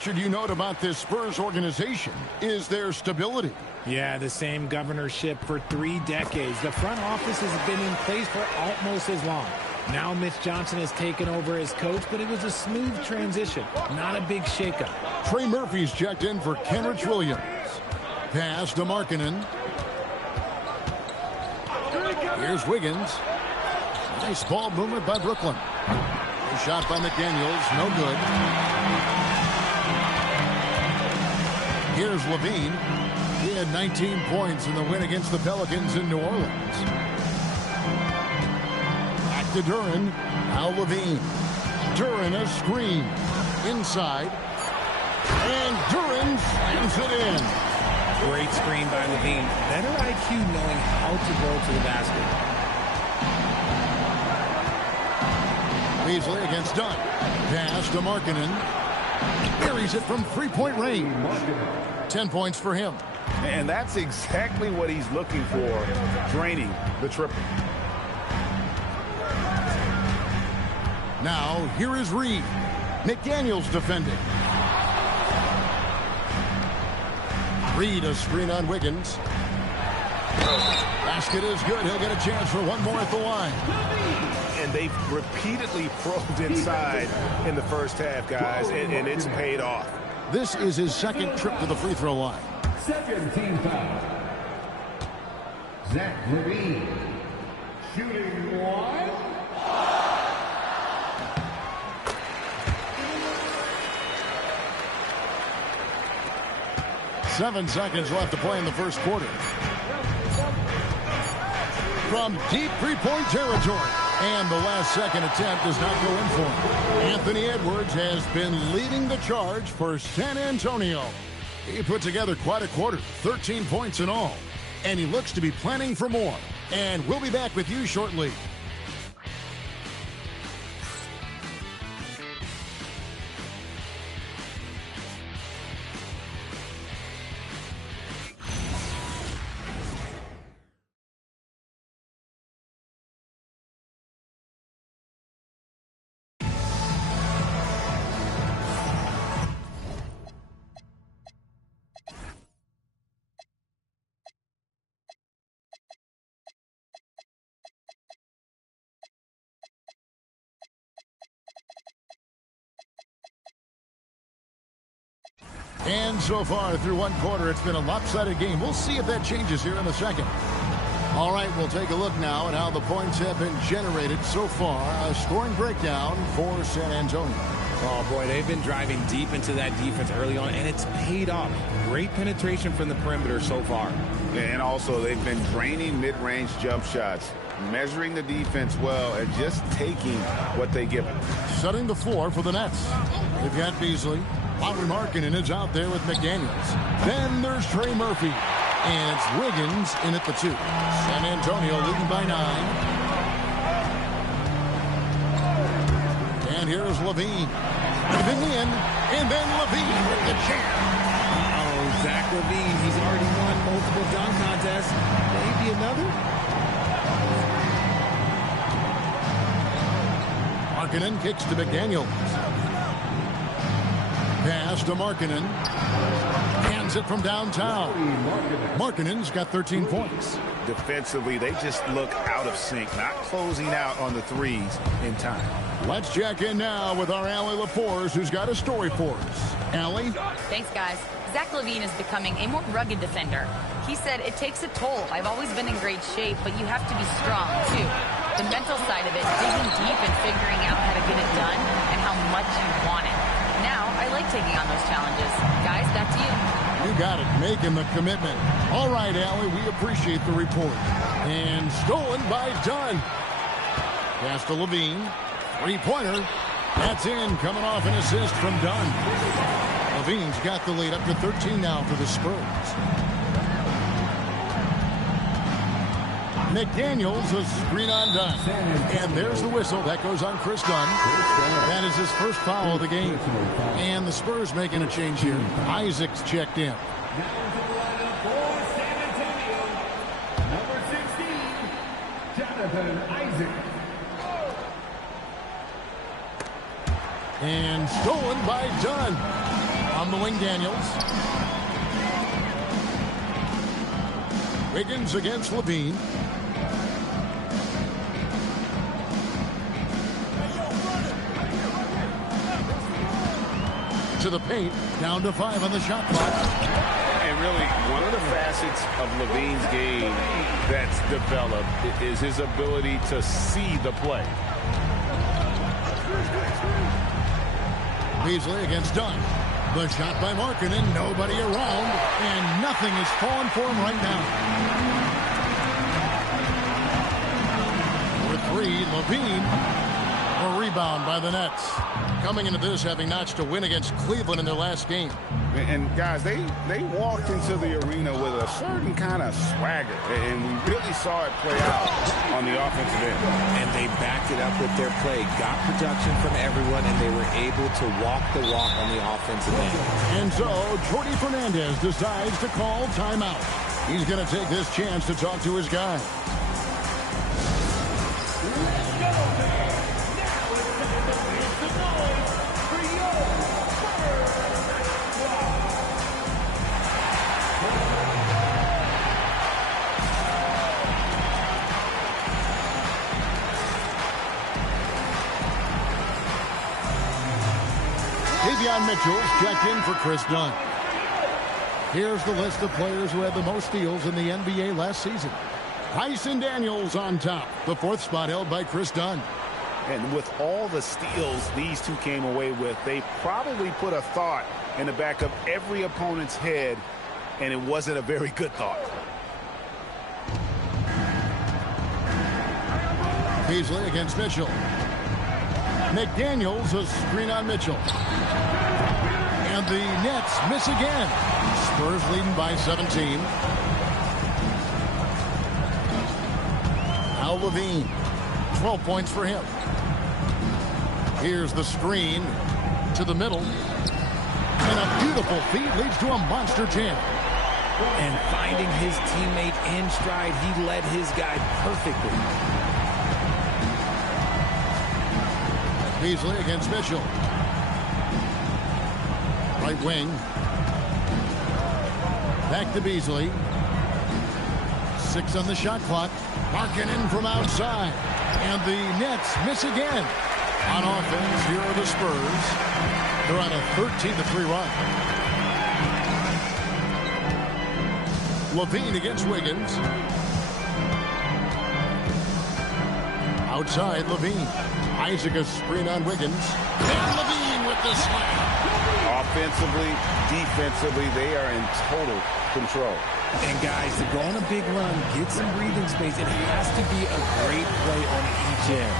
Should you note about this Spurs organization is their stability. Yeah, the same governorship for 3 decades. The front office has been in place for almost as long. Now Mitch Johnson has taken over as coach, but it was a smooth transition, not a big shakeup. Trey Murphy's checked in for Kenrich Williams. Pass to Markkanen. Here's Wiggins. Nice ball movement by Brooklyn. A shot by McDaniels, no good. Here's Levine. He had 19 points in the win against the Pelicans in New Orleans. Back to Duren. Now Levine. Duren a screen. Inside. And Duren slams it in. Great screen by Levine. Better IQ knowing how to go to the basket. Beasley against Dunn. Pass to Markkanen. Buries it from three-point range. 10 points for him. And that's exactly what he's looking for, draining the triple. Now, here is Reed. McDaniels defending. Reed a screen on Wiggins. Basket is good. He'll get a chance for one more at the line. And they've repeatedly probed inside in the first half, guys, and it's paid off. This is his second trip to the free throw line. Second team foul. Zach LaVine. Shooting one. Seven seconds left to play in the first quarter. From deep three-point territory. And the last second attempt does not go in for him. Anthony Edwards has been leading the charge for San Antonio. He put together quite a quarter, 13 points in all. And he looks to be planning for more. And we'll be back with you shortly. And so far through one quarter, it's been a lopsided game. We'll see if that changes here in a second. All right, we'll take a look now at how the points have been generated so far. A scoring breakdown for San Antonio. Oh, boy, they've been driving deep into that defense early on, and it's paid off. Great penetration from the perimeter so far. And also, they've been draining mid-range jump shots, measuring the defense well, and just taking what they give them. Setting the floor for the Nets. They've got Beasley. Lauri Markkanen is out there with McDaniels. Then there's Trey Murphy. And it's Wiggins in at the 2. San Antonio leading by 9. And here's Levine. Moving in. And then Levine with the jam. Oh, Zach LaVine. He's already won multiple dunk contests. Maybe another? Markkanen kicks to McDaniels. Pass to Markkanen. Hands it from downtown. Markkanen's got 13 points. Defensively, they just look out of sync, not closing out on the threes in time. Let's check in now with our Allie LaForce, who's got a story for us. Allie? Thanks, guys. Zach LaVine is becoming a more rugged defender. He said, it takes a toll. I've always been in great shape, but you have to be strong, too. The mental side of it, digging deep and figuring out how to get it done and how much you want it. Now, I like taking on those challenges. Guys, back to you. You got it. Making the commitment. All right, Allie, we appreciate the report. And stolen by Dunn. Pass to Levine. Three-pointer. That's in. Coming off an assist from Dunn. Levine's got the lead up to 13 now for the Spurs. McDaniels, a screen on Dunn. And there's the whistle. That goes on Chris Dunn. That is his first foul of the game. And the Spurs making a change here. Isaac's checked in. Number 16, Jonathan Isaac. And stolen by Dunn. On the wing, Daniels. Wiggins against Levine. To the paint, down to 5 on the shot clock. And really, one of the facets of Levine's game that's developed is his ability to see the play. Beasley against Dunn. The shot by Markkanen, nobody around, and nothing is falling for him right now. For 3, Levine. A rebound by the Nets. Coming into this, having notched a win against Cleveland in their last game. And guys, they walked into the arena with a certain kind of swagger, and we really saw it play out on the offensive end. And they backed it up with their play, got production from everyone, and they were able to walk the walk on the offensive end. And so, Jordi Fernandez decides to call timeout. He's going to take this chance to talk to his guy. Davion Mitchell's checked in for Chris Dunn. Here's the list of players who had the most steals in the NBA last season. Tyson Daniels on top. The 4th spot held by Chris Dunn. And with all the steals these two came away with, they probably put a thought in the back of every opponent's head, and it wasn't a very good thought. Beasley against Mitchell. McDaniels a screen on Mitchell. And the Nets miss again. Spurs leading by 17. Now Levine. 12 points for him. Here's the screen to the middle. And a beautiful feed leads to a monster jam. And finding his teammate in stride, he led his guy perfectly. Beasley against Mitchell. Right wing. Back to Beasley. 6 on the shot clock. Markkanen from outside. And the Nets miss again. On offense, here are the Spurs. They're on a 13-3 run. Levine against Wiggins. Outside, Levine. Isaac a screen on Wiggins. And Levine with the slam. Offensively, defensively, they are in total control. And guys, to go on a big run, get some breathing space, it has to be a great play on each end.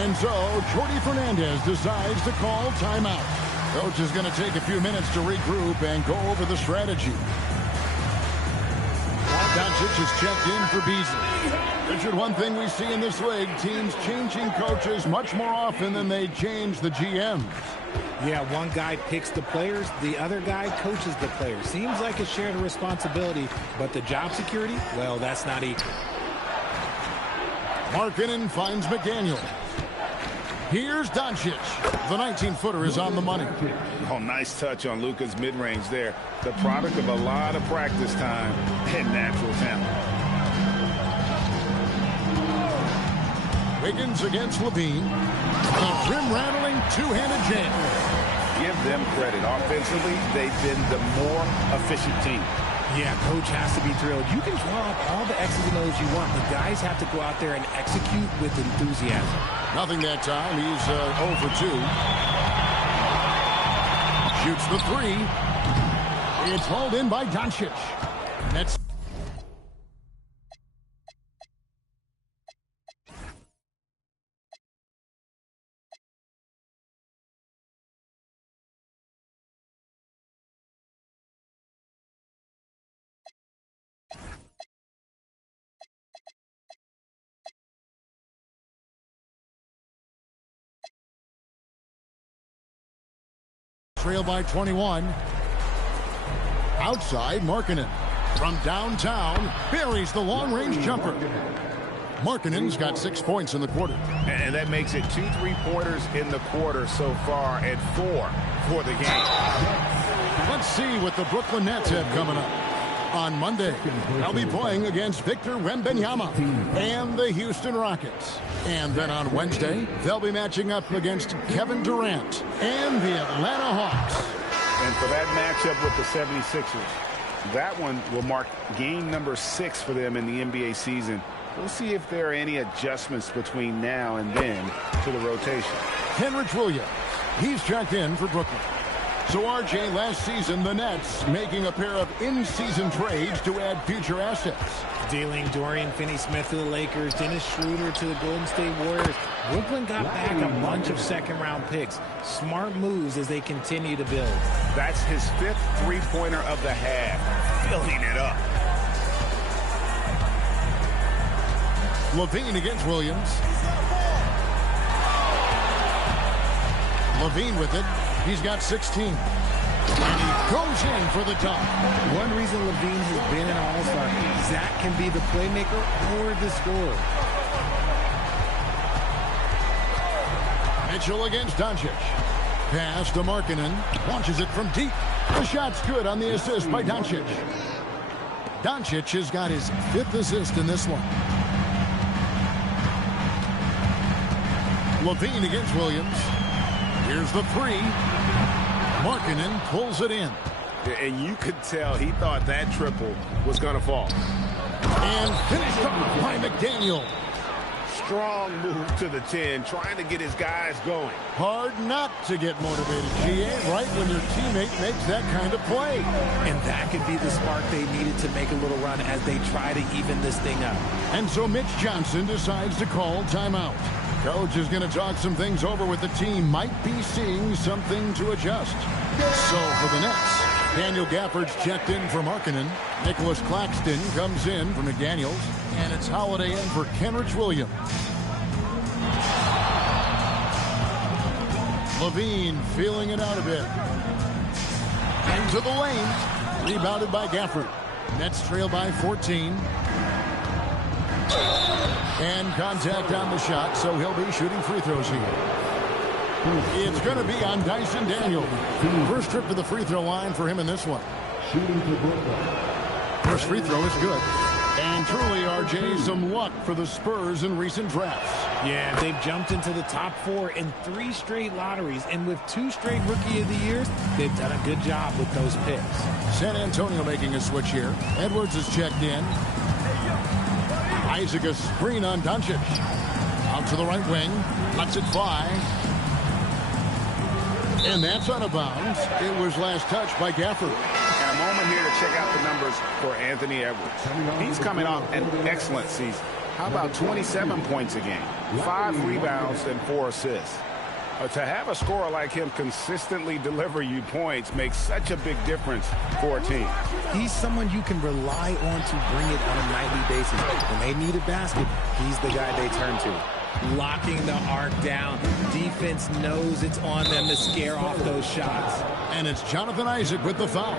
And so, Jordi Fernandez decides to call timeout. Coach is going to take a few minutes to regroup and go over the strategy. Doncic is checked in for Beasley. Richard, one thing we see in this league, teams changing coaches much more often than they change the GMs. Yeah, one guy picks the players, the other guy coaches the players. Seems like a shared responsibility, but the job security, well, that's not equal. Markkanen finds McDaniel. Here's Doncic. The 19-footer is on the money. Oh, nice touch on Luka's mid-range there. The product of a lot of practice time and natural talent. Wiggins against Levine. A rim-rattling two-handed jam. Give them credit. Offensively, they've been the more efficient team. Yeah, coach has to be thrilled. You can draw up all the X's and O's you want, but guys have to go out there and execute with enthusiasm. Nothing that time. He's 0 for 2. Shoots the 3. It's hauled in by Doncic. That's trail by 21. Outside, Markkanen. From downtown, buries the long-range jumper. Markkanen's got 6 points in the quarter. And that makes it 2 3-pointers in the quarter so far and 4 for the game. Let's see what the Brooklyn Nets have coming up. On Monday, they'll be playing against Victor Wembanyama and the Houston Rockets. And then on Wednesday, they'll be matching up against Kevin Durant and the Atlanta Hawks. And for that matchup with the 76ers, that one will mark game number 6 for them in the NBA season. We'll see if there are any adjustments between now and then to the rotation. Kenrich Williams, he's checked in for Brooklyn. So, RJ, last season, the Nets making a pair of in-season trades to add future assets. Dealing Dorian Finney-Smith to the Lakers, Dennis Schroeder to the Golden State Warriors. Brooklyn got back a bunch of second-round picks. Smart moves as they continue to build. That's his 5th three-pointer of the half. Filling it up. LaVine against Williams. LaVine with it. He's got 16. And he goes in for the dunk. One reason LaVine has been an all-star, Zach can be the playmaker or the scorer. Mitchell against Doncic. Pass to Markkanen. Launches it from deep. The shot's good on the assist by Doncic. Doncic has got his 5th assist in this one. LaVine against Williams. Here's the 3. Markkanen pulls it in. And you could tell he thought that triple was going to fall. And finished up by McDaniel. Strong move to the 10, trying to get his guys going. Hard not to get motivated, GA, right when your teammate makes that kind of play. And that could be the spark they needed to make a little run as they try to even this thing up. And so Mitch Johnson decides to call timeout. Coach is going to talk some things over with the team. Might be seeing something to adjust. So for the Nets, Daniel Gafford's checked in for Markkanen. Nicholas Claxton comes in for McDaniels. And it's Holiday in for Kenrich Williams. LaVine feeling it out a bit. Into the lane. Rebounded by Gafford. Nets trail by 14. And contact on the shot, so he'll be shooting free throws here. It's going to be on Dyson Daniel. First trip to the free throw line for him in this one. First free throw is good. And truly, RJ, some luck for the Spurs in recent drafts. Yeah, they've jumped into the top 4 in 3 straight lotteries. And with 2 straight Rookie of the Years, they've done a good job with those picks. San Antonio making a switch here. Edwards is checked in. Isaac a screen on Doncic. Out to the right wing. Lets it fly. And that's out of bounds. It was last touched by Gafford. And a moment here to check out the numbers for Anthony Edwards. He's coming off an excellent season. How about 27 points a game, 5 rebounds, and 4 assists? To have a scorer like him consistently deliver you points makes such a big difference for a team. He's someone you can rely on to bring it on a nightly basis. When they need a basket, he's the guy they turn to. Locking the arc down. Defense knows it's on them to scare off those shots. And it's Jonathan Isaac with the foul.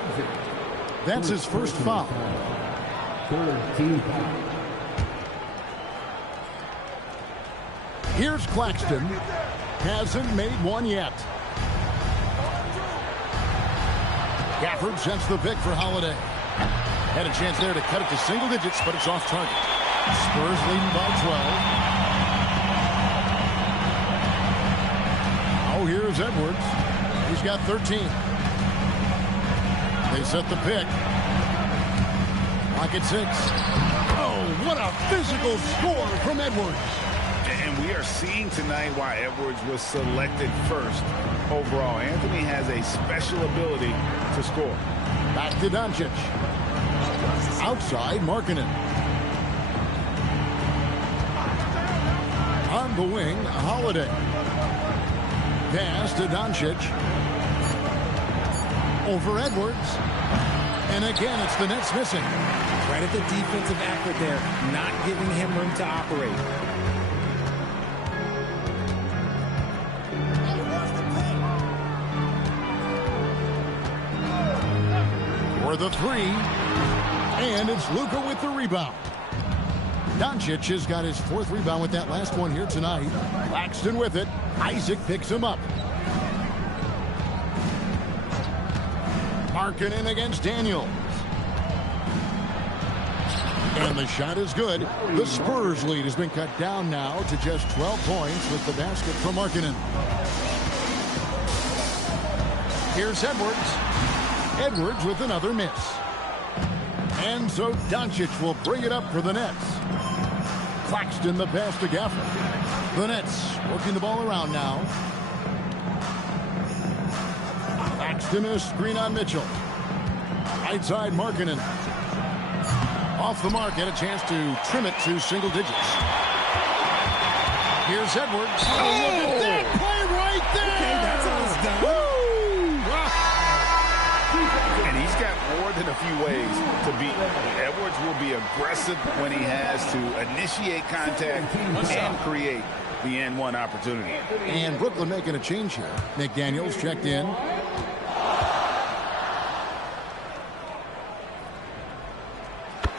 That's his first foul. Here's Claxton. Hasn't made one yet. Gafford sends the pick for Holiday. Had a chance there to cut it to single digits, but it's off target. Spurs leading by 12. Oh, here's Edwards. He's got 13. They set the pick. Clock at 6. Oh, what a physical score from Edwards. And we are seeing tonight why Edwards was selected first overall. Anthony has a special ability to score. Back to Doncic. Outside, Markkanen. On the wing, Holiday. Pass to Doncic. Over Edwards. And again, it's the Nets missing. Credit the defensive effort there, not giving him room to operate. For the 3. And it's Luka with the rebound. Doncic has got his 4th rebound with that last one here tonight. Claxton with it. Isaac picks him up. Markkanen against Daniels. And the shot is good. The Spurs lead has been cut down now to just 12 points with the basket from Markkanen. Here's Edwards. Edwards with another miss. And so Doncic will bring it up for the Nets. Claxton the pass to Gafford. The Nets working the ball around now. Claxton a screen on Mitchell. Right side Markkanen. Off the mark, had a chance to trim it to single digits. Here's Edwards. Oh, look at that play right there. Okay, that's how it's done. Woo! And he's got more than a few ways to beat him. Edwards will be aggressive when he has to initiate contact and create the N1 opportunity. And Brooklyn making a change here. McDaniels checked in.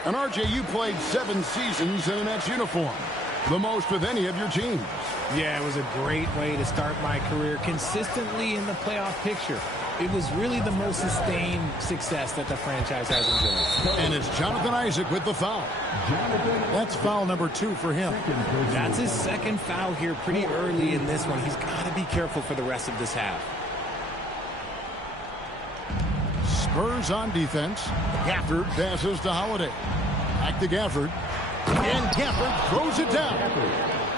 And RJ, you played 7 seasons in a Nets uniform. The most with any of your teams. Yeah, it was a great way to start my career consistently in the playoff picture. It was really the most sustained success that the franchise has enjoyed. And it's Jonathan Isaac with the foul. That's foul number 2 for him. That's his second foul here pretty early in this one. He's got to be careful for the rest of this half. Spurs on defense. Gafford passes to Holiday. Back to Gafford. And Gafford throws it down.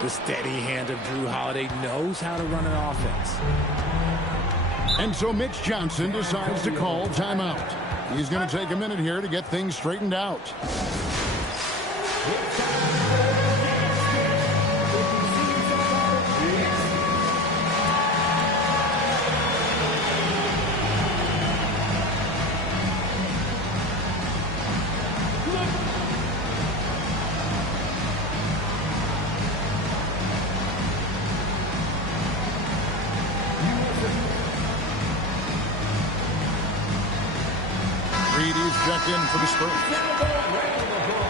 The steady hand of Drew Holiday knows how to run an offense. And so Mitch Johnson decides to call timeout. He's going to take a minute here to get things straightened out. Checked in for the Spurs.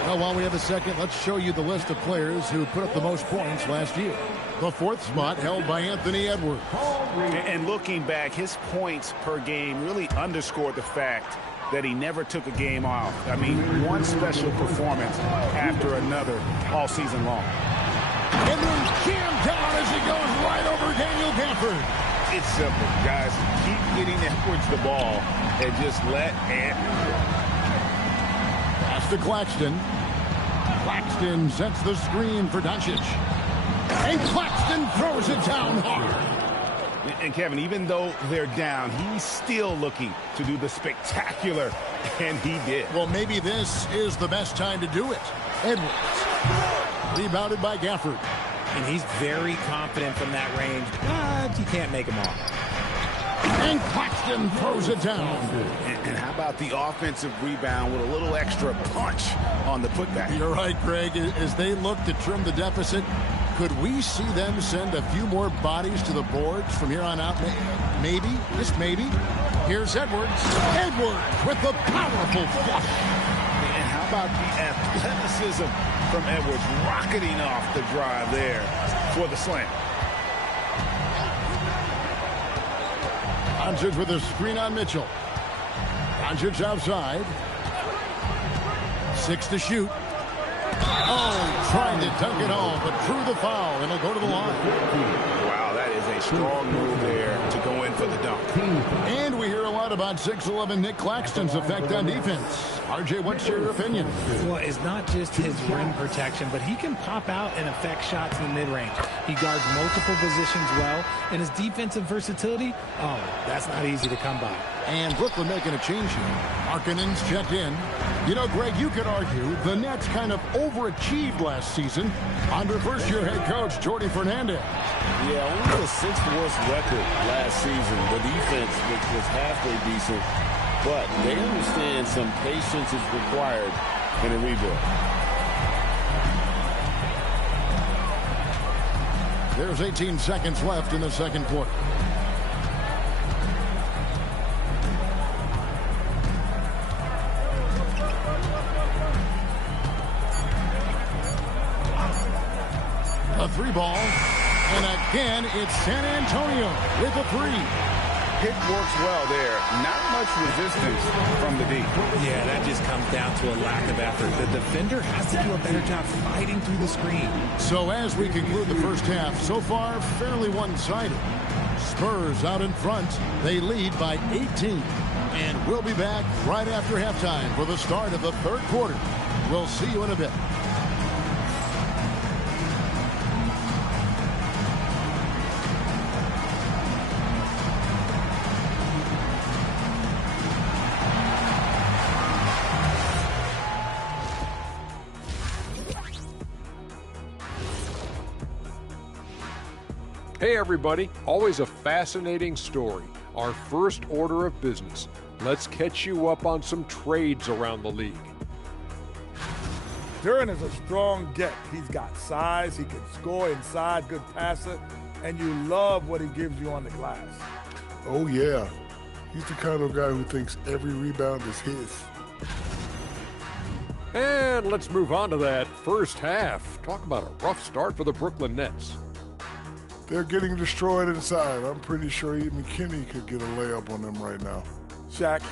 Now, while we have a second, let's show you the list of players who put up the most points last year. The 4th spot held by Anthony Edwards. And looking back, his points per game really underscored the fact that he never took a game off. I mean, one special performance after another all season long. And then jammed down as he goes right over Daniel Gafford. It's simple, guys. Keep getting Edwards the ball and just let Pass to Claxton. Claxton sets the screen for Doncic. And Claxton throws it down hard. And Kevin, even though they're down, he's still looking to do the spectacular, and he did. Well, maybe this is the best time to do it. Edwards. Rebounded by Gafford. And he's very confident from that range, but you can't make him all. And Claxton throws it down. And how about the offensive rebound with a little extra punch on the putback? You're right, Greg. As they look to trim the deficit, could we see them send a few more bodies to the boards from here on out? Maybe, just maybe. Here's Edwards. Edwards with the powerful flush. And how about the athleticism from Edwards rocketing off the drive there for the slam. Doncic with a screen on Mitchell. Doncic outside. 6 to shoot. Oh, trying to dunk it home, but through the foul, and he'll go to the line. Wow, that is a strong move there to go in for the dunk. And we hear a lot about 6'11" Nick Claxton's effect on defense. RJ, what's your opinion? Well, it's not just his rim protection, but he can pop out and affect shots in the mid-range. He guards multiple positions well, and his defensive versatility, oh, that's not easy to come by. And Brooklyn making a change here. Markkanen's checked in. You know, Greg, you could argue the Nets kind of overachieved last season under first-year head coach Jordi Fernandez. Yeah, only the 6th worst record last season. The defense was halfway decent, but they understand some patience is required in a rebuild. There's 18 seconds left in the second quarter. A 3 ball. And again, it's San Antonio with a 3. Pick works well there. Not much resistance from the D. Yeah, that just comes down to a lack of effort. The defender has to do a better job fighting through the screen. So as we conclude the first half, so far fairly one-sided. Spurs out in front. They lead by 18. And we'll be back right after halftime for the start of the third quarter. We'll see you in a bit. Hey everybody, always a fascinating story. Our first order of business. Let's catch you up on some trades around the league. Duren is a strong get. He's got size, he can score inside, good passer, and you love what he gives you on the glass. Oh yeah, he's the kind of guy who thinks every rebound is his. And let's move on to that first half. Talk about a rough start for the Brooklyn Nets. They're getting destroyed inside. I'm pretty sure even McKinney could get a layup on them right now. Shaq,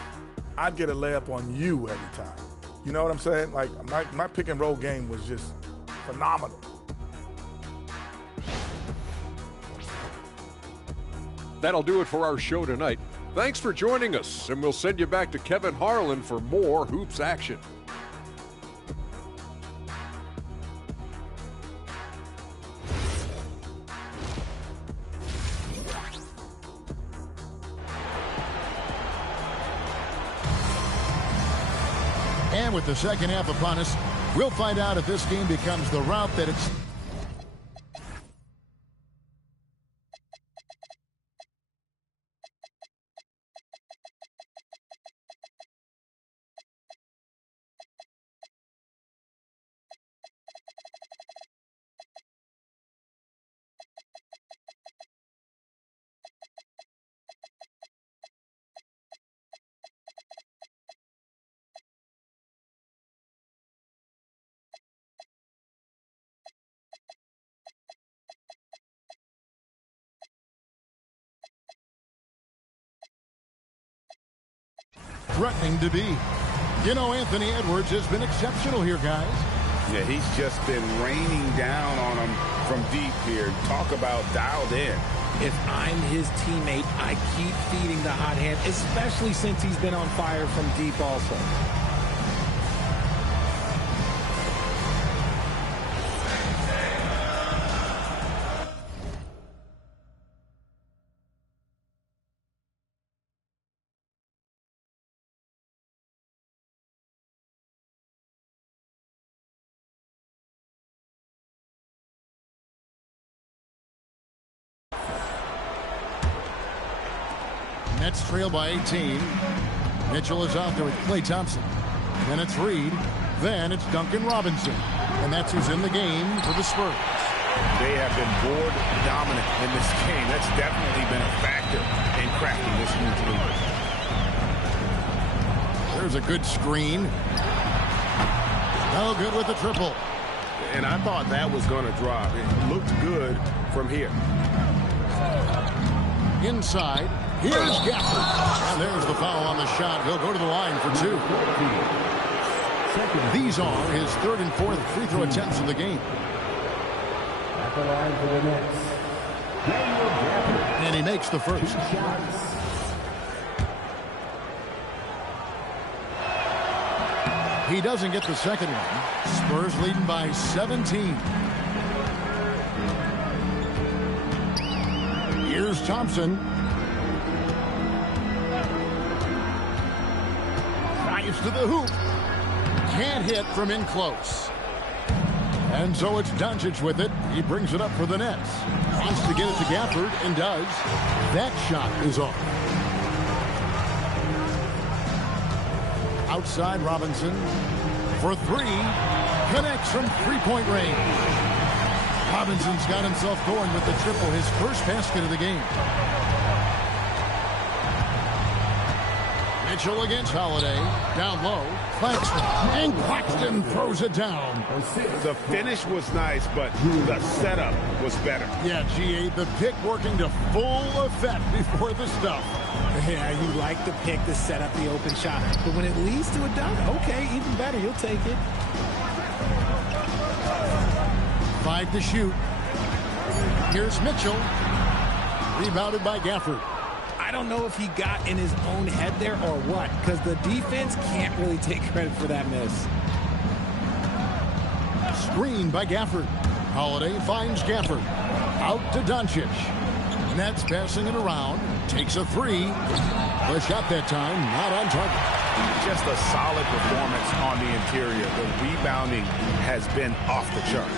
I'd get a layup on you every time. You know what I'm saying? Like, my pick and roll game was just phenomenal. That'll do it for our show tonight. Thanks for joining us, and we'll send you back to Kevin Harlan for more hoops action. And with the second half upon us, we'll find out if this game becomes the route that it's... threatening to be. You know, Anthony Edwards has been exceptional here, guys. Yeah, he's just been raining down on him from deep here. Talk about dialed in. If I'm his teammate, I keep feeding the hot hand, especially since he's been on fire from deep also. Nets trail by 18. Mitchell is out there with Klay Thompson. Then it's Reed. Then it's Duncan Robinson. And that's who's in the game for the Spurs. They have been board dominant in this game. That's definitely been a factor in cracking this huge lead. There's a good screen. No good with the triple. And I thought that was going to drop. It looked good from here. Inside. Here's Gafford. And there's the foul on the shot. He'll go to the line for two. These are his third and fourth free throw attempts of the game. At the line for the Nets, Daniel Gafford. And he makes the first. 2 shots. He doesn't get the second one. Spurs leading by 17. Here's Thompson. Drives to the hoop. Can't hit from in close. And so it's Doncic with it. He brings it up for the Nets. Wants to get it to Gafford and does. That shot is off. Outside Robinson for three. Connects from three-point range. Robinson's got himself going with the triple, his first basket of the game. Mitchell against Holiday. Down low. Claxton. And Claxton throws it down. The finish was nice, but the setup was better. Yeah, G.A., the pick working to full effect before the stuff. Yeah, you like the pick to set up the open shot. But when it leads to a dunk, okay, even better. You'll take it. 5 to shoot. Here's Mitchell. Rebounded by Gafford. I don't know if he got in his own head there or what, because the defense can't really take credit for that miss. Screen by Gafford. Holiday finds Gafford. Out to Doncic. Nets passing it around. Takes a 3. The shot that time not on target. Just a solid performance on the interior. The rebounding has been off the chart.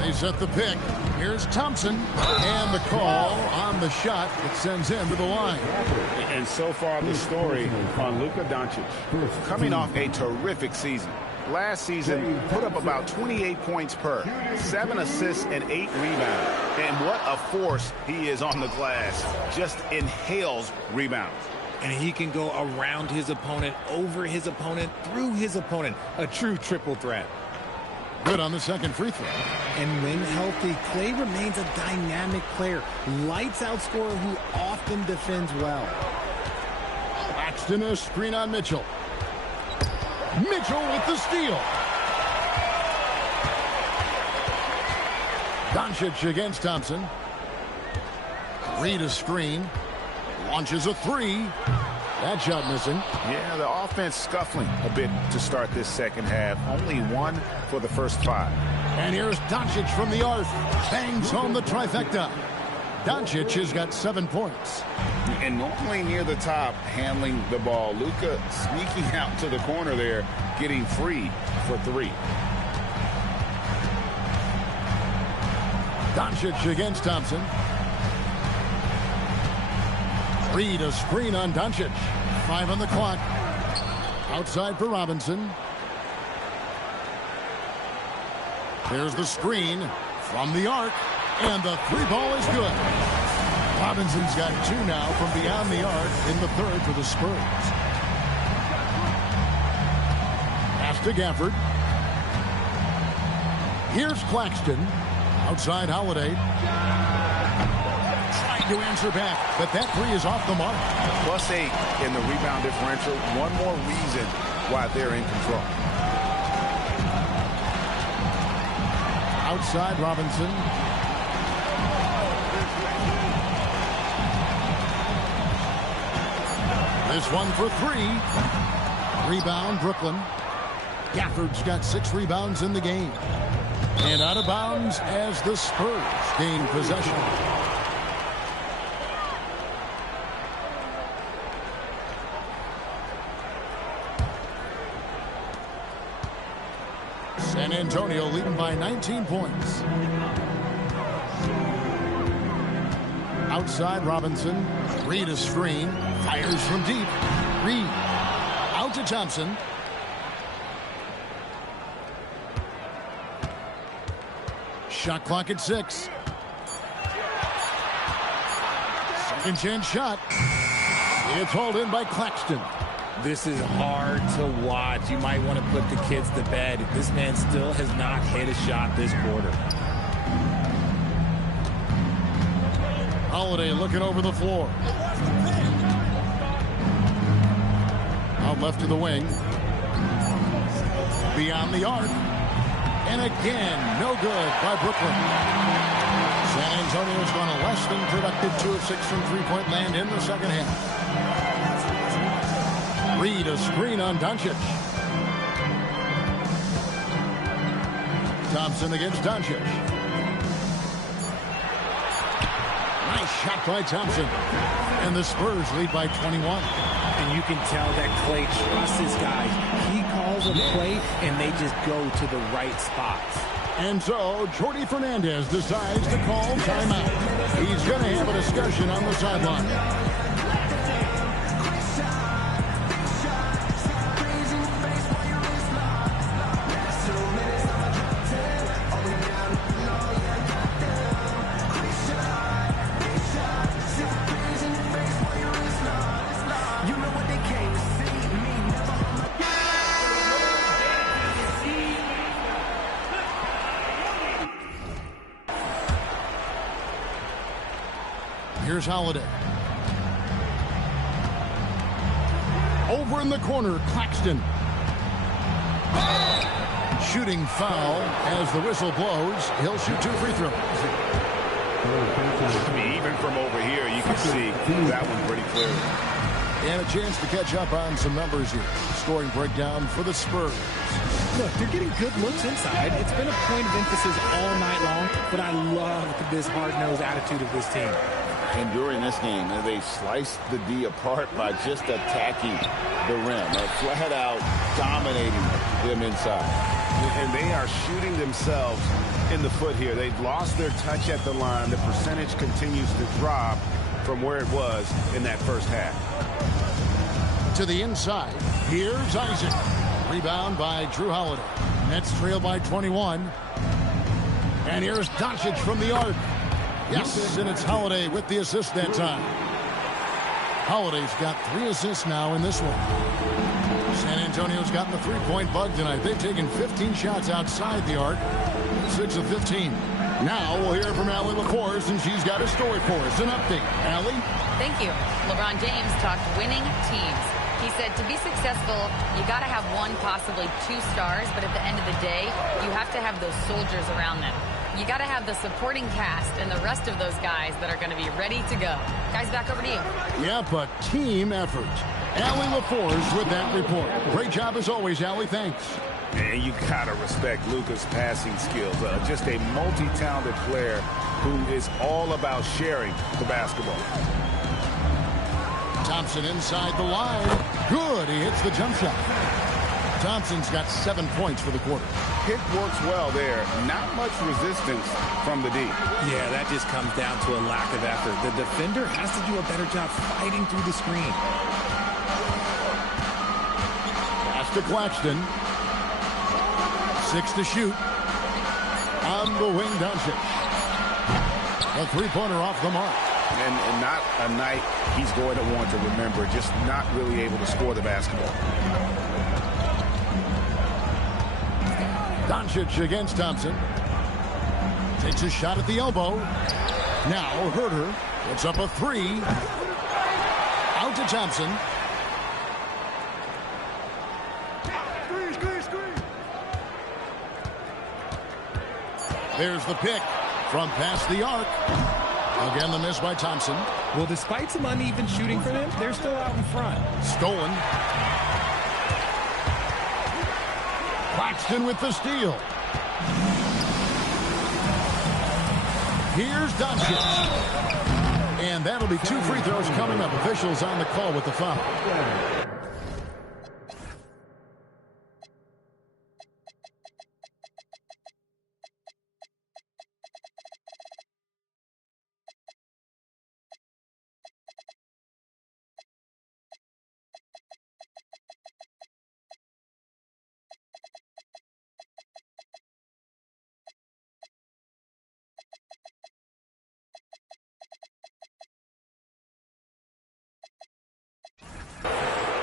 They set the pick. Here's Thompson. And the call on the shot that sends him to the line. And so far the story on Luka Doncic. Coming off a terrific season. Last season, put up about 28 points per, 7 assists and 8 rebounds. And what a force he is on the glass. Just inhales rebounds. And he can go around his opponent, over his opponent, through his opponent. A true triple threat. Good on the second free throw. And when healthy, Clay remains a dynamic player. Lights out scorer who often defends well. Claxton, a screen on Mitchell. Mitchell with the steal. Doncic against Thompson. Reed a screen. Launches a 3. That shot missing. Yeah, the offense scuffling a bit to start this second half. Only 1 for the first 5. And here's Doncic from the arc. Bangs home the trifecta. Doncic has got 7 points. And normally near the top, handling the ball. Luka sneaking out to the corner there, getting free for 3. Doncic against Thompson. Reed a screen on Doncic. 5 on the clock. Outside for Robinson. There's the screen from the arc. And the 3 ball is good. Robinson's got 2 now from beyond the arc in the third for the Spurs. Pass to Gafford. Here's Claxton. Outside Holiday. Trying to answer back, but that 3 is off the mark. +8 in the rebound differential. One more reason why they're in control. Outside Robinson. This one for 3. Rebound, Brooklyn. Gafford's got 6 rebounds in the game. And out of bounds as the Spurs gain possession. San Antonio leading by 19 points. Outside Robinson. Reed a screen. Fires from deep. Reed. Out to Thompson. Shot clock at 6. Second chance shot. It's hauled in by Claxton. This is hard to watch. You might want to put the kids to bed. This man still has not hit a shot this quarter. Holiday looking over the floor. Out left to the wing. Beyond the arc. And again, no good by Brooklyn. San Antonio's gone a less than productive 2 of 6 from three-point land in the second half. Reed a screen on Doncic. Thompson against Doncic. Nice shot by Thompson. And the Spurs lead by 21. And you can tell that Clay trusts his guys. He calls a play, and they just go to the right spots. And so, Jordi Fernandez decides to call timeout. He's going to have a discussion on the sideline. Here's Holiday. Over in the corner, Claxton. Shooting foul as the whistle blows. He'll shoot 2 free throws. I mean, even from over here, you can see that one pretty clearly. And a chance to catch up on some numbers here. Scoring breakdown for the Spurs. Look, they're getting good looks inside. It's been a point of emphasis all night long, but I love this hard-nosed attitude of this team. And during this game, they sliced the D apart by just attacking the rim, flat out dominating them inside. And they are shooting themselves in the foot here. They've lost their touch at the line. The percentage continues to drop from where it was in that first half. To the inside, here's Isaac. Rebound by Drew Holiday. Nets trail by 21. And here's Doncic from the arc. Yes, and it's Holiday with the assist that time. Holiday's got 3 assists now in this one. San Antonio's gotten the 3-point bug tonight. They've taken 15 shots outside the arc. 6 of 15. Now we'll hear from Allie LaForce, and she's got a story for us. An update. Allie? Thank you. LeBron James talked winning teams. He said to be successful, you got to have 1, possibly 2 stars, but at the end of the day, you have to have those soldiers around them. You got to have the supporting cast and the rest of those guys that are going to be ready to go. Guys, back over to you. Yep, a team effort. Allie LaForce with that report. Great job as always, Allie. Thanks. And you got to respect Luka's passing skills. Just a multi-talented player who is all about sharing the basketball. Thompson inside the line. Good. He hits the jump shot. Thompson's got 7 points for the quarter. Pick works well there. Not much resistance from the D. Yeah, that just comes down to a lack of effort. The defender has to do a better job fighting through the screen. Pass to Claxton. 6 to shoot. On the wing, Doncic. A 3-pointer off the mark. And not a night he's going to want to remember. Just not really able to score the basketball. Doncic against Thompson. Takes a shot at the elbow. Now Herter puts up a 3. Out to Thompson. There's the pick from past the arc. Again, the miss by Thompson. Well, despite some uneven shooting for them, they're still out in front. Stolen. Claxton with the steal. Here's Doncic. And that'll be 2 free throws coming up. Officials on the call with the foul.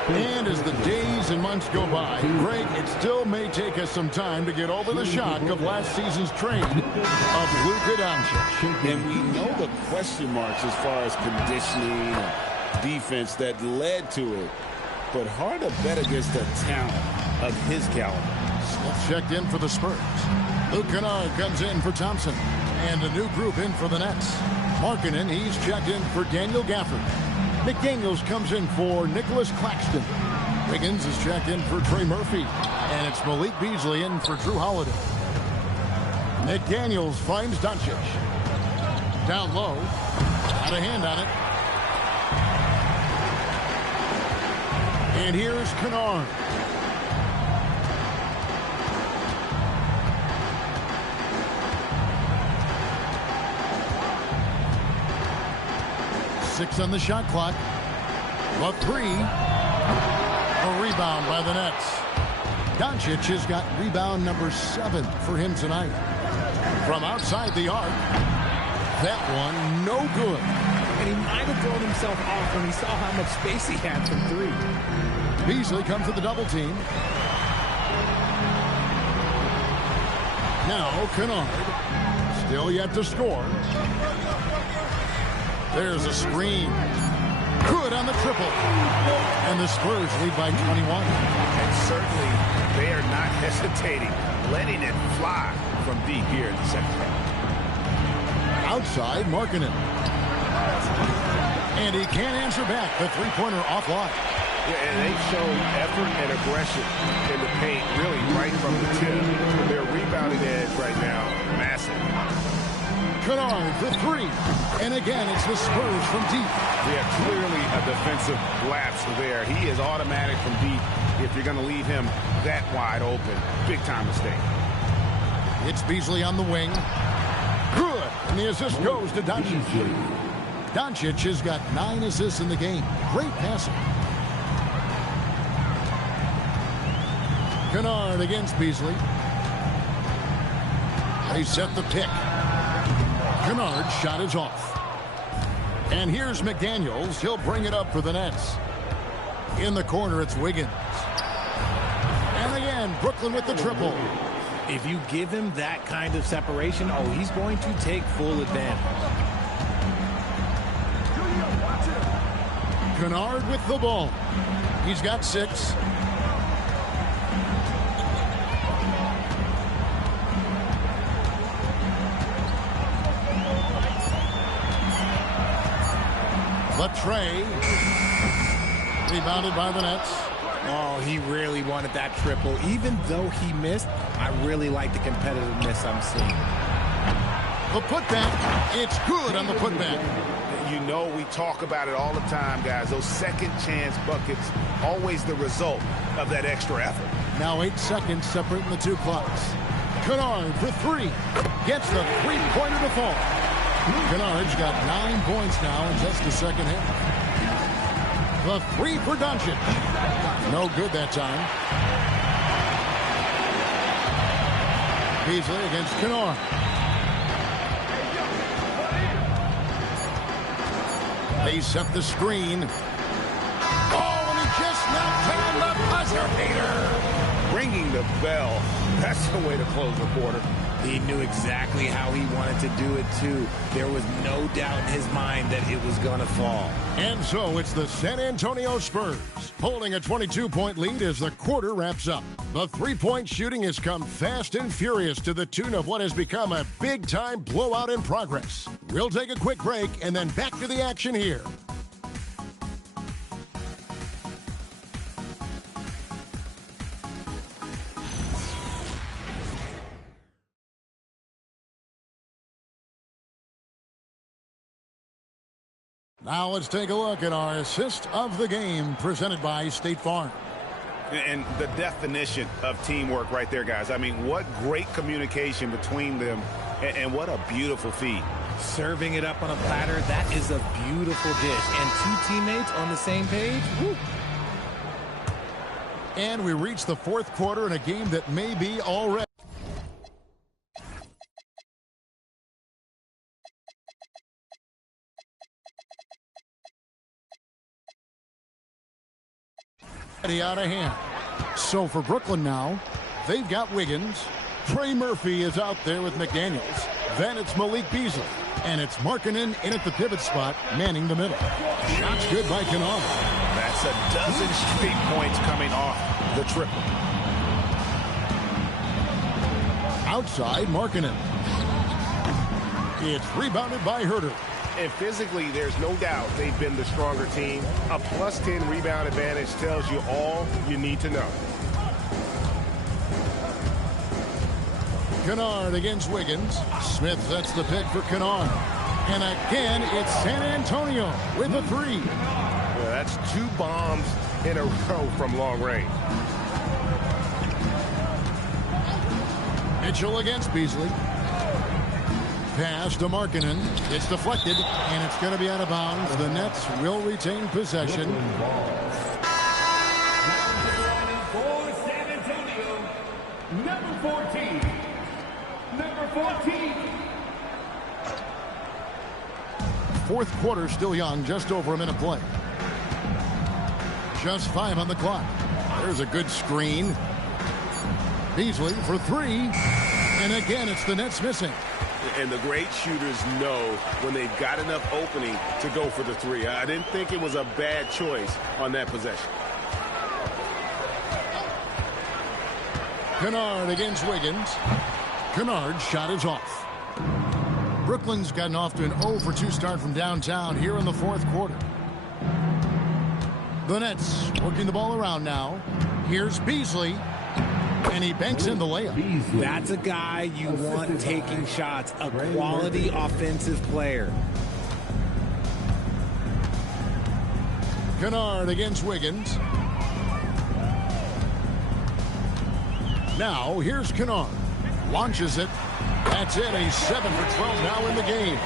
And as the days and months go by, Greg, it still may take us some time to get over the shock of last season's trade of Luka Doncic. And we know the question marks as far as conditioning and defense that led to it. But hard to bet against the talent of his caliber. Smith checked in for the Spurs. Luke Kennard comes in for Thompson. And a new group in for the Nets. Markkanen, he's checked in for Daniel Gafford. McDaniels comes in for Nicholas Claxton. Wiggins is checked in for Trey Murphy. And it's Malik Beasley in for Drew Holiday. McDaniels finds Doncic. Down low. Got a hand on it. And here's Kennard. Six on the shot clock. But 3. A rebound by the Nets. Doncic has got rebound number 7 for him tonight. From outside the arc. That one no good. And he might have thrown himself off when he saw how much space he had from 3. Beasley comes to the double team. Now Kennard. Still yet to score. There's a screen. Good on the triple. And the Spurs lead by 21. And certainly they are not hesitating, letting it fly from deep here in the second half. Outside, Markkanen. And he can't answer back. The three-pointer offline. Yeah, and they've shown effort and aggression in the paint, really right from the tip. Their rebounding edge right now, massive. Kennard for three. And again, it's the Spurs from deep. Yeah, clearly a defensive lapse there. He is automatic from deep if you're going to leave him that wide open. Big-time mistake. It's Beasley on the wing. Good. And the assist goes to Doncic. Doncic has got 9 assists in the game. Great passing. Kennard against Beasley. They set the pick. Kennard's shot is off. And here's McDaniels. He'll bring it up for the Nets. In the corner, it's Wiggins. And again, Brooklyn with the triple. If you give him that kind of separation, oh, he's going to take full advantage. Kennard with the ball. He's got 6. Latrey. Rebounded by the Nets. Oh, he really wanted that triple. Even though he missed, I really like the competitiveness I'm seeing. The putback. It's good on the putback. You know we talk about it all the time, guys. Those second chance buckets, always the result of that extra effort. Now 8 seconds separating the two clocks. Kennard for 3. Gets the three-pointer to fall. Kennard's got 9 points now in just the second half. The 3 for Doncic. No good that time. Beasley against Kennard. They set the screen. Oh, and he just knocked down the buzzer beater. Ringing the bell. That's the way to close the quarter. He knew exactly how he wanted to do it, too. There was no doubt in his mind that it was going to fall. And so it's the San Antonio Spurs holding a 22-point lead as the quarter wraps up. The three-point shooting has come fast and furious to the tune of what has become a big-time blowout in progress. We'll take a quick break and then back to the action here. Now let's take a look at our assist of the game presented by State Farm. And the definition of teamwork right there, guys. I mean, what great communication between them, and what a beautiful feed. Serving it up on a platter, that is a beautiful dish. And 2 teammates on the same page, woo. And we reach the 4th quarter in a game that may be already. Out of hand. So for Brooklyn now, they've got Wiggins. Trey Murphy is out there with McDaniels. Then it's Malik Beasley. And it's Markkanen in at the pivot spot, manning the middle. Shots good by Kennard. That's a dozen straight points coming off the triple. Outside, Markkanen. It's rebounded by Huerter. And physically, there's no doubt they've been the stronger team. A +10 rebound advantage tells you all you need to know. Kennard against Wiggins. Smith sets the pick for Kennard. And again, it's San Antonio with a 3. Well, that's 2 bombs in a row from long range. Mitchell against Beasley. Pass to Markkanen. It's deflected, and it's going to be out of bounds. The Nets will retain possession. For San Antonio, number 14. Number 14. 4th quarter still young, just over a minute play. Just 5 on the clock. There's a good screen. Beasley for 3. And again, it's the Nets missing. And the great shooters know when they've got enough opening to go for the three. I didn't think it was a bad choice on that possession. Kennard against Wiggins. Kennard's shot is off. Brooklyn's gotten off to an 0-for-2 start from downtown here in the fourth quarter. The Nets working the ball around now. Here's Beasley. And he banks in the layup. That's a guy you want taking shots, a quality offensive player. Kennard against Wiggins. Now, here's Kennard. Launches it. That's it. He's 7 for 12 now in the game.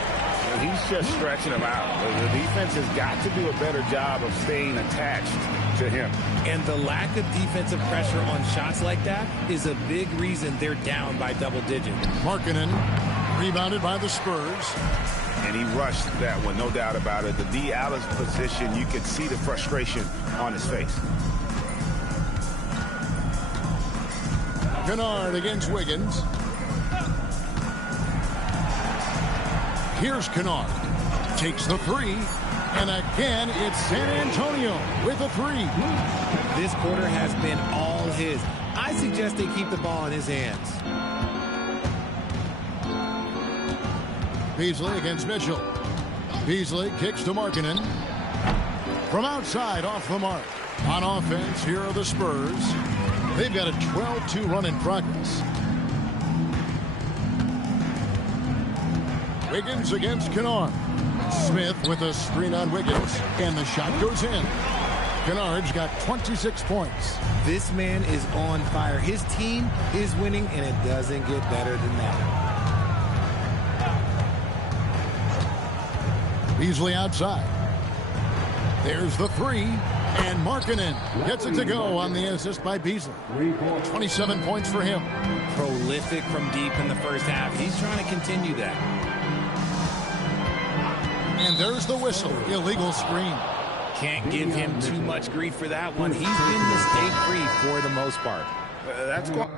He's just stretching him out. The defense has got to do a better job of staying attached to him. And the lack of defensive pressure on shots like that is a big reason they're down by double digits. Markkanen rebounded by the Spurs. And he rushed that one, no doubt about it. The D out of position, you could see the frustration on his face. Kennard against Wiggins. Here's Kennard. Takes the three. And again, it's San Antonio with a three. This quarter has been all his. I suggest they keep the ball in his hands. Beasley against Mitchell. Beasley kicks to Markkanen. From outside, off the mark. On offense, here are the Spurs. They've got a 12-2 run in progress. Wiggins against Kennard. Smith with a screen on Wiggins. And the shot goes in. Kennard's got 26 points. This man is on fire. His team is winning, and it doesn't get better than that. Beasley outside. There's the three. And Markkanen gets it to go on the assist by Beasley. 27 points for him. Prolific from deep in the first half. He's trying to continue that. And there's the whistle. Illegal screen. Can't give him too much grief for that one. He's been mistake-free for the most part. That's going.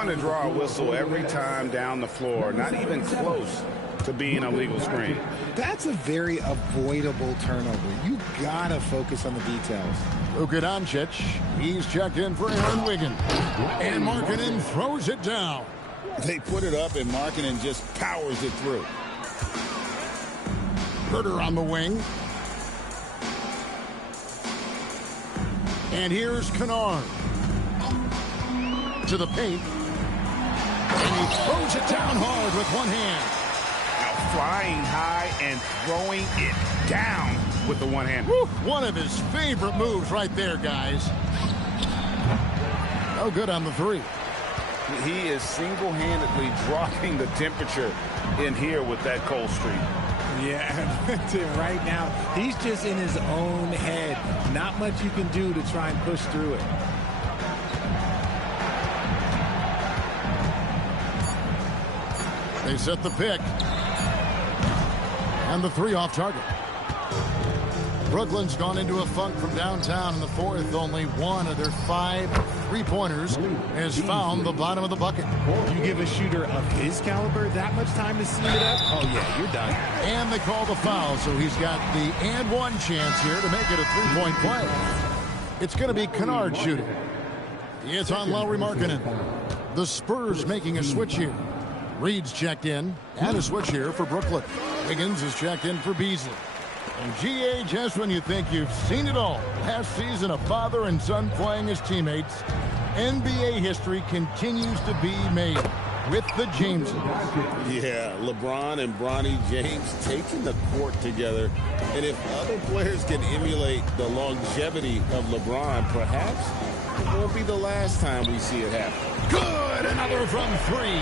To draw a whistle every time down the floor, not even close to being a legal screen. That's a very avoidable turnover. You gotta focus on the details. Luka Doncic, he's checked in for Aaron Wiggins. And Markkanen throws it down. They put it up and Markkanen just powers it through. Herter on the wing. And here's Kennard. To the paint. And he throws it down hard with one hand. Now flying high and throwing it down with the one hand. Woo, one of his favorite moves right there, guys. No good on the three. He is single-handedly dropping the temperature in here with that cold streak. Yeah, right now, he's just in his own head. Not much you can do to try and push through it. They set the pick. And the three off target. Brooklyn's gone into a funk from downtown in the fourth. Only one of their 5 3-pointers has found the bottom of the bucket. You give a shooter of his caliber that much time to see it up, oh yeah, you're done. And they call the foul, so he's got the and one chance here to make it a 3-point play. It's going to be Kennard shooting. It's on Lauri Markkanen. The Spurs making a switch here. Reed's checked in, and a switch here for Brooklyn. Wiggins is checked in for Beasley. And GA, just when you think you've seen it all, last season a father and son playing as teammates, NBA history continues to be made with the Jameses. Yeah, LeBron and Bronny James taking the court together. And if other players can emulate the longevity of LeBron, perhaps it won't be the last time we see it happen. Good, another from three.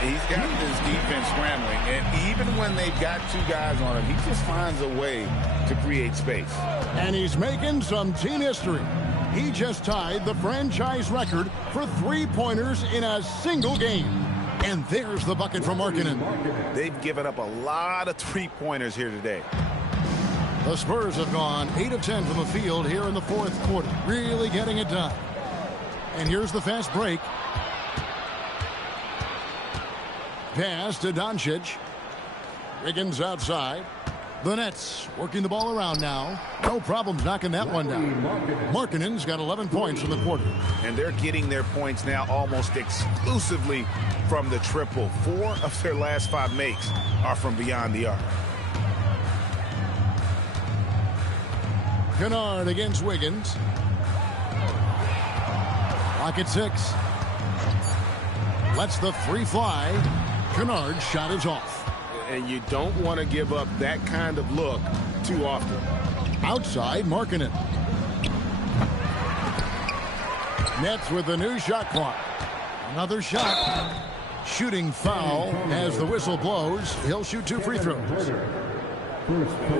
He's got his defense scrambling, and even when they've got 2 guys on him, he just finds a way to create space. And he's making some team history. He just tied the franchise record for three-pointers in a single game. And there's the bucket from Markkanen. They've given up a lot of three-pointers here today. The Spurs have gone 8 of 10 from the field here in the fourth quarter. Really getting it done. And here's the fast break. Pass to Doncic. Wiggins outside. The Nets working the ball around now. No problems knocking that one down. Markkanen's got 11 points in the quarter. And they're getting their points now almost exclusively from the triple. 4 of their last 5 makes are from beyond the arc. Kennard against Wiggins. Clock at 6. Lets the 3 fly. Kennard's shot is off. And you don't want to give up that kind of look too often. Outside, Markkanen. Nets with the new shot clock. Another shot. Shooting foul as the whistle blows. He'll shoot 2 free throws.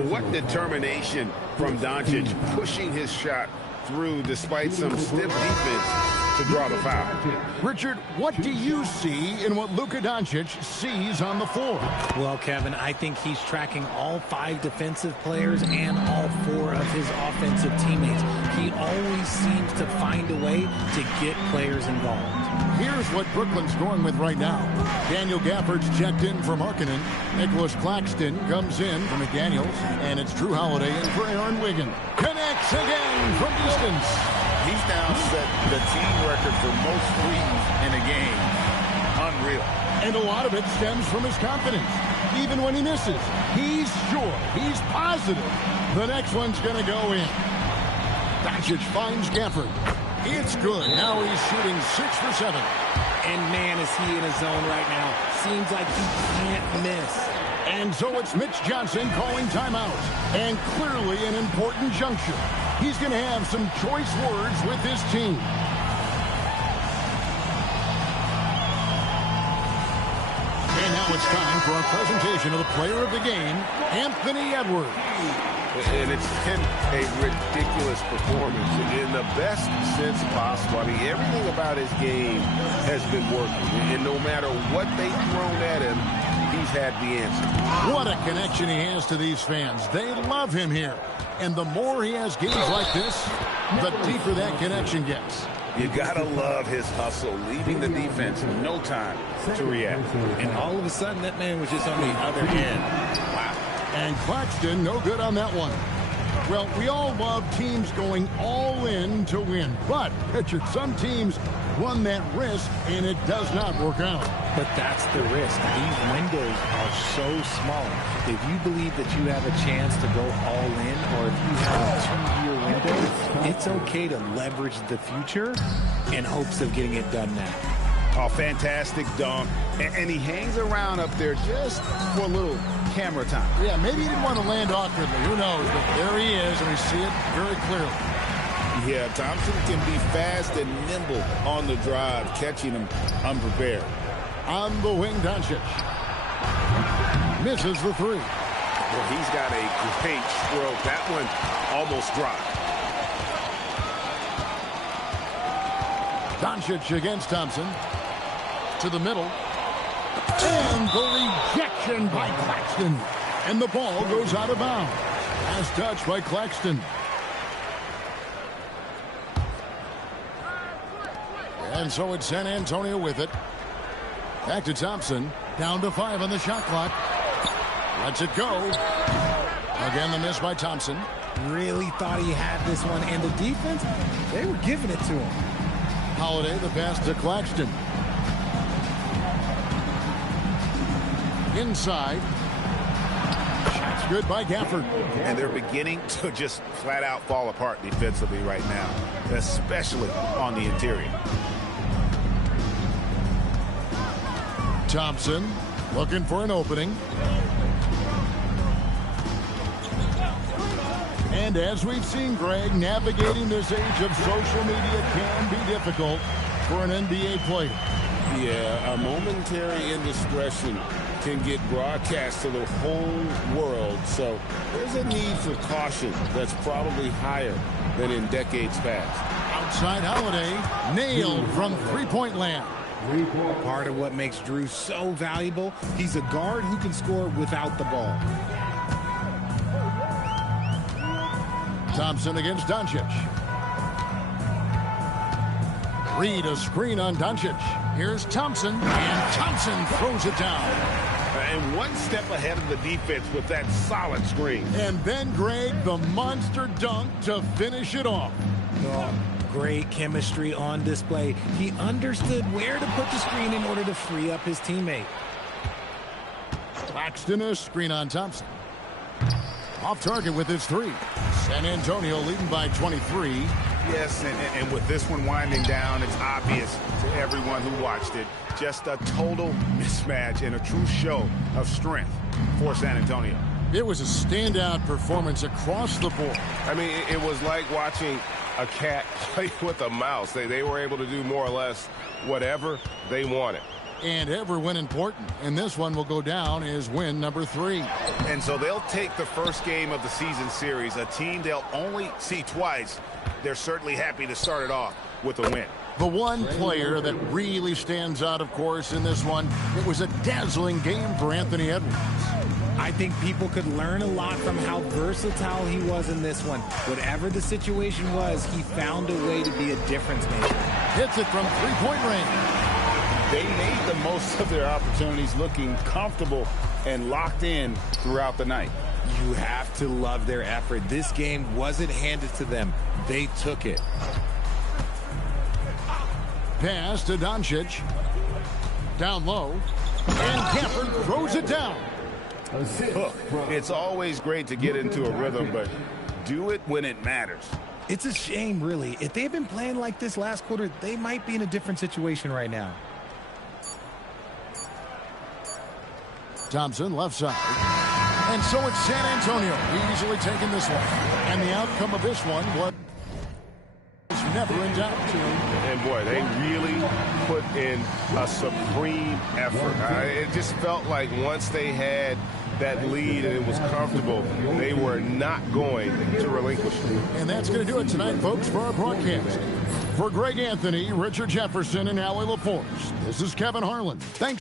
What determination from Doncic, pushing his shot through despite some stiff defense to draw the foul. Richard, what do you see in what Luka Doncic sees on the floor? Well, Kevin, I think he's tracking all 5 defensive players and all 4 of his offensive teammates. He always seems to find a way to get players involved. Here's what Brooklyn's going with right now. Daniel Gafford's checked in for Markkanen. Nicholas Claxton comes in for McDaniels. And it's Drew Holiday in for Aaron Wiggins. Connects again from distance. He's now set the team record for most threes in a game. Unreal. And a lot of it stems from his confidence. Even when he misses, he's sure, he's positive the next one's going to go in. Doncic finds Gafford. It's good. Now he's shooting 6 for 7. And man, is he in a zone right now. Seems like he can't miss. And so it's Mitch Johnson calling timeout. And clearly an important juncture. He's going to have some choice words with his team. And now it's time for our presentation of the player of the game, Anthony Edwards. And it's been a ridiculous performance in the best sense possible. I mean, everything about his game has been working. And no matter what they've thrown at him, he's had the answer. What a connection he has to these fans. They love him here. And the more he has games like this, the deeper that connection gets. You gotta love his hustle, leaving the defense no time to react. And all of a sudden, that man was just on the other end. Wow. And Claxton, no good on that one. Well, we all love teams going all in to win. But, Richard, some teams run that risk, and it does not work out. But that's the risk. These windows are so small. If you believe that you have a chance to go all in, or if you have a 2-year window, it's okay to leverage the future in hopes of getting it done now. Oh, fantastic dunk. And he hangs around up there just for a little camera time. Yeah, maybe he didn't want to land awkwardly. Who knows? But there he is, and we see it very clearly. Yeah, Thompson can be fast and nimble on the drive, catching him unprepared. On the wing, Doncic. Misses the 3. Well, he's got a great stroke. That one almost dropped. Doncic against Thompson. To the middle. And the rejection by Claxton. And the ball goes out of bounds. Last touch by Claxton. And so it's San Antonio with it. Back to Thompson. Down to 5 on the shot clock. Lets it go. Again, the miss by Thompson. Really thought he had this one. And the defense, they were giving it to him. Holiday, the pass to Claxton. Inside. Shot's good by Gafford. And they're beginning to just flat out fall apart defensively right now, especially on the interior. Thompson looking for an opening. And as we've seen, Greg, navigating this age of social media can be difficult for an NBA player. Yeah, a momentary indiscretion can get broadcast to the whole world. So there's a need for caution that's probably higher than in decades past. Outside Holiday, nailed from three-point land. Part of what makes Drew so valuable, he's a guard who can score without the ball. Thompson against Doncic. Reed a screen on Doncic. Here's Thompson, and Thompson throws it down. And one step ahead of the defense with that solid screen. And then Greg, the monster dunk to finish it off. Oh, great chemistry on display. He understood where to put the screen in order to free up his teammate. Claxton a screen on Thompson. Off target with his three. San Antonio leading by 23. Yes, and with this one winding down, it's obvious to everyone who watched it. Just a total mismatch and a true show of strength for San Antonio. It was a standout performance across the board. I mean, it was like watching a cat play with a mouse. They were able to do more or less whatever they wanted. And every win important. And this one will go down as win number 3. And so they'll take the first game of the season series, a team they'll only see twice. They're certainly happy to start it off with a win. The one player that really stands out, of course, in this one, it was a dazzling game for Anthony Edwards. I think people could learn a lot from how versatile he was in this one. Whatever the situation was, he found a way to be a difference maker. Hits it from three-point range. They made the most of their opportunities, looking comfortable and locked in throughout the night. You have to love their effort. This game wasn't handed to them. They took it. Pass to Doncic. Down low. And Gafford throws it down. Look, it's always great to get into a rhythm, but do it when it matters. It's a shame, really. If they've been playing like this last quarter, they might be in a different situation right now. Thompson left side. And so it's San Antonio easily taking this one. And the outcome of this one was never in doubt. And boy, they really put in a supreme effort. It just felt like once they had that lead and it was comfortable, they were not going to relinquish it. And that's going to do it tonight, folks, for our broadcast. For Greg Anthony, Richard Jefferson, and Allie LaForce, this is Kevin Harlan. Thanks.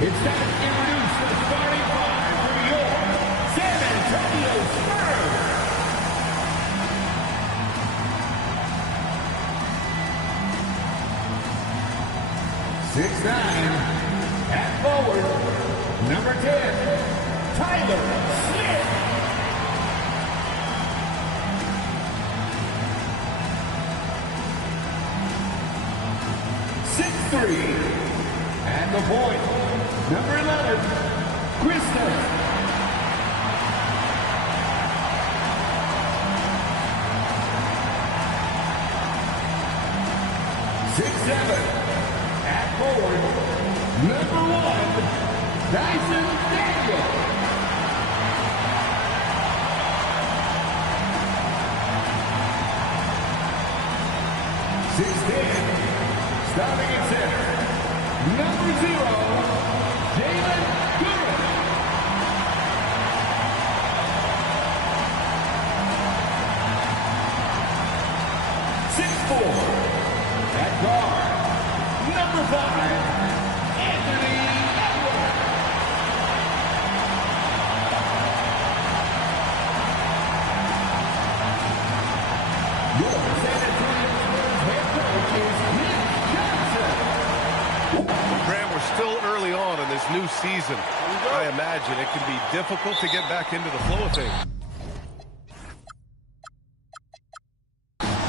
It's time to introduce the starting five for your San Antonio Spurs. 6'9", at forward, number 10, Tyler Smith. 6'3", at the point, number 11, Kristaps. 6'7", at forward, number 1, Dyson Daniel. 6'10", starting at center, number 0, Jalen Duren. 6'4", at guard, number 5, Anthony Edwards. Your San Antonio Spurs head coach is Mitch Johnson. Graham, we're still early on in this new season. I imagine it can be difficult to get back into the flow of things.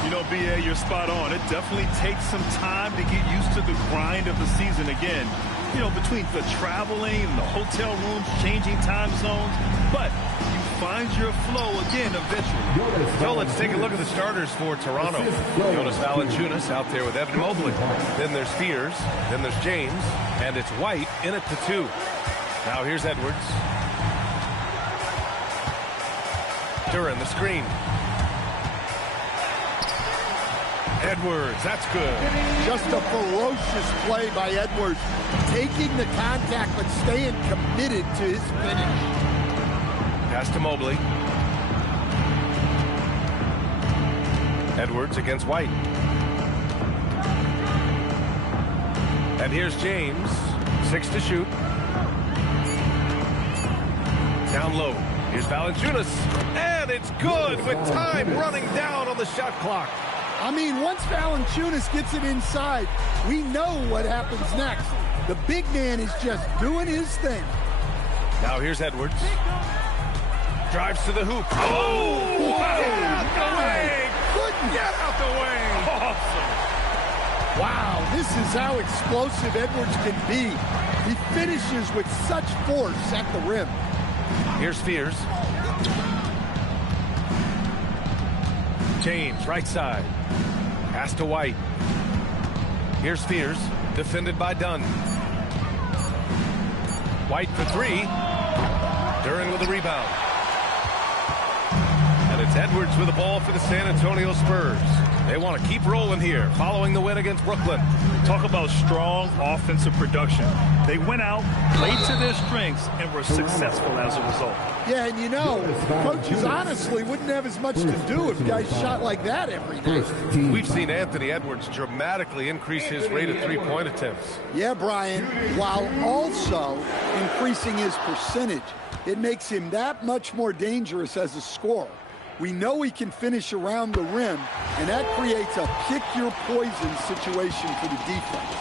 You know, B.A., you're spot on. It definitely takes some time to get used to the grind of the season again. You know, between the traveling, the hotel rooms, changing time zones. But you find your flow again eventually. So let's take a look at the starters for Toronto. Jonas Valanciunas out there with Evan Mobley. Then there's Spears. Then there's James. And it's White in at the 2. Now here's Edwards. Duren, the screen. Edwards, that's good. Just a ferocious play by Edwards. Taking the contact, but staying committed to his finish. Pass to Mobley. Edwards against White. And here's James. 6 to shoot. Down low. Here's Valanciunas. And it's good with time running down on the shot clock. I mean, once Valanciunas gets it inside, we know what happens next. The big man is just doing his thing. Now here's Edwards. Drives to the hoop. Oh! Get out the way! Goodness. Get out the way! Awesome. Wow, this is how explosive Edwards can be. He finishes with such force at the rim. Here's Spears. James, right side. Pass to White. Here's Spears, defended by Dunn. White for 3. Duren with the rebound. And it's Edwards with the ball for the San Antonio Spurs. They want to keep rolling here, following the win against Brooklyn. Talk about strong offensive production. They went out, played to their strengths, and were successful as a result. Yeah, and you know, coaches honestly wouldn't have as much to do if guys shot like that every night. We've seen Anthony Edwards dramatically increase his rate of three-point attempts. Yeah, Brian, while also increasing his percentage. It makes him that much more dangerous as a scorer. We know he can finish around the rim, and that creates a pick-your-poison situation for the defense.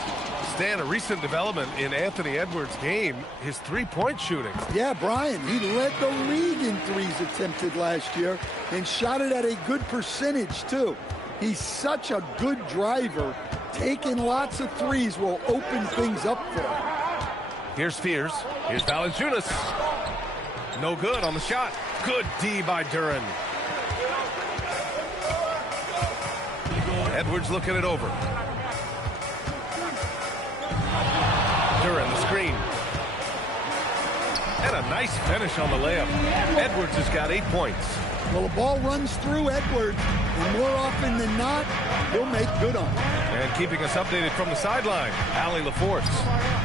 Stan, a recent development in Anthony Edwards' game, his three-point shooting. Yeah, Brian, he led the league in threes attempted last year and shot it at a good percentage, too. He's such a good driver. Taking lots of threes will open things up for him. Here's Spears. Here's Valanciunas. No good on the shot. Good D by Duren. Edwards looking it over. Duren, the screen. And a nice finish on the layup. Edwards has got 8 points. Well, the ball runs through Edwards, and more often than not, he'll make good on it. And keeping us updated from the sideline, Allie LaForce.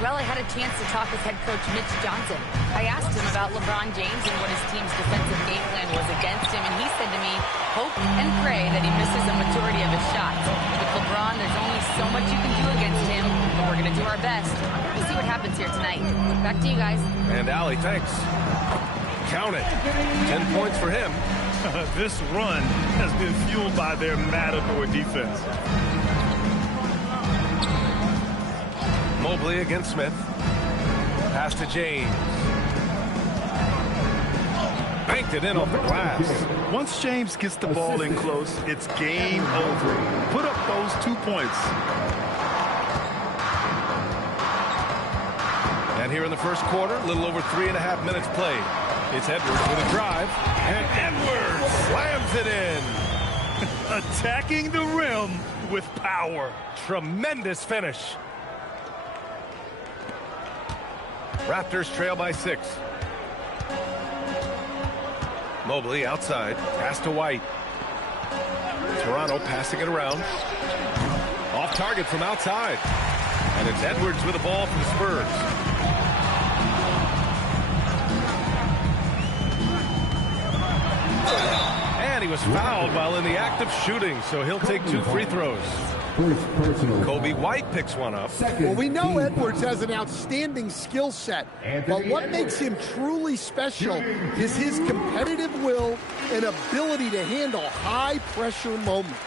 Well, I had a chance to talk with head coach Mitch Johnson. I asked him about LeBron James and what his team's defensive game plan was against him, and he said to me, hope and pray that he misses a majority of his shots. With LeBron, there's only so much you can do against him, but we're going to do our best. We'll see what happens happens here tonight. Back to you guys. And Allie, thanks. Count it. 10 points for him. This run has been fueled by their Matador defense. Mobley against Smith. Pass to James. Banked it in off the glass. Once James gets the ball in close, it's game over. Put up those 2 points. And here in the first quarter, a little over 3.5 minutes played. It's Edwards with a drive, and Edwards slams it in. Attacking the rim with power. Tremendous finish. Raptors trail by 6. Mobley outside, pass to White. Toronto passing it around. Off target from outside. And it's Edwards with the ball for the Spurs. And he was fouled while in the act of shooting, so he'll take 2 free throws. Kobe White picks one up. Well, we know Edwards has an outstanding skill set, but what makes him truly special is his competitive will and ability to handle high-pressure moments.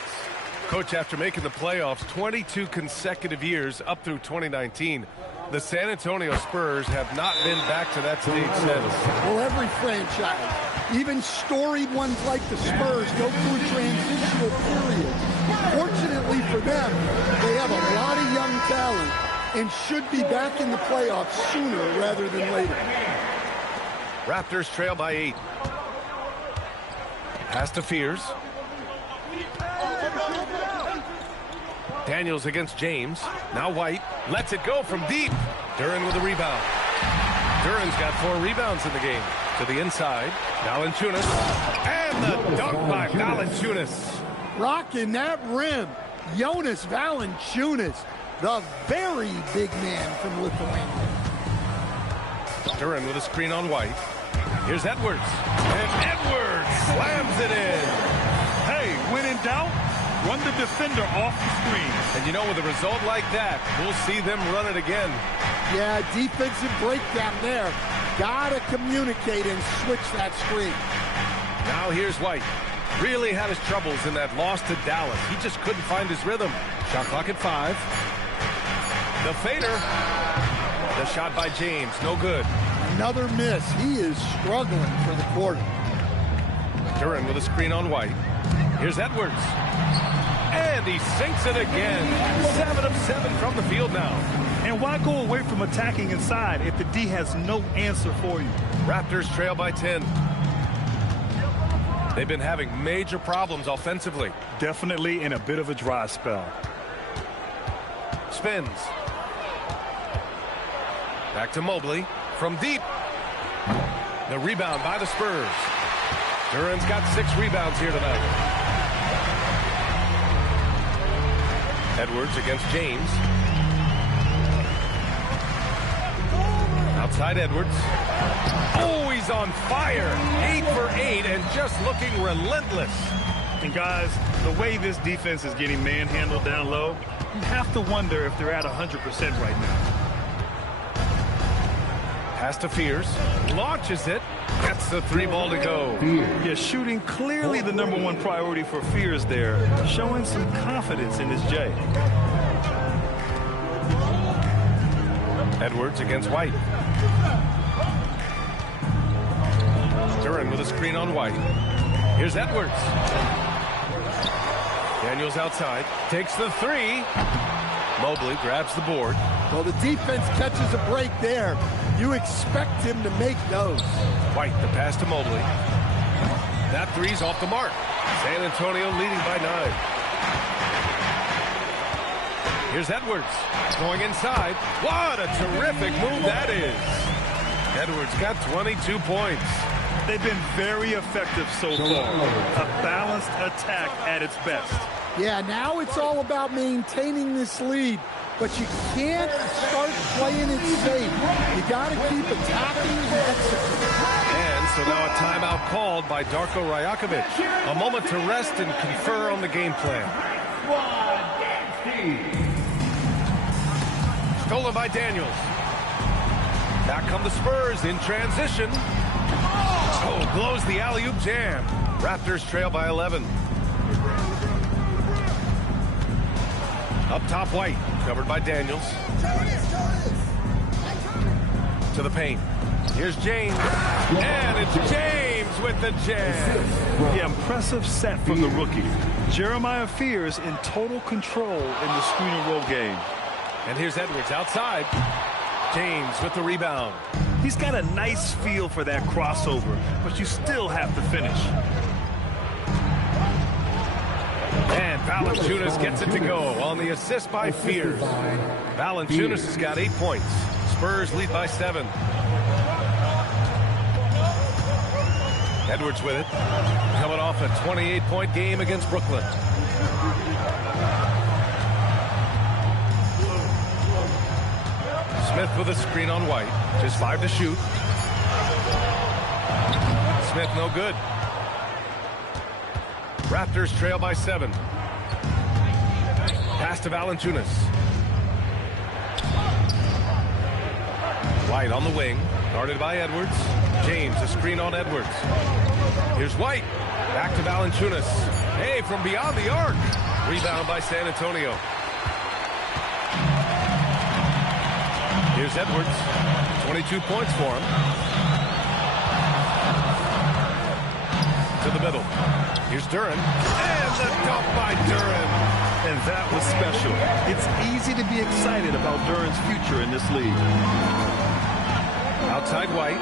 Coach, after making the playoffs 22 consecutive years up through 2019, the San Antonio Spurs have not been back to that stage since. Well, every franchise, even storied ones like the Spurs, go through transitional periods. Fortunately for them, they have a lot of young talent and should be back in the playoffs sooner rather than later. Raptors trail by 8. Pass to Fears. Daniels against James. Now White lets it go from deep. Duren with a rebound. Duren's got 4 rebounds in the game. To the inside. Valanciunas. And the dunk by Valanciunas. Rocking that rim. Jonas Valanciunas, the very big man from Lithuania. Duren with a screen on White. Here's Edwards. And Edwards slams it in. Hey, when in doubt, run the defender off the screen. And you know, with a result like that, we'll see them run it again. Yeah, defensive breakdown there. Gotta communicate and switch that screen. Now here's White. Really had his troubles in that loss to Dallas. He just couldn't find his rhythm. Shot clock at 5. The fader. The shot by James, no good. Another miss. He is struggling for the quarter. Duren with a screen on White. Here's Edwards. And he sinks it again. 7 of 7 from the field now. And why go away from attacking inside if the D has no answer for you? Raptors trail by 10. They've been having major problems offensively. Definitely in a bit of a dry spell. Spins. Back to Mobley from deep. The rebound by the Spurs. Duren's got 6 rebounds here tonight. Edwards against James. Outside Edwards. Oh, he's on fire. 8 for 8 and just looking relentless. And guys, the way this defense is getting manhandled down low, you have to wonder if they're at 100% right now. Pass to Fears. Launches it. Gets the 3 ball to go. Yeah, shooting clearly the #1 priority for Fears there. Showing some confidence in this J. Edwards against White. Duren with a screen on White. Here's Edwards. Daniels outside. Takes the 3. Mobley grabs the board. Well, the defense catches a break there. You expect him to make those. White, the pass to Mobley. That 3's off the mark. San Antonio leading by 9. Here's Edwards going inside. What a terrific move that is. Edwards got 22 points. They've been very effective so far. A balanced attack at its best. Yeah, now it's all about maintaining this lead, but you can't start playing it safe. You got to keep attacking and executing. And so now a timeout called by Darko Rajakovic. A moment to rest and confer on the game plan. Stolen by Daniels. Back come the Spurs in transition. Oh, blows the alley-oop jam. Raptors trail by 11. Up top, White, covered by Daniels. To the paint. Here's James. And it's James with the jam. Yeah, impressive set from the rookie. Jeremiah Fears in total control in the screen and roll game. And here's Edwards outside. James with the rebound. He's got a nice feel for that crossover, but you still have to finish. And Valanciunas gets it to go on the assist by Fears. Valanciunas has got 8 points. Spurs lead by 7. Edwards with it. Coming off a 28-point game against Brooklyn. Smith with a screen on White. Just 5 to shoot. Smith no good. Raptors trail by 7. Pass to Valanciunas. White on the wing. Guarded by Edwards. James, a screen on Edwards. Here's White. Back to Valanciunas. Hey, from beyond the arc. Rebound by San Antonio. Here's Edwards. 22 points for him. To the middle. Here's Duren. And the dunk by Duren. And that was special. It's easy to be excited about Duren's future in this league. Outside White.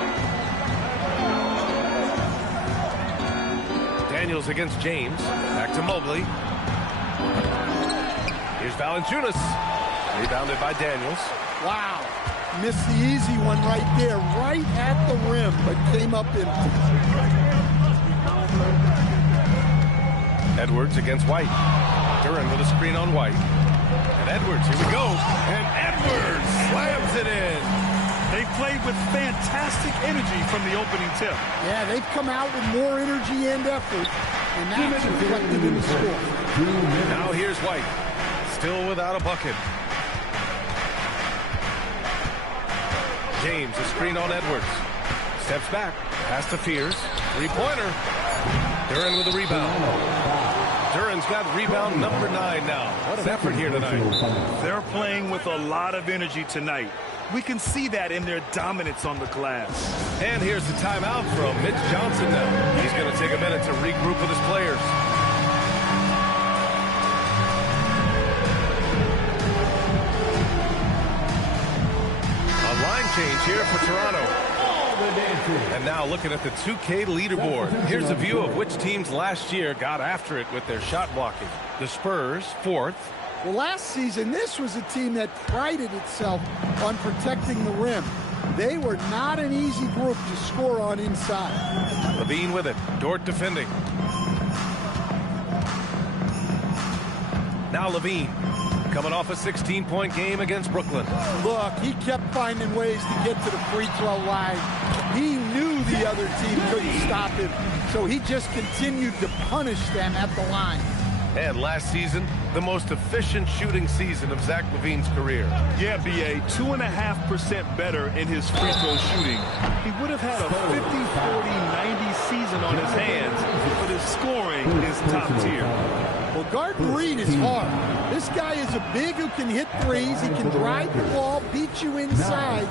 Daniels against James. Back to Mobley. Here's Valanciunas. Rebounded by Daniels. Wow. Missed the easy one right there. Right at the rim, but came up empty. Edwards against White. Duren with a screen on White. And Edwards, here we go. And Edwards slams it in. They played with fantastic energy from the opening tip. Yeah, they've come out with more energy and effort, and that's reflected in the score. Now here's White. Still without a bucket. James, a screen on Edwards. Steps back. Pass to Fears. Three-pointer. Duren with a rebound. Duren's got rebound number 9 now. What an effort here tonight. They're playing with a lot of energy tonight. We can see that in their dominance on the glass. And here's the timeout from Mitch Johnson now. He's going to take a minute to regroup with his players. A line change here for Toronto. And now looking at the 2K leaderboard. Here's a view of which teams last year got after it with their shot blocking. The Spurs, 4th. Well, last season, this was a team that prided itself on protecting the rim. They were not an easy group to score on inside. Levine with it. Dort defending. Now Levine. Coming off a 16-point game against Brooklyn. Look, he kept finding ways to get to the free throw line. He knew the other team couldn't stop him, so he just continued to punish them at the line. And last season, the most efficient shooting season of Zach LaVine's career. Yeah, B.A., 2.5% better in his free throw shooting. He would have had a 50-40-90 season on his hands, but his scoring is top tier. Well, guarding Reed is hard. This guy is a big who can hit threes. He can drive the ball, beat you inside.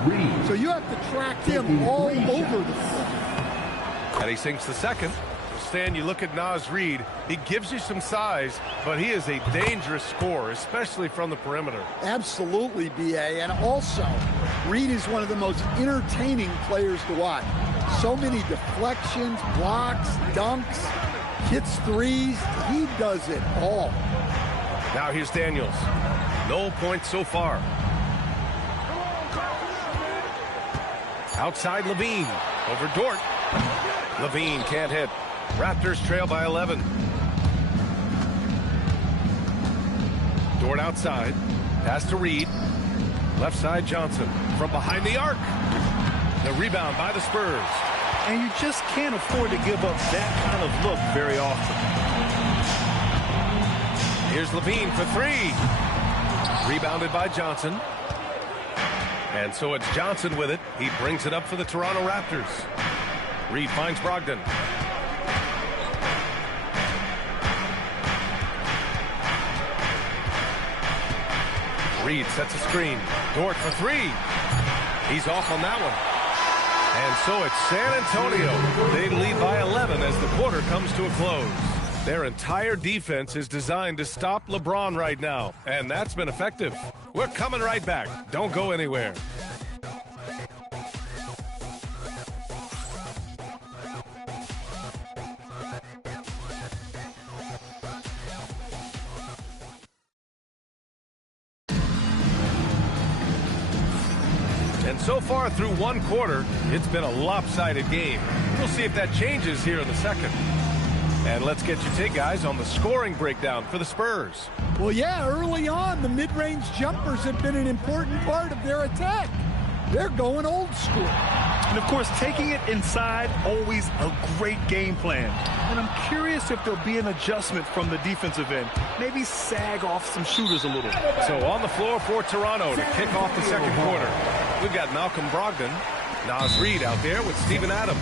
So you have to track him all over the floor. And he sinks the second. Stan, you look at Naz Reid, he gives you some size, but he is a dangerous scorer, especially from the perimeter. Absolutely, B.A. And also, Reid is one of the most entertaining players to watch. So many deflections, blocks, dunks, hits threes. He does it all. Now here's Daniels. No points so far. Outside Levine. Over Dort. Levine can't hit. Raptors trail by 11. Dort outside. Pass to Reed. Left side Johnson. From behind the arc. The rebound by the Spurs. And you just can't afford to give up that kind of look very often. Here's Levine for 3. Rebounded by Johnson. And so it's Johnson with it. He brings it up for the Toronto Raptors. Reed finds Brogdon. Reed sets a screen. Dort for three. He's off on that one. And so it's San Antonio. They lead by 11 as the quarter comes to a close. Their entire defense is designed to stop LeBron right now, and that's been effective. We're coming right back. Don't go anywhere. And so far through one quarter, it's been a lopsided game. We'll see if that changes here in the second. And let's get your take, guys, on the scoring breakdown for the Spurs. Well, yeah, early on, the mid-range jumpers have been an important part of their attack. They're going old school. And, of course, taking it inside, always a great game plan. And I'm curious if there'll be an adjustment from the defensive end. Maybe sag off some shooters a little. So on the floor for Toronto to kick off the second quarter, we've got Malcolm Brogdon, Naz Reid out there with Steven Adams.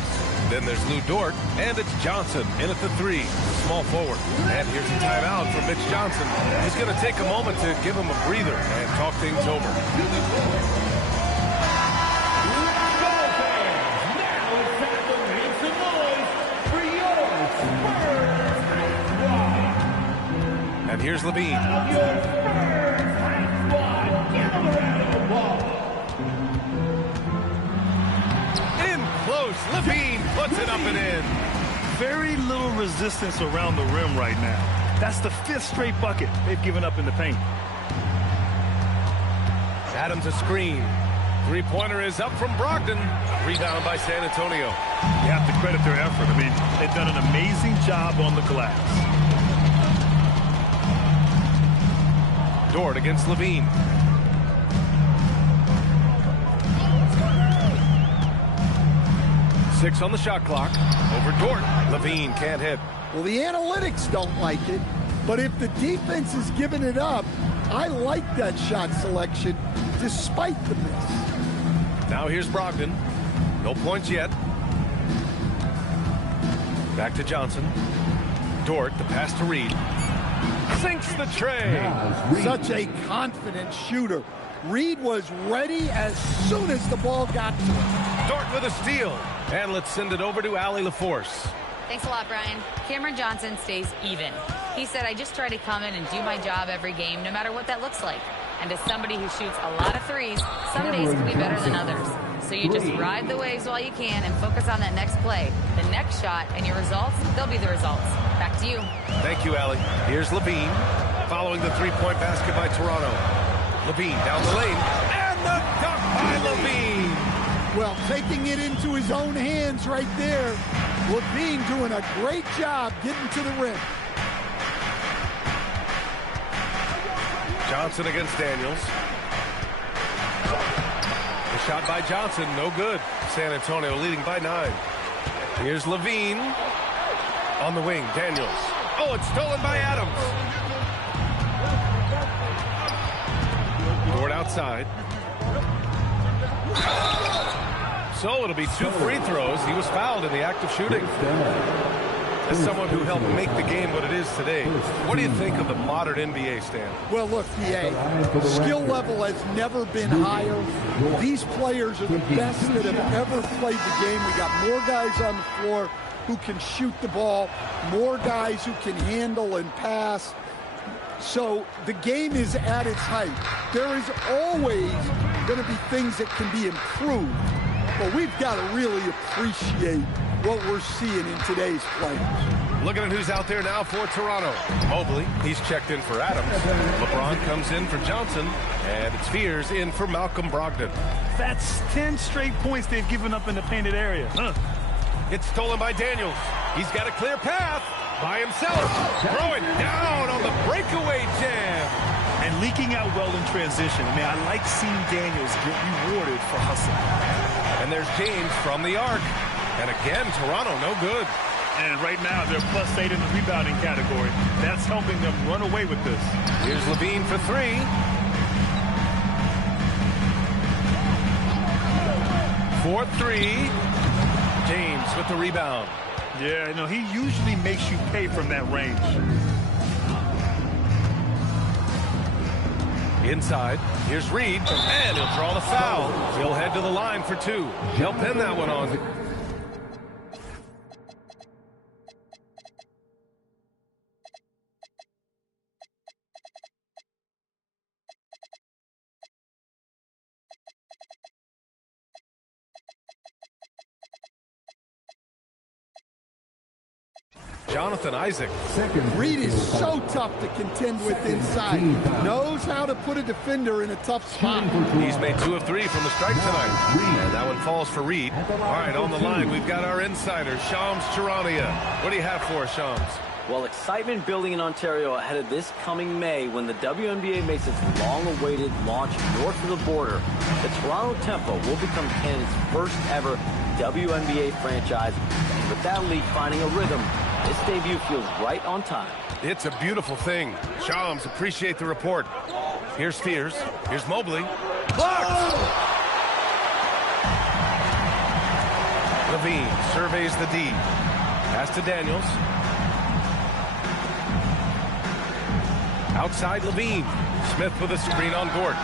Then there's Lou Dort, and it's Johnson in at the three, small forward. And here's a timeout from Mitch Johnson. He's going to take a moment to give him a breather and talk things over. And here's Levine. Levine puts it up and in. Very little resistance around the rim right now. That's the 5th straight bucket they've given up in the paint. Adams a screen. Three-pointer is up from Brogdon. Rebound by San Antonio. You have to credit their effort. I mean, they've done an amazing job on the glass. Dort against Levine. Six on the shot clock. Over Dort. Levine can't hit. Well, the analytics don't like it, but if the defense is giving it up, I like that shot selection despite the miss. Now here's Brogdon. No points yet. Back to Johnson. Dort, the pass to Reed. Sinks the tray. Such a confident shooter. Reed was ready as soon as the ball got to him. Dort with a steal. And let's send it over to Allie LaForce. Thanks a lot, Brian. Cameron Johnson stays even. He said, I just try to come in and do my job every game, no matter what that looks like. And as somebody who shoots a lot of threes, some days can be better than others. So you just ride the waves while you can and focus on that next play. The next shot and your results, they'll be the results. Back to you. Thank you, Allie. Here's Levine following the three-point basket by Toronto. Levine down the lane. And the dunk by Levine. Well, taking it into his own hands right there. Levine doing a great job getting to the rim. Johnson against Daniels. The shot by Johnson, no good. San Antonio leading by 9. Here's Levine on the wing. Daniels. Oh, it's stolen by Adams. Dort outside. So it'll be 2 free throws. He was fouled in the act of shooting. As someone who helped make the game what it is today, what do you think of the modern NBA, Stan? Well, look, PA, skill level has never been higher. These players are the best that have ever played the game. We got more guys on the floor who can shoot the ball, more guys who can handle and pass. So the game is at its height. There is always going to be things that can be improved, but we've got to really appreciate what we're seeing in today's players. Looking at who's out there now for Toronto. Mobley, he's checked in for Adams. LeBron comes in for Johnson, and it's Fears in for Malcolm Brogdon. That's 10 straight points they've given up in the painted area. It's stolen by Daniels. He's got a clear path by himself. Throw it down on the breakaway jam. And leaking out well in transition. I mean, I like seeing Daniels get rewarded for hustling. And there's James from the arc. And again, Toronto, no good. And right now, they're +8 in the rebounding category. That's helping them run away with this. Here's Levine for 3. for three. James with the rebound. Yeah, you know, he usually makes you pay from that range. Inside, here's Reed, and he'll draw the foul. He'll head to the line for two. He'll pin that one on. Jonathan Isaac. Reed is so tough to contend with inside. Knows how to put a defender in a tough spot. He's made 2 of 3 from the stripe tonight. And that one falls for Reed. All right, on the line, we've got our insider, Shams Charania. What do you have for us, Shams? Well, excitement building in Ontario ahead of this coming May when the WNBA makes its long-awaited launch north of the border. The Toronto Tempo will become Canada's first ever WNBA franchise. And with that league finding a rhythm, this debut feels right on time. It's a beautiful thing. Shams, appreciate the report. Here's Fears. Here's Mobley. Blocked! Levine surveys the D. Pass to Daniels. Outside Levine. Smith with a screen on Gort.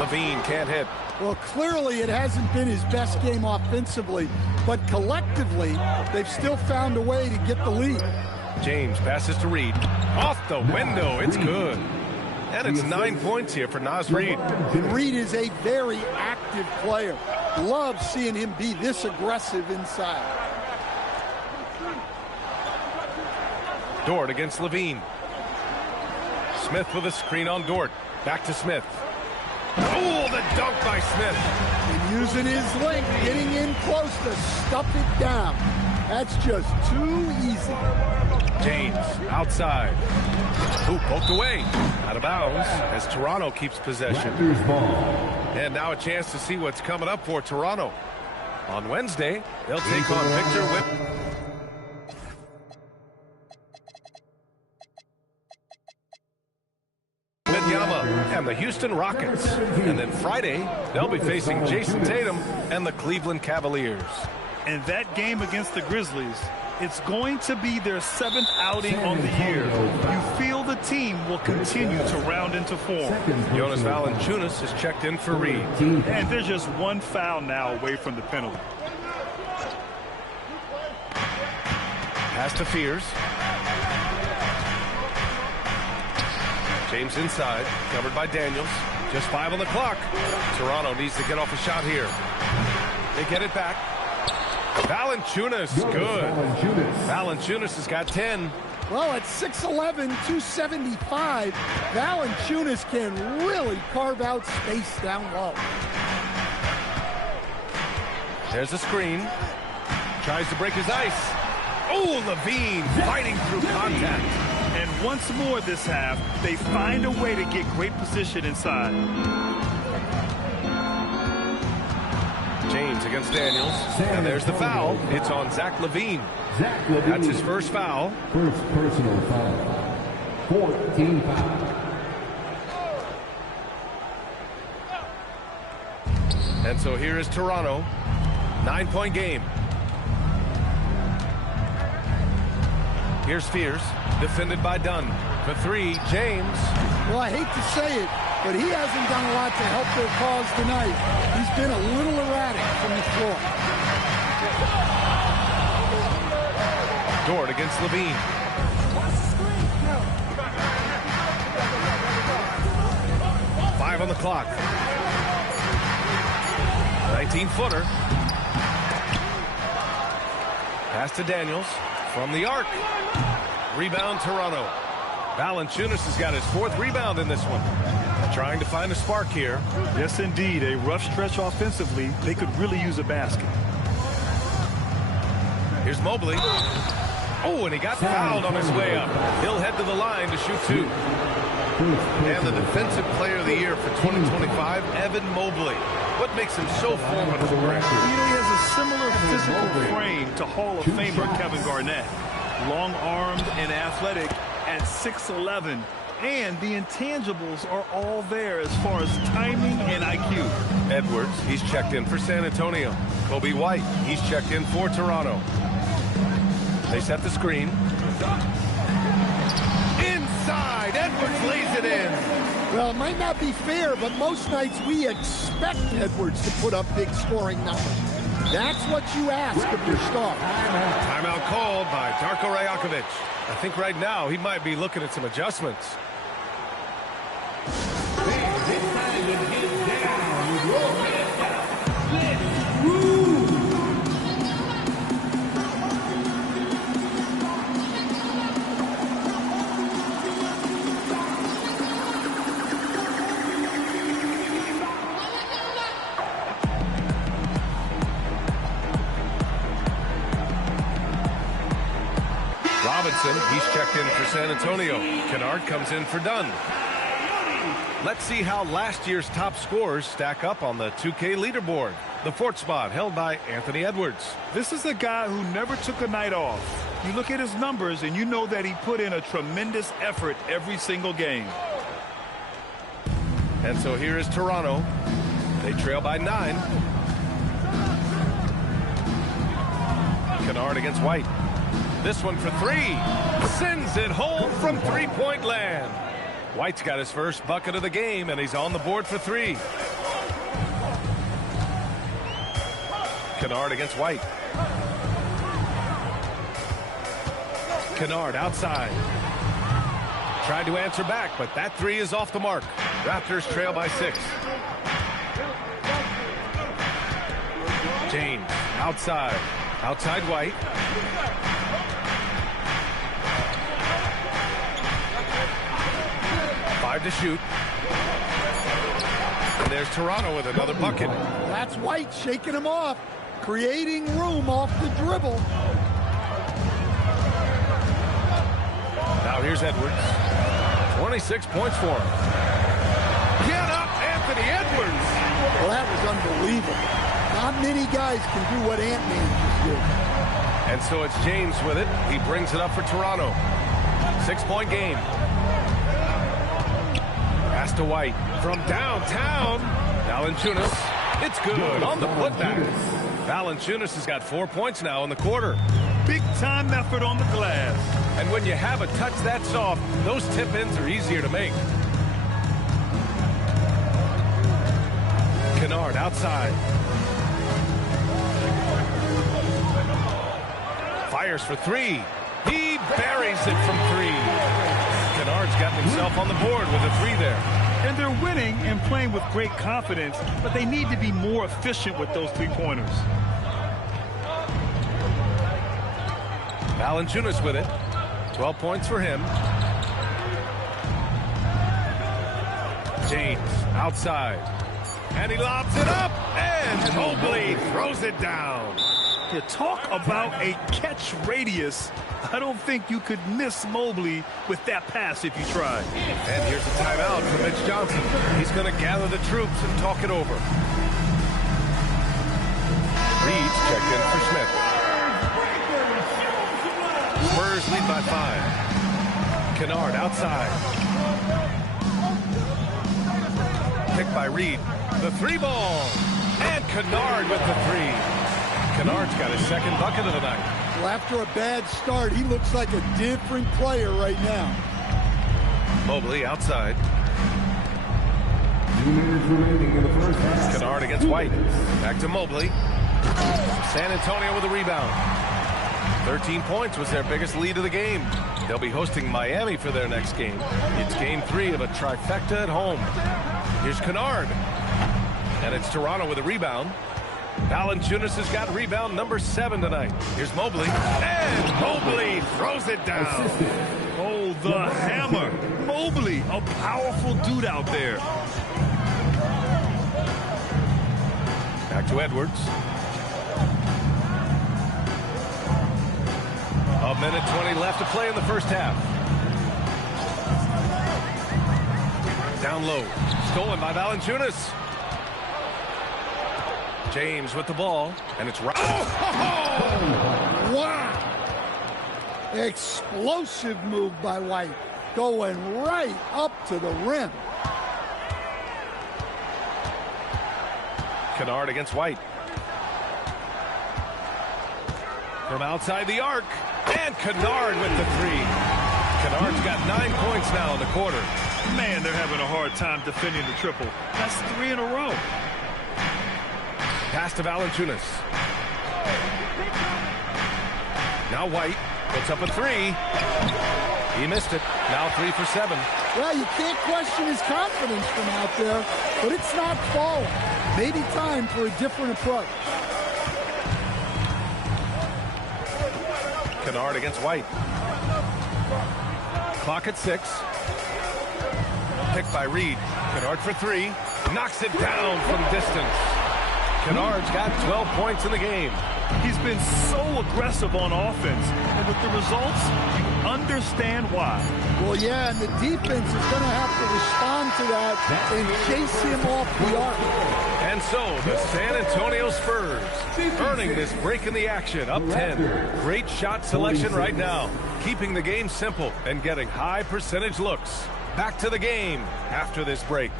Levine can't hit. Well, clearly it hasn't been his best game offensively, but collectively, they've still found a way to get the lead. James passes to Reed. Off the window. It's good. And it's 9 points here for Naz Reid. And Reed is a very active player. Love seeing him be this aggressive inside. Dort against Levine. Smith with a screen on Dort. Back to Smith. Oh, the dunk by Smith. And using his length, getting in close to stuff it down. That's just too easy. James outside. Hoop poked away. Out of bounds as Toronto keeps possession. And now a chance to see what's coming up for Toronto. On Wednesday, they'll take on Victor Whip. And the Houston Rockets. And then Friday, they'll be facing Jason Tatum and the Cleveland Cavaliers. And that game against the Grizzlies, it's going to be their 7th outing on the year. You feel the team will continue to round into form. Jonas Valanciunas is checked in for Reed. And they're just one foul now away from the penalty. Pass to Fears. James inside, covered by Daniels. Just 5 on the clock. Toronto needs to get off a shot here. They get it back. Valanciunas, good. Valanciunas has got 10. Well, at 6'11", 275, Valanciunas can really carve out space down low. There's a screen. Tries to break his ice. Oh, Levine fighting through contact. And once more this half, they find a way to get great position inside. James against Daniels. And there's the foul. It's on Zach LaVine. That's his first foul. First personal foul. 14 foul. And so here is Toronto. 9-point game. Here's Fears, defended by Dunn. For 3, James. Well, I hate to say it, but he hasn't done a lot to help their cause tonight. He's been a little erratic from the floor. Dort against Levine. Five on the clock. 19-footer. Pass to Daniels from the arc. Rebound, Toronto. Valanciunas has got his 4th rebound in this one. Trying to find a spark here. Yes, indeed. A rough stretch offensively. They could really use a basket. Here's Mobley. Oh, and he got fouled on his way up. He'll head to the line to shoot 2. And the Defensive Player of the Year for 2025, Evan Mobley. What makes him so formidable? You know, he has a similar physical frame to Hall of Famer Kevin Garnett. Long-armed and athletic at 6'11", and the intangibles are all there as far as timing and IQ. Edwards, he's checked in for San Antonio. Kobe White, he's checked in for Toronto. They set the screen. Inside, Edwards lays it in. Well, it might not be fair, but most nights we expect Edwards to put up big scoring numbers. That's what you ask of your star. Timeout called by Darko Rajakovic. I think right now he might be looking at some adjustments. Robinson, he's checked in for San Antonio. Kennard comes in for Dunn. Let's see how last year's top scorers stack up on the 2K leaderboard. The fourth spot held by Anthony Edwards. This is a guy who never took a night off. You look at his numbers and you know that he put in a tremendous effort every single game. And so here is Toronto. They trail by 9. Kennard against White. This one for 3. Sends it home from three-point land. White's got his first bucket of the game, and he's on the board for 3. Kennard against White. Kennard outside. Tried to answer back, but that 3 is off the mark. Raptors trail by 6. James outside. Outside White. Five to shoot. And there's Toronto with another bucket. That's White shaking him off, creating room off the dribble. Now here's Edwards. 26 points for him. Get up, Anthony Edwards! Well, that was unbelievable. Not many guys can do what Ant-Man just did. And so it's James with it. He brings it up for Toronto. 6-point game. Pass to White from downtown. Valanciunas. It's good on the putback. Valanciunas has got 4 points now in the quarter. Big time effort on the glass. And when you have a touch that soft, those tip-ins are easier to make. Kennard outside. Fires for 3. He buries it from 3. Kennard's gotten himself on the board with a 3 there. And they're winning and playing with great confidence, but they need to be more efficient with those 3-pointers. Valanciunas with it. 12 points for him. James outside. And he lobs it up. And Mobley throws it down. You talk about a catch radius. I don't think you could miss Mobley with that pass if you tried. And here's a timeout for Mitch Johnson. He's going to gather the troops and talk it over. Reed's checked in for Smith. Spurs lead by 5. Kennard outside. Picked by Reed. The 3-ball. And Kennard with the 3. Kennard's got his second bucket of the night. Well, after a bad start, he looks like a different player right now. Mobley outside. 2 minutes remaining in the first half. Kennard against White. Back to Mobley. San Antonio with a rebound. 13 points was their biggest lead of the game. They'll be hosting Miami for their next game. It's game 3 of a trifecta at home. Here's Kennard. And it's Toronto with a rebound. Valanciunas has got rebound number 7 tonight. Here's Mobley. And Mobley throws it down. Oh, the hammer. Mobley, a powerful dude out there. Back to Edwards. A minute 20 left to play in the first half. Down low. Stolen by Valanciunas. James with the ball, and it's right. Oh! Wow! Explosive move by White. going right up to the rim. Kennard against White. From outside the arc. And Kennard with the three. Kennard's got 9 points now in the quarter. Man, they're having a hard time defending the triple. That's 3 in a row. Pass to Valanciunas. Now White puts up a three. He missed it. Now 3 for 7. Well, you can't question his confidence from out there, but it's not falling. Maybe time for a different approach. Kennard against White. Clock at 6. Picked by Reed. Kennard for 3. Knocks it down from distance. Kennard's got 12 points in the game. He's been so aggressive on offense, and with the results, you understand why. Well, yeah, and the defense is going to have to respond to that and chase him off the arc. And so, the San Antonio Spurs earning this break in the action, up 10. Great shot selection right now, keeping the game simple and getting high percentage looks. Back to the game after this break.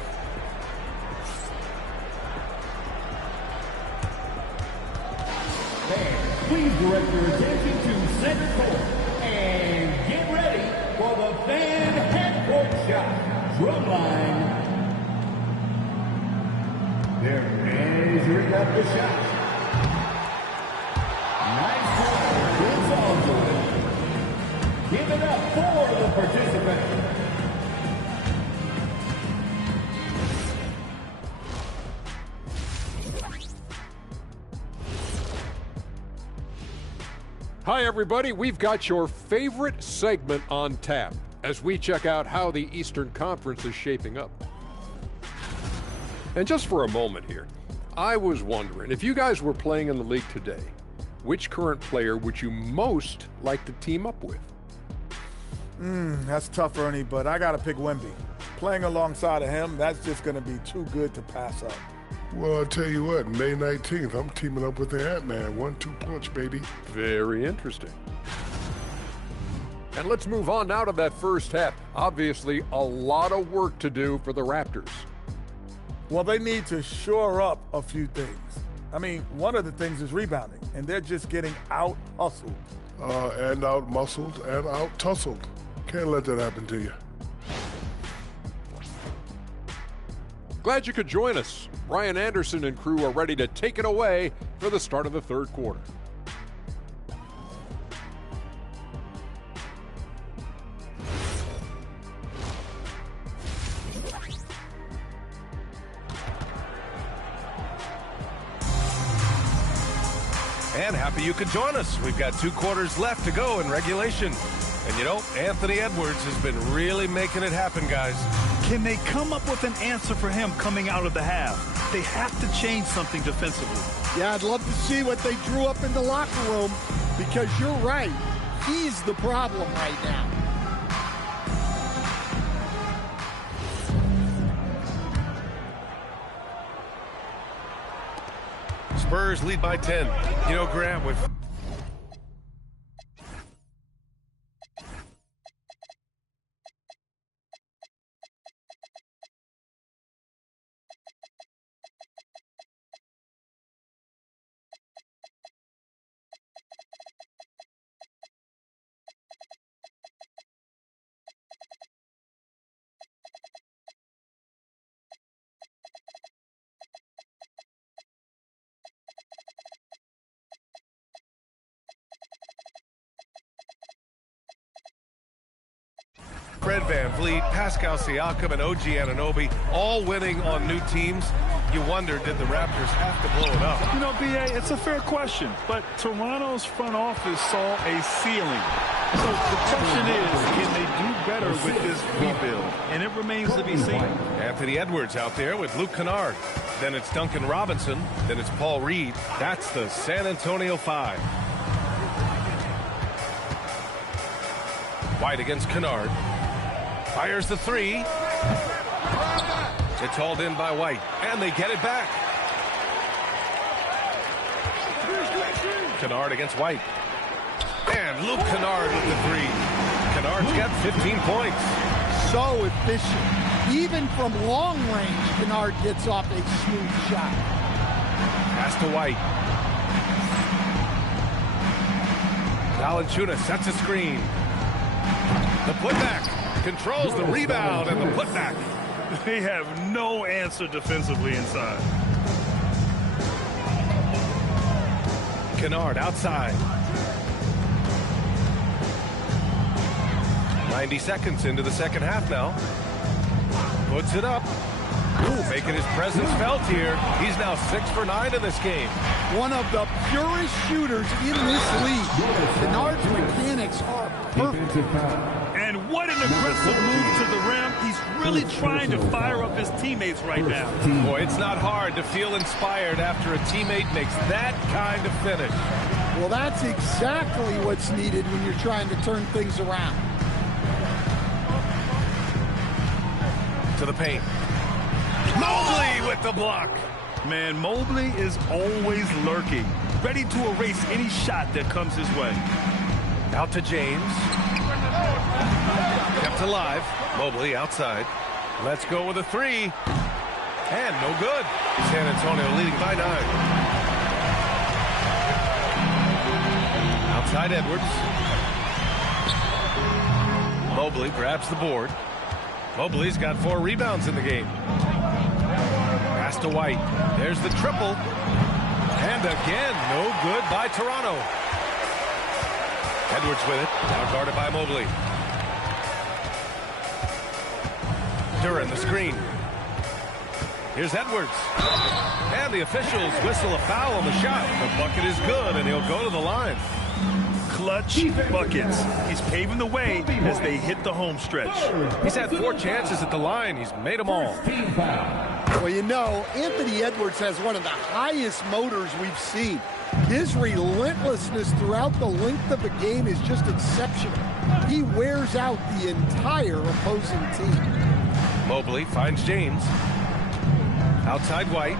Please direct your attention to center court and get ready for the fan half-court shot. Drumline. They're measuring up the shot. Nice work. It's all good. Give it up for the participant. Hi, everybody. We've got your favorite segment on tap as we check out how the Eastern Conference is shaping up. And just for a moment here, I was wondering, if you guys were playing in the league today, which current player would you most like to team up with? That's tough, Ernie, but I got to pick Wemby. Playing alongside of him, that's just going to be too good to pass up. Well, I'll tell you what, May 19th, I'm teaming up with the Ant-Man. 1-2 punch, baby. Very interesting. And let's move on now to that first half. Obviously, a lot of work to do for the Raptors. Well, they need to shore up a few things. I mean, one of the things is rebounding, and they're just getting out-hustled. And out-muscled and out-tussled. Can't let that happen to you. Glad you could join us. Ryan Anderson and crew are ready to take it away for the start of the third quarter. And happy you could join us. We've got 2 quarters left to go in regulation. And you know, Anthony Edwards has been really making it happen, guys. Can they come up with an answer for him coming out of the half? They have to change something defensively. Yeah, I'd love to see what they drew up in the locker room, because you're right. He's the problem right now. Spurs lead by 10. You know, Grant, with Fred VanVleet, Pascal Siakam, and OG Anunoby all winning on new teams, you wonder, did the Raptors have to blow it up? You know, B.A., it's a fair question, but Toronto's front office saw a ceiling. So the question is, can they do better with this rebuild? And it remains to be seen. Anthony Edwards out there with Luke Kennard. Then it's Duncan Robinson. Then it's Paul Reed. That's the San Antonio 5. White against Kennard. Fires the 3. It's hauled in by White, and they get it back. Kennard against White. And Luke Kennard with the 3. Kennard's got 15 points. So efficient. Even from long range, Kennard gets off a smooth shot. Pass to White. Valanciunas sets a screen. The putback controls the rebound and the putback. They have no answer defensively inside. Kennard outside. 90 seconds into the second half now. Puts it up. Ooh, making his presence felt here. He's now 6 for 9 in this game. One of the purest shooters in this league. Kennard's mechanics are perfect. And what an aggressive move to the rim. He's really trying to fire up his teammates right now. Boy, it's not hard to feel inspired after a teammate makes that kind of finish. Well, that's exactly what's needed when you're trying to turn things around. To the paint. Mobley with the block. Man, Mobley is always lurking, ready to erase any shot that comes his way. Out to James. Kept alive. Mobley outside. Let's go with a 3. And no good. San Antonio leading by 9. Outside Edwards. Mobley grabs the board. Mobley's got 4 rebounds in the game. Pass to White. There's the triple. And again, no good by Toronto. Edwards with it. Now guarded by Mobley. Duran the screen. Here's Edwards. And the officials whistle a foul on the shot. The bucket is good, and he'll go to the line. Clutch buckets. He's paving the way as they hit the home stretch. He's had 4 chances at the line. He's made them all. Well, you know, Anthony Edwards has one of the highest motors we've seen. His relentlessness throughout the length of the game is just exceptional. He wears out the entire opposing team. Mobley finds James. Outside White.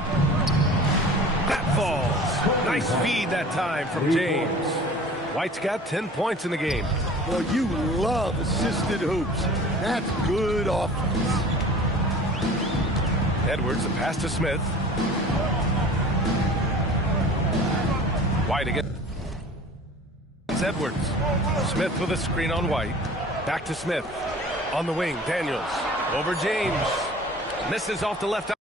That falls. Nice feed that time from James. White's got 10 points in the game. Well, you love assisted hoops. That's good offense. Edwards, a pass to Smith. White again. It's Edwards. Smith with a screen on White. Back to Smith. On the wing, Daniels. Over James. Misses off the left.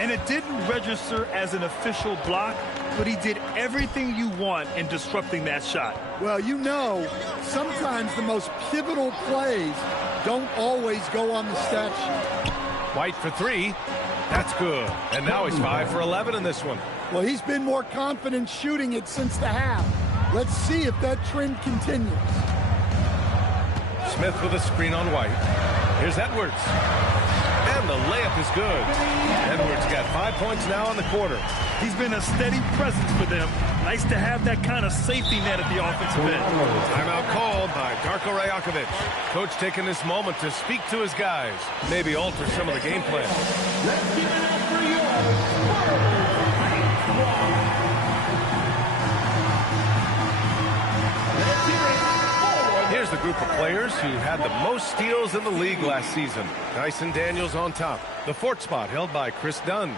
And it didn't register as an official block, but he did everything you want in disrupting that shot. Well, you know, sometimes the most pivotal plays don't always go on the stat sheet. White for 3. That's good. And now he's 5 for 11 in this one. Well, he's been more confident shooting it since the half. Let's see if that trend continues. Smith with a screen on White. Here's Edwards. And the layup is good. Edwards got 5 points now in the quarter. He's been a steady presence for them. Nice to have that kind of safety net at the offensive end. Timeout called by Darko Rajakovic. Coach taking this moment to speak to his guys. Maybe alter some of the game plan. Let's give it up for yours. Here's the group of players who had the most steals in the league last season. Dyson Daniels on top. The 4th spot held by Chris Dunn.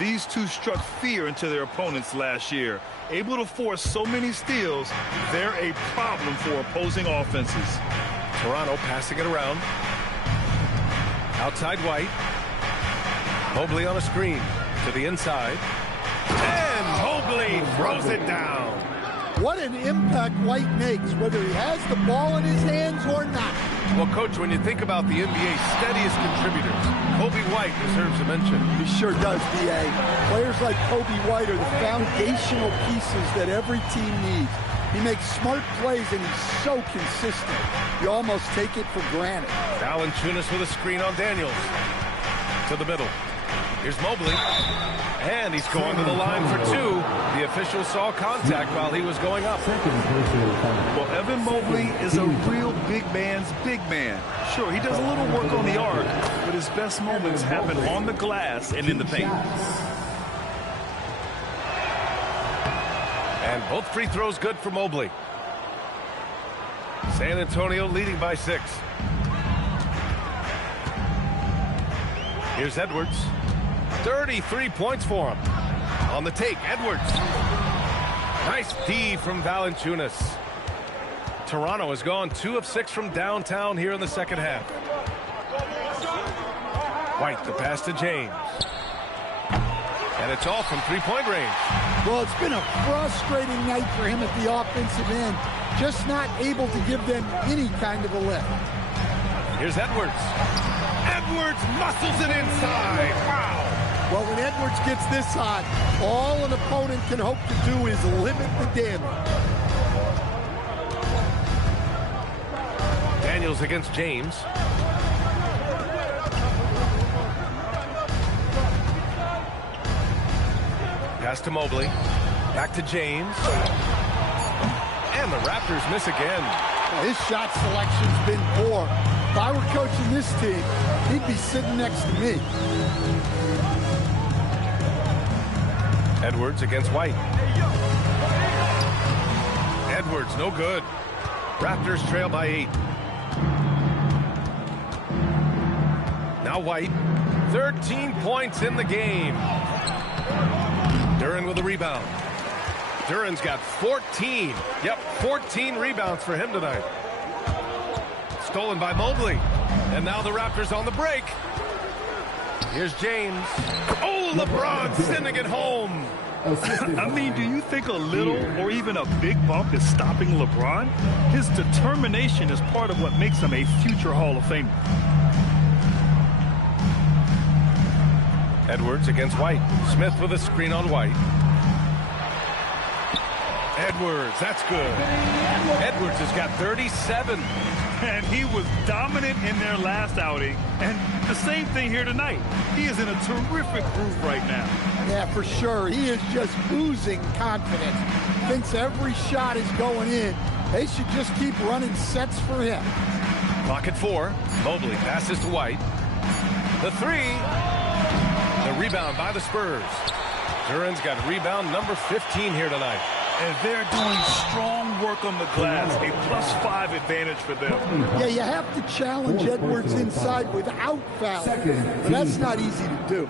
These two struck fear into their opponents last year. Able to force so many steals, they're a problem for opposing offenses. Toronto passing it around. Outside White. Mobley on a screen to the inside. And Mobley throws it down. What an impact White makes, whether he has the ball in his hands or not. Well, Coach, when you think about the NBA's steadiest contributors, Coby White deserves a mention. He sure does, B.A. Players like Coby White are the foundational pieces that every team needs. He makes smart plays, and he's so consistent. You almost take it for granted. Valanciunas with a screen on Daniels. To the middle. Here's Mobley. And he's going to the line for two. The official saw contact while he was going up. Well, Evan Mobley is a real big man's big man. Sure, he does a little work on the arc, but his best moments happen on the glass and in the paint. And both free throws good for Mobley. San Antonio leading by 6. Here's Edwards. 33 points for him. On the take, Edwards. Nice D from Valanciunas. Toronto has gone 2 of 6 from downtown here in the second half. White, the pass to James. And it's all from three-point range. Well, it's been a frustrating night for him at the offensive end. Just not able to give them any kind of a lift. Here's Edwards. Edwards muscles it inside. Wow. Well, when Edwards gets this hot, all an opponent can hope to do is limit the damage. Daniels against James. Pass to Mobley. Back to James. And the Raptors miss again. Well, his shot selection's been poor. If I were coaching this team, he'd be sitting next to me. Edwards against White. Edwards, no good. Raptors trail by 8. Now White. 13 points in the game. Duren with a rebound. Duren's got 14. Yep, 14 rebounds for him tonight. Stolen by Mobley. And now the Raptors on the break. Here's James. Oh, LeBron sending it home. I mean, do you think a little or even a big bump is stopping LeBron? His determination is part of what makes him a future Hall of Famer. Edwards against White. Smith with a screen on White. Edwards, that's good. Edwards has got 37. And he was dominant in their last outing. And the same thing here tonight. He is in a terrific groove right now. Yeah, for sure. He is just oozing confidence. Thinks every shot is going in. They should just keep running sets for him. Clock at 4. Mobley passes to White. The 3. The rebound by the Spurs. Duren's got rebound number 15 here tonight. And they're doing strong work on the glass. A +5 advantage for them. Yeah, you have to challenge Edwards inside without fouling. That's not easy to do.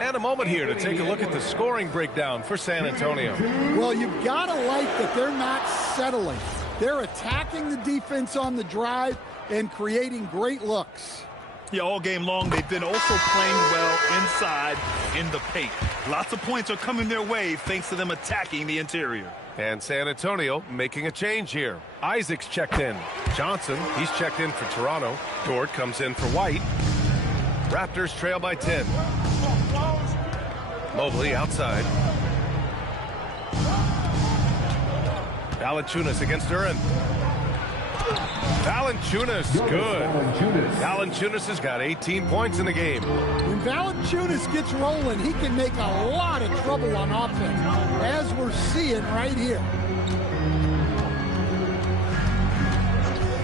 And a moment here to take a look at the scoring breakdown for San Antonio. Well, you've got to like that they're not settling. They're attacking the defense on the drive and creating great looks. Yeah, all game long, they've been also playing well inside in the paint. Lots of points are coming their way thanks to them attacking the interior. And San Antonio making a change here. Isaac's checked in. Johnson, he's checked in for Toronto. Dort comes in for White. Raptors trail by 10. Mobley outside. Valanciunas against Duren. Valanciunas, good. Valanciunas has got 18 points in the game. When Valanciunas gets rolling, he can make a lot of trouble on offense, as we're seeing right here.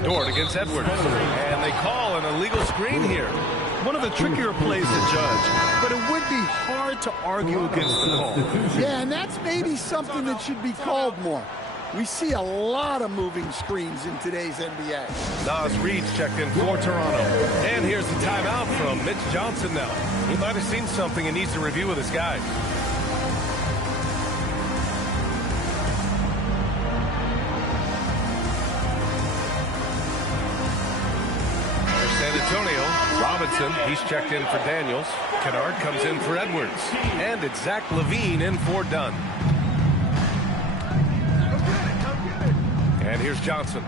Dort against Edwards. And they call an illegal screen here. One of the trickier plays to judge, but it would be hard to argue against the call. Yeah, and that's maybe something that should be called more. We see a lot of moving screens in today's NBA. Naz Reid's checked in for Toronto. And here's the timeout from Mitch Johnson now. He might have seen something he needs to review with his guys. For San Antonio, Robinson, he's checked in for Daniels. Kennard comes in for Edwards. And it's Zach LaVine in for Dunn. And here's Johnson.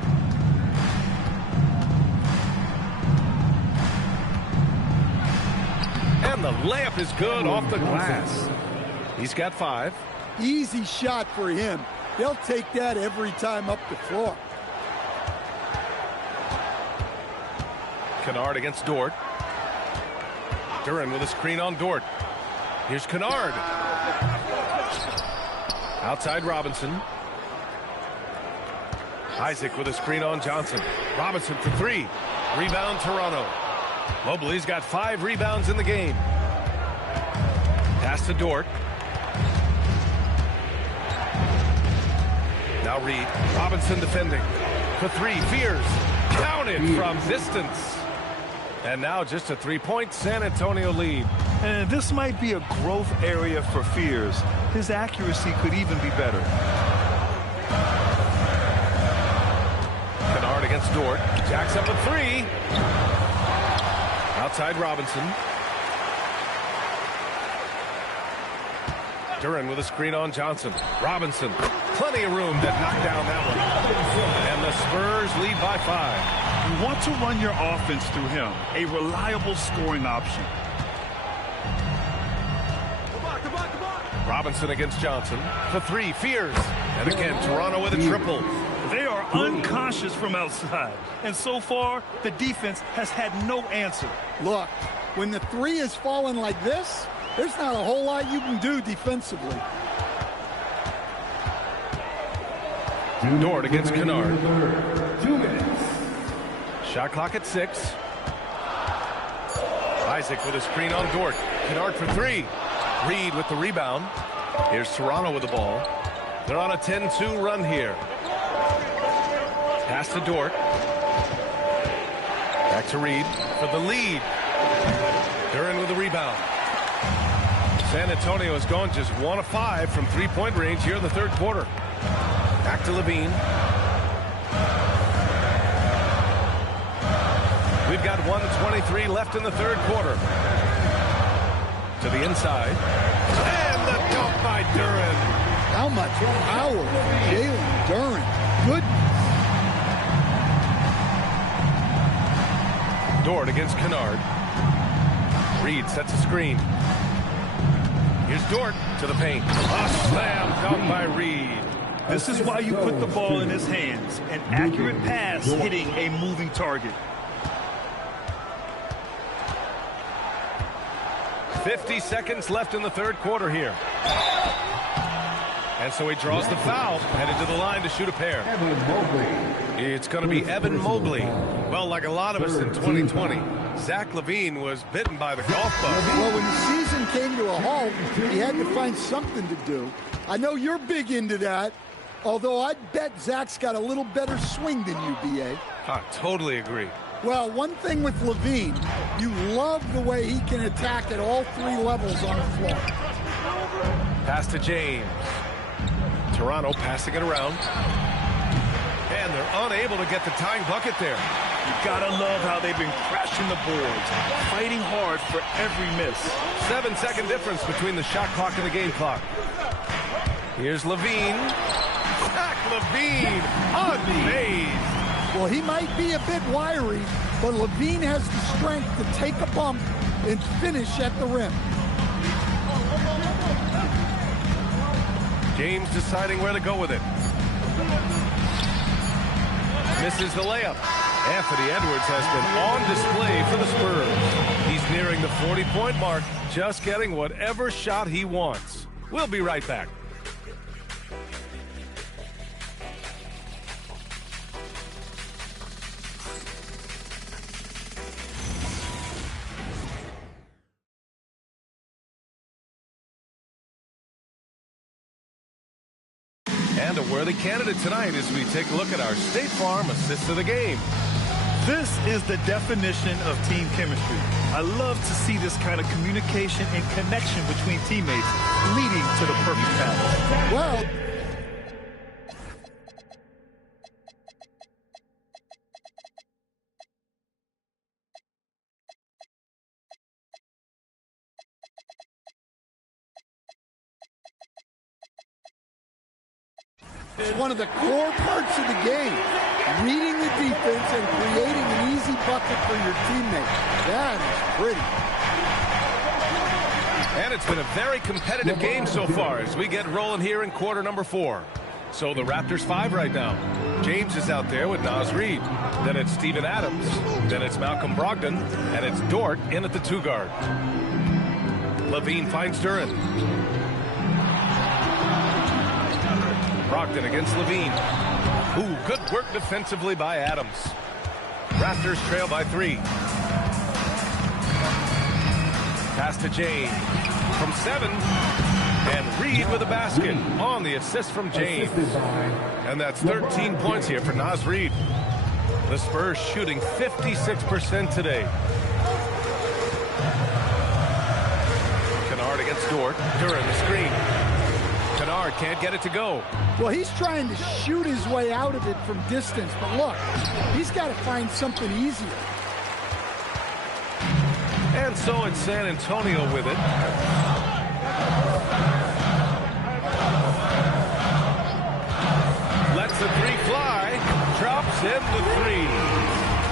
And the layup is good off the glass. He's got 5. Easy shot for him. They'll take that every time up the floor. Kennard against Dort. Duren with a screen on Dort. Here's Kennard. Outside Robinson. Isaac with a screen on Johnson. Robinson for 3. Rebound Toronto. Mobley's got 5 rebounds in the game. Pass to Dort. Now Reed. Robinson defending. For 3. Fears. Counted from distance. And now just a 3-point San Antonio lead. And this might be a growth area for Fears. His accuracy could even be better. Kennard against Dort. Jacks up a 3. Outside Robinson. Duren with a screen on Johnson. Robinson. Plenty of room to knock down that one. And the Spurs lead by 5. You want to run your offense through him. A reliable scoring option. Robinson against Johnson. For 3. Fears. And again, Toronto with a triple. They are unconscious from outside. And so far, the defense has had no answer. Look, when the 3 is falling like this, there's not a whole lot you can do defensively. Dort against Kennard. 2 minutes. Shot clock at 6. Isaac with a screen on Dort. Kennard for 3. Reed with the rebound. Here's Toronto with the ball. They're on a 10-2 run here. Pass to Dort. Back to Reed for the lead. Duren with the rebound. San Antonio has gone just 1 of 5 from 3-point range here in the third quarter. Back to Levine. We've got 1:23 left in the third quarter. To the inside. And the dunk by Duren. How much power, Jalen Duren. Goodness. Dort against Kennard. Reed sets a screen. Here's Dort to the paint. A slam dunk by Reed. This is why you put the ball in his hands. An accurate pass hitting a moving target. 50 seconds left in the third quarter here. And so he draws the foul, headed to the line to shoot a pair. It's going to be Evan Mobley. Well, like a lot of us in 2020, Zach LaVine was bitten by the golf bug. Well, when the season came to a halt, he had to find something to do. I know you're big into that, although I bet Zach's got a little better swing than you, B.A. I totally agree. Well, one thing with LaVine, you love the way he can attack at all 3 levels on the floor. Pass to James. Toronto passing it around. And they're unable to get the tying bucket there. You gotta love how they've been crashing the boards, fighting hard for every miss. 7-second difference between the shot clock and the game clock. Here's LaVine. Zach LaVine unfazed. Well, he might be a bit wiry, but LaVine has the strength to take a bump and finish at the rim. James deciding where to go with it. Misses the layup. Anthony Edwards has been on display for the Spurs. He's nearing the 40-point mark, just getting whatever shot he wants. We'll be right back. And a worthy candidate tonight as we take a look at our State Farm assist of the game. This is the definition of team chemistry. I love to see this kind of communication and connection between teammates leading to the perfect pass. Well, it's one of the core parts of the game. Reading the defense and creating an easy bucket for your teammate. That is pretty. And it's been a very competitive game so far as we get rolling here in quarter number 4. So the Raptors 5 right now. James is out there with Naz Reid. Then it's Steven Adams. Then it's Malcolm Brogdon. And it's Dort in at the 2 guard. LaVine finds Duren. Brogdon against LaVine. Ooh, good work defensively by Adams. Raptors trail by 3. Pass to James from 7. And Reid with a basket on the assist from James. And that's 13 points here for Naz Reid. The Spurs shooting 56% today. Kennard against Dort. Duren the screen. Kennard can't get it to go. Well, he's trying to shoot his way out of it from distance. But look, he's got to find something easier. And so it's San Antonio with it. Lets the 3 fly. Drops in the 3.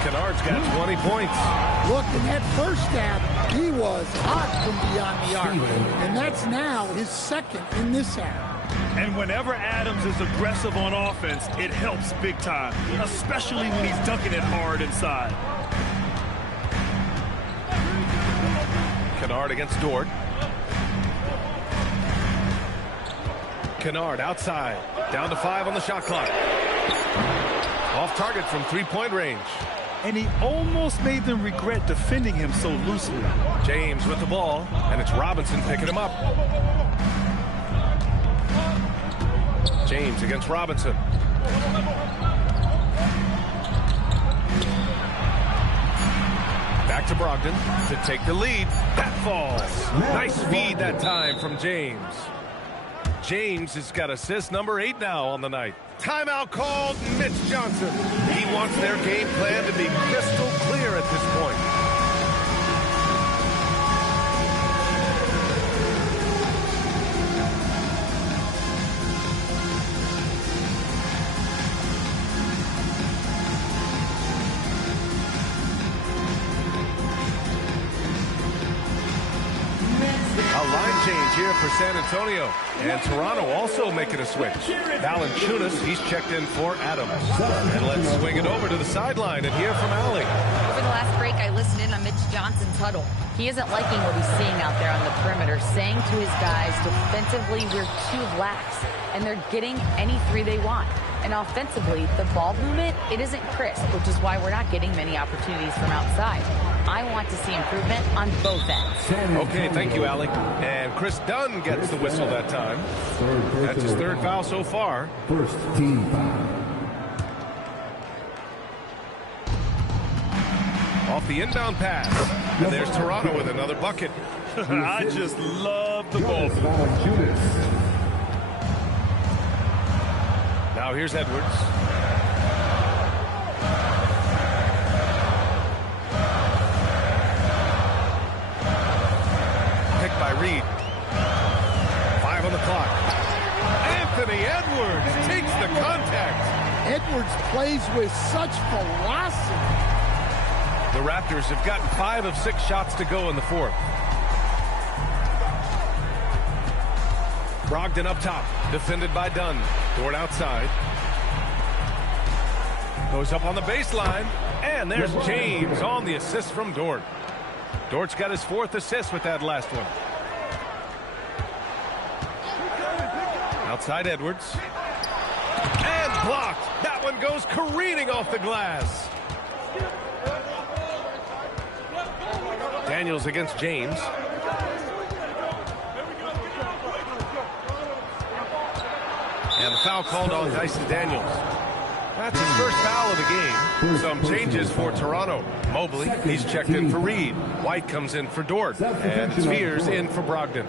Kennard's got 20 points. Look, in that first half, he was hot from beyond the arc. And that's now his second in this half. And whenever Adams is aggressive on offense, it helps big time, especially when he's dunking it hard inside. Kennard against Dort. Kennard outside. Down to 5 on the shot clock. Off target from 3-point range. And he almost made them regret defending him so loosely. James with the ball, and it's Robinson picking him up. James against Robinson. Back to Brogdon to take the lead. That falls. Nice feed that time from James. James has got assist number 8 now on the night. Timeout called. Mitch Johnson. He wants their game plan to be crystal clear at this point. Change here for San Antonio. And Toronto also making a switch. Valanciunas, he's checked in for Adams. And let's swing it over to the sideline and hear from Allie. Over the last break, I listened in on Mitch Johnson's huddle. He isn't liking what he's seeing out there on the perimeter, saying to his guys, defensively, we're too lax. And they're getting any 3 they want. And offensively, the ball movement, it isn't crisp, which is why we're not getting many opportunities from outside. I want to see improvement on both ends. Okay, thank you, Alec. And Chris Dunn gets the whistle that time. That's his 3rd foul so far. First team foul. Off the inbound pass. And there's Toronto with another bucket. I just love the ball. Now here's Edwards. Picked by Reid. 5 on the clock. Anthony Edwards takes the contact. Edwards plays with such velocity. The Raptors have gotten 5 of 6 shots to go in the 4th. Brogdon up top, defended by Dunn. Dort outside. Goes up on the baseline, and there's James on the assist from Dort. Dort's got his 4th assist with that last one. Outside Edwards. And blocked. That one goes careening off the glass. Daniels against James. And the foul called on Dyson Daniels. That's his first foul of the game. Some changes for Toronto. Mobley, he's checked in for Reid. White comes in for Dort. And Spears in for Brogdon.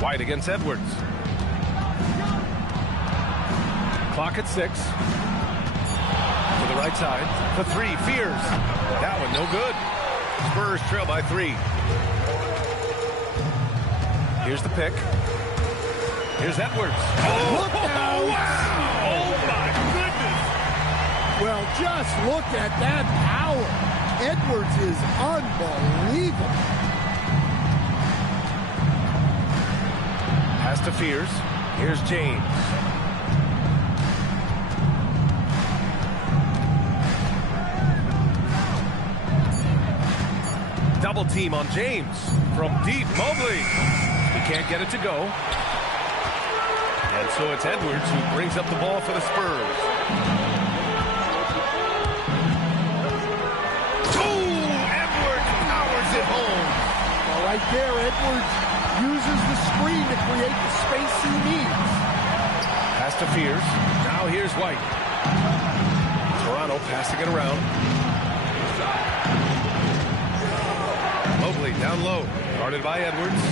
White against Edwards. Clock at 6. To the right side. The 3. Fears. That one no good. Spurs trail by 3. Here's the pick. Here's Edwards. Look out! Wow! Oh, my goodness! Well, just look at that power. Edwards is unbelievable. Pass to Fears. Here's James. Double team on James. From deep, Mobley. He can't get it to go. And so it's Edwards who brings up the ball for the Spurs. Edwards powers it home. Well, right there, Edwards uses the screen to create the space he needs. Pass to Fears. Now here's White. Toronto passing it around. Mobley down low. Guarded by Edwards.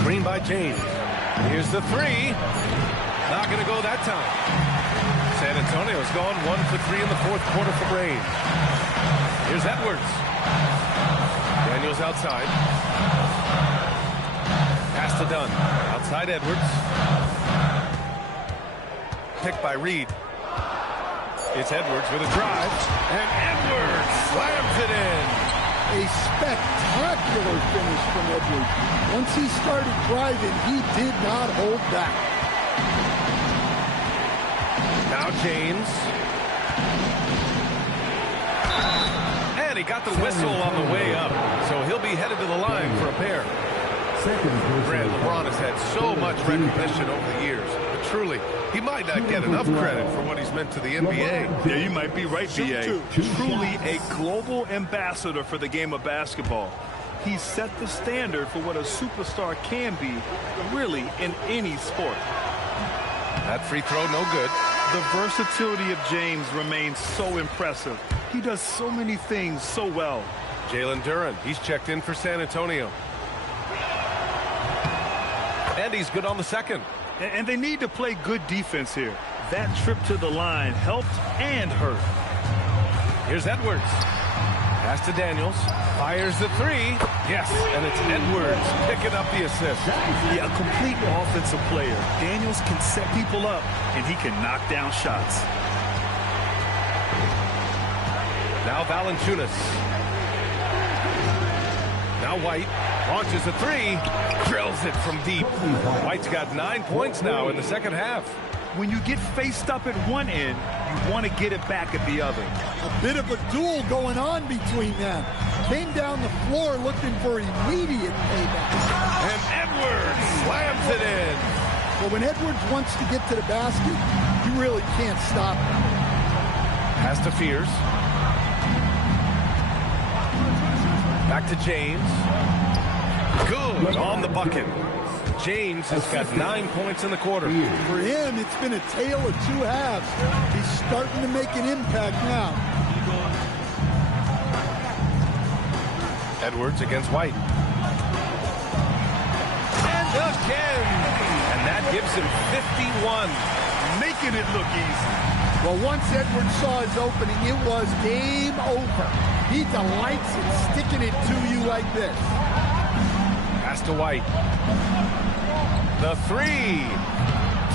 Screen by James. Here's the three. Not going to go that time. San Antonio's gone 1 for 3 in the fourth quarter for range. Here's Edwards. Daniels outside. Pass to Dunn. Outside Edwards. Picked by Reed. It's Edwards with a drive. And Edwards slams it in. A spectacular finish from Edwards. Once he started driving, he did not hold back. Now James. And he got the whistle on the way up. So he'll be headed to the line for a pair. Grant, LeBron has had so much recognition over the years. But truly, he might not get enough credit for what he's meant to the NBA. Yeah, you might be right, B.A. Truly a global ambassador for the game of basketball. He set the standard for what a superstar can be, really, in any sport. That free throw, no good. The versatility of James remains so impressive. He does so many things so well. Jalen Duren, he's checked in for San Antonio. And he's good on the second. And they need to play good defense here. That trip to the line helped and hurt. Here's Edwards. Pass to Daniels. Fires the three. Yes, and it's Edwards picking up the assist. Yeah, a complete offensive player. Daniels can set people up, and he can knock down shots. Now Valanciunas. Now White launches a three. Drills it from deep. White's got 9 points now in the second half. When you get faced up at one end, you want to get it back at the other. A bit of a duel going on between them. Came down the floor looking for immediate payback. And Edwards slams it in. Well, when Edwards wants to get to the basket, you really can't stop him. Pass to Fears. Back to James. Good on the bucket. James has got 9 points in the quarter. For him, it's been a tale of two halves. He's starting to make an impact now. Edwards against White. And again. And that gives him 51. Making it look easy. Well, once Edwards saw his opening, it was game over. He delights in sticking it to you like this. Pass to White. The three.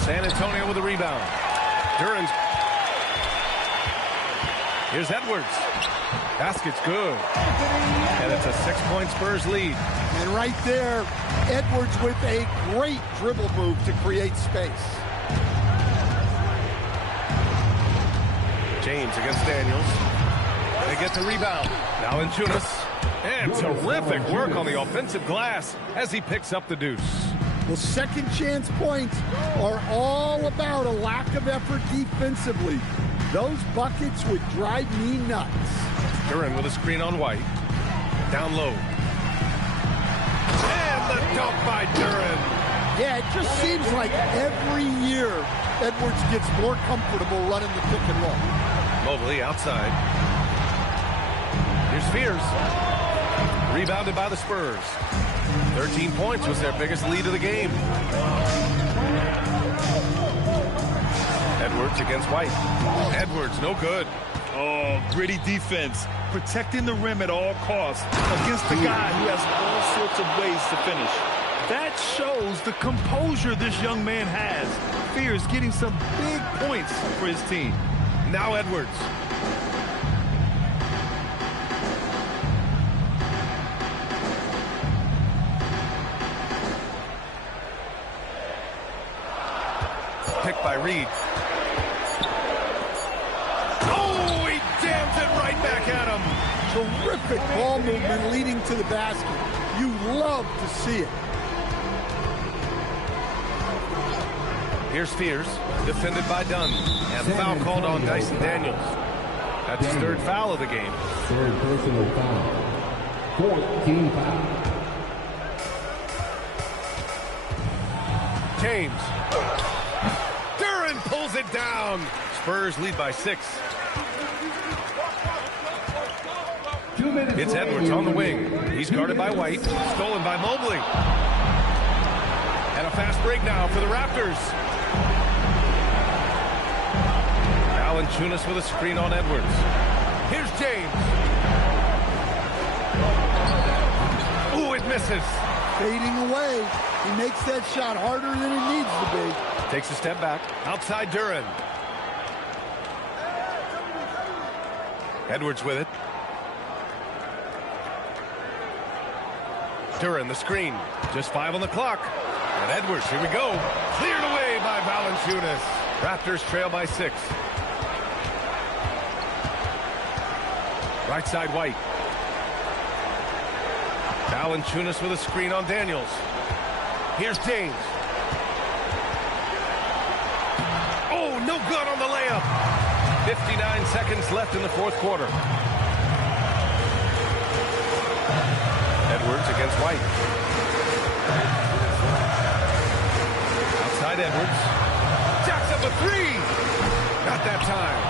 San Antonio with a rebound. Duren's. Here's Edwards. Basket's good. And it's a 6-point Spurs lead. And right there, Edwards with a great dribble move to create space. James against Daniels. They get the rebound. Valanciunas. And terrific work on the offensive glass as he picks up the deuce. Well, second chance points are all about a lack of effort defensively. Those buckets would drive me nuts. Duren with a screen on White. Down low. And the dunk by Duren. Yeah, it just seems like every year Edwards gets more comfortable running the pick and roll. Mobley outside. Here's Fears. Rebounded by the Spurs. 13 points was their biggest lead of the game. Edwards against White. Edwards, no good. Oh, gritty defense. Protecting the rim at all costs against the guy who has all sorts of ways to finish. That shows the composure this young man has. Fears getting some big points for his team. Now Edwards. Picked by Reed. Oh, he jams it right back at him. Terrific ball movement leading to the basket. You love to see it. Here's Fears, defended by Dunn. And foul called on Dyson Daniels. That's his third foul of the game. Third personal foul. 14 foul. James. Duren pulls it down. Spurs lead by 6. It's Edwards on the wing. He's guarded by White. Stolen by Mobley. And a fast break now for the Raptors. Valanciunas with a screen on Edwards. Here's James. Ooh, it misses. Fading away. He makes that shot harder than it needs to be. Takes a step back. Outside Duren. Edwards with it. Duren, the screen. Just 5 on the clock. And Edwards, here we go. Cleared away by Valanciunas. Raptors trail by 6. Right side White. Valanciunas with a screen on Daniels. Here's James. Oh, no good on the layup. 59 seconds left in the fourth quarter. Edwards against White. Outside Edwards. Jacks up a 3. Not that time.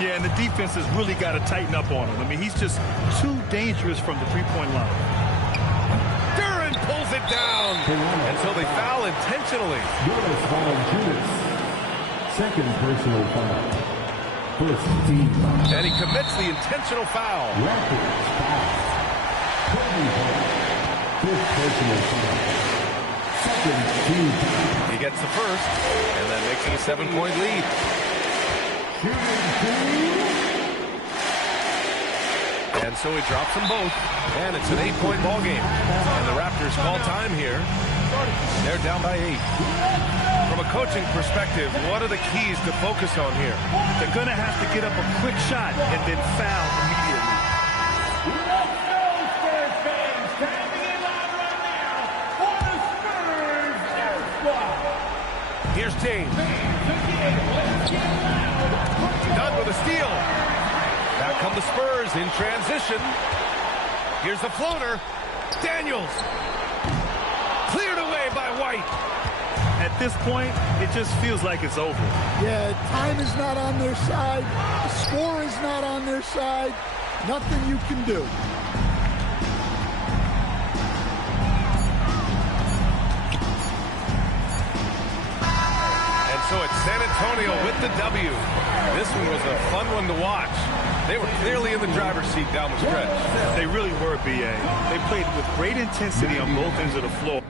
Yeah, and the defense has really got to tighten up on him. I mean, he's just too dangerous from the three-point line. Duren pulls it down. And so they foul intentionally. Second personal foul. First team foul. And he commits the intentional foul. Raptors foul. Fifth personal foul. Second team foul. He gets the first, and that makes it a 7-point lead. And so he drops them both, and it's an 8-point ball game. And the Raptors call time here. They're down by 8. From a coaching perspective, what are the keys to focus on here? They're going to have to get up a quick shot and then foul immediately. Let's go, Spurs fans! Time to get live right now for the Spurs squad. Here's James. Done with a steal. Back come the Spurs in transition. Here's the floater. Daniels. Cleared away by White. At this point, it just feels like it's over. Yeah, time is not on their side. The score is not on their side. Nothing you can do. And so it's San Antonio with the W. This one was a fun one to watch. They were clearly in the driver's seat down the stretch. They really were, B.A. They played with great intensity on both ends of the floor.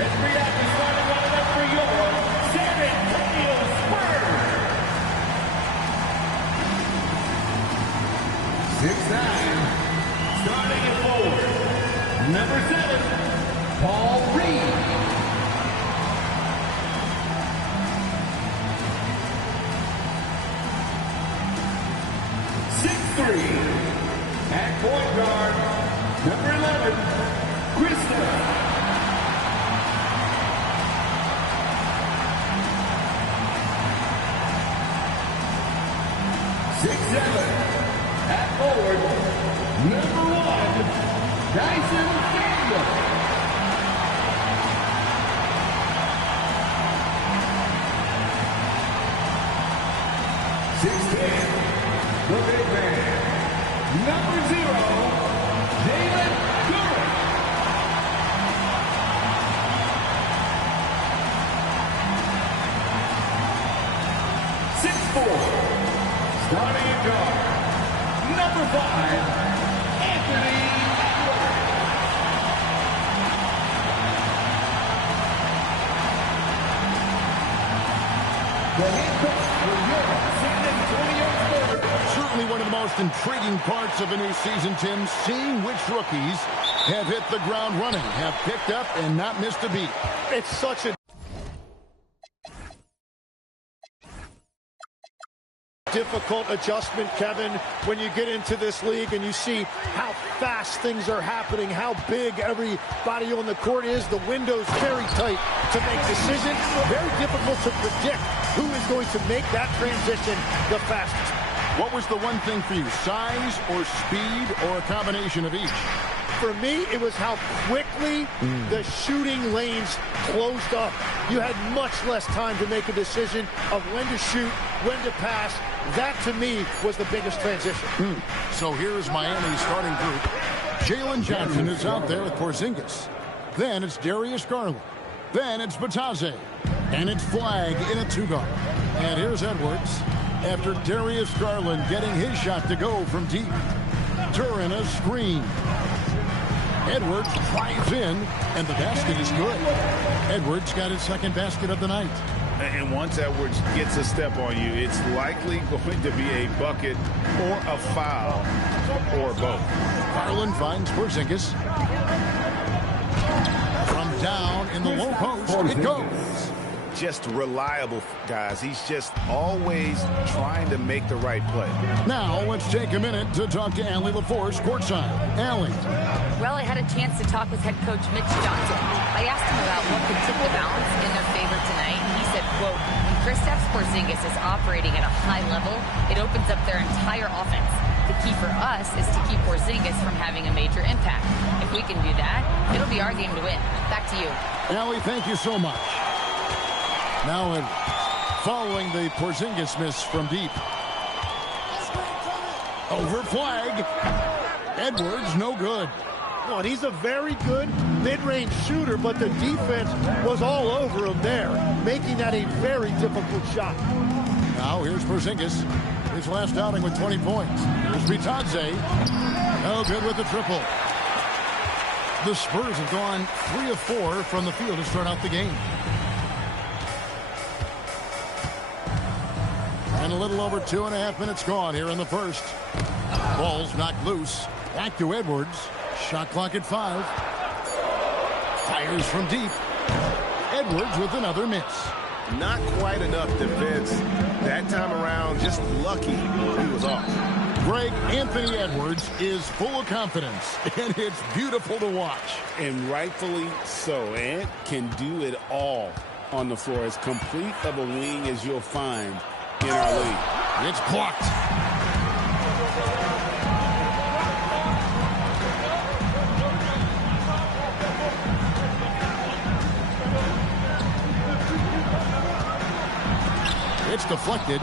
Let's read out the starting lineup for your San Antonio Spurs. 6'9", starting at forward. Number 7, Paul Reed. 6'3", at point guard, number 11, Kristaps. 6'7", at forward, number 1, Dyson Daniels. 6'10", the big man, number 0, Jalen Duren. 6'4", starting at guard, number 5, Anthony Edwards. The head coach for your San Antonio Spurs. Certainly one of the most intriguing parts of the new season, Tim, seeing which rookies have hit the ground running, have picked up and not missed a beat. It's such a difficult adjustment, Kevin, when you get into this league and you see how fast things are happening, how big everybody on the court is. The window's very tight to make decisions. Very difficult to predict who is going to make that transition the fastest. What was the one thing for you, size or speed or a combination of each? For me, it was how quickly the shooting lanes closed up. You had much less time to make a decision of when to shoot, when to pass. That, to me, was the biggest transition. So here's Miami's starting group. Jalen Johnson is out there with Porzingis. Then it's Darius Garland. Then it's Bitadze. And it's Flagg in a two-guard. And here's Edwards after Darius Garland getting his shot to go from deep. Duren a screen. Edwards drives in, and the basket is good. Edwards got his second basket of the night. And once Edwards gets a step on you, it's likely going to be a bucket or a foul or both. Garland finds Porzingis. From down in the low post, it goes. Just reliable, guys. He's just always trying to make the right play. Now, let's take a minute to talk to Allie LaForce courtside. Allie. Well, I had a chance to talk with head coach Mitch Johnson. I asked him about what could tip the balance in their favor tonight, and he said, quote, when Kristaps Porzingis is operating at a high level, it opens up their entire offense. The key for us is to keep Porzingis from having a major impact. If we can do that, it'll be our game to win. Back to you. Allie, thank you so much. Now Edwards, following the Porzingis miss from deep. Over Flagg. Edwards, no good. Oh, and he's a very good mid-range shooter, but the defense was all over him there, making that a very difficult shot. Now here's Porzingis. His last outing with 20 points. Here's Bitadze. No good with the triple. The Spurs have gone 3 of 4 from the field to start out the game. And a little over 2.5 minutes gone here in the first. Ball's knocked loose. Back to Edwards. Shot clock at 5. Fires from deep. Edwards with another miss. Not quite enough defense that time around. Just lucky he was off. Greg, Anthony Edwards is full of confidence, and it's beautiful to watch. And rightfully so. Ant can do it all on the floor. As complete of a wing as you'll find in our league. It's blocked. It's deflected.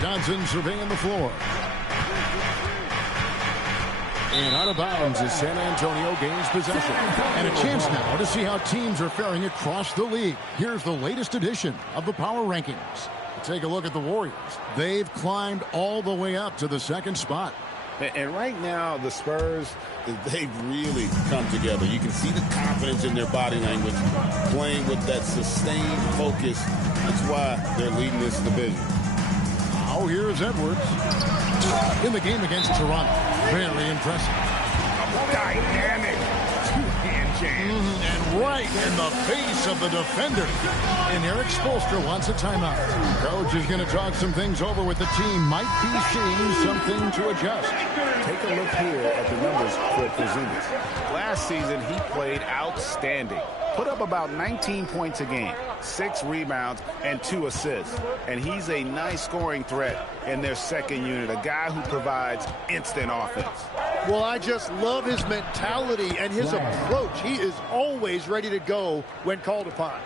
Johnson surveying the floor. And out of bounds as San Antonio gains possession. And a chance now to see how teams are faring across the league. Here's the latest edition of the Power Rankings. Take a look at the Warriors. They've climbed all the way up to the second spot. And right now, the Spurs, they've really come together. You can see the confidence in their body language, playing with that sustained focus. That's why they're leading this division. Oh, here's Edwards in the game against Toronto. Very impressive. Dynamic two-hand jam. And right in the face of the defender. And Eric Spoelstra wants a timeout. Coach is going to talk some things over with the team. Might be seeing something to adjust. Take a look here at the numbers for Porzingis. Last season, he played outstanding. Put up about 19 points a game, 6 rebounds, and 2 assists. And he's a nice scoring threat in their second unit, a guy who provides instant offense. Well, I just love his mentality and his approach. He is always ready to go when called upon.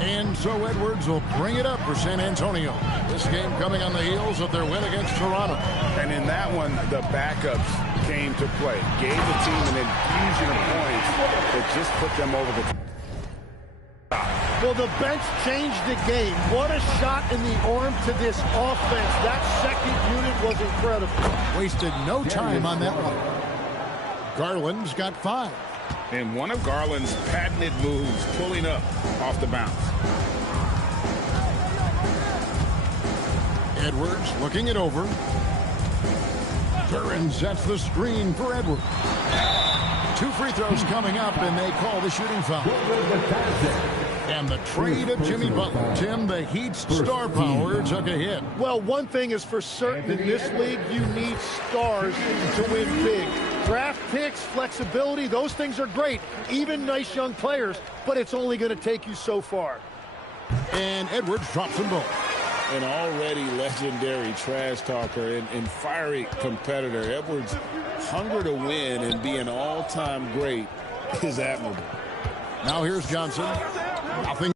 And so Edwards will bring it up for San Antonio. This game coming on the heels of their win against Toronto. And in that one, the backups came to play. Gave the team an infusion of points that just put them over the top. Well, the bench changed the game. What a shot in the arm to this offense. That second unit was incredible. Wasted no time on that one. Garland's got 5. And one of Garland's patented moves, pulling up off the bounce. Edwards looking it over. Duren sets the screen for Edwards. 2 free throws coming up, and they call the shooting foul. And the trade of Jimmy Butler. Tim, the Heat's star power took a hit. Well, one thing is for certain in this league, you need stars to win big. Draft picks, flexibility, those things are great. Even nice young players, but it's only going to take you so far. And Edwards drops them both. An already legendary trash talker and fiery competitor. Edwards' hunger to win and be an all-time great is admirable. Now here's Johnson. Nothing.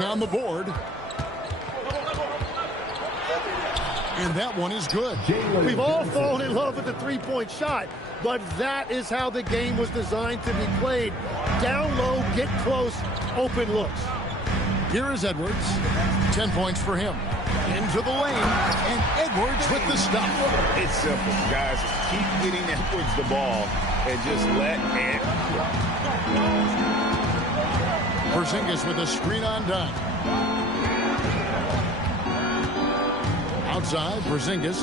On the board. And that one is good. We've all fallen in love with the three-point shot, but that is how the game was designed to be played. Down low, get close, open looks. Here is Edwards. 10 points for him. Into the lane, and Edwards with the stop. It's simple, guys. Keep getting Edwards the ball and just let it run. Porzingis with a screen on done. Outside, Porzingis.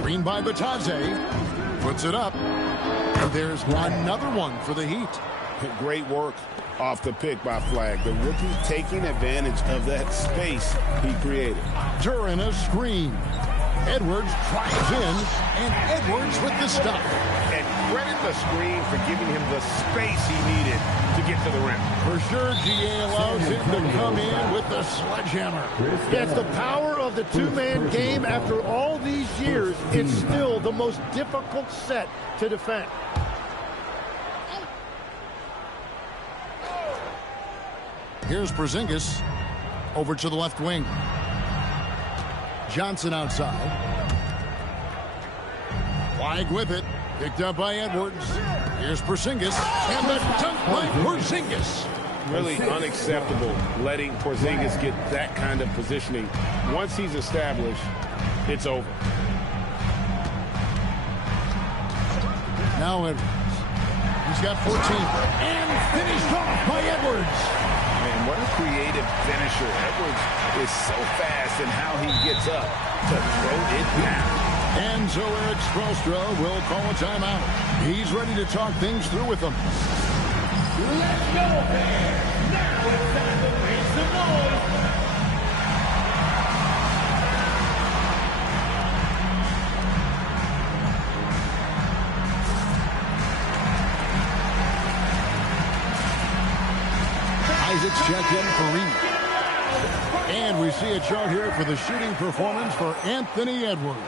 Screen by Batadze. Puts it up. And there's another one for the Heat. Great work off the pick by Flag. The rookie taking advantage of that space he created. Duren a screen. Edwards drives in, and Edwards with the stop. And credit the screen for giving him the space he needed to get to the rim. For sure, GA allows him to come in with the sledgehammer. That's the power of the two-man game. After all these years, it's still the most difficult set to defend. Here's Porzingis over to the left wing. Johnson outside. Flag with it. Picked up by Edwards. Here's Porzingis. And the dunk by Porzingis. really unacceptable letting Porzingis get that kind of positioning. Once he's established, it's over. Now Edwards. He's got 14. And finished off by Edwards. Man, what a creative finisher. Edwards is so fast in how he gets up to throw it down. And so Erik Spoelstra will call a timeout. He's ready to talk things through with them. Let's go, fans. Now it's time to make some noise. Isaac's checked in for Reed. And we see a chart here for the shooting performance for Anthony Edwards.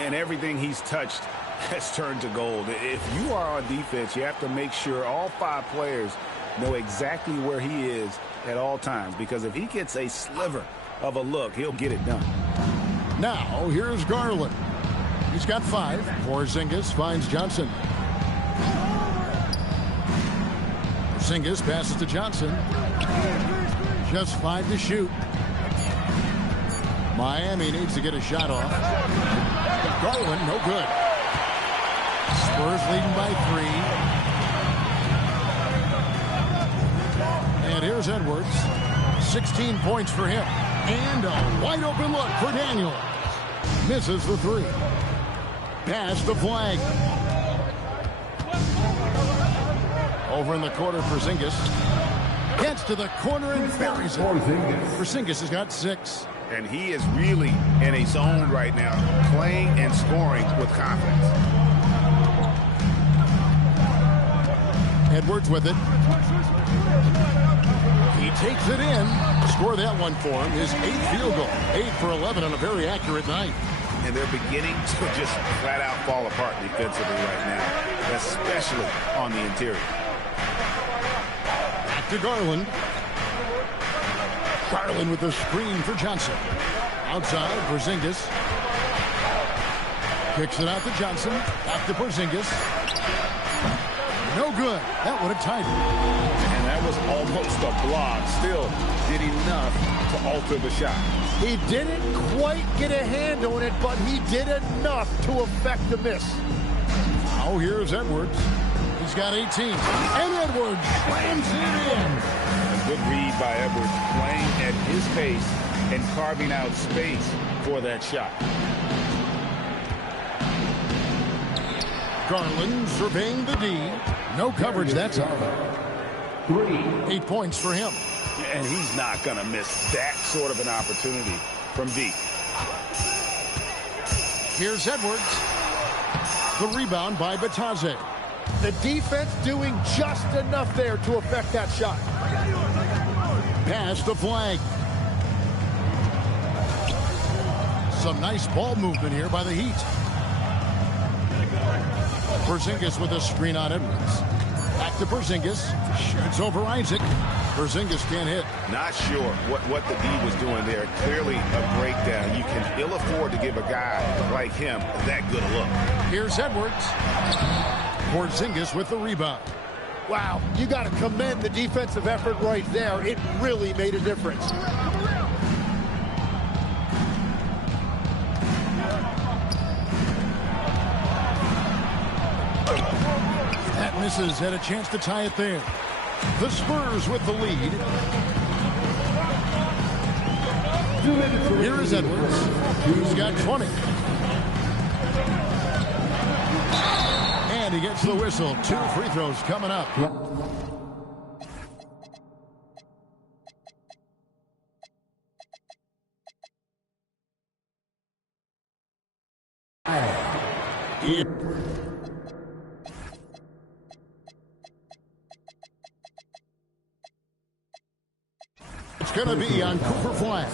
And everything he's touched has turned to gold. If you are on defense, you have to make sure all 5 players know exactly where he is at all times. Because if he gets a sliver of a look, he'll get it done. Now, here's Garland. He's got 5. Porzingis finds Johnson. Porzingis passes to Johnson. Just 5 to shoot. Miami needs to get a shot off. Garland, no good. Spurs leading by 3. And here's Edwards. 16 points for him. And a wide open look for Daniels. Misses the 3. Pass the flag. Over in the corner, Porzingis. Gets to the corner and buries it. Porzingis has got 6. And he is really in a zone right now, playing and scoring with confidence. Edwards with it. He takes it in. Score that one for him. His 8th field goal. 8 for 11 on a very accurate night. And they're beginning to just flat out fall apart defensively right now, especially on the interior. Back to Garland. Garland with the screen for Johnson. Outside, Porzingis. Kicks it out to Johnson. Back to Porzingis. No good. That would have tied it. And that was almost a block. Still did enough to alter the shot. He didn't quite get a hand on it, but he did enough to affect the miss. Now here's Edwards. He's got 18. And Edwards slams it in. Good read by Edwards, playing at his pace and carving out space for that shot. Garland surveying the D. No coverage, that's all. 8 points for him. And he's not going to miss that sort of an opportunity from deep. Here's Edwards. The rebound by Batadze. The defense doing just enough there to affect that shot. Pass the flag. Some nice ball movement here by the Heat. Porzingis with a screen on Edwards. Back to Porzingis. Shoots over Isaac. Porzingis can't hit. Not sure what the D was doing there. Clearly a breakdown. You can ill afford to give a guy like him that good a look. Here's Edwards. Porzingis with the rebound. Wow, you got to commend the defensive effort right there. It really made a difference. That misses. Had a chance to tie it there. The Spurs with the lead. Here is Edwards. He's got 20. And he gets the whistle. 2 free throws coming up. It's going to be on Cooper Flag.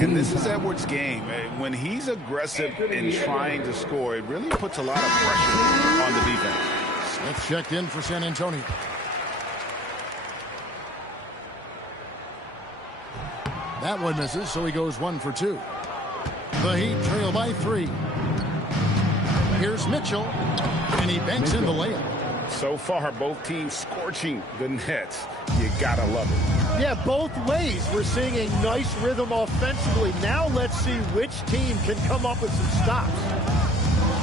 And this is Edwards' game. When he's aggressive in trying to score, it really puts a lot of pressure on the defense. Smith checked in for San Antonio. That one misses, so he goes 1 for 2. The Heat trail by 3. Here's Mitchell, and he banks in the layup. So far, both teams scorching the Nets. You gotta love it. Yeah, both ways. We're seeing a nice rhythm offensively. Now let's see which team can come up with some stops.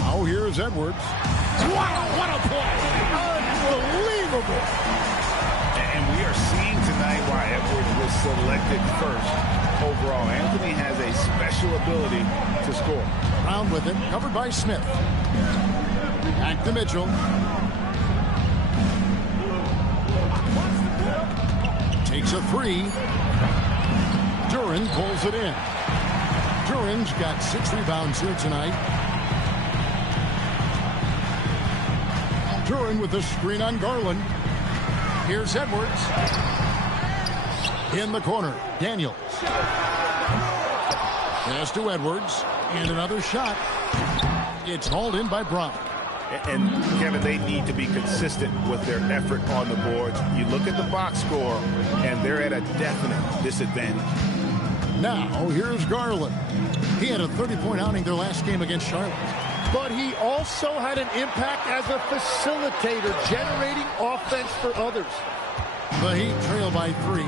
Now here's Edwards. Wow, what a play! Unbelievable! And we are seeing tonight why Edwards was selected first overall. Anthony has a special ability to score. Brown with it, covered by Smith. Back to Mitchell. Takes a three. Duren pulls it in. Duren's got 6 rebounds here tonight. Duren with the screen on Garland. Here's Edwards. In the corner, Daniels. Pass to Edwards. And another shot. It's hauled in by Brown. And, Kevin, they need to be consistent with their effort on the boards. You look at the box score, and they're at a definite disadvantage. Now, here's Garland. He had a 30-point outing their last game against Charlotte. But he also had an impact as a facilitator, generating offense for others. The Heat trail by 3.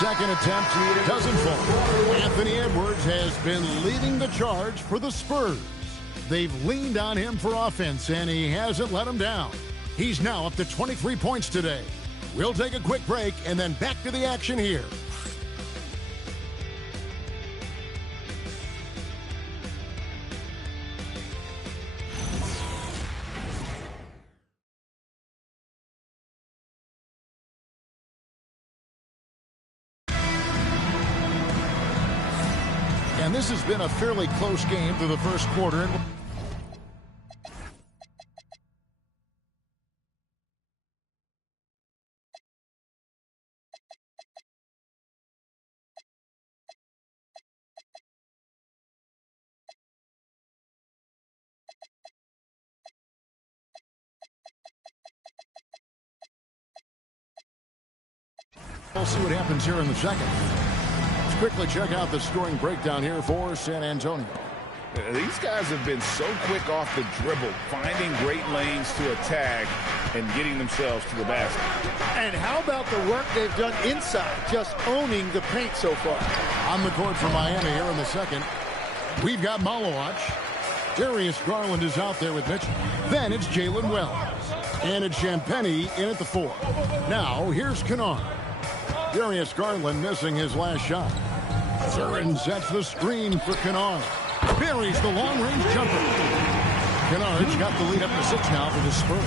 Second attempt doesn't fall. Anthony Edwards has been leading the charge for the Spurs. They've leaned on him for offense, and he hasn't let them down. He's now up to 23 points today. We'll take a quick break and then back to the action here. And this has been a fairly close game through the first quarter. We'll see what happens here in the second. Let's quickly check out the scoring breakdown here for San Antonio. These guys have been so quick off the dribble, finding great lanes to attack and getting themselves to the basket. And how about the work they've done inside, just owning the paint so far? On the court for Miami here in the second, we've got Malowacz. Darius Garland is out there with Mitchell. Then it's Jalen Wells. And it's Champagnie in at the 4. Now here's Kennard. Darius Garland missing his last shot. Duren sets the screen for Kennard. Buries the long-range jumper. Kennard's got the lead up to 6 now for the Spurs.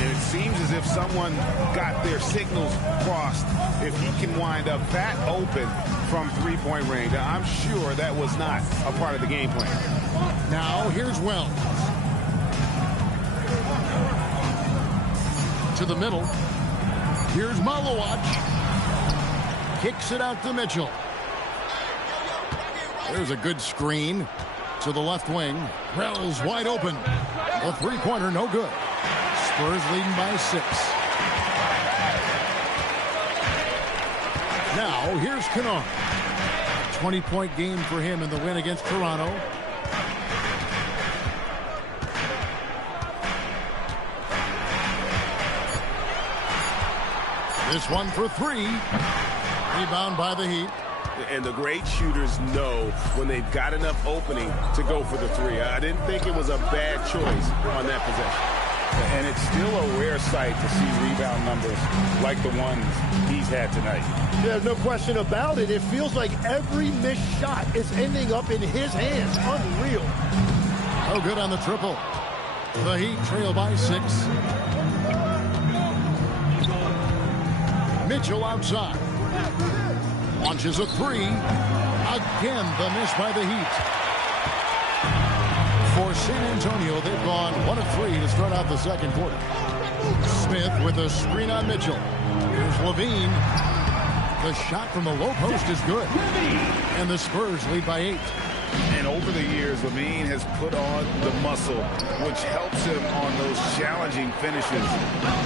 It seems as if someone got their signals crossed. If he can wind up that open from three-point range, I'm sure that was not a part of the game plan. Now here's Wells. To the middle. Here's Malowacz. Kicks it out to Mitchell. There's a good screen to the left wing. Wells wide open. A three-pointer, no good. Spurs leading by 6. Now, here's Kennard. 20-point game for him in the win against Toronto. This one for 3. Rebound by the Heat. And the great shooters know when they've got enough opening to go for the 3. I didn't think it was a bad choice on that possession. And it's still a rare sight to see rebound numbers like the ones he's had tonight. There's no question about it. It feels like every missed shot is ending up in his hands. Unreal. No good on the triple. The Heat trail by 6. Mitchell outside. Launches a 3. Again, the miss by the Heat. For San Antonio, they've gone 1 of 3 to start out the second quarter. Smith with a screen on Mitchell. Here's Levine. The shot from the low post is good. And the Spurs lead by 8. And over the years, LaVine has put on the muscle, which helps him on those challenging finishes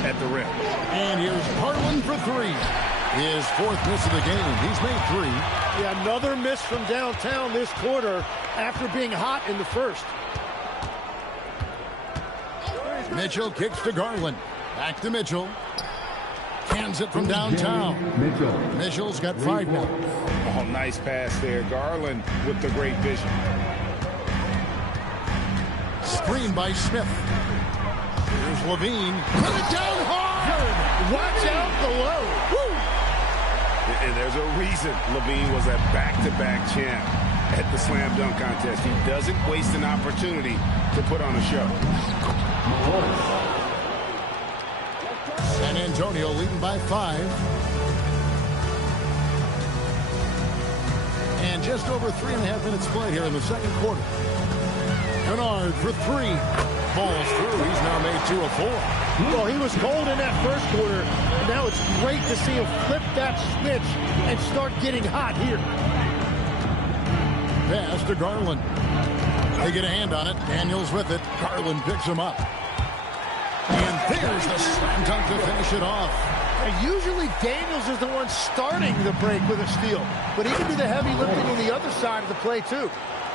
at the rim. And here's Garland for three. His fourth miss of the game. He's made three. Yeah, another miss from downtown this quarter after being hot in the first. Mitchell kicks to Garland. Back to Mitchell. Hands it from downtown. Mitchell's got 5 now. Oh, nice pass there. Garland with the great vision. Screen by Smith. Here's LaVine. Put it down hard. Watch out below. Woo! And there's a reason LaVine was a back-to-back champ at the slam dunk contest. He doesn't waste an opportunity to put on a show. San Antonio leading by 5. And just over 3.5 minutes played here in the second quarter. Kennard for 3. Falls through. He's now made 2 of 4. Well, he was cold in that first quarter. Now it's great to see him flip that switch and start getting hot here. Pass to Garland. They get a hand on it. Daniels with it. Garland picks him up. And there's the slam dunk to finish it off. And usually Daniels is the one starting the break with a steal. But he can do the heavy lifting on the other side of the play, too.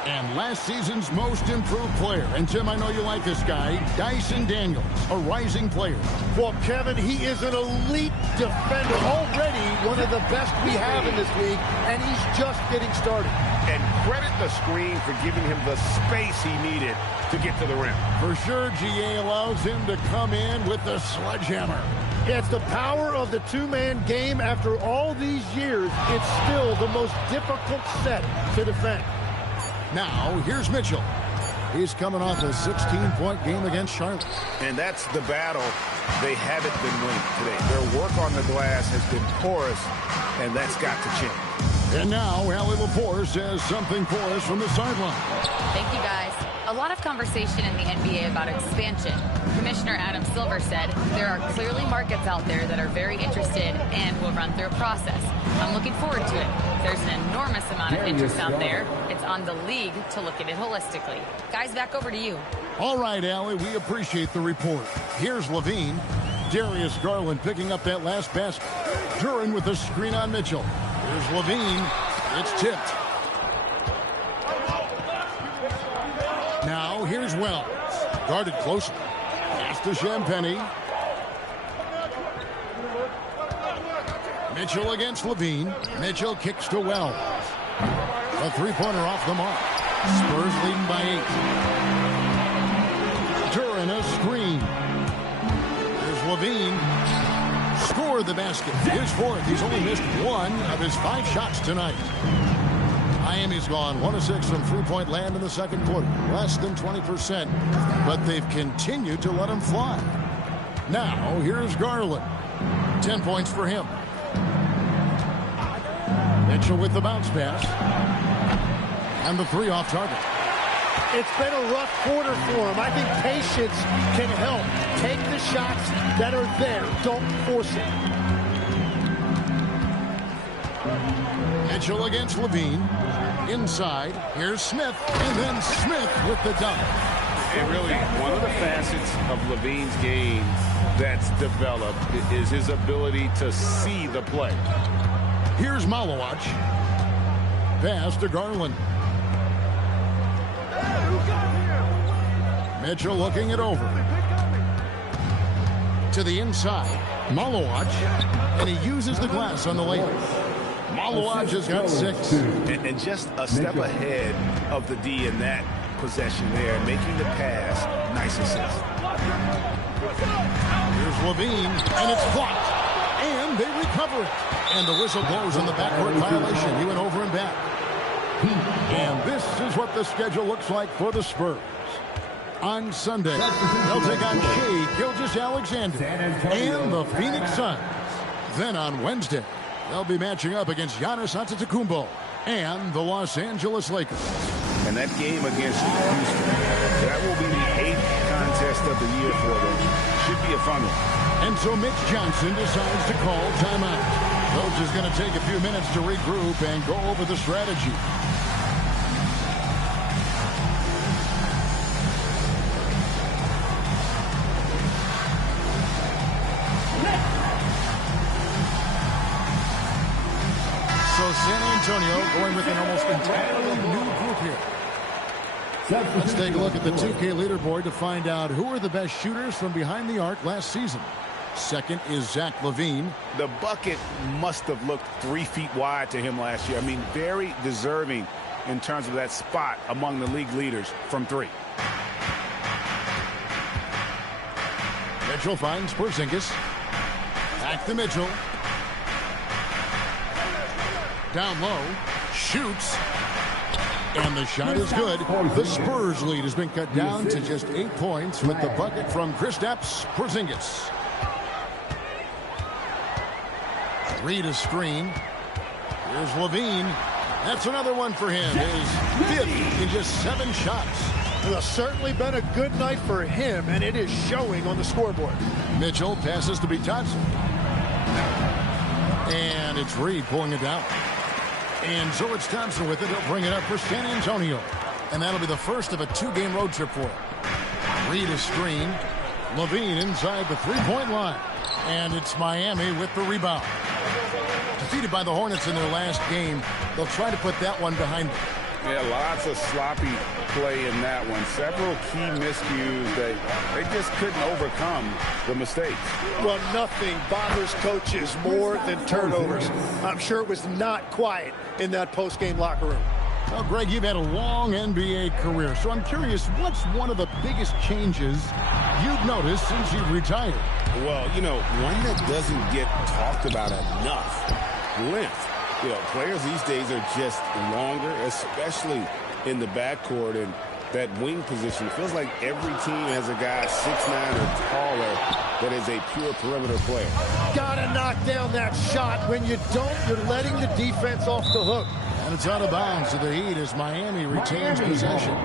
And last season's most improved player. And, Tim, I know you like this guy, Dyson Daniels, a rising player. Well, Kevin, he is an elite defender. Already one of the best we have in this league. And he's just getting started. And credit the screen for giving him the space he needed to get to the rim. For sure, GA allows him to come in with the sledgehammer. It's the power of the two-man game. After all these years, it's still the most difficult set to defend. Now, here's Mitchell. He's coming off a 16-point game against Charlotte. And that's the battle they haven't been winning today. Their work on the glass has been porous, and that's got to change. And now, Allie Lepore says something for us from the sideline. Thank you, guys. A lot of conversation in the NBA about expansion. Commissioner Adam Silver said there are clearly markets out there that are very interested and will run through a process. I'm looking forward to it. There's an enormous amount of interest out there. It's on the league to look at it holistically. Guys, back over to you. All right, Allie, we appreciate the report. Here's LaVine. Darius Garland picking up that last basket. Duren with a screen on Mitchell. Here's LaVine. It's tipped. Now, here's Wells. Guarded closely. Pass to Champagnie. Mitchell against LaVine. Mitchell kicks to Wells. A three-pointer off the mark. Spurs leading by 8. Duren a screen. There's LaVine. Scored the basket. His fourth. He's only missed 1 of his 5 shots tonight. Miami's gone 1 of 6 from three-point land in the second quarter. Less than 20%. But they've continued to let him fly. Now, here's Garland. 10 points for him. Mitchell with the bounce pass. And the 3 off target. It's been a rough quarter for him. I think patience can help. Take the shots that are there. Don't force it. Mitchell against LaVine. Inside. Here's Smith. And then Smith with the dunk. And really, one of the facets of LaVine's game that's developed is his ability to see the play. Here's Malowacz. Pass to Garland. Mitchell looking it over. To the inside. Malowacz. And he uses the glass on the layup. Malowacz has got 6. And just a step ahead of the D in that possession there, making the pass. Nice assist. Here's LaVine, and it's blocked. And they recover it. And the whistle blows on the backcourt violation. He went over and back. And this is what the schedule looks like for the Spurs. On Sunday, they'll take on Shai Gilgeous-Alexander and the Phoenix Suns. Then on Wednesday, they'll be matching up against Giannis Antetokounmpo and the Los Angeles Lakers. And that game against Houston, that will be the 8th contest of the year for them. Should be a fun one. And so Mitch Johnson decides to call timeout. Coach is going to take a few minutes to regroup and go over the strategy. San Antonio going with an almost entirely new group here. Let's take a look at the 2K leaderboard to find out who are the best shooters from behind the arc last season. Second is Zach LaVine. The bucket must have looked 3 feet wide to him last year. I mean, very deserving in terms of that spot among the league leaders from 3. Mitchell finds Porzingis. Back to Mitchell. Down low. Shoots. And the shot is good. The Spurs lead has been cut down to just 8 points with the bucket from Kristaps Porzingis. Reed a screen. Here's LaVine. That's another one for him. His 5th in just 7 shots. It has certainly been a good night for him, and it is showing on the scoreboard. Mitchell passes to Bitadze. And it's Reed pulling it down. And George Thompson with it. He'll bring it up for San Antonio. And that'll be the first of a 2-game road trip for him. Reed a screen. LaVine inside the 3-point line. And it's Miami with the rebound. Defeated by the Hornets in their last game, they'll try to put that one behind them. Yeah, lots of sloppy play in that one. Several key miscues that they just couldn't overcome the mistakes. Well, nothing bothers coaches more than turnovers. I'm sure it was not quiet in that post-game locker room. Well, Greg, you've had a long NBA career, so I'm curious, what's one of the biggest changes you've noticed since you've retired? Well, you know, one that doesn't get talked about enough, length. You know, players these days are just longer, especially in the backcourt, and that wing position. It feels like every team has a guy 6'9" or taller that is a pure perimeter player. Gotta knock down that shot. When you don't, you're letting the defense off the hook. And it's out of bounds to the Heat as Miami retains possession.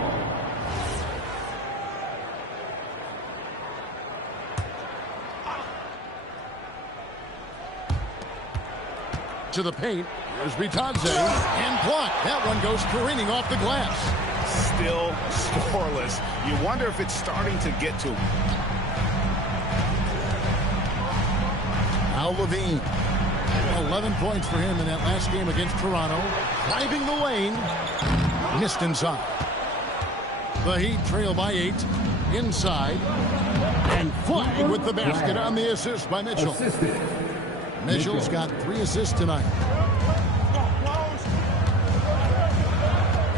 To the paint. Here's Bitadze. And blocked. That one goes careening off the glass. Still scoreless. You wonder if it's starting to get to him. Now LaVine. 11 points for him in that last game against Toronto. Driving the lane. Missed inside. The Heat trail by 8. Inside. And flying with the basket on the assist by Mitchell. Mitchell's got 3 assists tonight.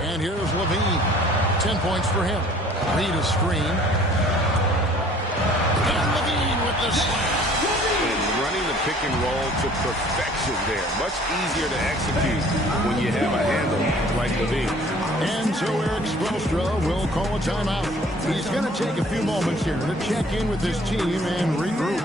And here's LaVine. 10 points for him. Reed a screen. And LaVine with the slam. And running the pick and roll to perfection there. Much easier to execute when you have a handle like LaVine. And so Eric Spoelstra will call a timeout. He's going to take a few moments here to check in with his team and regroup.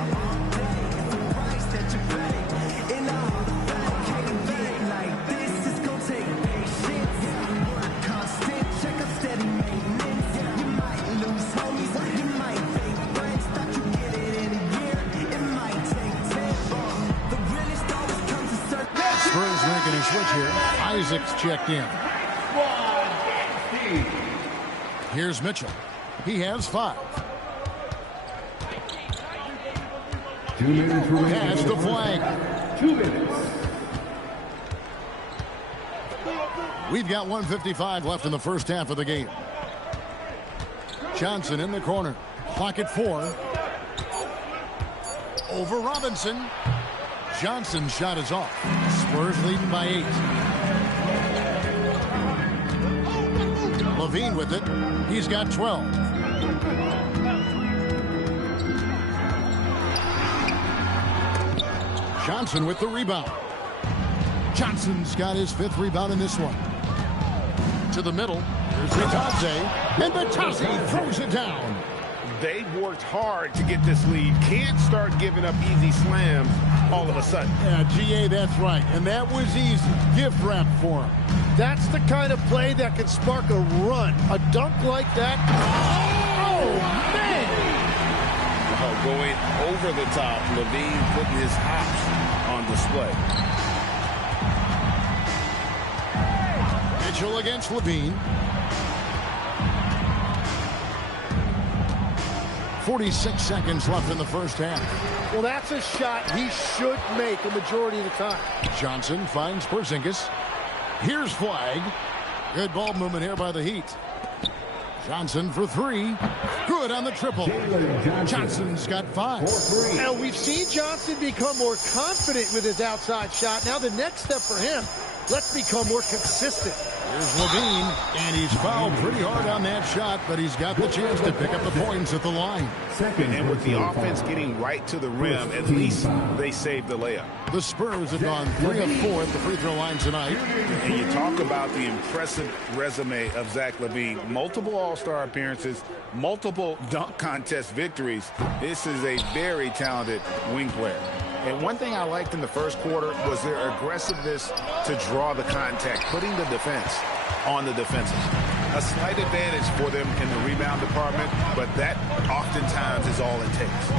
Switch here. Isaac's checked in. Here's Mitchell. He has 5. Pass the flag. 2 minutes. We've got 1:55 left in the first half of the game. Johnson in the corner. Clock at 4. Over Robinson. Johnson's shot is off. Spurs leading by 8. LaVine with it. He's got 12. Johnson with the rebound. Johnson's got his 5th rebound in this one. To the middle. Here's Bitadze. And Bitadze throws it down. They've worked hard to get this lead. Can't start giving up easy slams all of a sudden. Yeah, GA, that's right. And that was easy. Gift wrap for him. That's the kind of play that can spark a run. A dunk like that. Oh, man! Oh, going over the top. LaVine putting his hops on display. Mitchell against LaVine. 46 seconds left in the first half. Well, that's a shot he should make a majority of the time. Johnson finds Porzingis. Here's Flag. Good ball movement here by the Heat. Johnson for three. Good on the triple. Johnson's got 5. Now, we've seen Johnson become more confident with his outside shot. Now the next step for him, let's become more consistent. Here's Levine, and he's fouled pretty hard on that shot, but he's got the chance to pick up the points at the line. And with the offense getting right to the rim, at least they saved the layup. The Spurs have gone 3 of 4 at the free throw line tonight. And you talk about the impressive resume of Zach LaVine. Multiple All-Star appearances, multiple dunk contest victories. This is a very talented wing player. And one thing I liked in the first quarter was their aggressiveness to draw the contact, putting the defense on the defensive. A slight advantage for them in the rebound department, but that oftentimes is all it takes.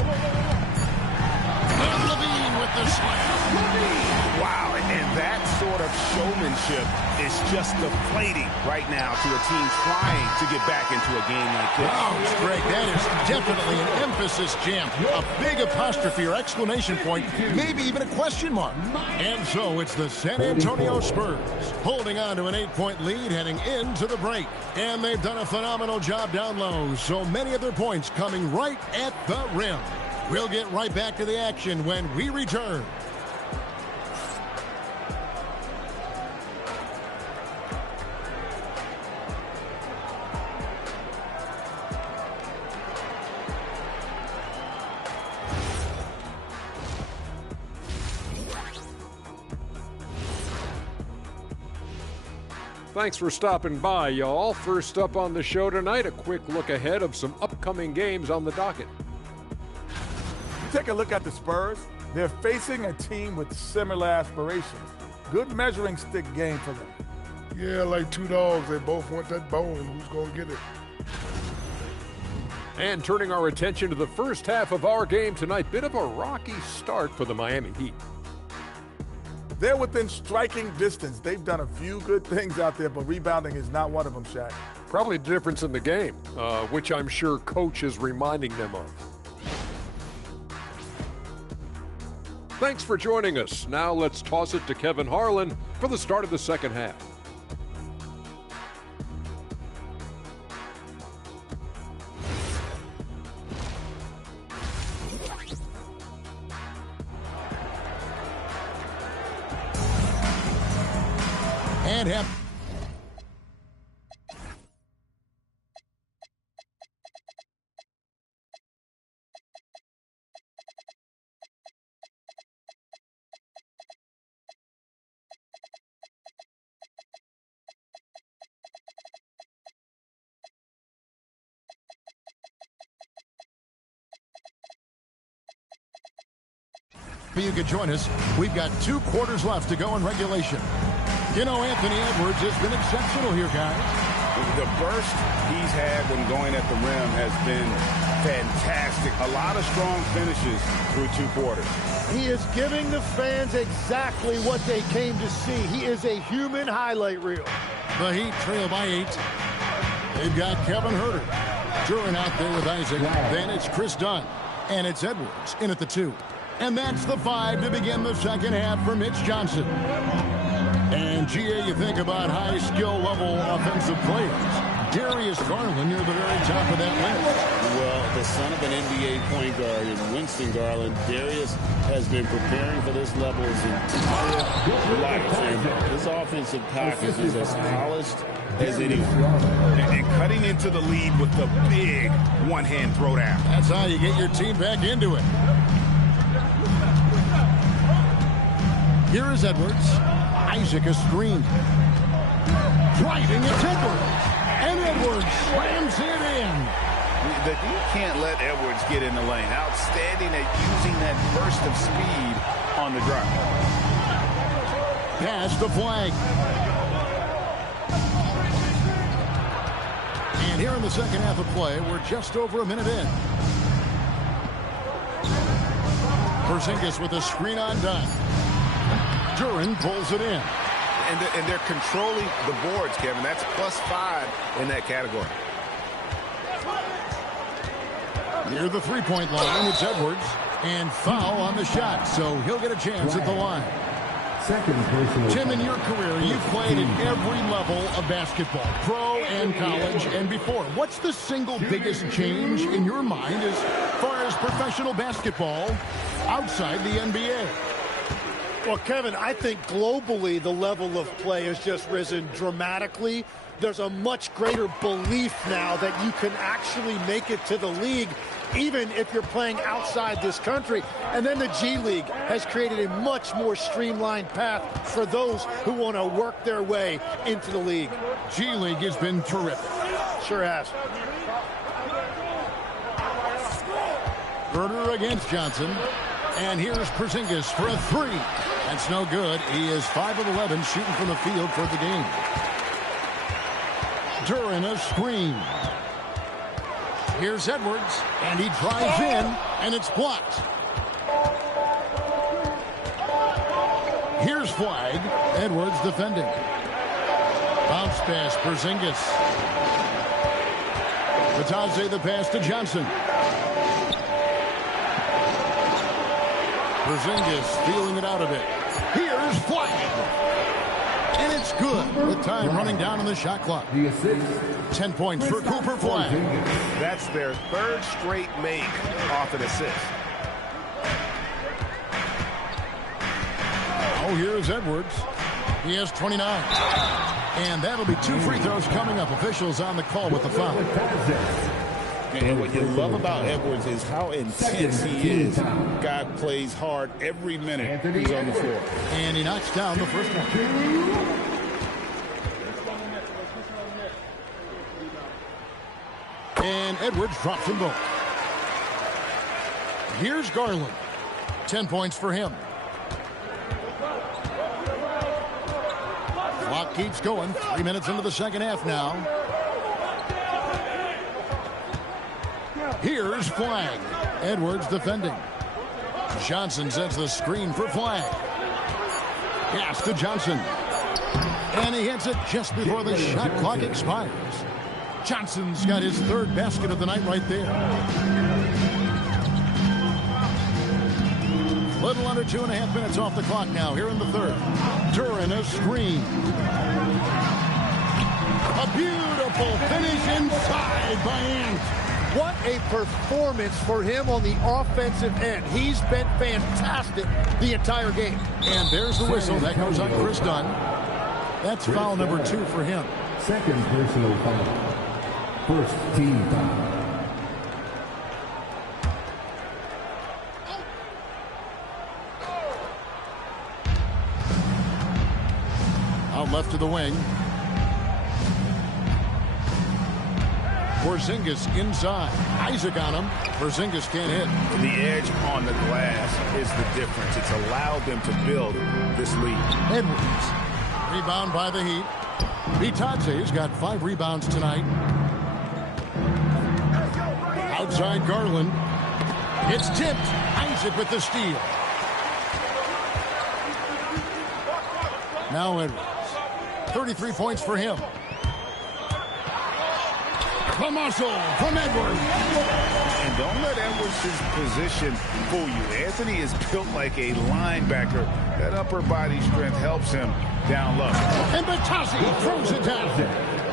And LaVine with the slam. Wow, and that sort of showmanship is just deflating right now to a team trying to get back into a game like this. Wow, Greg, that is definitely an emphasis jam. A big apostrophe or exclamation point, maybe even a question mark. And so it's the San Antonio Spurs holding on to an 8-point lead heading into the break. And they've done a phenomenal job down low, so many of their points coming right at the rim. We'll get right back to the action when we return. Thanks for stopping by, y'all. First up on the show tonight, a quick look ahead of some upcoming games on the docket. Take a look at the Spurs. They're facing a team with similar aspirations. Good measuring stick game for them. Yeah, like two dogs. They both want that bone. Who's going to get it? And turning our attention to the first half of our game tonight, bit of a rocky start for the Miami Heat. They're within striking distance. They've done a few good things out there, but rebounding is not one of them, Shaq. Probably the difference in the game, which I'm sure Coach is reminding them of. Thanks for joining us. Now let's toss it to Kevin Harlan for the start of the second half. And him. You could join us. We've got 2 quarters left to go in regulation. You know, Anthony Edwards has been exceptional here, guys. The burst he's had when going at the rim has been fantastic. A lot of strong finishes through 2 quarters. He is giving the fans exactly what they came to see. He is a human highlight reel. The Heat trail by 8. They've got Kevin Huerter. Duren out there with Isaac. Then it's Chris Dunn. And it's Edwards in at the 2. And that's the 5 to begin the second half for Mitch Johnson. And, GA, you think about high skill level offensive players. Darius Garland near the very top of that list. Well, the son of an NBA point guard in Winston Garland, Darius has been preparing for this level his entire life. And his offensive package is as polished as anyone. And cutting into the lead with the big one-hand throwdown. That's how you get your team back into it. Here is Edwards. Isaac a screen. Driving, it's Edwards. And Edwards slams it in. You can't let Edwards get in the lane. Outstanding at using that burst of speed on the drive. Pass the Flag. And here in the second half of play, we're just over a minute in. Porzingis with a screen on Dunn. Duren pulls it in. And they're controlling the boards, Kevin. That's +5 in that category. Near the three-point line, it's Edwards. And foul on the shot, so he'll get a chance at the line. Tim, in your career, you've played at every level of basketball, pro and college and before. What's the single biggest change in your mind as far as professional basketball outside the NBA? Well, Kevin, I think globally the level of play has just risen dramatically. There's a much greater belief now that you can actually make it to the league, even if you're playing outside this country. And then the G League has created a much more streamlined path for those who want to work their way into the league. G League has been terrific. Sure has. Berger against Johnson. And here's Porzingis for a three. That's no good. He is 5 of 11 shooting from the field for the game. Duran a screen. Here's Edwards, and he drives in, and it's blocked. Here's Flag. Edwards defending. Bounce pass, Porzingis. Batadze the pass to Johnson. Porzingis feeling it out a bit. Here's Flag. And it's good with time running down on the shot clock. 10 points for Cooper Flag. That's their third straight make off an assist. Oh, here's Edwards. He has 29. And that'll be 2 free throws coming up. Officials on the call with the foul. And what you love about Edwards is how intense he is. Guy plays hard every minute he's on the floor. And he knocks down the first one. And Edwards drops them both. Here's Garland. 10 points for him. Clock keeps going. 3 minutes into the second half now. Here's Flag. Edwards defending. Johnson sets the screen for Flag. Pass to Johnson. And he hits it just before the shot clock expires. Johnson's got his third basket of the night right there. Little under 2.5 minutes off the clock now here in the third. Duran a screen. A beautiful finish inside by Ant. What a performance for him on the offensive end. He's been fantastic the entire game. And there's the whistle. That goes on Chris Dunn. That's foul number 2 for him. Second personal foul. First team foul. Out left to the wing. Porzingis inside. Isaac on him. Porzingis can't hit. The edge on the glass is the difference. It's allowed them to build this lead. Edwards. Rebound by the Heat. Bitadze's got 5 rebounds tonight. Outside Garland. It's tipped. Isaac with the steal. Now Edwards. 33 points for him. The muscle from Edwards. And don't let Edwards' position fool you. Anthony is built like a linebacker. That upper body strength helps him down low. And Batadze throws it down.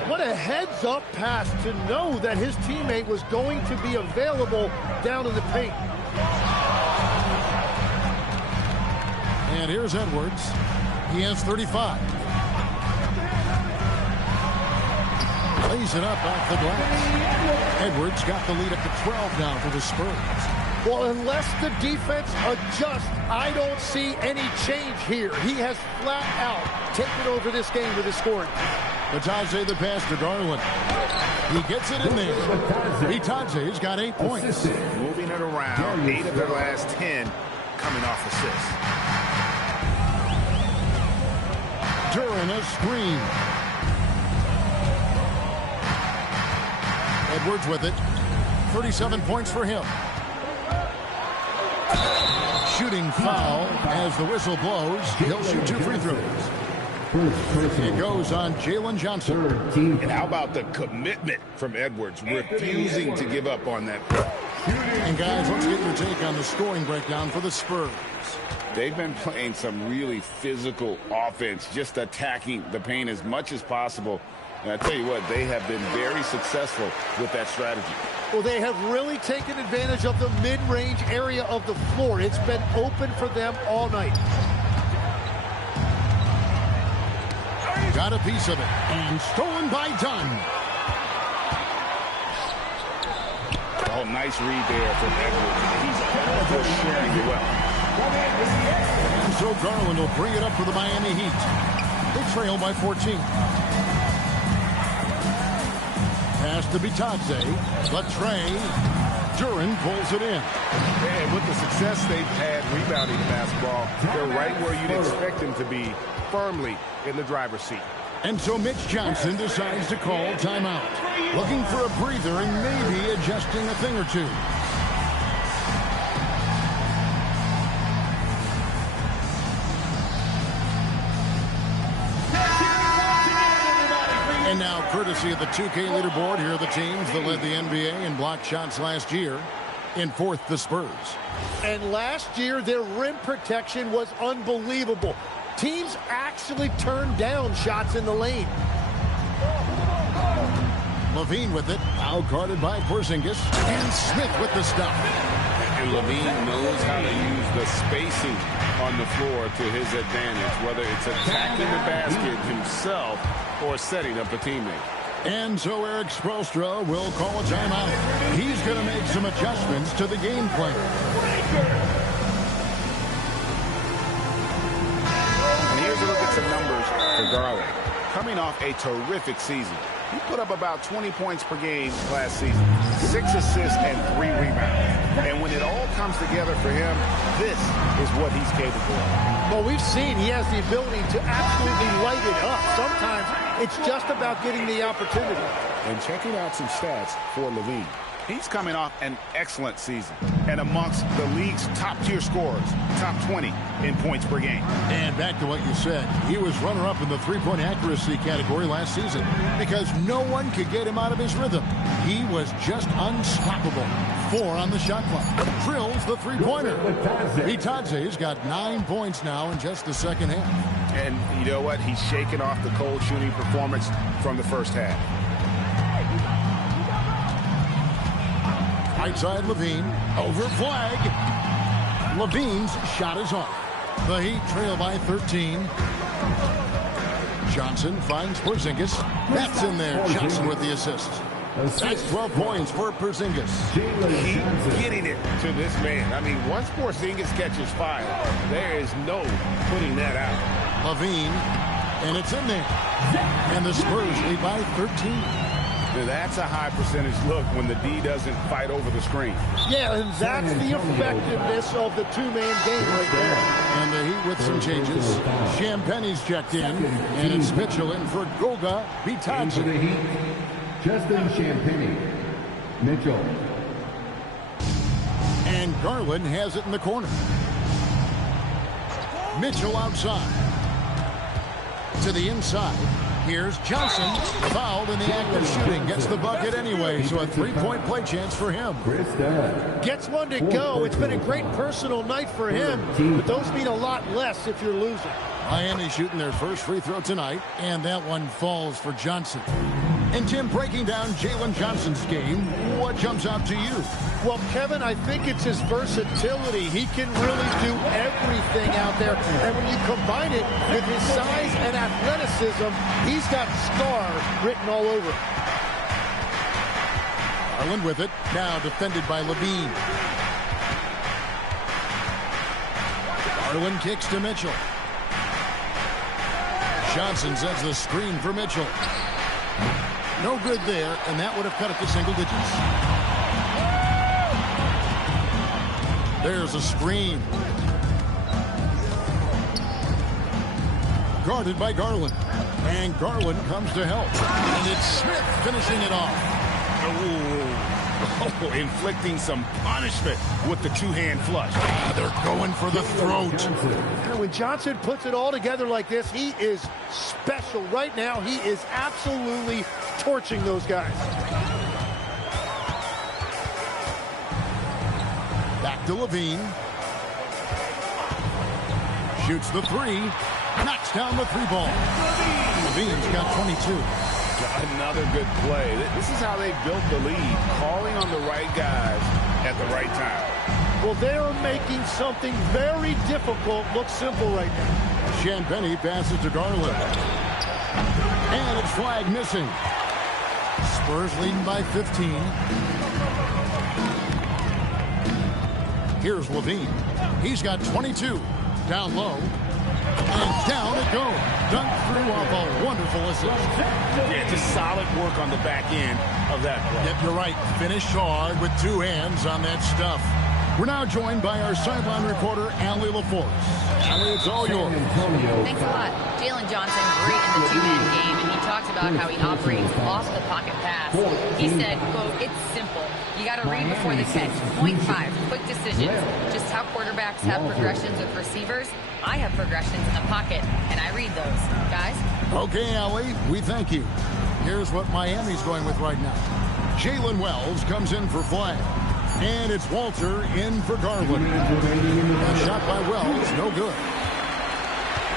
What a heads-up pass to know that his teammate was going to be available down in the paint. And here's Edwards. He has 35. Lays it up off the glass. Edwards got the lead up to 12 now for the Spurs. Well, unless the defense adjusts, I don't see any change here. He has flat out taken over this game with his scoring. Bitadze the pass to Garland. He gets it in there. Bitadze's got 8 points. Moving it around. 8 of their last 10 coming off assists. Duran a screen. Edwards with it. 37 points for him. Shooting foul as the whistle blows. He'll shoot 2 free throws. It goes on Jalen Johnson. And how about the commitment from Edwards, refusing to give up on that play. And guys, let's get your take on the scoring breakdown for the Spurs. They've been playing some really physical offense, just attacking the paint as much as possible. And I tell you what, they have been very successful with that strategy. Well, they have really taken advantage of the mid-range area of the floor. It's been open for them all night. Got a piece of it, and stolen by Dunn. Oh, nice read there from Edwards. He's all for sharing it well. And so Garland will bring it up for the Miami Heat. They trail by 14. Pass to Bitadze. Latrey. Duren pulls it in. And with the success they've had rebounding the basketball, they're right where you'd expect them to be, firmly in the driver's seat. And so Mitch Johnson decides to call timeout. Looking for a breather and maybe adjusting a thing or two. And now, courtesy of the 2K leaderboard, here are the teams that led the NBA in block shots last year. In fourth, the Spurs. And last year, their rim protection was unbelievable. Teams actually turned down shots in the lane. LaVine with it, out guarded by Porzingis, and Smith with the stop. And LaVine knows how to use the spacing on the floor to his advantage, whether it's attacking the basket himself or setting up a teammate. And so Eric Spoelstra will call a timeout. He's going to make some adjustments to the game plan. And here's a look at some numbers for Garland. Coming off a terrific season. He put up about 20 points per game last season, 6 assists and 3 rebounds. And when it all comes together for him, this is what he's capable of. Well, we've seen he has the ability to absolutely light it up. Sometimes it's just about getting the opportunity. And checking out some stats for LaVine. He's coming off an excellent season and amongst the league's top-tier scorers, top 20 in points per game. And back to what you said, he was runner-up in the three-point accuracy category last season because no one could get him out of his rhythm. He was just unstoppable. 4 on the shot clock. Drills the three-pointer. Bitadze's got 9 points now in just the second half. And you know what? He's shaking off the cold shooting performance from the first half. Right side, LaVine. Over flag. LaVine's shot is off. The Heat trail by 13. Johnson finds Porzingis. That's in there. Johnson with the assist. That's 12 points for Porzingis. Keep getting it to this man. I mean, once Porzingis catches fire, there is no putting that out. LaVine, and it's in there. And the Spurs lead by 13. Now that's a high percentage look when the D doesn't fight over the screen. Yeah, and that's the effectiveness of the two-man game right there. And the Heat with some changes. Champagne's checked in, and it's Mitchell in for Goga Bitadze. For the Heat, Justin Champagnie, Mitchell. And Garland has it in the corner. Mitchell outside. To the inside. Here's Johnson, fouled in the act of shooting. Gets the bucket anyway, so a three-point play chance for him. Gets one to go. It's been a great personal night for him, but those mean a lot less if you're losing. Miami shooting their first free throw tonight, and that one falls for Johnson. And Tim, breaking down Jalen Johnson's game, what jumps out to you? Well, Kevin, I think it's his versatility. He can really do everything out there. And when you combine it with his size and athleticism, he's got star written all over. Garland with it, now defended by LaVine. Garland kicks to Mitchell. Johnson sets the screen for Mitchell. No good there, and that would have cut it to single digits. There's a screen. Guarded by Garland. And Garland comes to help. And it's Smith finishing it off. Oh, inflicting some punishment with the two-hand flush. They're going for the throat. And when Johnson puts it all together like this, he is special. Right now, he is absolutely torching those guys. Back to Levine. Shoots the three. Knocks down the three ball. Levine's got 22. Another good play. This is how they built the lead, calling on the right guys at the right time. Well, they are making something very difficult look simple right now. Champagnie passes to Garland. And it's flag missing. Spurs leading by 15. Here's Levine. He's got 22. Down low. And down it goes. Dunked through off a wonderful assist. Yeah, just solid work on the back end of that play. Yep, you're right. Finished hard with two hands on that stuff. We're now joined by our sideline reporter, Allie LaForce. Allie, it's all yours. Thanks a lot. Jalen Johnson, great in the two-man game, and he talked about how he operates off the pocket pass. He said, quote, it's simple. You got to read before the catch. Point 5, quick decisions. Just how quarterbacks have progressions with receivers. I have progressions in the pocket, and I read those. Guys? Okay, Allie, we thank you. Here's what Miami's going with right now. Jalen Wells comes in for flag. And it's Walter in for Garland. A shot by Wells, no good.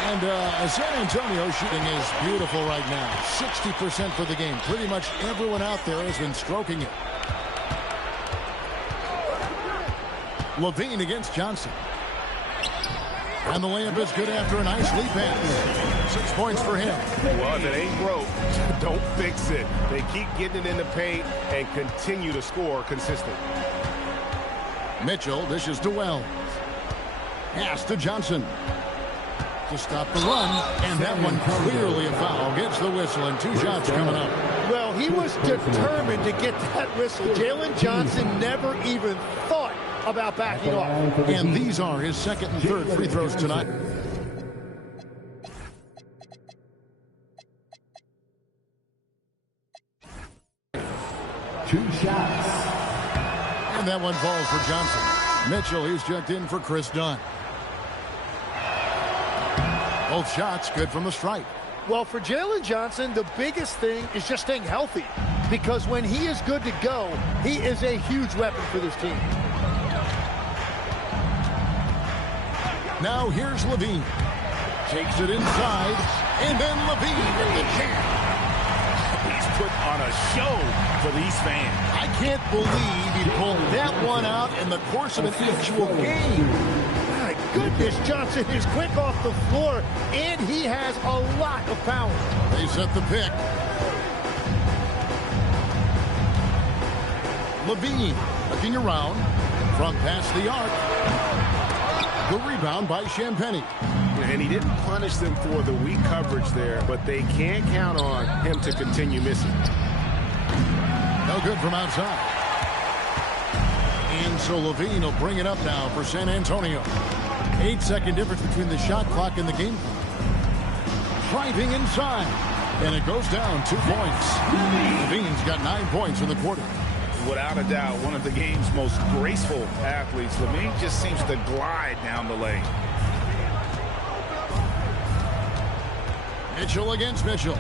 And San Antonio shooting is beautiful right now. 60% for the game. Pretty much everyone out there has been stroking it. Levine against Johnson. And the layup is good after a nice lead pass. 6 points for him. Well, if it ain't broke, don't fix it. They keep getting it in the paint and continue to score consistently. Mitchell dishes to Wells. Pass to Johnson. To stop the run, and that one clearly a foul. Gets the whistle, and 2 shots coming up. Well, he was determined to get that whistle. Jalen Johnson never even thought about backing off. And these are his second and third free throws tonight. Two shots. And that one falls for Johnson. Mitchell, he's checked in for Chris Dunn. Both shots good from the stripe. Well, for Jalen Johnson, the biggest thing is just staying healthy. Because when he is good to go, he is a huge weapon for this team. Now here's Levine. Takes it inside. And then Levine with the jam. He's put on a show for these fans. I can't believe he pulled that one out in the course of an actual game. My goodness, Johnson is quick off the floor, and he has a lot of power. They set the pick. Levine looking around from past the arc. The rebound by Champagnie. And he didn't punish them for the weak coverage there, but they can't count on him to continue missing. No good from outside. And so Levine will bring it up now for San Antonio. 8-second difference between the shot clock and the game clock. Driving inside. And it goes down 2 points. Levine's got 9 points in the quarter. Without a doubt, one of the game's most graceful athletes. Levine just seems to glide down the lane. Mitchell against Mitchell.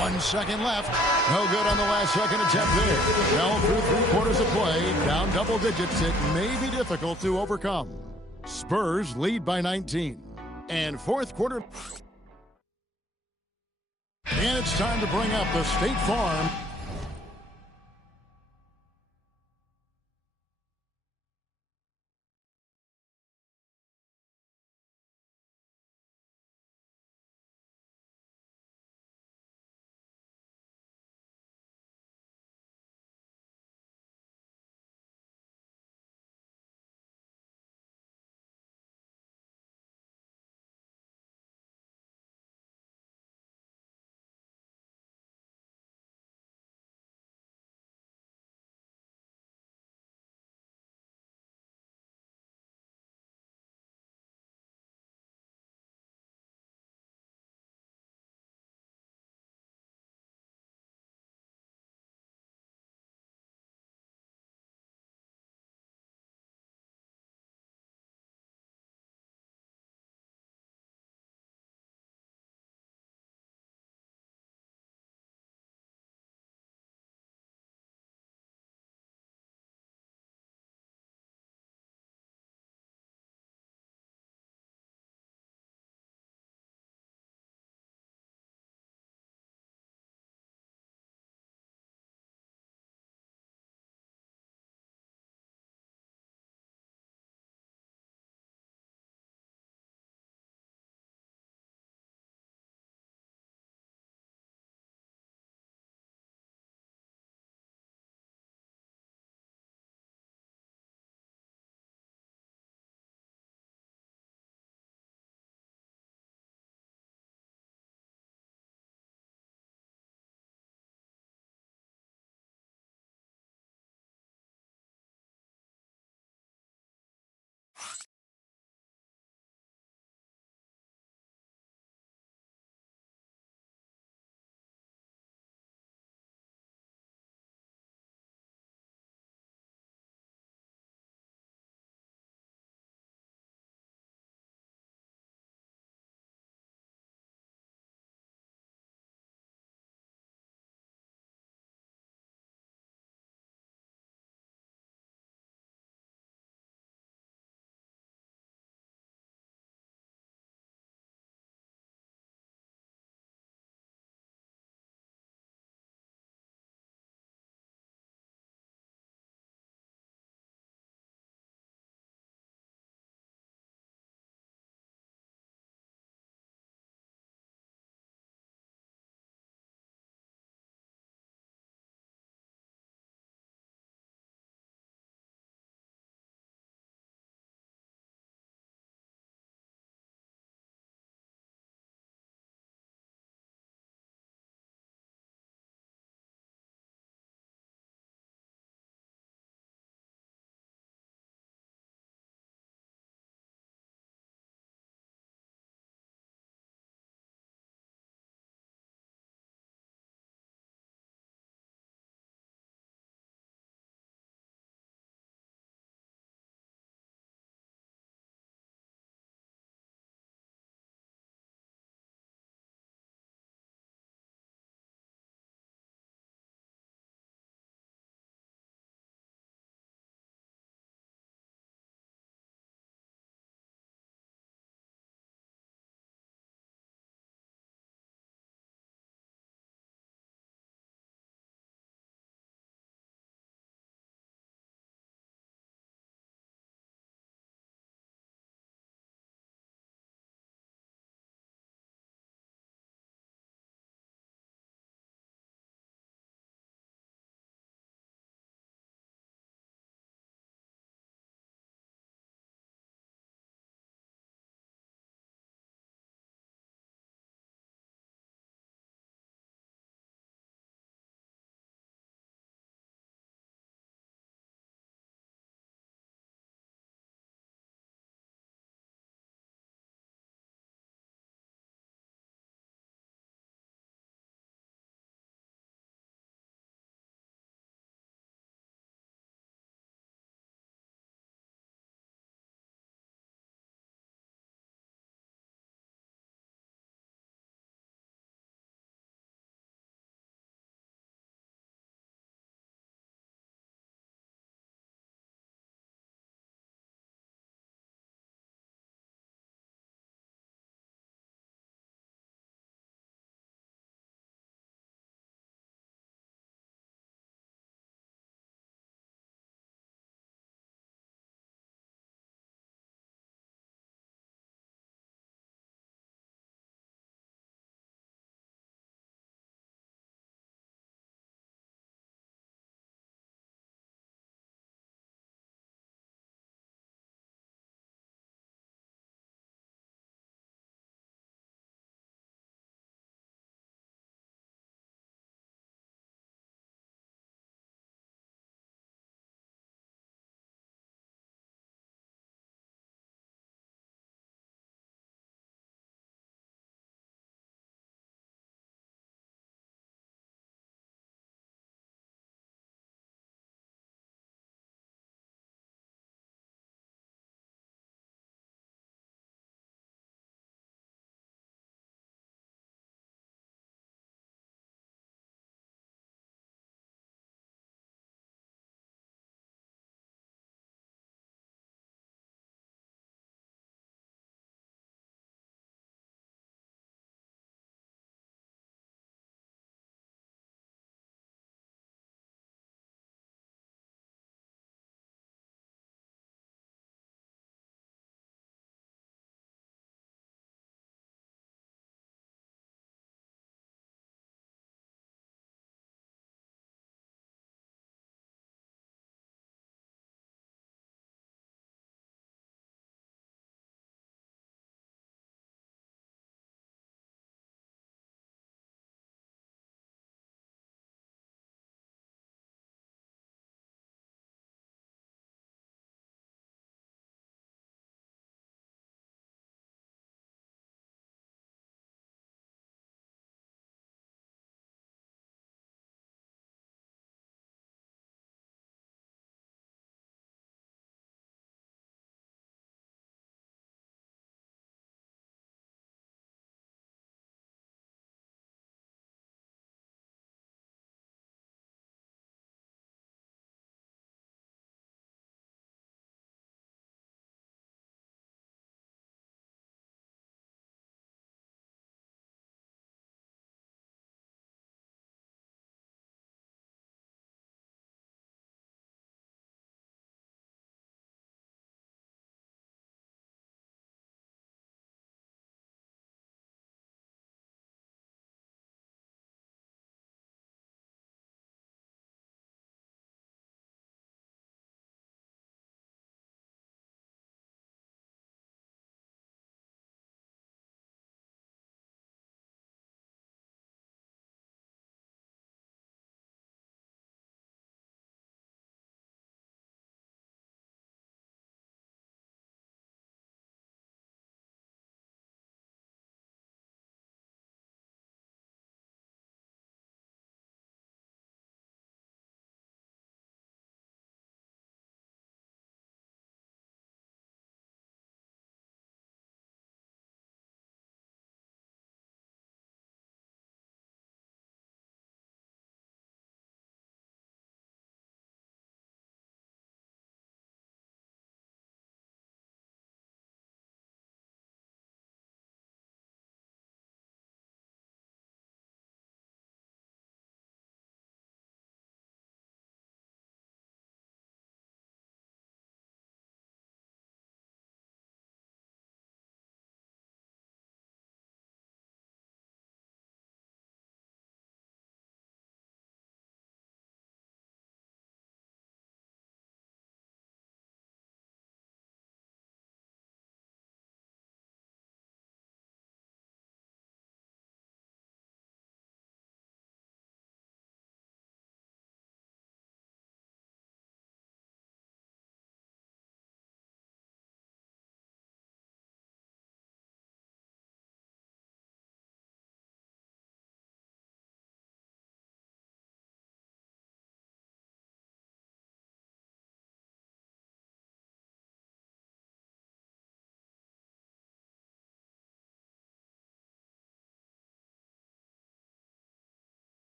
One second left. No good on the last second attempt there. Now through 3 quarters of play, down double digits. It may be difficult to overcome. Spurs lead by 19. And fourth quarter. And it's time to bring up the State Farm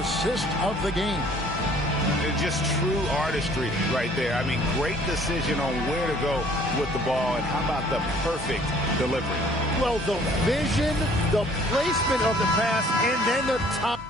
assist of the game. It's just true artistry right there. I mean, great decision on where to go with the ball, and how about the perfect delivery? Well, the vision, the placement of the pass, and then the top.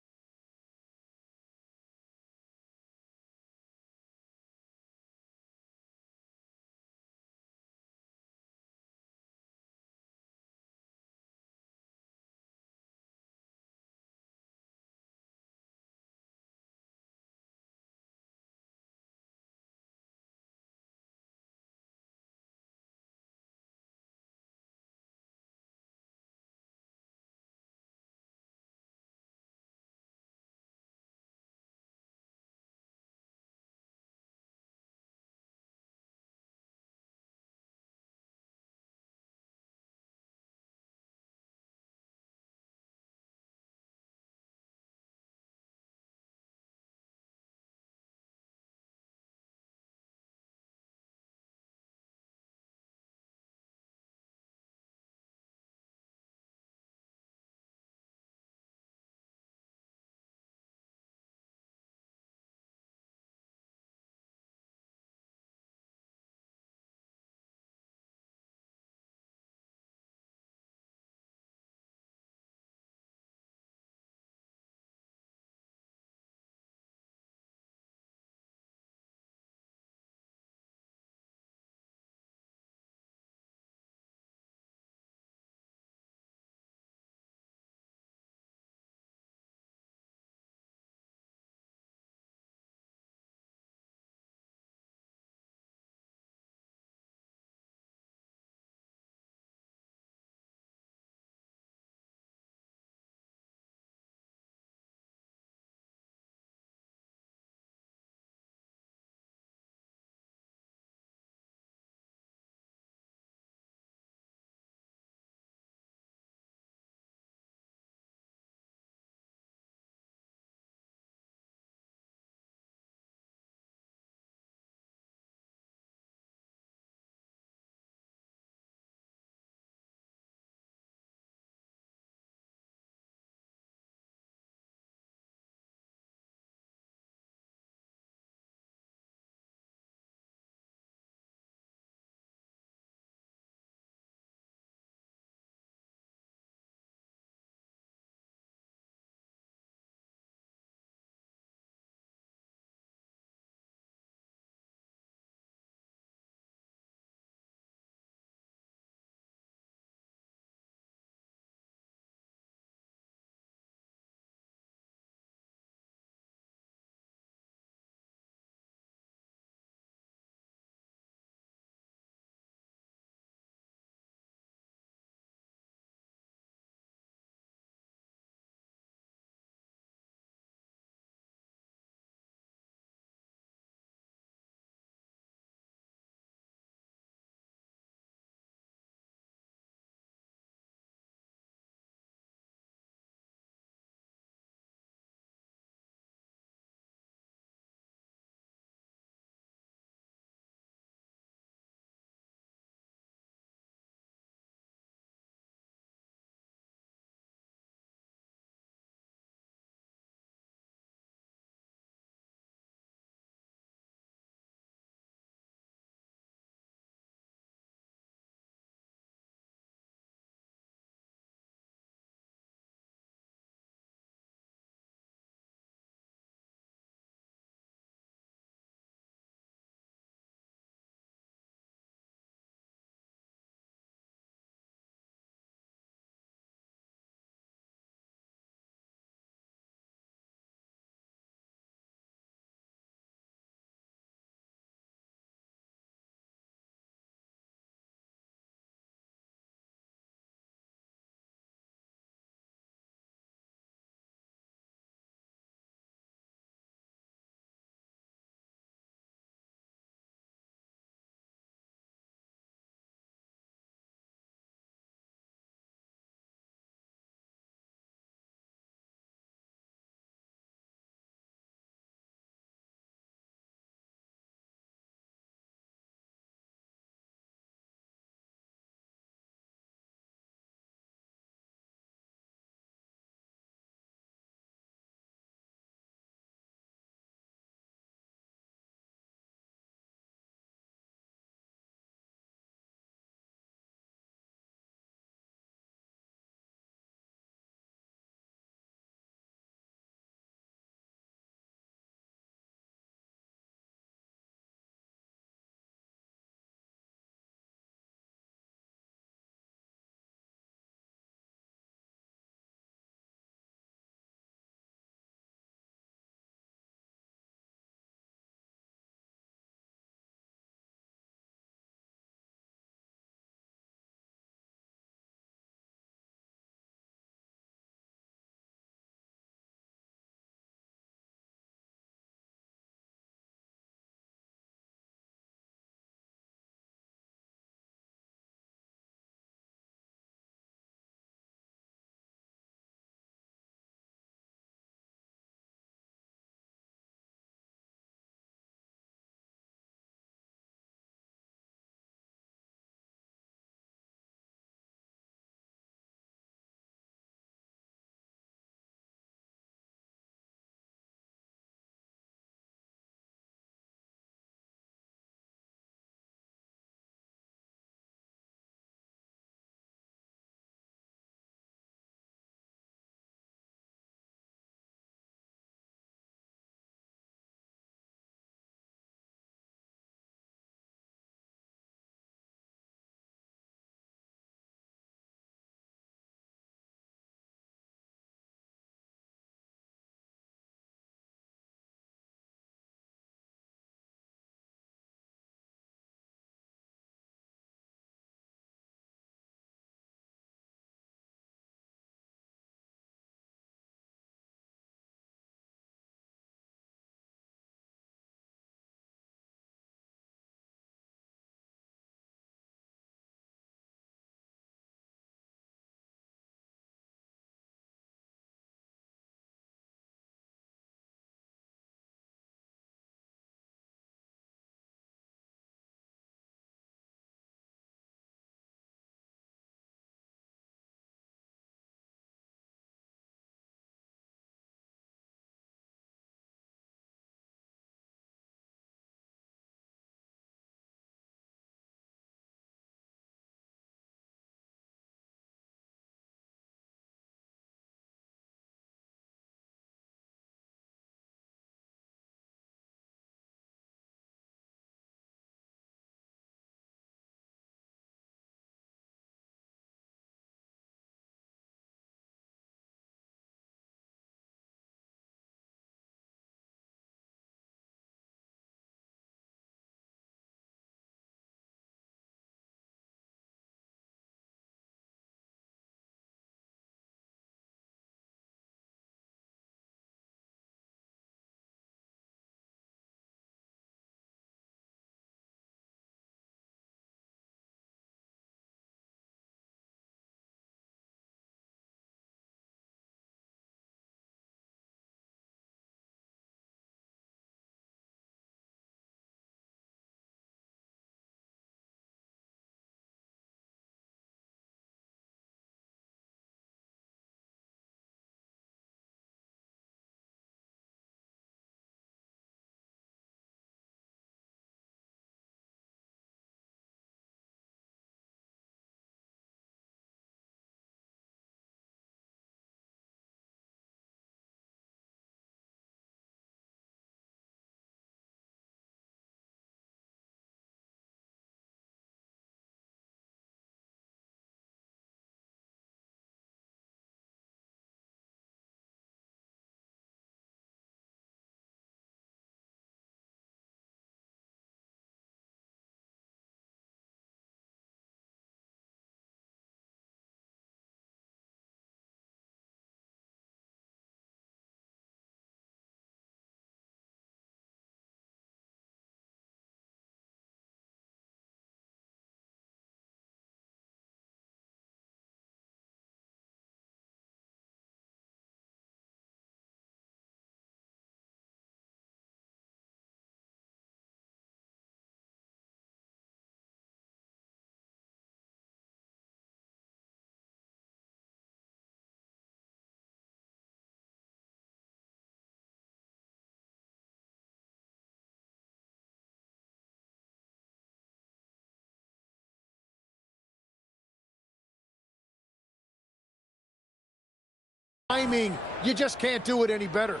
timing. You just can't do it any better.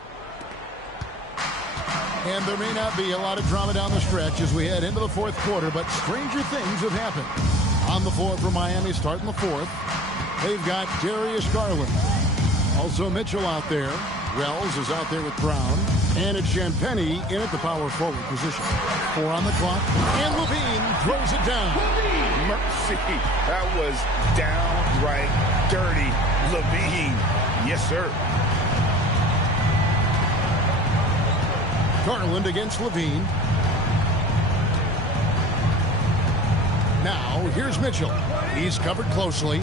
And there may not be a lot of drama down the stretch as we head into the fourth quarter, but stranger things have happened. On the floor for Miami starting the fourth, they've got Darius Garland. Also Mitchell out there. Wells is out there with Brown. And it's Champagnie in at the power forward position. 4 on the clock. And Levine throws it down. Mercy. That was downright dirty. Levine. Yes, sir. Garland against Levine. Now, here's Mitchell. He's covered closely.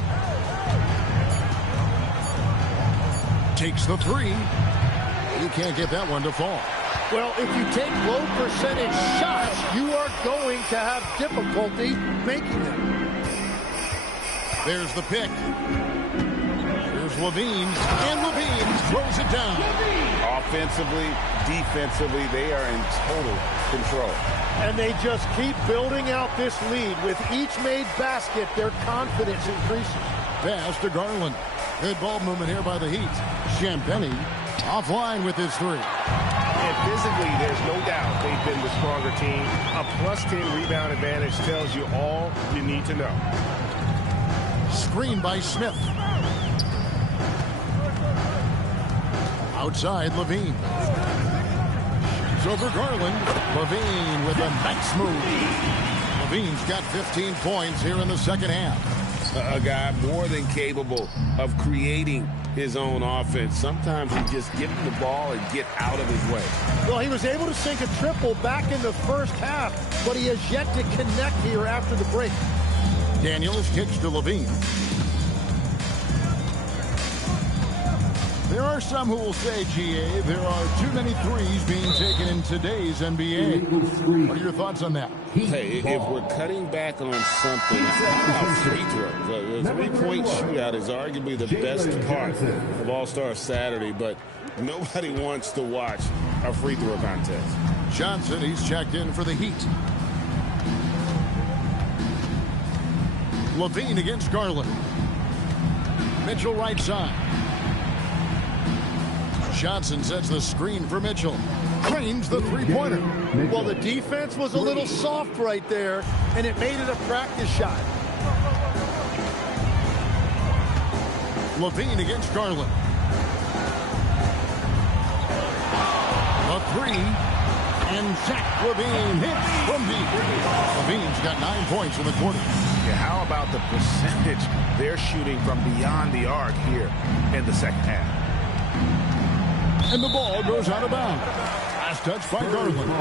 Takes the 3. You can't get that one to fall. Well, if you take low percentage shots, you are going to have difficulty making them. There's the pick. Here's Levine. And Levine throws it down. Offensively, defensively, they are in total control. And they just keep building out this lead. With each made basket, their confidence increases. Pass to Garland. Good ball movement here by the Heat. Champagnie offline with his 3. And physically, there's no doubt they've been the stronger team. A +10 rebound advantage tells you all you need to know. Screen by Smith. Outside, Levine. It's over Garland. Levine with a nice move. Levine's got 15 points here in the second half. A guy more than capable of creating his own offense. Sometimes you just give him the ball and get out of his way. Well, he was able to sink a triple back in the first half, but he has yet to connect here after the break. Daniels kicks to Levine. There are some who will say, GA, there are too many threes being taken in today's NBA. What are your thoughts on that? Hey, if we're cutting back on something, free throw. The three-point shootout is arguably the best part of All-Star Saturday, but nobody wants to watch a free throw contest. Johnson, he's checked in for the Heat. Levine against Garland. Mitchell right side. Johnson sets the screen for Mitchell. Drains the three-pointer. Well, the defense was a little soft right there, and it made it a practice shot. Levine against Garland. A 3. And Zach Levine hits from deep. Levine's got 9 points in the quarter. Yeah, how about the percentage they're shooting from beyond the arc here in the second half? And the ball goes out of bounds. Last touch by Garland.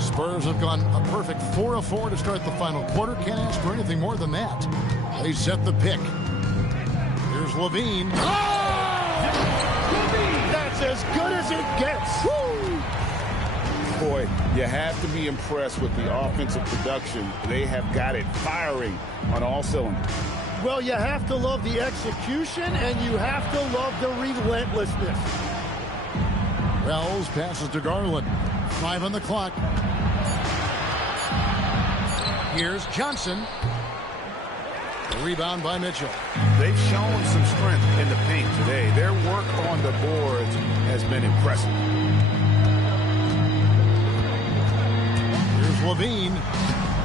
Spurs have gone a perfect 4 of 4 to start the final quarter. Can't ask for anything more than that. They set the pick. Here's Levine. That's as good as it gets. Woo! Boy, you have to be impressed with the offensive production. They have got it firing on all cylinders. Well, you have to love the execution, and you have to love the relentlessness. Wells passes to Garland. 5 on the clock. Here's Johnson. The rebound by Mitchell. They've shown some strength in the paint today. Their work on the boards has been impressive. Levine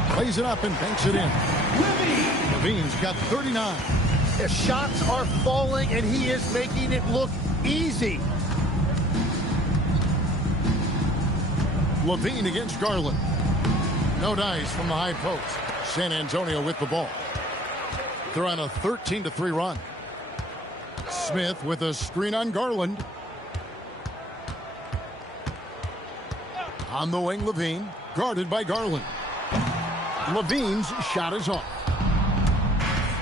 plays it up and banks it in. Levine's got 39. The shots are falling, and he is making it look easy. Levine against Garland. No dice from the high post. San Antonio with the ball. They're on a 13-3 run. Smith with a screen on Garland. On the wing, Levine. Guarded by Garland. Levine's shot is off.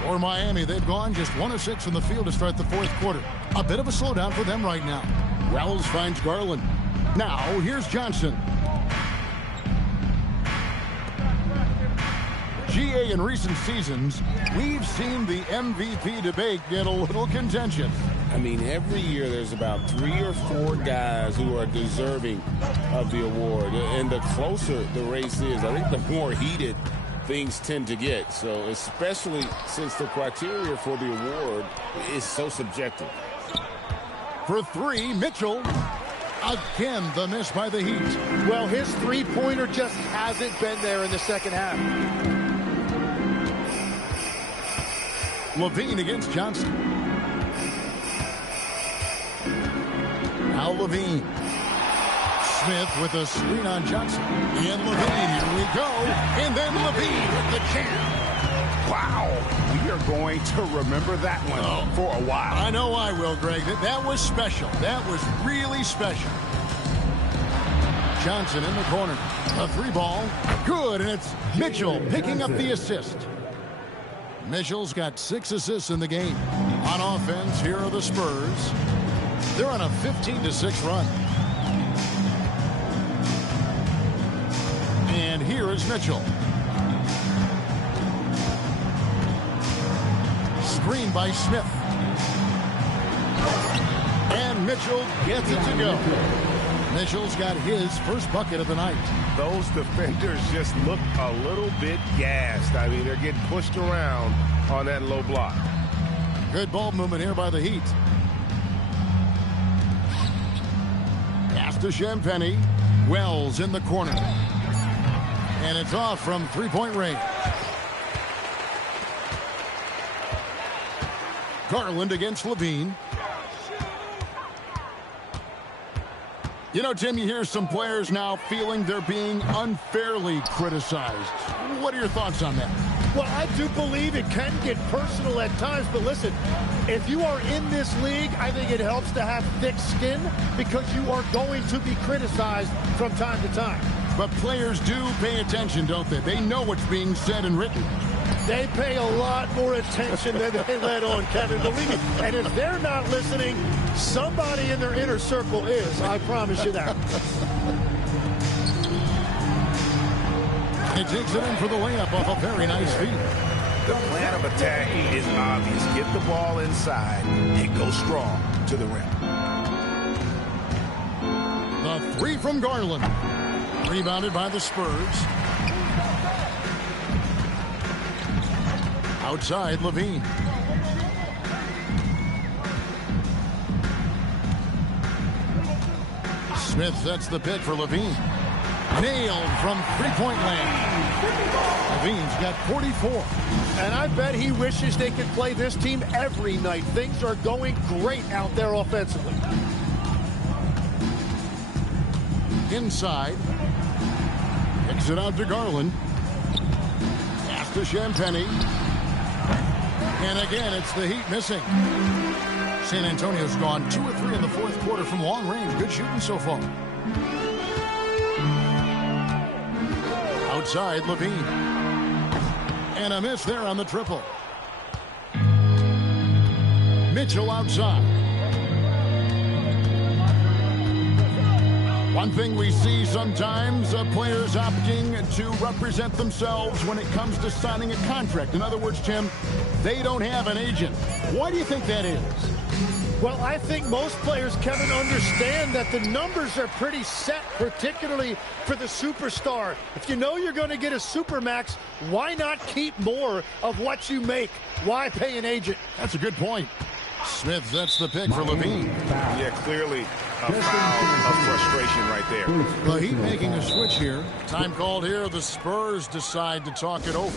For Miami, they've gone just 1 of 6 from the field to start the fourth quarter. A bit of a slowdown for them right now. Wells finds Garland. Now, here's Johnson. GA, in recent seasons, we've seen the MVP debate get a little contentious. I mean, every year there's about 3 or 4 guys who are deserving of the award. And the closer the race is, I think the more heated things tend to get. So especially since the criteria for the award is so subjective. For 3, Mitchell. Again, the miss by the Heat. Well, his three-pointer just hasn't been there in the second half. LaVine against Johnson. Now LaVine. Smith with a screen on Johnson. And LaVine, here we go. And then LaVine with the jam. Wow. We are going to remember that one for a while. I know I will, Greg. That was special. That was really special. Johnson in the corner. A 3-ball. Good, and it's Mitchell picking up the assist. Mitchell's got 6 assists in the game. On offense, here are the Spurs. They're on a 15-6 run. And here is Mitchell. Screen by Smith. And Mitchell gets it to go. Mitchell's got his first bucket of the night. Those defenders just look a little bit gassed. I mean, they're getting pushed around on that low block. Good ball movement here by the Heat. Pass to Champagnie. Wells in the corner. And it's off from 3-point range. Garland against LaVine. You know, Tim, you hear some players now feeling they're being unfairly criticized. What are your thoughts on that? Well, I do believe it can get personal at times, but listen, if you are in this league, I think it helps to have thick skin because you are going to be criticized from time to time. But players do pay attention, don't they? They know what's being said and written. They pay a lot more attention than they let on, Kevin. Believe me. And if they're not listening, somebody in their inner circle is. I promise you that. He takes it in for the layup off a very nice feed. The plan of attack is obvious. Get the ball inside and go strong to the rim. The 3 from Garland. Rebounded by the Spurs. Outside, LaVine. Smith sets the pick for LaVine. Nailed from 3-point land. LaVine's got 44. And I bet he wishes they could play this team every night. Things are going great out there offensively. Inside. Kicks it out to Garland. Pass to Champagnie. And again, it's the Heat missing. San Antonio's gone 2 or 3 in the fourth quarter from long range. Good shooting so far. Outside, LaVine. And a miss there on the triple. Mitchell outside. One thing we see sometimes, players opting to represent themselves when it comes to signing a contract. In other words, Tim, they don't have an agent. Why do you think that is? Well, I think most players, Kevin, understand that the numbers are pretty set, particularly for the superstar. If you know you're going to get a supermax, why not keep more of what you make? Why pay an agent? That's a good point. Smith sets the pick for LaVine. Yeah, clearly a foul of frustration right there. The Heat making a switch here. Time called here. The Spurs decide to talk it over.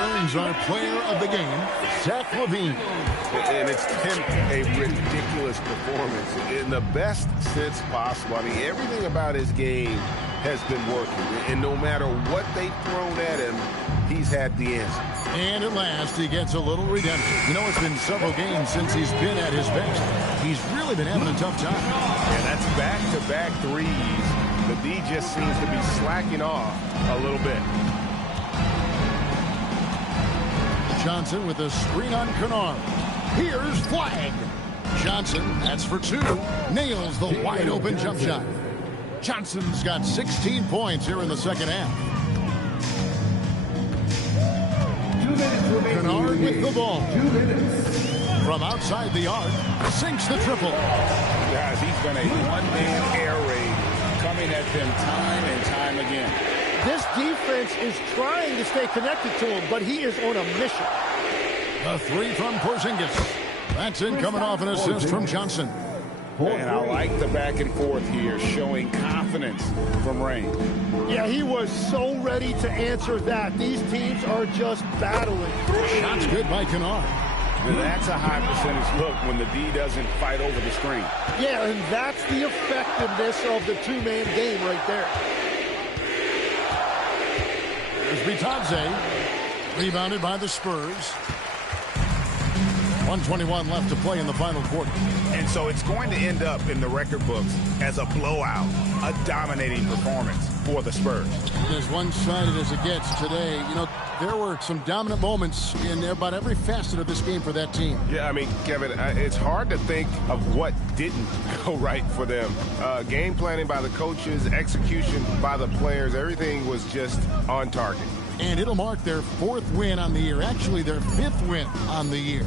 Earns our player of the game, Zach LaVine. And it's been a ridiculous performance in the best sense possible. I mean, everything about his game has been working. And no matter what they've thrown at him, he's he's had the answer. And at last, he gets a little redemption. You know, it's been several games since he's been at his best. He's really been having a tough time. And that's back-to-back threes. The D just seems to be slacking off a little bit. Johnson with a screen on Kennard. Here's Flagg. Johnson, that's for two, nails the wide-open jump shot. Johnson's got 16 points here in the second half. Kennard with the ball. From outside the arc, sinks the triple. Guys, he's been a one-man air raid coming at them time and time again. This defense is trying to stay connected to him, but he is on a mission. A three from Porzingis. That's in, coming off an assist from Johnson. And I like the back and forth here, showing confidence from Rain. Yeah, he was so ready to answer that. These teams are just battling. Shots good by Kennard. And that's a high percentage look when the D doesn't fight over the screen. Yeah, and that's the effectiveness of the two-man game right there. There's Bitadze. Rebounded by the Spurs. 1:21 left to play in the final quarter. And so it's going to end up in the record books as a blowout, a dominating performance for the Spurs. As one-sided as it gets today, you know, there were some dominant moments in about every facet of this game for that team. Yeah, I mean, Kevin, it's hard to think of what didn't go right for them. Game planning by the coaches, execution by the players, everything was just on target. And it'll mark their 4th win on the year, actually their 5th win on the year.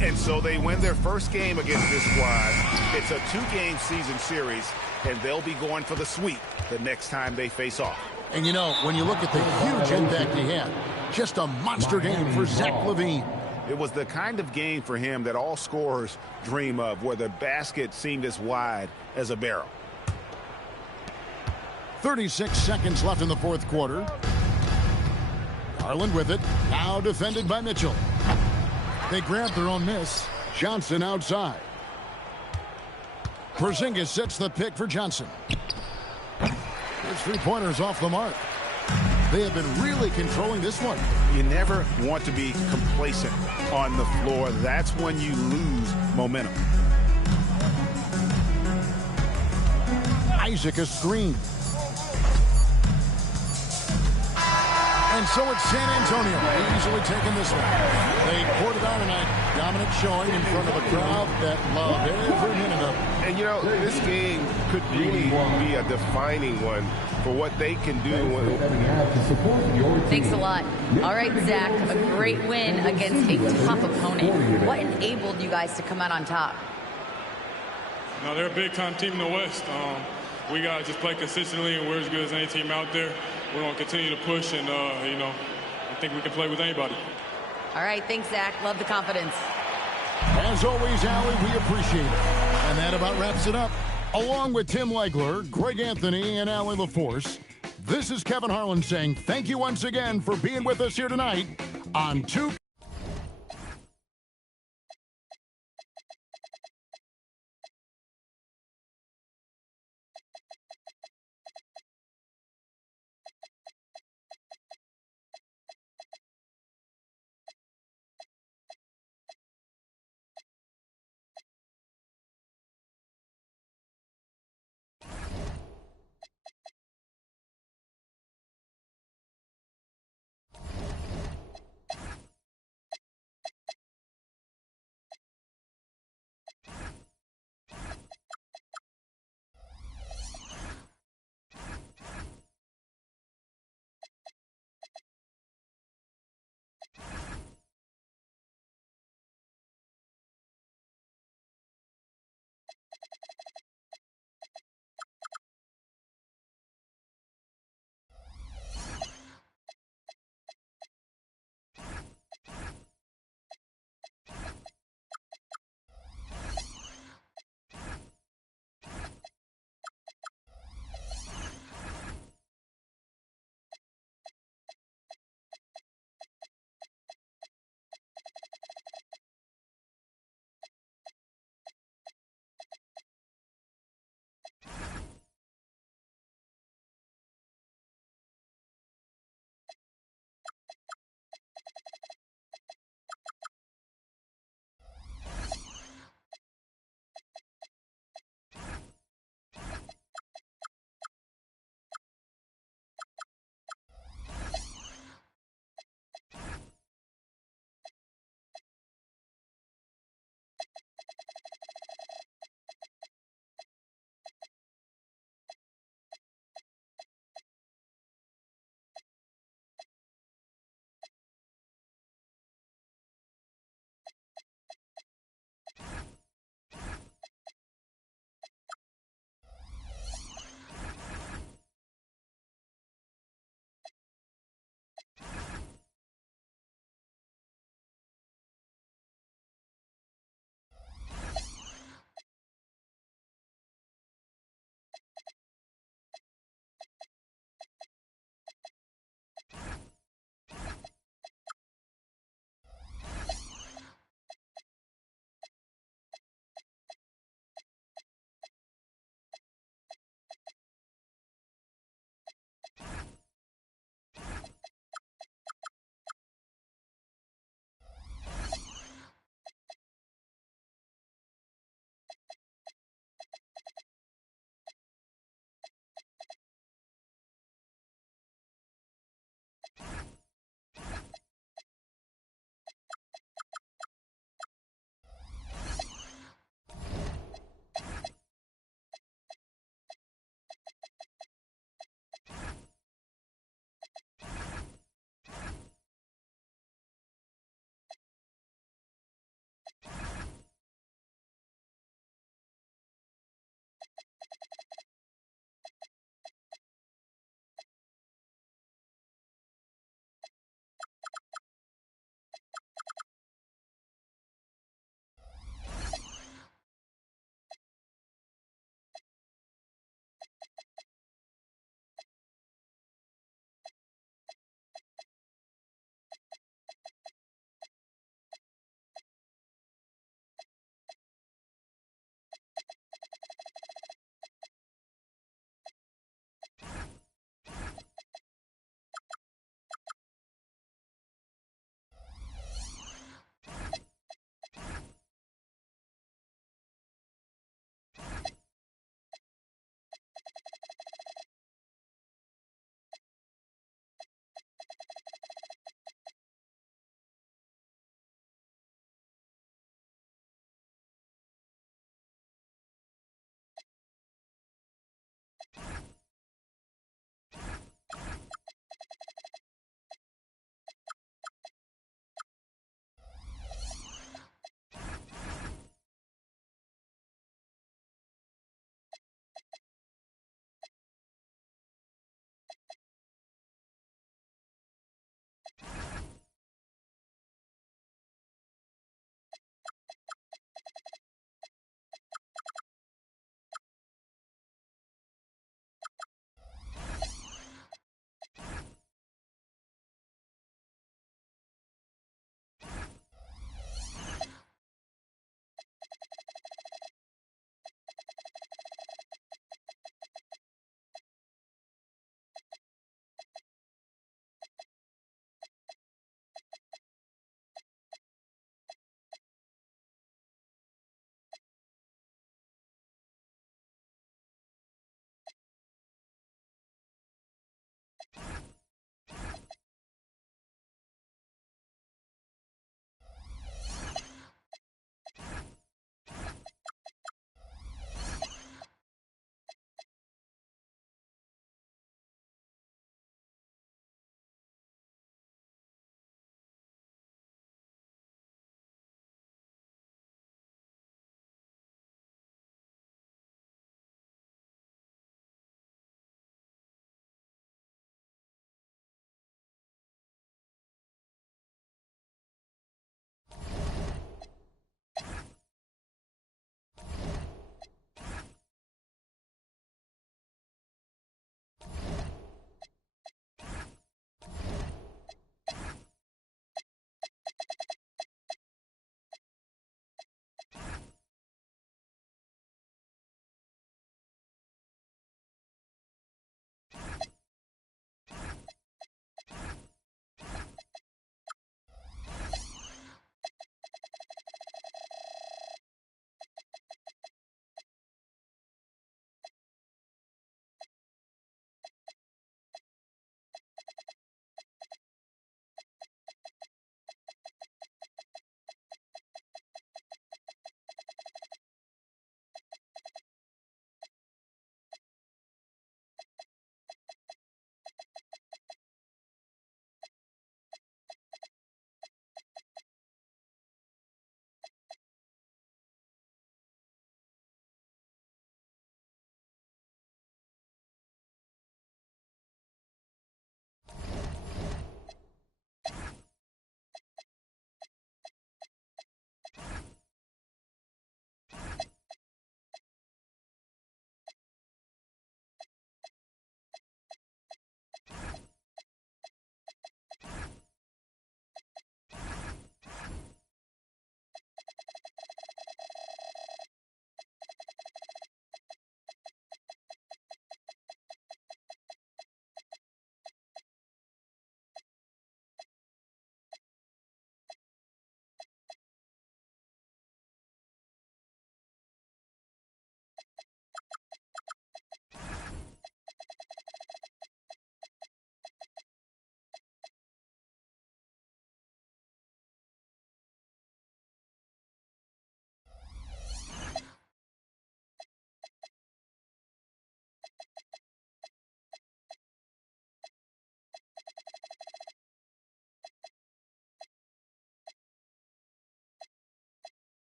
And so they win their first game against this squad. It's a 2-game season series, and they'll be going for the sweep the next time they face off. And you know, when you look at the huge impact he had, just a monster game for Zach LaVine. It was the kind of game for him that all scorers dream of, where the basket seemed as wide as a barrel. 36 seconds left in the 4th quarter. Garland with it, now defended by Mitchell. They grab their own miss. Johnson outside. Porzingis sets the pick for Johnson. His three-pointers off the mark. They have been really controlling this one. You never want to be complacent on the floor. That's when you lose momentum. Isaac a screen. And so it's San Antonio easily taking this one. They poured it on tonight. Dominant showing in front of a crowd that loved every minute of it. And, you know, this game could really be a defining one for what they can do. Thanks a lot. All right, Zach, a great win against a tough opponent. What enabled you guys to come out on top? No, they're a big-time team in the West. We got to just play consistently, and we're as good as any team out there. We're going to continue to push, and, you know, I think we can play with anybody. All right, thanks, Zach. Love the confidence. As always, Allie, we appreciate it. And that about wraps it up. Along with Tim Legler, Greg Anthony, and Allie LaForce, this is Kevin Harlan saying thank you once again for being with us here tonight on 2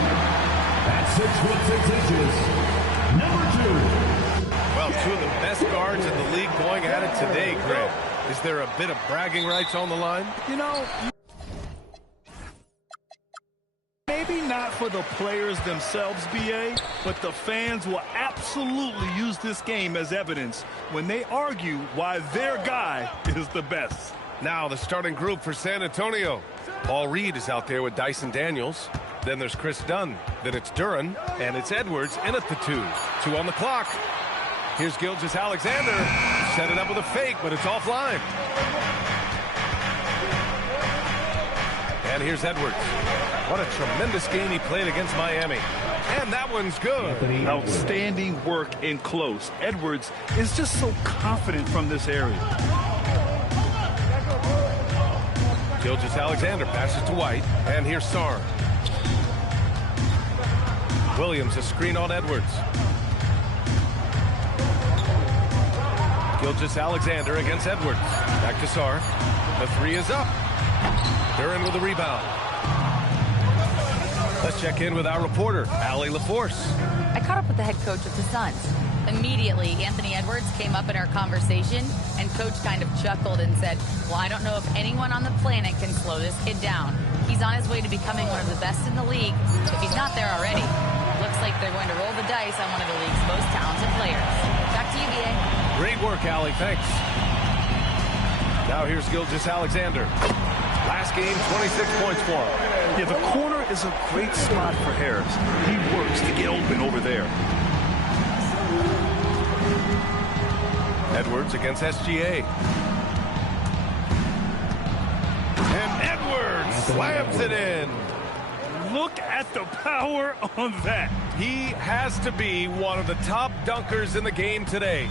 At 6'6" number 2. Well, two of the best guards in the league going at it today, Greg. Is there a bit of bragging rights on the line? You know, maybe not for the players themselves, BA, but the fans will absolutely use this game as evidence when they argue why their guy is the best. Now the starting group for San Antonio. Paul Reed is out there with Dyson Daniels. Then there's Chris Dunn. Then it's Duren. And it's Edwards in at the 2. 2 on the clock. Here's Gilgeous-Alexander. Set it up with a fake, but it's offline. And here's Edwards. What a tremendous game he played against Miami. And that one's good. Outstanding work in close. Edwards is just so confident from this area. Gilgeous-Alexander passes to White. And here's Sarr. Williams, a screen on Edwards. Gilgeous-Alexander against Edwards. Back to Sarr. The 3 is up. Duren with a rebound. Let's check in with our reporter, Allie LaForce. I caught up with the head coach of the Suns. Immediately, Anthony Edwards came up in our conversation, and Coach kind of chuckled and said, well, I don't know if anyone on the planet can slow this kid down. He's on his way to becoming one of the best in the league, if he's not there already. Looks like they're going to roll the dice on one of the league's most talented players. Back to you, BA. Great work, Allie. Thanks. Now here's Gilgeous-Alexander. Last game, 26 points for him. Yeah, the corner is a great spot for Harris. He works to get open over there. Edwards against SGA. And Edwards slams it in. Look at the power on that. He has to be one of the top dunkers in the game today.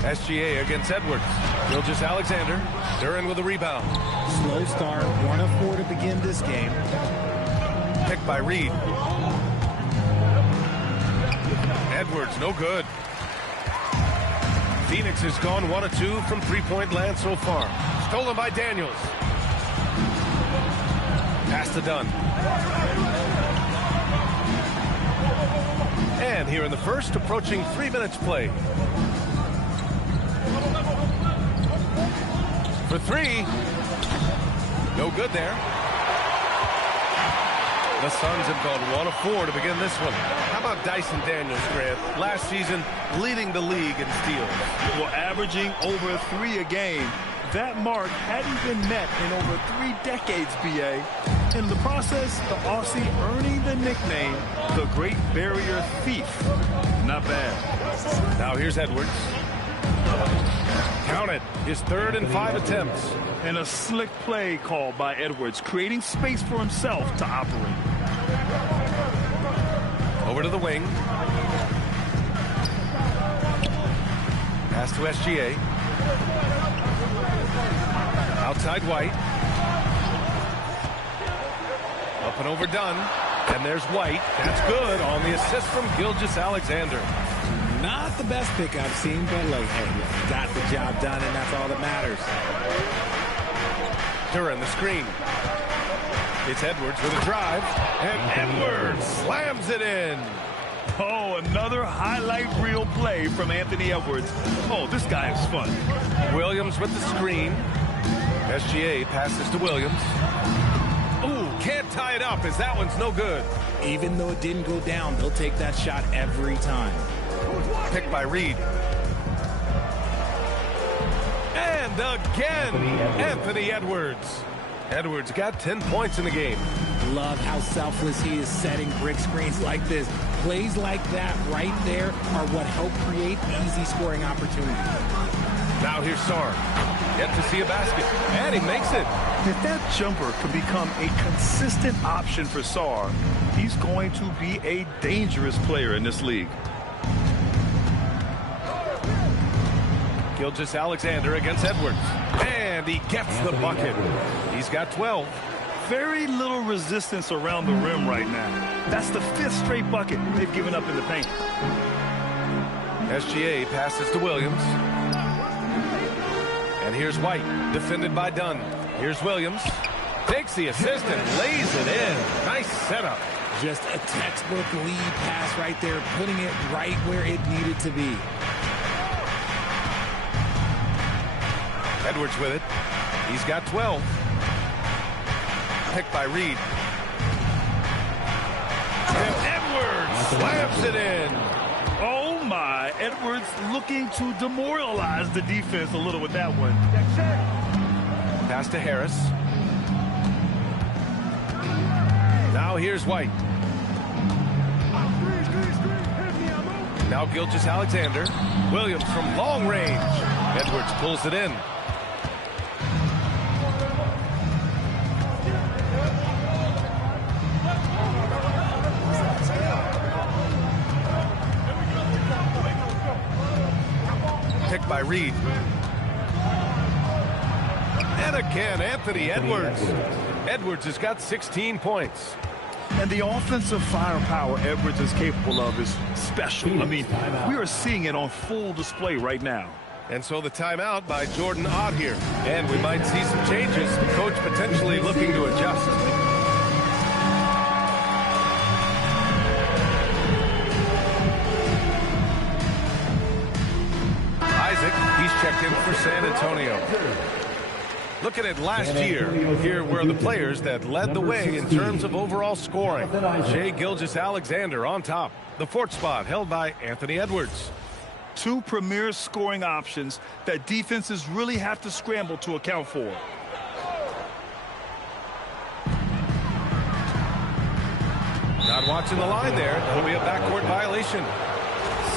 SGA against Edwards. Gilgeous-Alexander. Duren with a rebound. Slow start. 1 of 4 to begin this game. Picked by Reed. Edwards, no good. Phoenix has gone 1 of 2 from three-point land so far. Stolen by Daniels. Pass to Dunn. And here in the first, approaching 3 minutes play. For 3. No good there. The Suns have gone 1 of 4 to begin this one. How about Dyson Daniels, Grant? Last season, leading the league in steals. Well, averaging over 3 a game. That mark hadn't been met in over 3 decades, BA. In the process, the Aussie earning the nickname, the Great Barrier Thief. Not bad. Now here's Edwards. Count it. His 3rd and 5 attempts. And a slick play called by Edwards, creating space for himself to operate. Over to the wing. Pass to SGA. Outside White. Up and over Dunn. And there's White. That's good on the assist from Gilgeous-Alexander. Not the best pick I've seen, but look, hey, got the job done, and that's all that matters. Duren, the screen. It's Edwards with a drive. And Edwards slams it in. Oh, another highlight reel play from Anthony Edwards. Oh, this guy is fun. Williams with the screen. SGA passes to Williams. Ooh, can't tie it up as that one's no good. Even though it didn't go down, they'll take that shot every time. Picked by Reed. And again, Anthony Edwards. Edwards got 10 points in the game. Love how selfless he is setting brick screens like this. Plays like that right there are what help create easy scoring opportunities. Now here's Sarr. Yet to see a basket. And he makes it. If that jumper can become a consistent option for Sarr, he's going to be a dangerous player in this league. Gilgeous-Alexander against Edwards. And he gets the bucket. He's got 12. Very little resistance around the rim right now. That's the 5th straight bucket they've given up in the paint. SGA passes to Williams. And here's White, defended by Dunn. Here's Williams. Takes the assist and lays it in. Nice setup. Just a textbook lead pass right there, putting it right where it needed to be. Edwards with it. He's got 12. Picked by Reed. And Edwards slams it in. Oh, my. Edwards looking to demoralize the defense a little with that one. Pass to Harris. Now here's White. Now Gilgeous-Alexander. Williams from long range. Edwards pulls it in. Picked by Reed. And again, Anthony Edwards. Edwards has got 16 points. And the offensive firepower Edwards is capable of is special. I mean, we are seeing it on full display right now. And so the timeout by Jordan Ott here. And we might see some changes. Coach potentially looking to adjust. Isaac, he's checked in for San Antonio. Looking at last year, here were the players that led the way in terms of overall scoring. Shai Gilgeous-Alexander on top. The fourth spot held by Anthony Edwards. Two premier scoring options that defenses really have to scramble to account for. Not watching the line there. That'll be a backcourt violation.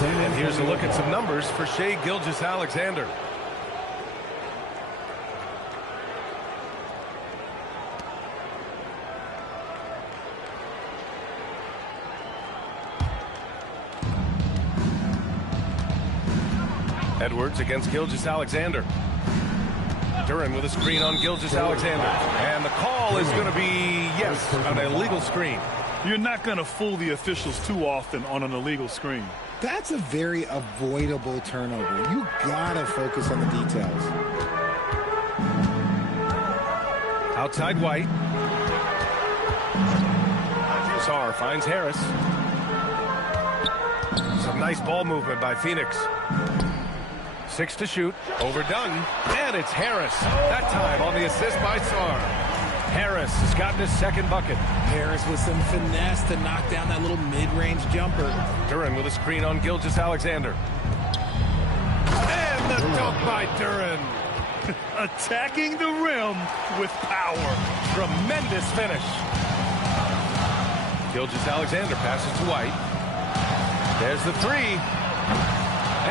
And here's a look at some numbers for Shai Gilgeous-Alexander. Edwards against Gilgeous-Alexander. Duren with a screen on Gilgeous-Alexander. And the call is going to be, yes, an illegal screen. You're not going to fool the officials too often on an illegal screen. That's a very avoidable turnover. You gotta focus on the details. Outside White. Sarr finds Harris. Some nice ball movement by Phoenix. 6 to shoot. Overdone. And it's Harris. That time on the assist by Sarr. Harris has gotten his second bucket. Harris with some finesse to knock down that little mid-range jumper. Duren with a screen on Gilgeous-Alexander. And the dunk by Duren. Attacking the rim with power. Tremendous finish. Gilgeous-Alexander passes to White. There's the three.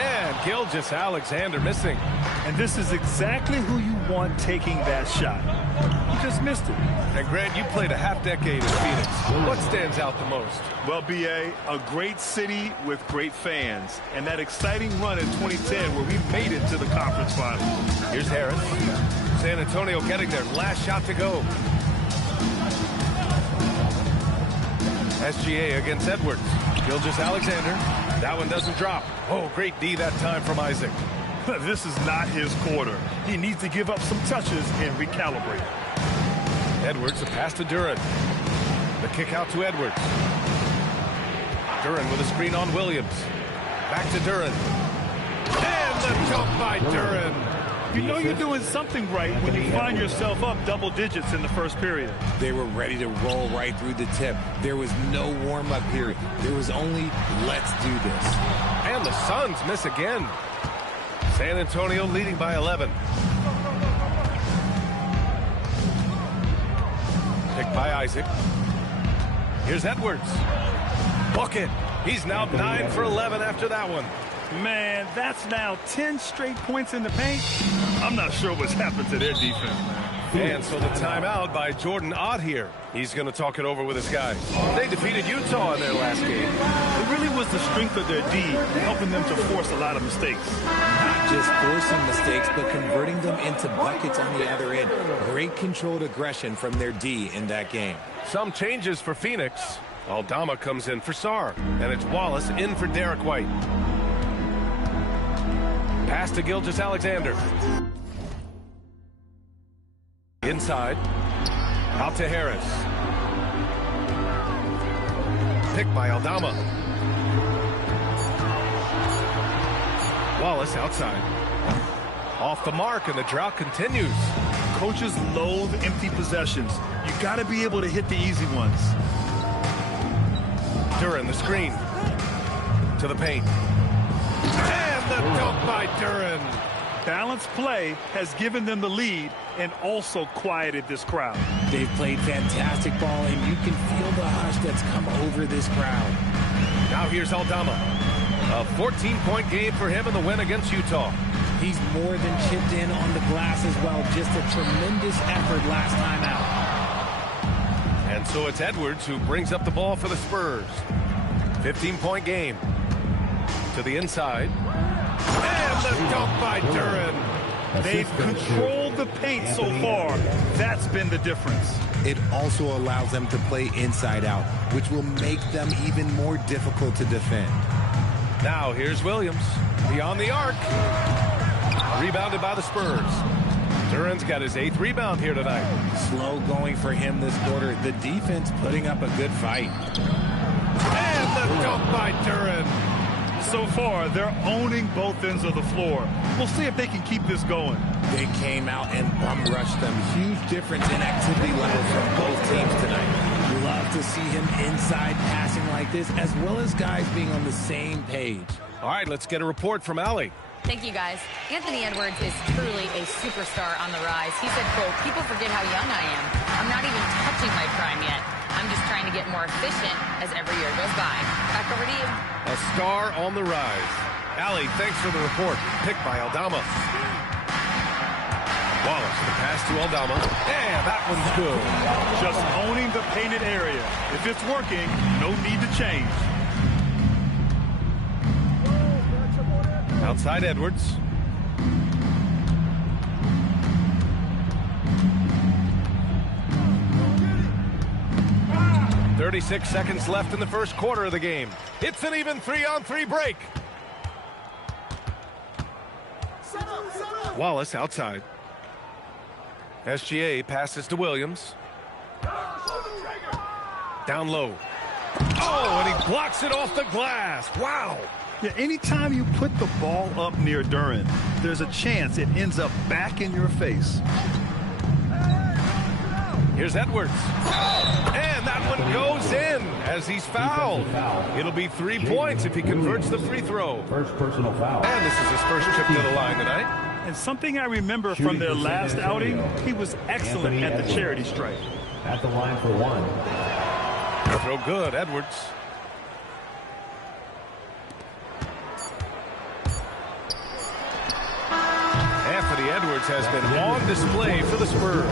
And Gilgeous-Alexander missing. And this is exactly who you want taking that shot. You just missed it. And Grant, you played a half-decade in Phoenix. What stands out the most? Well, B.A., a great city with great fans. And that exciting run in 2010 where we made it to the conference finals. Here's Harris. San Antonio getting their last shot to go. SGA against Edwards. Gilgeous-Alexander. That one doesn't drop. Oh, great D that time from Isaac. This is not his quarter. He needs to give up some touches and recalibrate. Edwards, a pass to Duren. The kick out to Edwards. Duren with a screen on Williams. Back to Duren. And the dunk by Duren. You know you're doing something right when you find yourself up double digits in the first period. They were ready to roll right through the tip. There was no warm-up period. There was only, let's do this. And the Suns miss again. San Antonio leading by 11. Picked by Isaac. Here's Edwards. Bucket. He's now 9 for 11 after that one. Man, that's now 10 straight points in the paint. I'm not sure what's happened to their defense, man. And so the timeout by Jordan Ott here. He's going to talk it over with his guys. They defeated Utah in their last game. It really was the strength of their D helping them to force a lot of mistakes. Not just forcing mistakes, but converting them into buckets on the other end. Great controlled aggression from their D in that game. Some changes for Phoenix. Aldama comes in for Sarr. And it's Wallace in for Derek White. Pass to Gilgeous- Alexander. Inside. Out to Harris. Picked by Aldama. Wallace outside. Off the mark, and the drought continues. Coaches loathe empty possessions. You got to be able to hit the easy ones. Duren, the screen. To the paint. And the dunk by Duren. Balanced play has given them the lead and also quieted this crowd. They've played fantastic ball, and you can feel the hush that's come over this crowd. Now here's Aldama. A 14-point game for him in the win against Utah. He's more than chipped in on the glass as well. Just a tremendous effort last time out. And so it's Edwards who brings up the ball for the Spurs. 15-point game. To the inside. And the dunk by Duren. They've controlled the paint so far. That's been the difference. It also allows them to play inside out, which will make them even more difficult to defend. Now here's Williams. Beyond the arc. Rebounded by the Spurs. Duren's got his 8th rebound here tonight. Slow going for him this quarter. The defense putting up a good fight. And the dunk by Duren. So far, they're owning both ends of the floor. We'll see if they can keep this going. They came out and bum rushed them. Huge difference in activity level from both teams tonight. Love to see him inside passing like this, as well as guys being on the same page. All right, let's get a report from Allie. Thank you, guys. Anthony Edwards is truly a superstar on the rise. He said, quote, "People forget how young I am. I'm not even touching my prime yet. I'm just trying to get more efficient as every year goes by." Back over to you. A star on the rise. Allie, thanks for the report. Picked by Aldama. Wallace, the pass to Aldama. And that one's good. Just owning the painted area. If it's working, no need to change. Outside Edwards. "36 seconds left in the first quarter of the game. It's an even 3-on-3 break. Wallace outside. SGA passes to Williams. Down low. Oh, and he blocks it off the glass. Wow. Yeah, anytime you put the ball up near Duren, there's a chance it ends up back in your face. Here's Edwards. And that one goes in as he's fouled. It'll be 3 points if he converts the free throw. First personal foul. And this is his first trip to the line tonight. And something I remember from their last outing, he was excellent at the charity stripe. At the line for one. Throw good, Edwards. Anthony Edwards has been on display for the Spurs.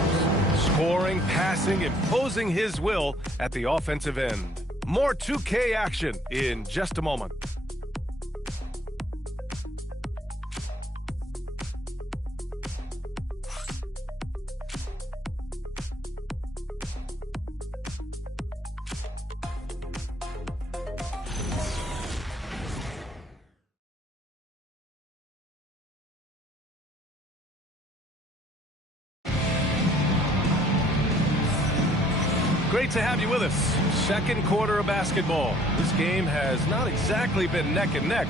Scoring, passing, imposing his will at the offensive end. More 2K action in just a moment. Great to have you with us. Second quarter of basketball. This game has not exactly been neck and neck.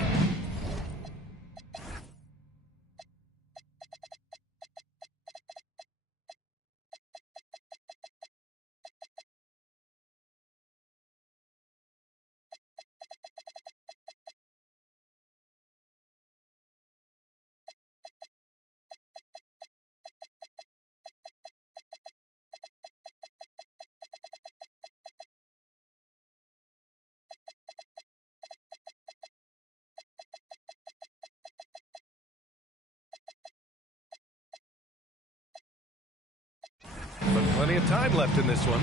But plenty of time left in this one.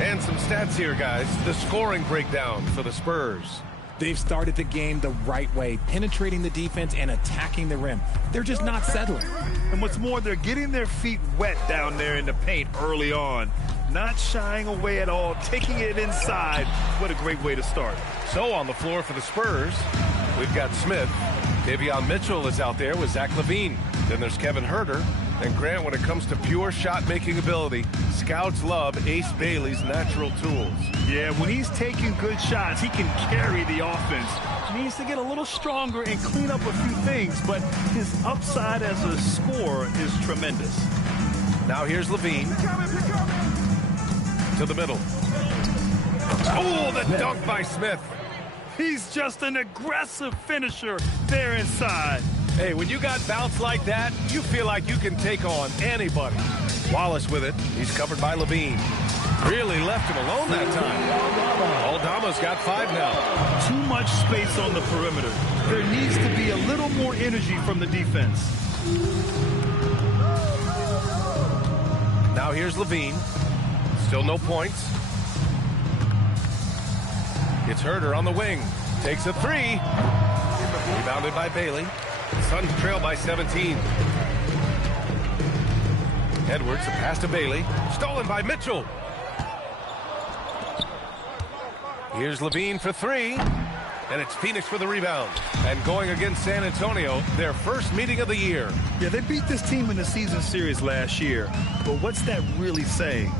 And some stats here, guys. The scoring breakdown for the Spurs. They've started the game the right way, penetrating the defense and attacking the rim. They're just not settling. And what's more, they're getting their feet wet down there in the paint early on. Not shying away at all, taking it inside. What a great way to start. So on the floor for the Spurs, we've got Smith. Davion Mitchell is out there with Zach LaVine. Then there's Kevin Huerter. And Grant, when it comes to pure shot-making ability, scouts love Ace Bailey's natural tools. Yeah, when he's taking good shots, he can carry the offense. He needs to get a little stronger and clean up a few things, but his upside as a scorer is tremendous. Now here's Levine. To the middle. Oh, the dunk by Smith. He's just an aggressive finisher there inside. Hey, when you got bounce like that, you feel like you can take on anybody. Wallace with it. He's covered by Levine. Really left him alone that time. Aldama's got 5 now. Too much space on the perimeter. There needs to be a little more energy from the defense. Now here's Levine. Still no points. It's Herder on the wing. Takes a 3. Rebounded by Bailey. Suns trail by 17. Edwards, a pass to Bailey. Stolen by Mitchell. Here's Levine for 3. And it's Phoenix for the rebound. And going against San Antonio, their first meeting of the year. Yeah, they beat this team in the season series last year. But what's that really saying?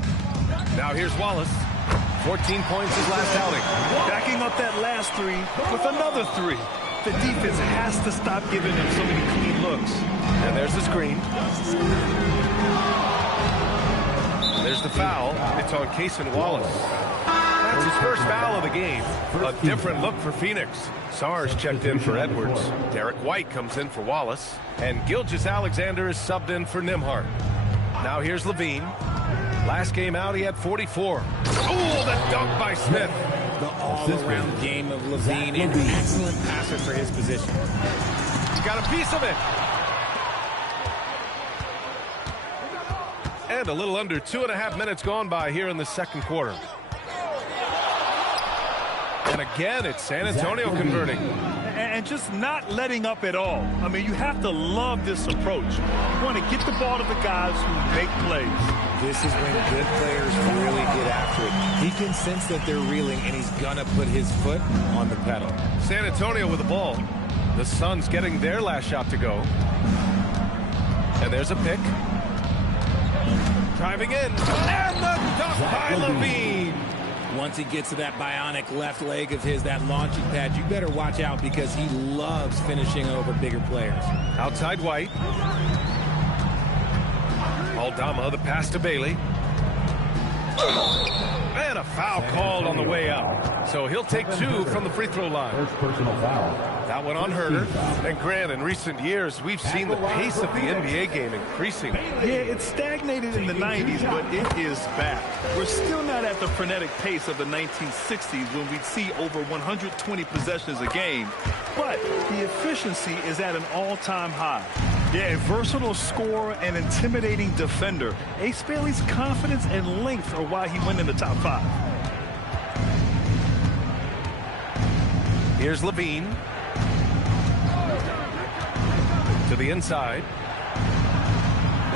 Now here's Wallace. 14 points his last outing. Backing up that last 3 with another 3. The defense has to stop giving them so many clean looks. And there's the screen. There's the foul. It's on Cason Wallace. That's his first foul of the game. A different look for Phoenix. Sars checked in for Edwards. Derek White comes in for Wallace. And Gilgeous-Alexander is subbed in for Nembhard. Now here's Levine. Last game out, he had 44. Oh, the dunk by Smith. The all-around game of Levine. An excellent passer for his position. He's got a piece of it. And a little under 2.5 minutes gone by here in the second quarter. And again, it's San Antonio converting. And just not letting up at all. I mean, you have to love this approach. You want to get the ball to the guys who make plays. This is when good players really get after it. He can sense that they're reeling, and he's going to put his foot on the pedal. San Antonio with the ball. The Suns getting their last shot to go. And there's a pick. Driving in. And the dunk by Levine. Once he gets to that bionic left leg of his, that launching pad, you better watch out because he loves finishing over bigger players. Outside White. Aldama, the pass to Bailey. And a foul called on the way out. So he'll take 2 from the free throw line. First personal foul. That one on Herder. And Grant, in recent years, we've seen the pace of the NBA game increasing. Yeah, it stagnated in the 90s, but it is back. We're still not at the frenetic pace of the 1960s when we'd see over 120 possessions a game. But the efficiency is at an all-time high. Yeah, a versatile scorer and intimidating defender. Ace Bailey's confidence and length are why he went in the top 5. Here's Levine. To the inside.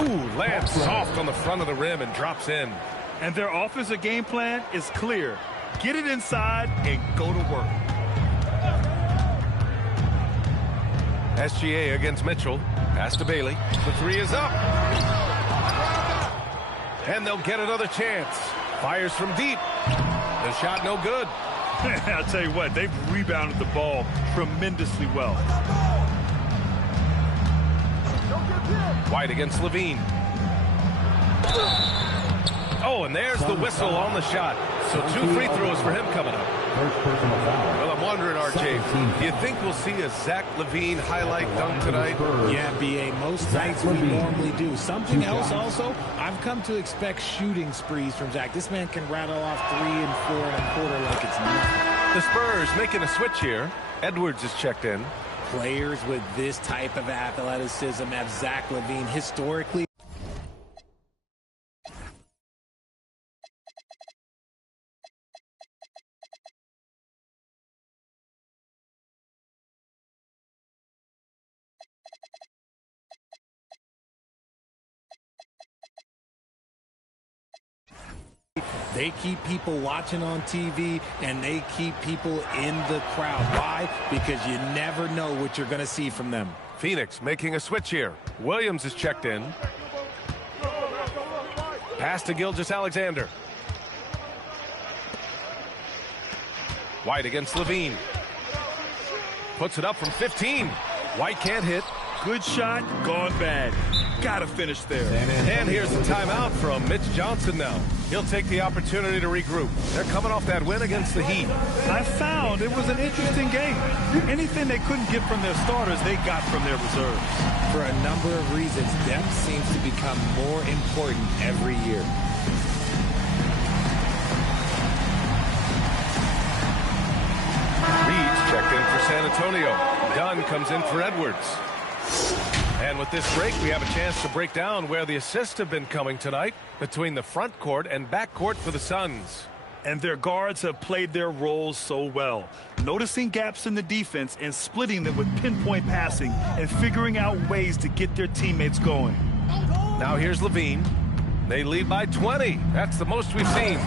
Ooh, lands soft on the front of the rim and drops in. And their offensive game plan is clear. Get it inside and go to work. SGA against Mitchell. Pass to Bailey. The 3 is up. And they'll get another chance. Fires from deep. The shot no good. I'll tell you what, they've rebounded the ball tremendously well. White against Levine. Oh, and there's the whistle on the shot. So 2 free throws for him coming up. First personal foul. Well, I'm wondering, RJ, do you think we'll see a Zach LaVine highlight dunk tonight? Yeah, B.A., most nights we normally do. Something else also, I've come to expect shooting sprees from Zach. This man can rattle off 3 and 4 and a quarter like it's nothing. The Spurs making a switch here. Edwards is checked in. Players with this type of athleticism have Zach LaVine historically. They keep people watching on TV, and they keep people in the crowd. Why? Because you never know what you're going to see from them. Phoenix making a switch here. Williams is checked in. Pass to Gilgeous-Alexander. White against Levine. Puts it up from 15. White can't hit. Good shot, gone bad. Gotta finish there. And here's the timeout from Mitch Johnson now. He'll take the opportunity to regroup. They're coming off that win against the Heat. I found it was an interesting game. Anything they couldn't get from their starters, they got from their reserves. For a number of reasons, depth seems to become more important every year. Reed's checked in for San Antonio. Dunn comes in for Edwards. And with this break, we have a chance to break down where the assists have been coming tonight between the front court and back court for the Suns. And their guards have played their roles so well, noticing gaps in the defense and splitting them with pinpoint passing and figuring out ways to get their teammates going. Now here's Levine. They lead by 20. That's the most we've seen.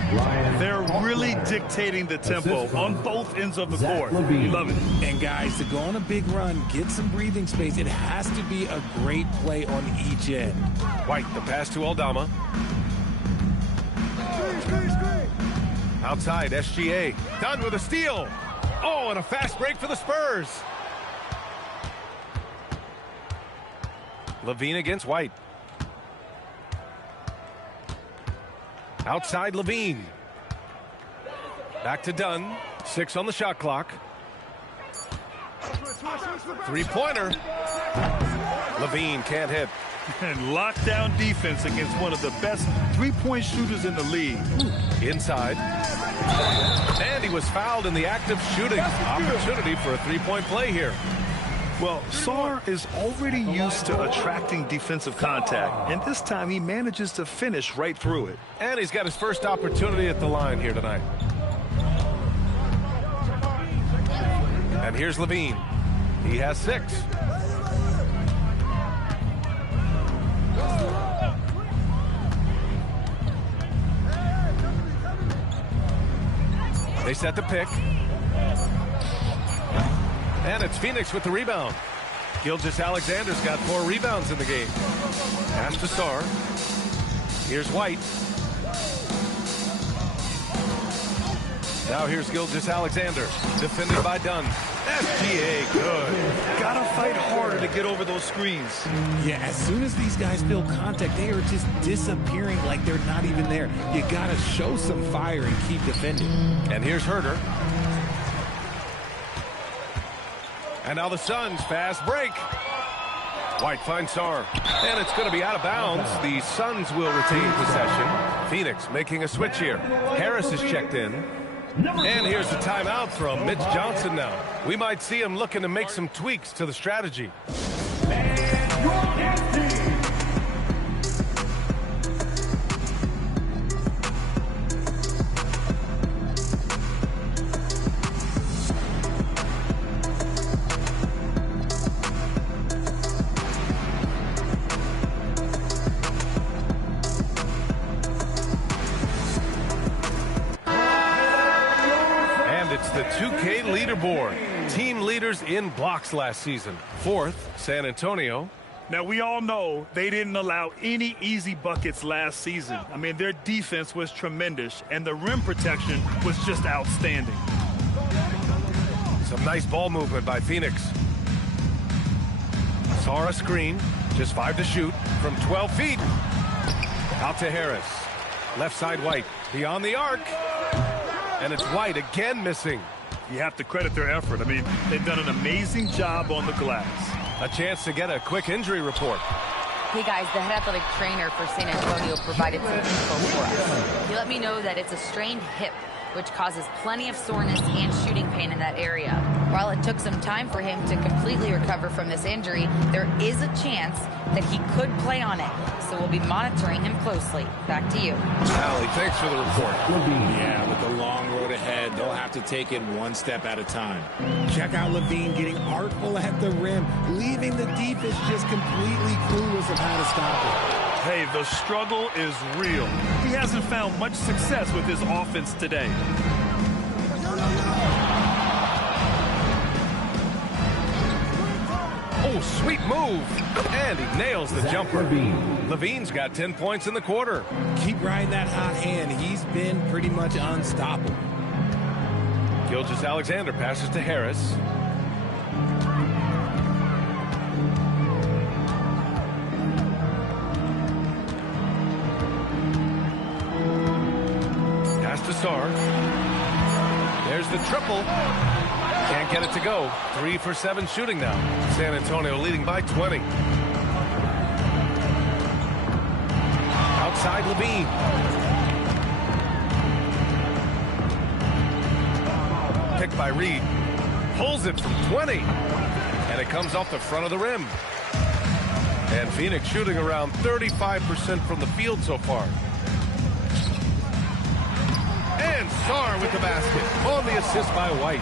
They're really dictating the tempo on both ends of the court. We love it. And guys, to go on a big run, get some breathing space, it has to be a great play on each end. White, the pass to Aldama. Outside, SGA. Dunn with a steal. Oh, and a fast break for the Spurs. Levine against White. Outside Levine. Back to Dunn. 6 on the shot clock. Three-pointer. Levine can't hit. And lockdown defense against one of the best three-point shooters in the league. Inside. And he was fouled in the act of shooting. Opportunity for a three-point play here. Well, Sarr is already used to attracting defensive contact, and this time he manages to finish right through it. And he's got his first opportunity at the line here tonight. And here's Levine. He has 6. They set the pick. And it's Phoenix with the rebound. Gilgeous-Alexander's got 4 rebounds in the game. Pass to Sarr. Here's White. Now here's Gilgeous-Alexander. Defended by Dunn. SGA, good. Gotta fight harder to get over those screens. Yeah, as soon as these guys feel contact, they are just disappearing like they're not even there. You gotta show some fire and keep defending. And here's Herter. And now the Suns fast break. White finds Sarr. And it's going to be out of bounds. The Suns will retain possession. Phoenix making a switch here. Harris is checked in. And here's the timeout from Mitch Johnson now. We might see him looking to make some tweaks to the strategy. The 2K leaderboard. Team leaders in blocks last season. 4th, San Antonio. Now, we all know they didn't allow any easy buckets last season. I mean, their defense was tremendous, and the rim protection was just outstanding. Some nice ball movement by Phoenix. Sarr a screen. Just 5 to shoot from 12 feet. Out to Harris. Left side White. Beyond the arc. And it's White again missing. You have to credit their effort. I mean, they've done an amazing job on the glass. A chance to get a quick injury report. Hey guys, the head athletic trainer for San Antonio provided some info for us. He let me know that it's a strained hip, which causes plenty of soreness and shooting pain in that area. While it took some time for him to completely recover from this injury, there is a chance that he could play on it. So we'll be monitoring him closely. Back to you. Allie, thanks for the report. Yeah, with the long road ahead, they'll have to take it one step at a time. Check out Levine getting artful at the rim, leaving the defense just completely clueless of how to stop it. Hey, the struggle is real. He hasn't found much success with his offense today. Oh, sweet move. And he nails the jumper. Levine's got 10 points in the quarter. Keep riding that hot hand. He's been pretty much unstoppable. Gilgeous-Alexander passes to Harris. Pass to Sarr. There's the triple. Can't get it to go. 3 for 7 shooting now. San Antonio leading by 20. Outside Levine. Picked by Reed. Pulls it from 20. And it comes off the front of the rim. And Phoenix shooting around 35% from the field so far. And Sarr with the basket on the assist by White.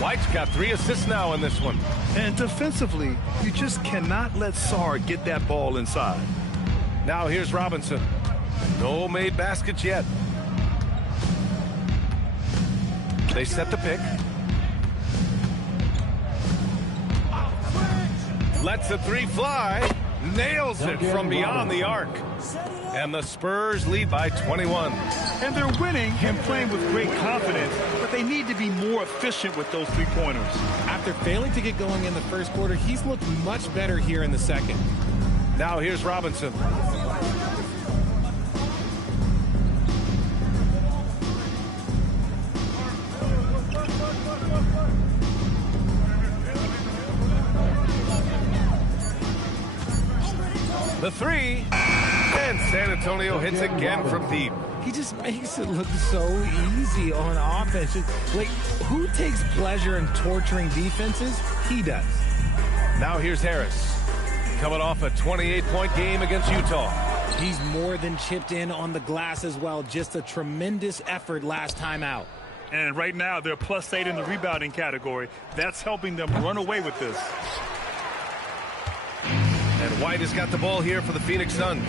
White's got 3 assists now in this one. And defensively, you just cannot let Sarr get that ball inside. Now here's Robinson. No made baskets yet. They set the pick. Lets the 3 fly. Nails it from beyond the arc. And the Spurs lead by 21. And they're winning and playing with great confidence, but they need to be more efficient with those 3-pointers. After failing to get going in the first quarter, he's looked much better here in the second. Now here's Robinson. The 3. And San Antonio hits again from deep. He just makes it look so easy on offense. Like, who takes pleasure in torturing defenses? He does. Now here's Harris. Coming off a 28-point game against Utah. He's more than chipped in on the glass as well. Just a tremendous effort last time out. And right now, they're +8 in the rebounding category. That's helping them run away with this. And White has got the ball here for the Phoenix Suns.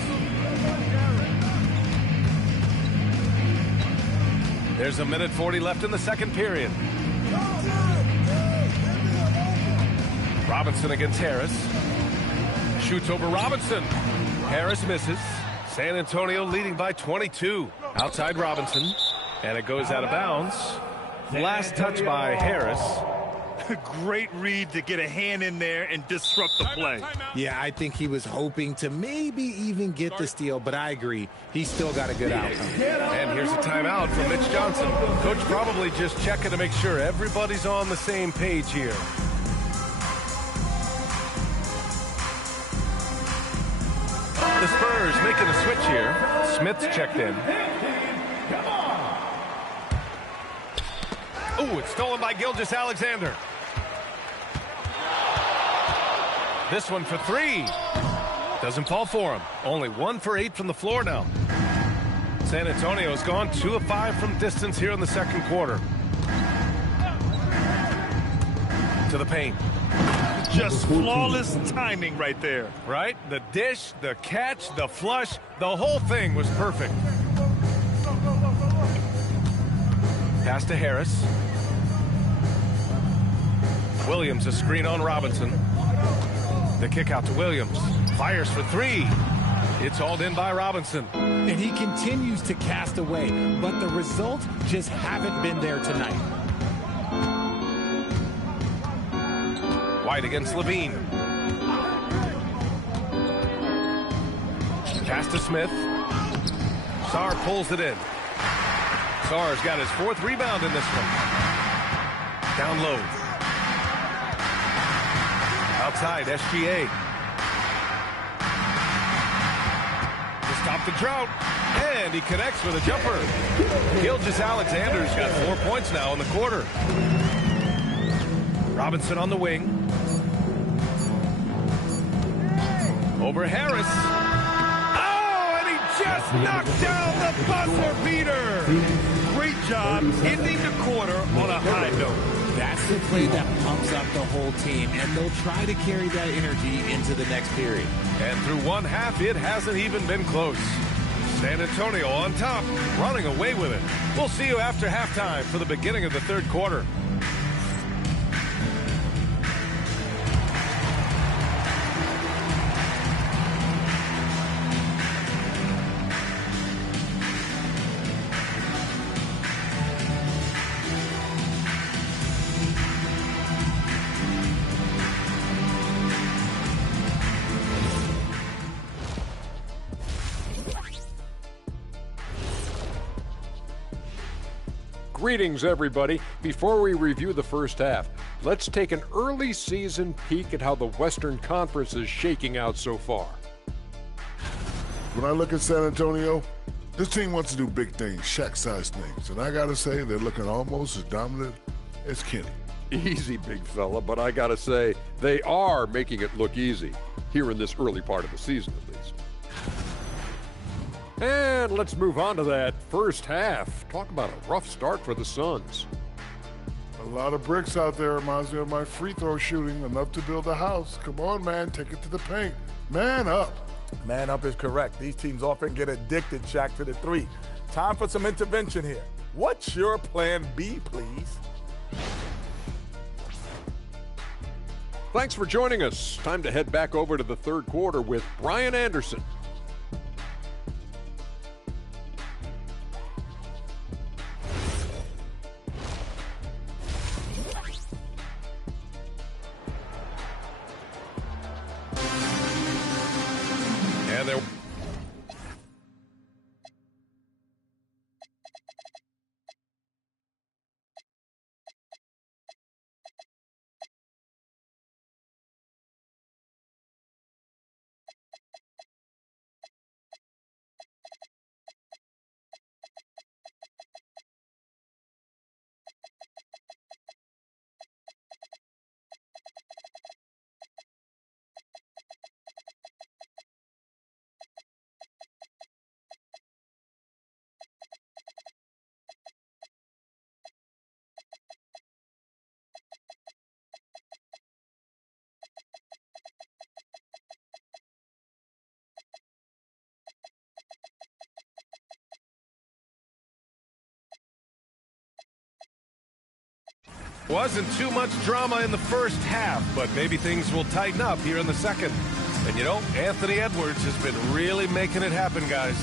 There's 1:40 left in the second period. Robinson against Harris. Shoots over Robinson. Harris misses. San Antonio leading by 22. Outside Robinson. And it goes out of bounds. Last touch by Harris. Great read to get a hand in there and disrupt the play. Yeah, I think he was hoping to maybe even get the steal, but I agree. He's still got a good outcome. And here's a timeout from Mitch Johnson. Coach probably just checking to make sure everybody's on the same page here. The Spurs making a switch here. Smith's checked in. Oh, it's stolen by Gilgeous-Alexander. This one for 3. Doesn't fall for him. Only 1 for 8 from the floor now. San Antonio's gone 2 of 5 from distance here in the second quarter. To the paint. Just flawless timing right there. Right? The dish, the catch, the flush, the whole thing was perfect. Pass to Harris. Williams, a screen on Robinson. The kick out to Williams. Fires for 3. It's hauled in by Robinson. And he continues to cast away, but the results just haven't been there tonight. White against Levine. Pass to Smith. Sarr pulls it in. Sarr's got his 4th rebound in this one. Down low. Outside, SGA. To stop the drought. And he connects with a jumper. Gilgeous-Alexander's got 4 points now in the quarter. Robinson on the wing. Over Harris. Oh, and he just knocked down the buzzer beater. Great job ending the quarter on a high note. That's the play that pumps up the whole team, and they'll try to carry that energy into the next period. And through one half, it hasn't even been close. San Antonio on top, running away with it. We'll see you after halftime for the beginning of the third quarter. Greetings, everybody. Before we review the first half, let's take an early season peek at how the Western Conference is shaking out so far. When I look at San Antonio, this team wants to do big things, Shaq-sized things. And I got to say, they're looking almost as dominant as Kenny. Easy, big fella, but I got to say, they are making it look easy, here in this early part of the season at least. And let's move on to that first half. Talk about a rough start for the Suns. A lot of bricks out there. Reminds me of my free throw shooting. Enough to build a house. Come on, man. Take it to the paint. Man up. Man up is correct. These teams often get addicted, Shaq, to the three. Time for some intervention here. What's your plan B, please? Thanks for joining us. Time to head back over to the third quarter with Brian Anderson. And there. Wasn't too much drama in the first half, but maybe things will tighten up here in the second. And, you know, Anthony Edwards has been really making it happen, guys.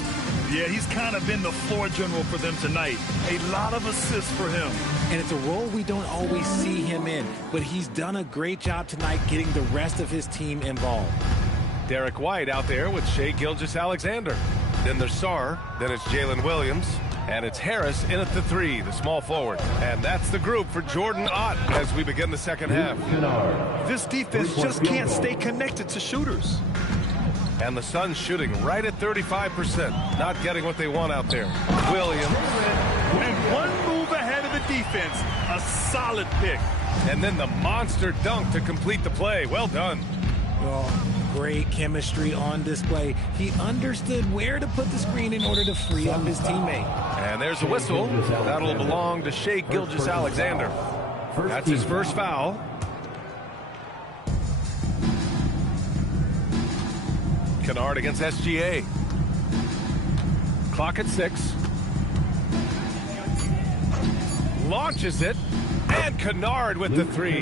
Yeah, he's kind of been the floor general for them tonight. A lot of assists for him. And it's a role we don't always see him in, but he's done a great job tonight getting the rest of his team involved. Derek White out there with Shai Gilgeous-Alexander. Then there's Sarr, then it's Jalen Williams, and it's Harris in at the three, the small forward. And that's the group for Jordan Ott as we begin the second half. This defense just can't stay connected to shooters. And the Suns shooting right at 35%, not getting what they want out there. Williams. And one move ahead of the defense, a solid pick. And then the monster dunk to complete the play. Well done. Well, great chemistry on display. He understood where to put the screen in order to free up his teammate. And there's a whistle. That'll belong to Shai Gilgeous-Alexander. That's his first foul. Kennard against SGA. Clock at 6. Launches it. And Kennard with the three.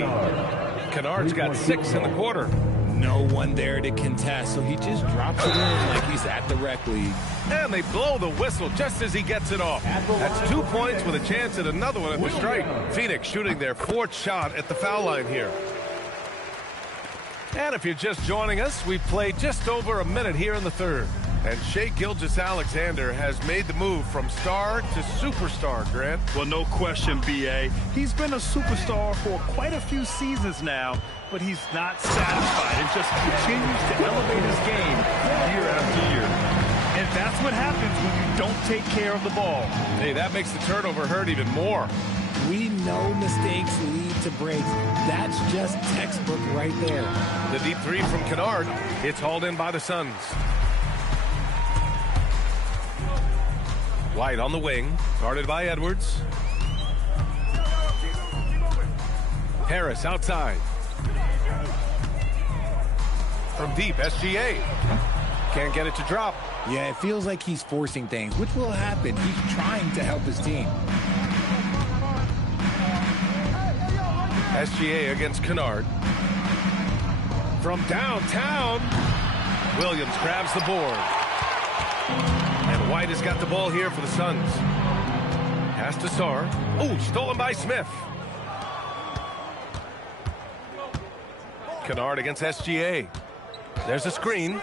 Kennard's got 6 in the quarter. No one there to contest, so he just drops it in like he's at the rec league. And they blow the whistle just as he gets it off. That's 2 points with a chance at another one at the strike. Phoenix shooting their 4th shot at the foul line here. And if you're just joining us, we've played just over a minute here in the third. And Shai Gilgeous-Alexander has made the move from star to superstar, Grant. Well, no question, B.A. He's been a superstar for quite a few seasons now, but he's not satisfied and just continues to elevate his game year after year. And that's what happens when you don't take care of the ball. Hey, that makes the turnover hurt even more. We know mistakes lead to breaks. That's just textbook right there. The deep three from Kennard. It's hauled in by the Suns. White on the wing, guarded by Edwards. Harris outside. From deep, SGA. Can't get it to drop. Yeah, it feels like he's forcing things, which will happen. He's trying to help his team. SGA against Kennard. From downtown, Williams grabs the board. And White has got the ball here for the Suns. Pass to Sarr. Oh, stolen by Smith. Kennard against SGA. There's a screen.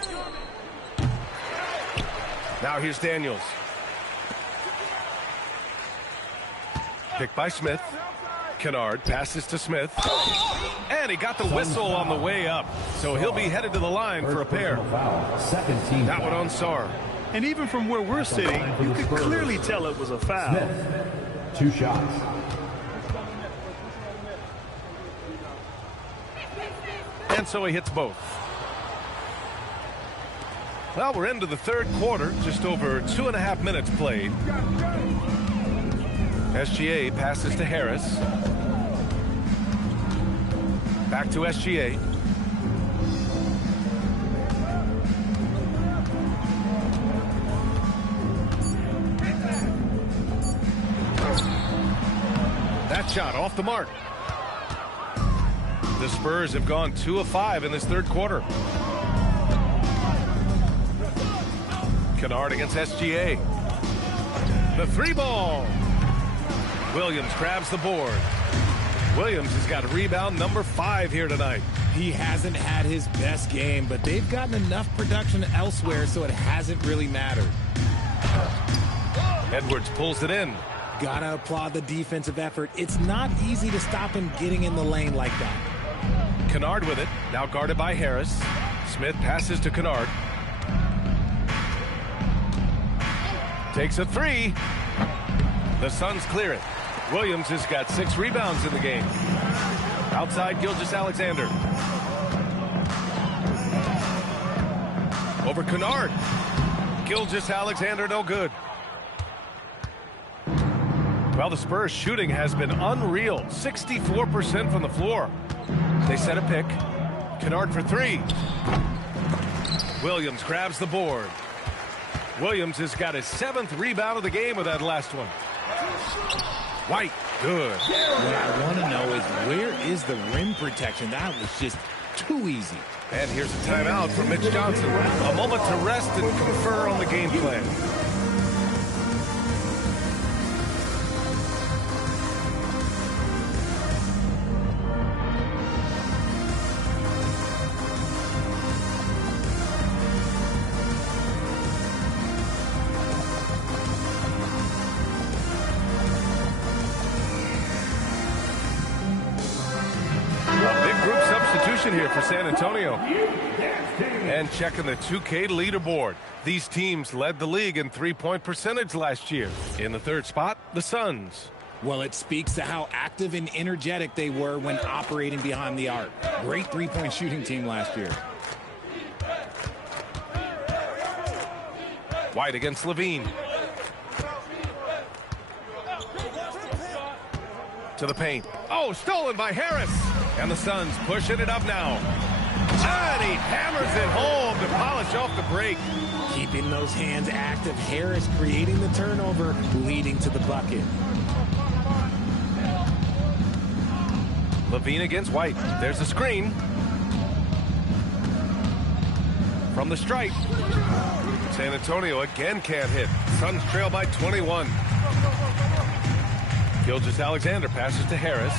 Now here's Daniels. Picked by Smith. Kennard passes to Smith. And he got the whistle on the way up. So he'll be headed to the line for a pair. That one on Sarr. And even from where we're sitting, you could clearly tell it was a foul. Smith, 2 shots. And so he hits both. Well, we're into the third quarter. Just over 2.5 minutes played. SGA passes to Harris. Back to SGA. That shot off the mark. The Spurs have gone 2 of 5 in this third quarter. Kennard against SGA. The 3-ball. Williams grabs the board. Williams has got rebound number 5 here tonight. He hasn't had his best game, but they've gotten enough production elsewhere, so it hasn't really mattered. Edwards pulls it in. Gotta applaud the defensive effort. It's not easy to stop him getting in the lane like that. Kennard with it, now guarded by Harris. Smith passes to Kennard. Takes a 3. The Suns clear it. Williams has got 6 rebounds in the game. Outside Gilgeous-Alexander. Over Kennard. Gilgeous-Alexander no good. Well, the Spurs shooting has been unreal. 64% from the floor. They set a pick. Kennard for 3. Williams grabs the board. Williams has got his 7th rebound of the game with that last one. White, good. What I want to know is, where is the rim protection? That was just too easy. And here's a timeout for Mitch Johnson. A moment to rest and confer on the game plan. Here for San Antonio. And checking the 2K leaderboard. These teams led the league in three-point percentage last year. In the third spot, the Suns. Well, it speaks to how active and energetic they were when operating behind the arc. Great three-point shooting team last year. White against Levine. To the paint. Oh, stolen by Harris. And the Suns pushing it up now. And he hammers it home to polish off the break. Keeping those hands active. Harris creating the turnover, leading to the bucket. Levine against White. There's a screen. From the stripe. San Antonio again can't hit. Suns trail by 21. Gilgeous-Alexander passes to Harris.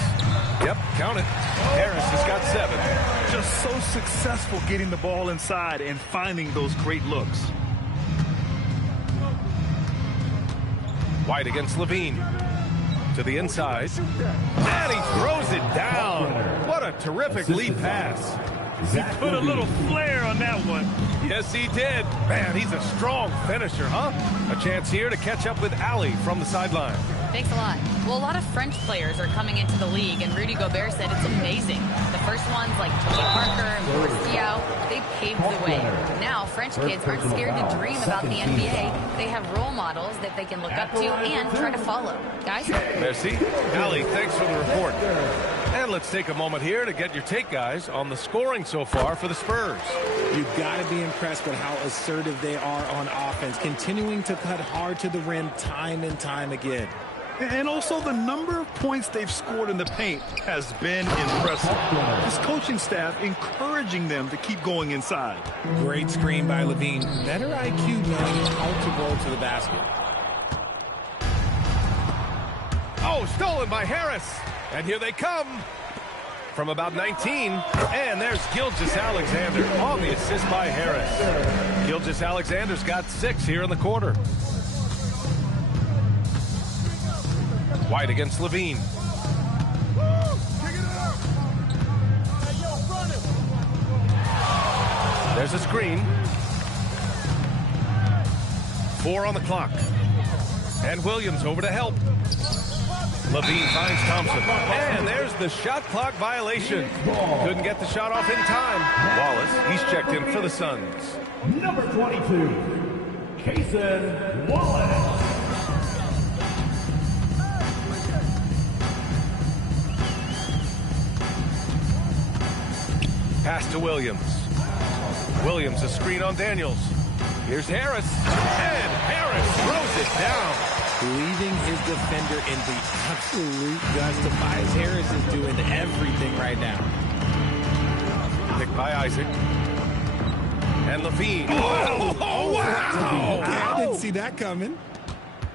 Yep, count it. Harris has got 7. Just so successful getting the ball inside and finding those great looks. White against Levine. To the inside. And he throws it down. What a terrific lead pass. He put a little flair on that one. Yes, he did. Man, he's a strong finisher, huh? A chance here to catch up with Ali from the sideline. Thanks a lot. Well, a lot of French players are coming into the league, and Rudy Gobert said it's amazing. The first ones like Tony Parker and Boris Diaw, they paved the way. Now, French kids aren't scared to dream about the NBA. They have role models that they can look up to and try to follow. Guys? Merci. Ali, thanks for the report. And let's take a moment here to get your take, guys, on the scoring so far for the Spurs. You've got to be impressed with how assertive they are on offense, continuing to cut hard to the rim time and time again. And also the number of points they've scored in the paint has been impressive. This coaching staff encouraging them to keep going inside. Great screen by Levine. Better IQ knowing how to roll to the basket. Oh, stolen by Harris. And here they come. From about 19. And there's Gilgeous-Alexander on the assist by Harris. Gilgeous-Alexander's got 6 here in the quarter. White against Levine. There's a screen. 4 on the clock. And Williams over to help. Levine finds Thompson. And there's the shot clock violation. Couldn't get the shot off in time. Wallace, he's checked in for the Suns. Number 22, Cason Wallace. Pass to Williams. Williams, a screen on Daniels. Here's Harris. And Harris throws it down. Leaving his defender in the absolute dust. Tobias Harris is doing everything right now. Picked by Isaac. And Levine. Oh, wow! I didn't see that coming.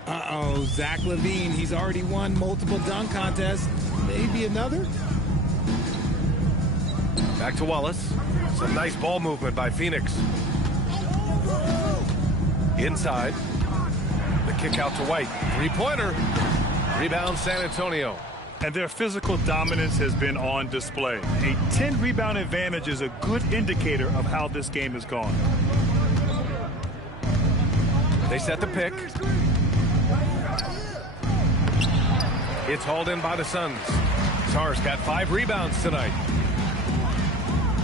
Uh-oh, Zach Levine. He's already won multiple dunk contests. Maybe another? Back to Wallace. Some nice ball movement by Phoenix. Inside. The kick out to White. Three-pointer. Rebound San Antonio. And their physical dominance has been on display. A 10-rebound advantage is a good indicator of how this game has gone. They set the pick. It's hauled in by the Suns. Sarr's got 5 rebounds tonight.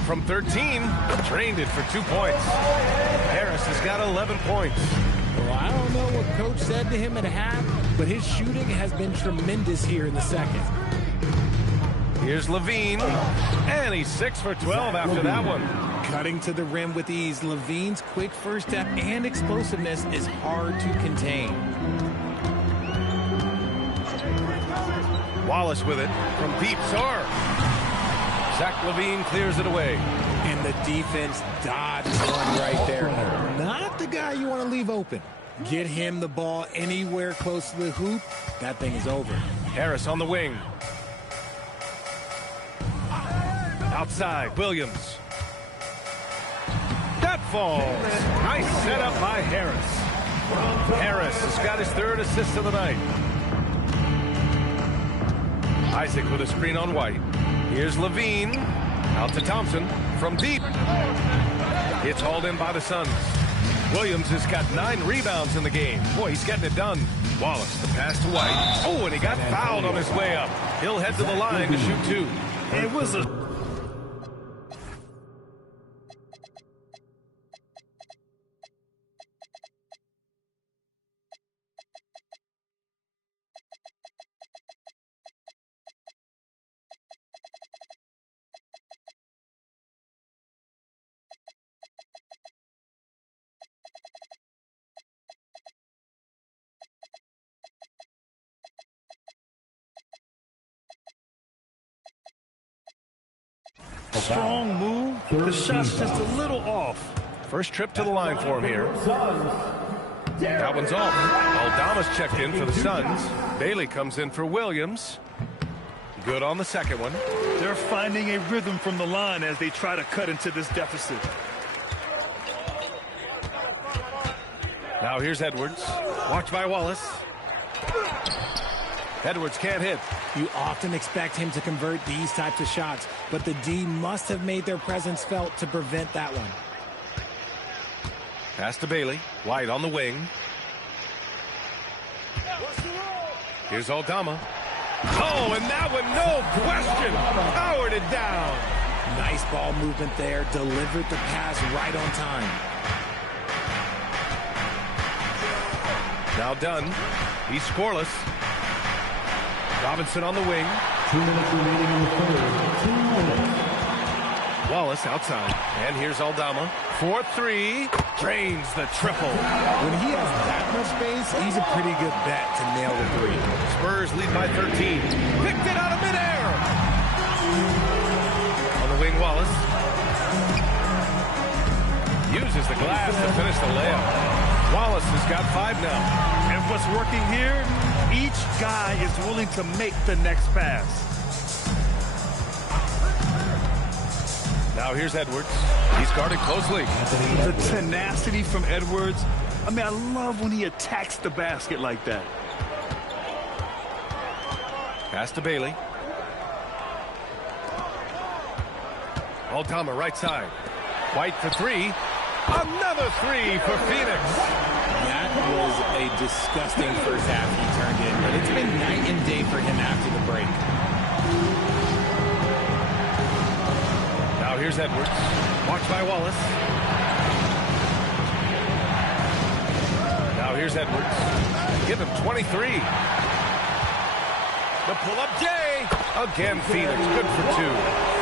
From 13, drained it for 2 points. Harris has got 11 points. Well, I don't know what Coach said to him at half, but his shooting has been tremendous here in the second. Here's Levine, and he's 6 for 12 after that one. Cutting to the rim with ease, Levine's quick first step and explosiveness is hard to contain. Wallace with it from deep. Sarr. Zach Levine clears it away. And the defense dodged one right there. Not the guy you want to leave open. Get him the ball anywhere close to the hoop. That thing is over. Harris on the wing. Outside, Williams. That falls. Nice setup by Harris. Harris has got his 3rd assist of the night. Isaac with a screen on White. Here's Levine. Out to Thompson from deep. It's hauled in by the Suns. Williams has got 9 rebounds in the game. Boy, he's getting it done. Wallace, the pass to White. Oh, and he got fouled on his way up. He'll head to the line to shoot 2. It was a... strong move. The shot's just a little off. First trip to the line for him here. That one's off. Aldama's checked in for the Suns. Bailey comes in for Williams. Good on the second one. They're finding a rhythm from the line as they try to cut into this deficit. Now here's Edwards. Watched by Wallace. Edwards can't hit. You often expect him to convert these types of shots, but the D must have made their presence felt to prevent that one. Pass to Bailey. White on the wing. Here's Aldama. Oh, and that one, no question, powered it down. Nice ball movement there. Delivered the pass right on time. Now Dunn. He's scoreless. Robinson on the wing. 2 minutes remaining in the third. 2 minutes. Wallace outside. And here's Aldama. 4-3. Drains the triple. When he has that much space, he's a pretty good bet to nail the 3. Spurs lead by 13. Picked it out of midair. On the wing, Wallace. Uses the glass to finish the layup. Wallace has got 5 now. And what's working here, each guy is willing to make the next pass. Now here's Edwards. He's guarded closely. The tenacity from Edwards. I mean, I love when he attacks the basket like that. Pass to Bailey. Aldama right side. White for three. Another three for Phoenix. That was a disgusting first half he turned in, but it's been night and day for him after the break. Now here's Edwards. Watched by Wallace. Now here's Edwards. Give him 23. The pull-up Jay. Again, Phoenix. Good for two.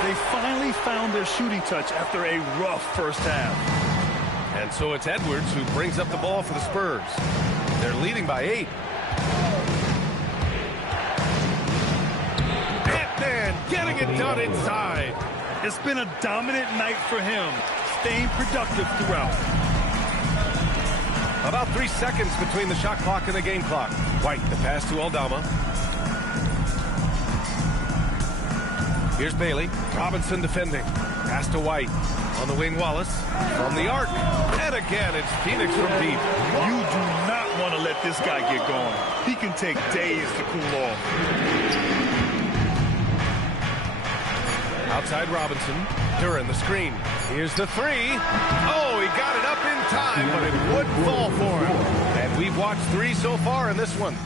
They finally found their shooting touch after a rough first half. And so it's Edwards who brings up the ball for the Spurs. They're leading by 8. Ant-Man getting it done inside. It's been a dominant night for him, staying productive throughout. About 3 seconds between the shot clock and the game clock. White, the pass to Aldama. Here's Bailey. Robinson defending. Pass to White. On the wing, Wallace. From the arc. And again, it's Phoenix from deep. You do not want to let this guy get going. He can take days to cool off. Outside Robinson. Duren, the screen. Here's the three. Oh, he got it up in time, but it wouldn't fall for him. And we've watched 3 so far in this one.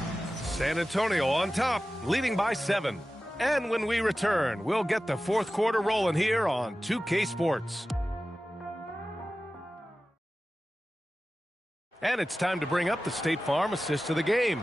San Antonio on top, leading by 7. And when we return, we'll get the fourth quarter rolling here on 2K Sports. And it's time to bring up the State Farm assist of the game.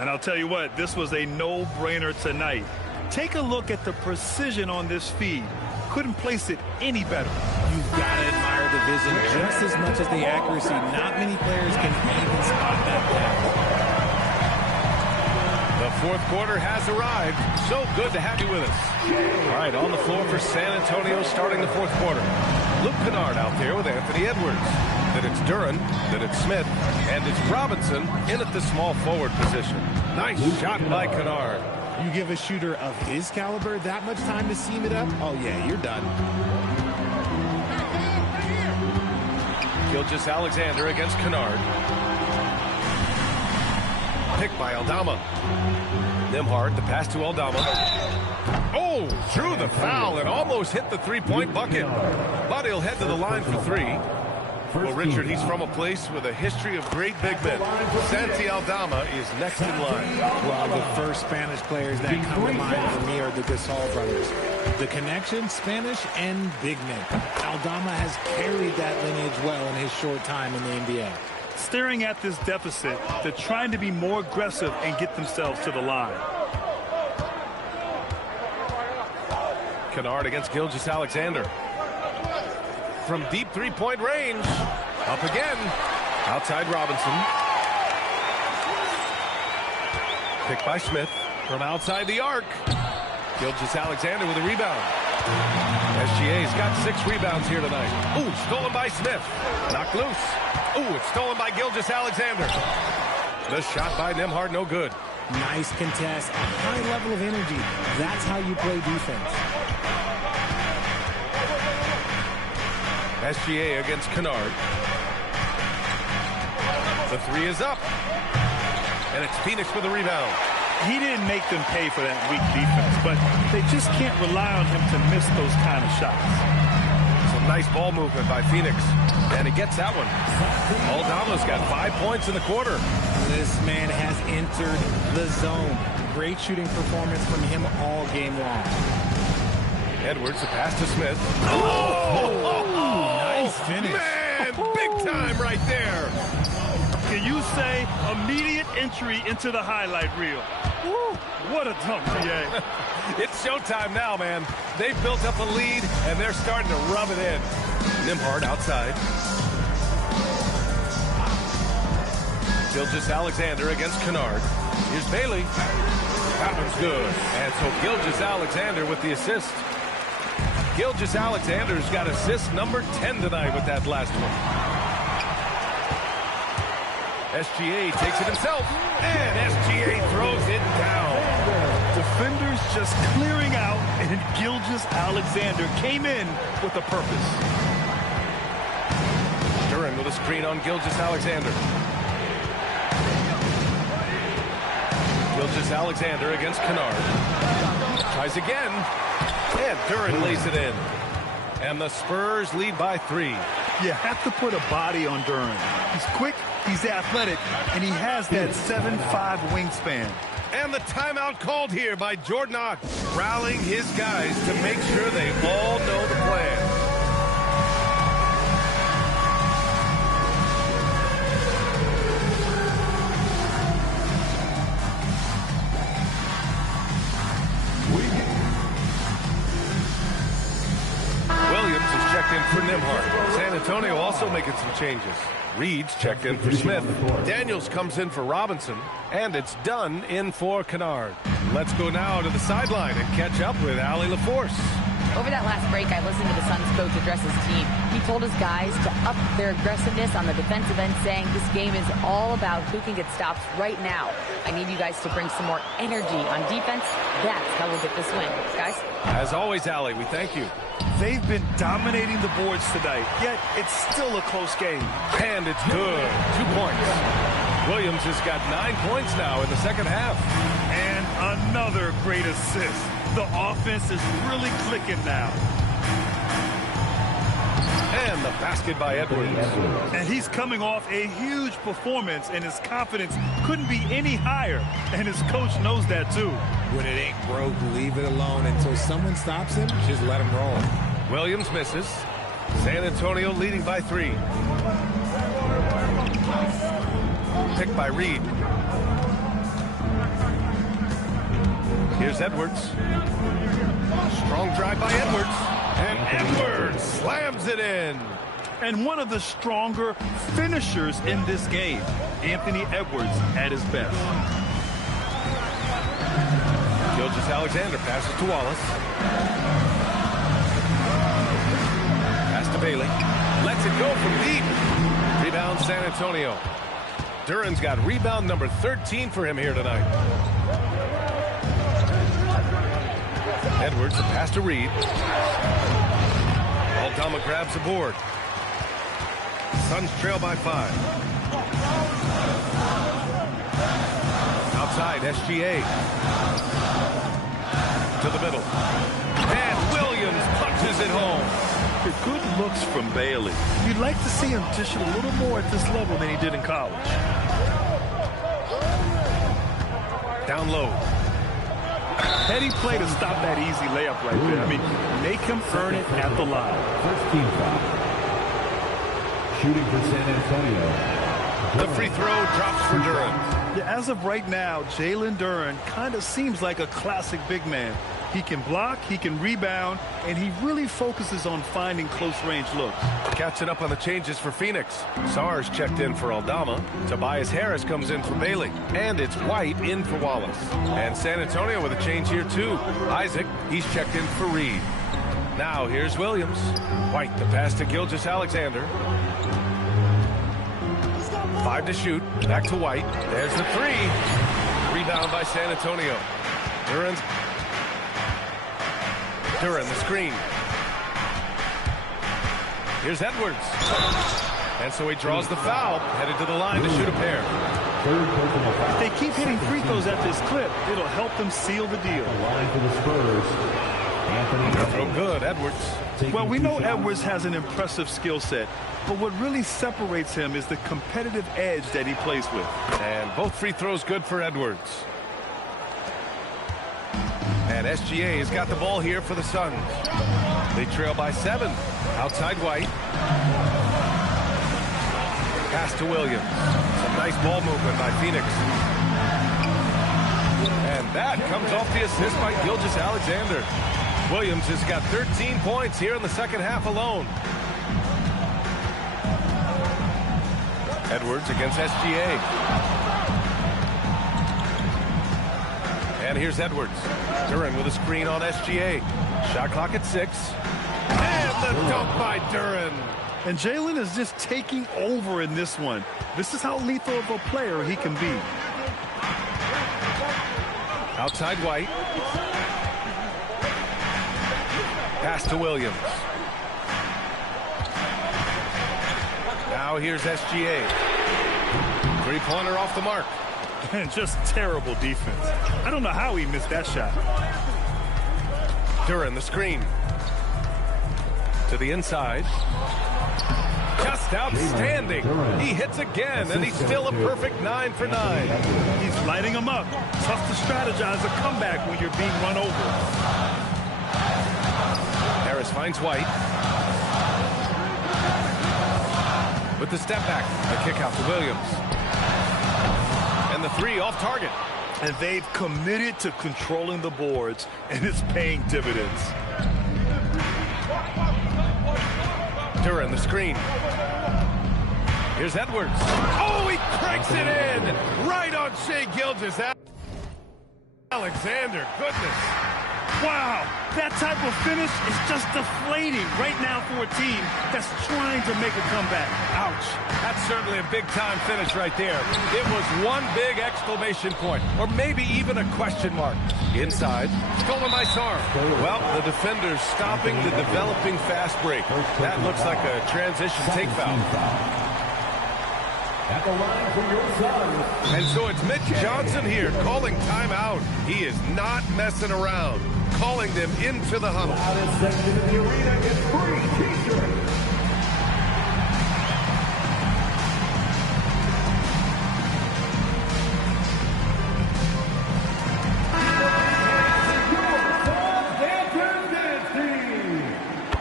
And I'll tell you what, this was a no-brainer tonight. Take a look at the precision on this feed. Couldn't place it any better. You've got to admire the vision just as much as the accuracy. Not many players can even spot that pass. The fourth quarter has arrived. So good to have you with us. All right, on the floor for San Antonio starting the fourth quarter. Luke Kennard out there with Anthony Edwards. Then it's Duren, then it's Smith, and it's Robinson in at the small forward position. Nice shot by Kennard. You give a shooter of his caliber that much time to seam it up, oh yeah, you're done. Gilgeous-Alexander against Kennard. Picked by Aldama. Nembhard, the pass to Aldama. Oh, drew the foul and almost hit the three-point bucket. But he'll head to the line for 3. Well, Richard, he's from a place with a history of great big men. Santi Aldama is next in line. Well, the first Spanish players that come to mind for me are the Gasol brothers. The connection, Spanish and big men. Aldama has carried that lineage well in his short time in the NBA. Staring at this deficit, they're trying to be more aggressive and get themselves to the line. Kennard against Gilgeous-Alexander. From deep three-point range. Up again. Outside Robinson. Picked by Smith. From outside the arc. Gilgeous-Alexander with a rebound. SGA's got 6 rebounds here tonight. Ooh, stolen by Smith. Knocked loose. Ooh, it's stolen by Gilgeous-Alexander. The shot by Nembhard, no good. Nice contest. A high level of energy. That's how you play defense. SGA against Kennard. The 3 is up. And it's Phoenix with a rebound. He didn't make them pay for that weak defense, but they just can't rely on him to miss those kind of shots. Some nice ball movement by Phoenix. And he gets that one. Aldama's got 5 points in the quarter. This man has entered the zone. Great shooting performance from him all game long. Edwards, the pass to Smith. Nice finish. Man, big time right there. Can you say immediate entry into the highlight reel? Woo, what a dunk, PA. It's showtime now, man. They've built up a lead, and they're starting to rub it in. Nembhard outside. Gilgeous-Alexander against Kennard. Here's Bailey. That one's good. And so Gilgeous-Alexander with the assist. Gilgeous-Alexander's got assist number 10 tonight with that last one. SGA takes it himself, and SGA throws it down. Defenders just clearing out, and Gilgeous-Alexander came in with a purpose. Duren with a screen on Gilgeous-Alexander. Gilgeous-Alexander against Kennard. Tries again, and Duren lays it in. And the Spurs lead by 3. You have to put a body on Duren. He's quick, he's athletic, and he has that 7'5" wingspan. And the timeout called here by Jordan Ott, rallying his guys to make sure they all know the plan. Williams is checked in for Nembhard. San Antonio also making some changes. Reed's checked in for Smith. Daniels comes in for Robinson. And it's done in for Kennard. Let's go now to the sideline and catch up with Allie LaForce. Over that last break, I listened to the Suns coach address his team. He told his guys to up their aggressiveness on the defensive end, saying this game is all about who can get stops right now. I need you guys to bring some more energy on defense. That's how we'll get this win. Guys? As always, Allie, we thank you. They've been dominating the boards tonight, yet it's still a close game. And it's good. 2 points. Williams has got 9 points now in the second half. And another great assist. The offense is really clicking now. And the basket by Edwards. And he's coming off a huge performance, and his confidence couldn't be any higher. And his coach knows that, too. When it ain't broke, leave it alone until someone stops him. Just let him roll. Williams misses. San Antonio leading by 3. Picked by Reed. Here's Edwards. Strong drive by Edwards. And Edwards slams it in. And one of the stronger finishers in this game, Anthony Edwards at his best. Gilgeous-Alexander passes to Wallace. Pass to Bailey. Lets it go from deep. Rebound San Antonio. Duren's got rebound number 13 for him here tonight. Edwards, a pass to Reed. Aldama grabs the board. Suns trail by 5. Outside, SGA. To the middle. And Williams punches it home. Good looks from Bailey. You'd like to see him dish it a little more at this level than he did in college. Down low. Heady play to stop that easy layup right there. I mean, make him earn it at the line. First team foul. Shooting for San Antonio. The free throw drops for Duren. Yeah, as of right now, Jalen Duren kind of seems like a classic big man. He can block, he can rebound, and he really focuses on finding close-range looks. Catching up on the changes for Phoenix. Sars checked in for Aldama. Tobias Harris comes in for Bailey. And it's White in for Wallace. And San Antonio with a change here, too. Isaac, he's checked in for Reed. Now, here's Williams. White, the pass to Gilgeous-Alexander. 5 to shoot. Back to White. There's the 3. Rebound by San Antonio. Duren, the screen. Here's Edwards. And so he draws the foul, headed to the line to shoot a pair. If they keep hitting free throws at this clip, it'll help them seal the deal. Line for the Spurs. Anthony. Throw good, Edwards. Well, we know Edwards has an impressive skill set, but what really separates him is the competitive edge that he plays with. And both free throws good for Edwards. And SGA has got the ball here for the Suns. They trail by 7. Outside White. Pass to Williams. Some nice ball movement by Phoenix. And that comes off the assist by Gilgeous-Alexander. Williams has got 13 points here in the second half alone. Edwards against SGA. And here's Edwards. Duren with a screen on SGA. Shot clock at 6. And the dunk by Duren. And Jalen is just taking over in this one. This is how lethal of a player he can be. Outside White. Pass to Williams. Now here's SGA. Three-pointer off the mark. And just terrible defense. I don't know how he missed that shot. Duren, the screen. To the inside. Just outstanding. He hits again, and he's still a perfect 9 for 9. He's lighting them up. Tough to strategize a comeback when you're being run over. Harris finds White. With the step back, a kick out to Williams. And the three off target. And they've committed to controlling the boards, and it's paying dividends. Duren, the screen. Here's Edwards. Oh, he cranks it in! Right on Shai Gilgeous-Alexander. Goodness. Wow, that type of finish is just deflating right now for a team that's trying to make a comeback. Ouch. That's certainly a big-time finish right there. It was one big exclamation point, or maybe even a question mark. Inside, stolen by Sarr. Well, the defender's stopping the developing fast break. That looks like a transition take foul. At the line for your son. And so it's Mitch Johnson here calling timeout. He is not messing around. Calling them into the huddle. Loudest section of the arena is free t-shirts.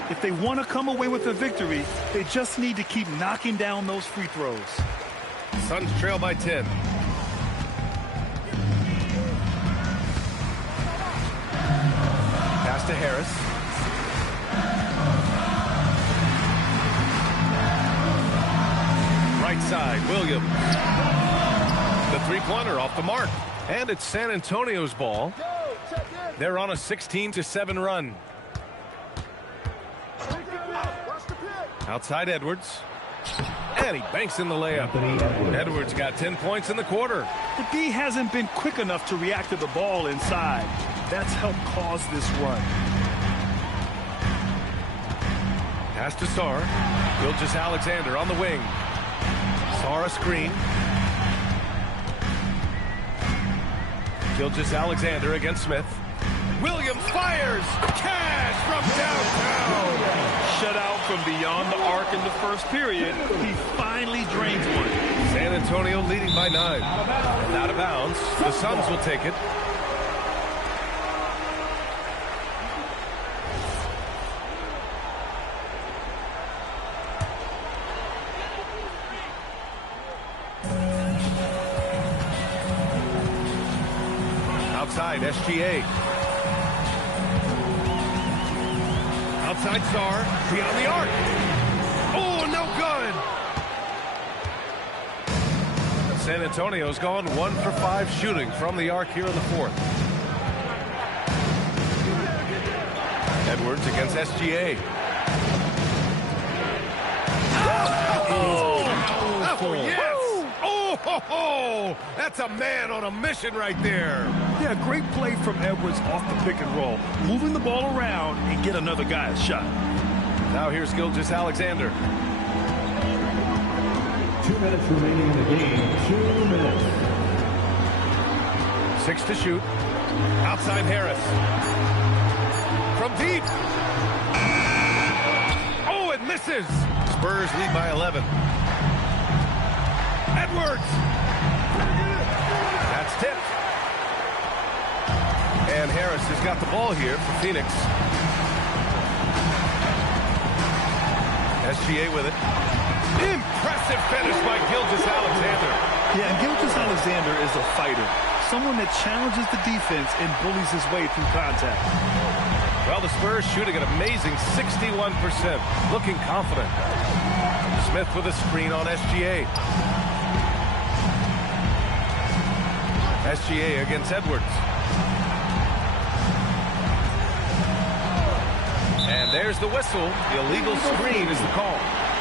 If they want to come away with a victory, they just need to keep knocking down those free throws. Suns trail by 10. Pass to Harris. Right side, Williams. The three-pointer off the mark. And it's San Antonio's ball. They're on a 16-7 run. Outside Edwards. And he banks in the layup. Edwards got 10 points in the quarter. The D hasn't been quick enough to react to the ball inside. That's helped cause this run. Pass to Sarr. Gilgeous-Alexander on the wing. Sarr a screen. Gilgeous-Alexander against Smith. Williams fires! Cash from downtown! Shut out from beyond the arc in the first period. He finally drains one. San Antonio leading by 9. Out of bounds. The Suns will take it. Outside, SGA. Outside Sarr, beyond the arc. Oh, no good. San Antonio's gone 1 for 5 shooting from the arc here in the fourth. Edwards against SGA. Oh, yes. Oh, that's a man on a mission right there. Yeah, great play from Edwards off the pick and roll. Moving the ball around and get another guy a shot. Now here's Gilgeous-Alexander. 2 minutes remaining in the game. 2 minutes. 6 to shoot. Outside Harris. From deep. Oh, it misses. Spurs lead by 11. Edwards. That's tipped. And Harris has got the ball here for Phoenix. SGA with it. Impressive finish by Gilgeous-Alexander. Yeah, and Gilgeous-Alexander is a fighter. Someone that challenges the defense and bullies his way through contact. Well, the Spurs shooting an amazing 61%. Looking confident. Smith with a screen on SGA. SGA against Edwards. And there's the whistle. The illegal screen is the call.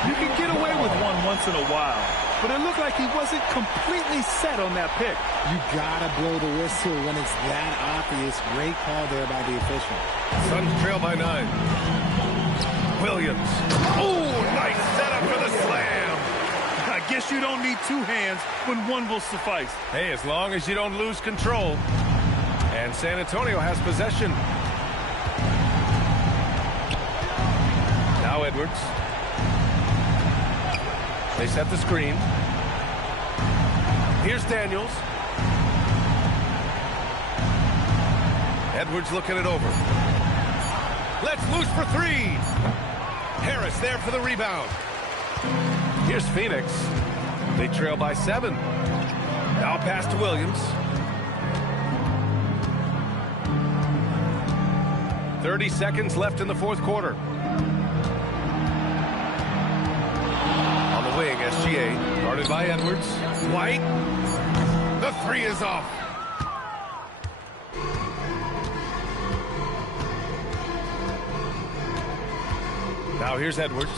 You can get away with one once in a while, but it looked like he wasn't completely set on that pick. You gotta blow the whistle when it's that obvious. Great call there by the official. Suns trail by 9. Williams. Oh, nice setup for the slam. I guess you don't need two hands when one will suffice. Hey, as long as you don't lose control. And San Antonio has possession. Now Edwards. They set the screen. Here's Daniels. Edwards looking it over. Let's loose for 3. Harris there for the rebound. Here's Phoenix. They trail by 7. Now pass to Williams. 30 seconds left in the fourth quarter. On the wing, SGA. Guarded by Edwards. White. The 3 is off. Now here's Edwards.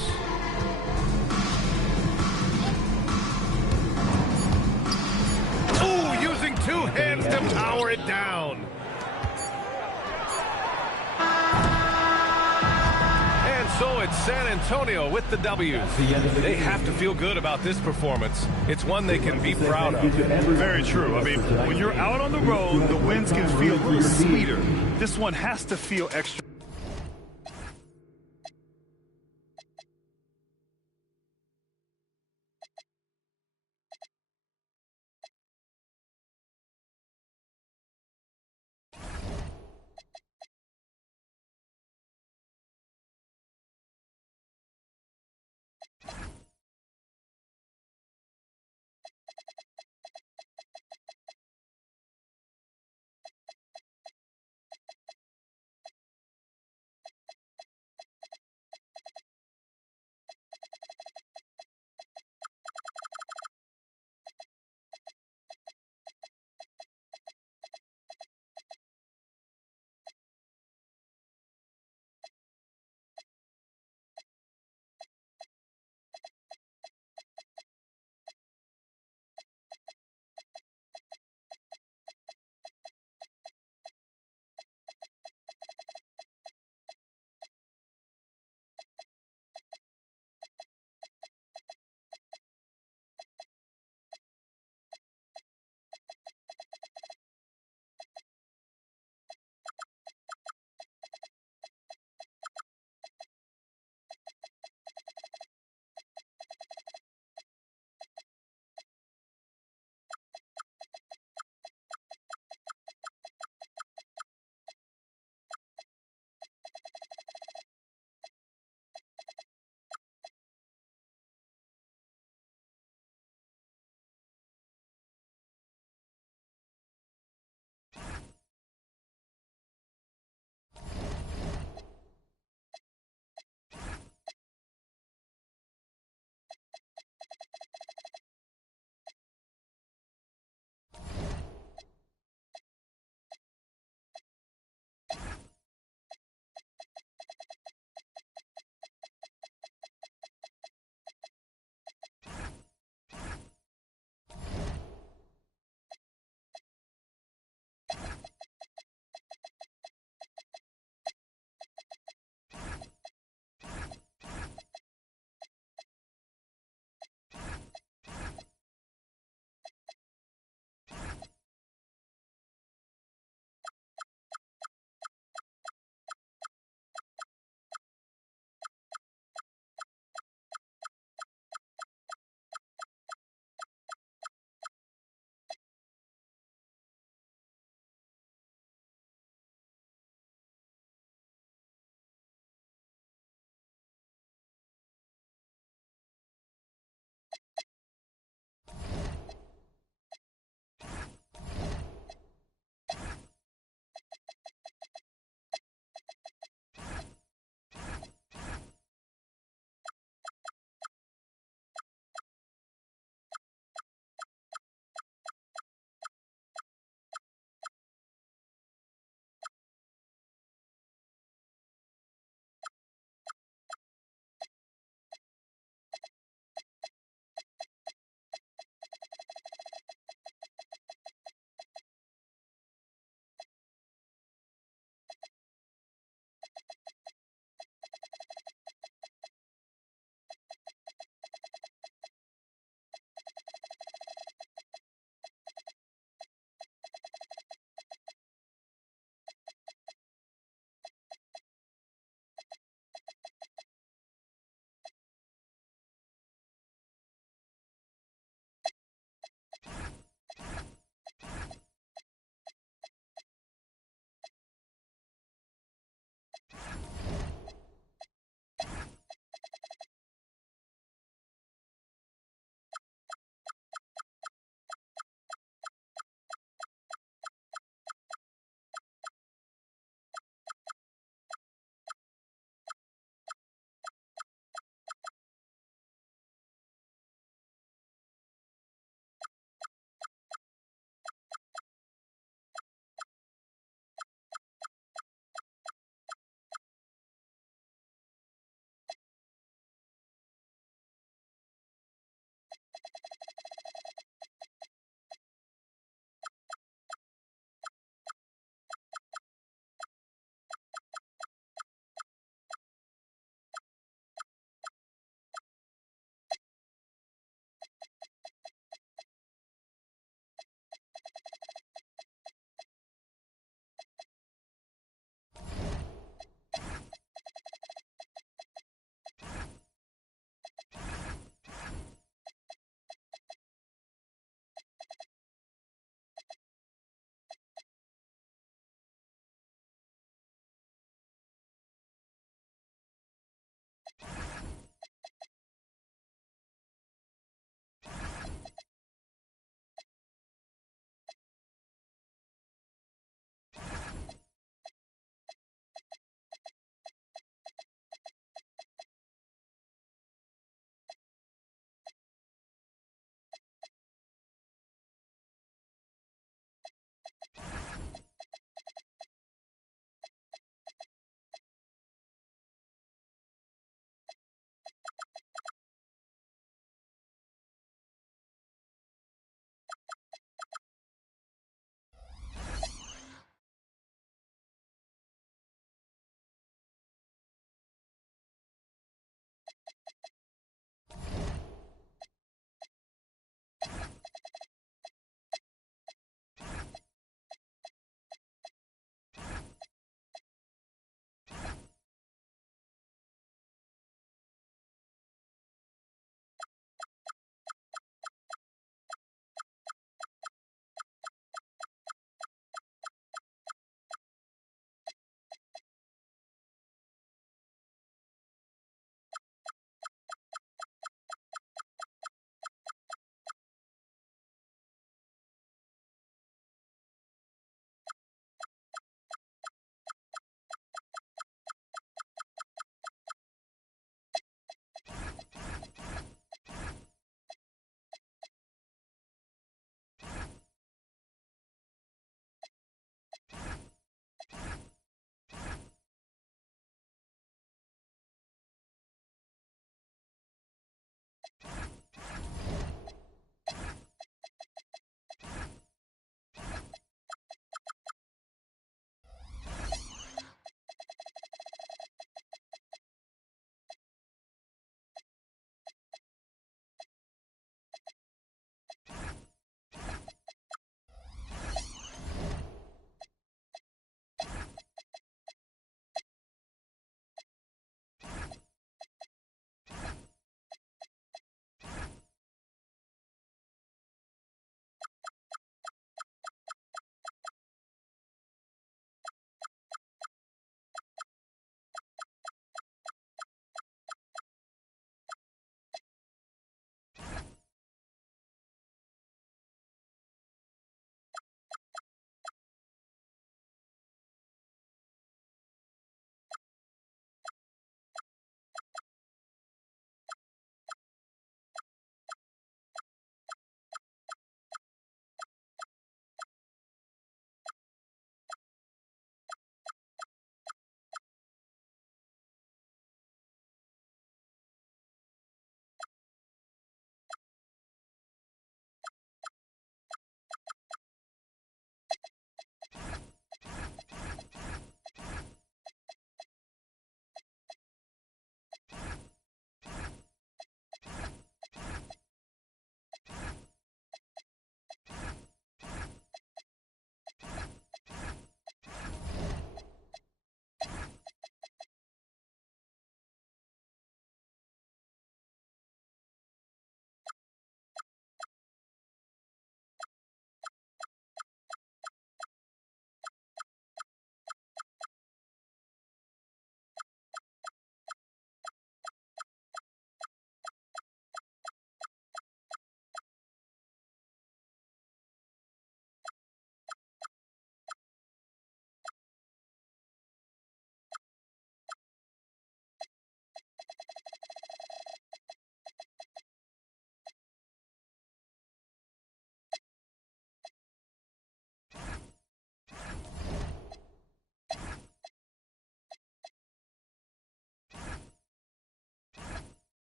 Oh, using 2 hands to power it down. And so it's San Antonio with the W. They have to feel good about this performance. It's one they can be proud of. Very true. I mean, when you're out on the road, the wins can feel a little sweeter. This one has to feel extra.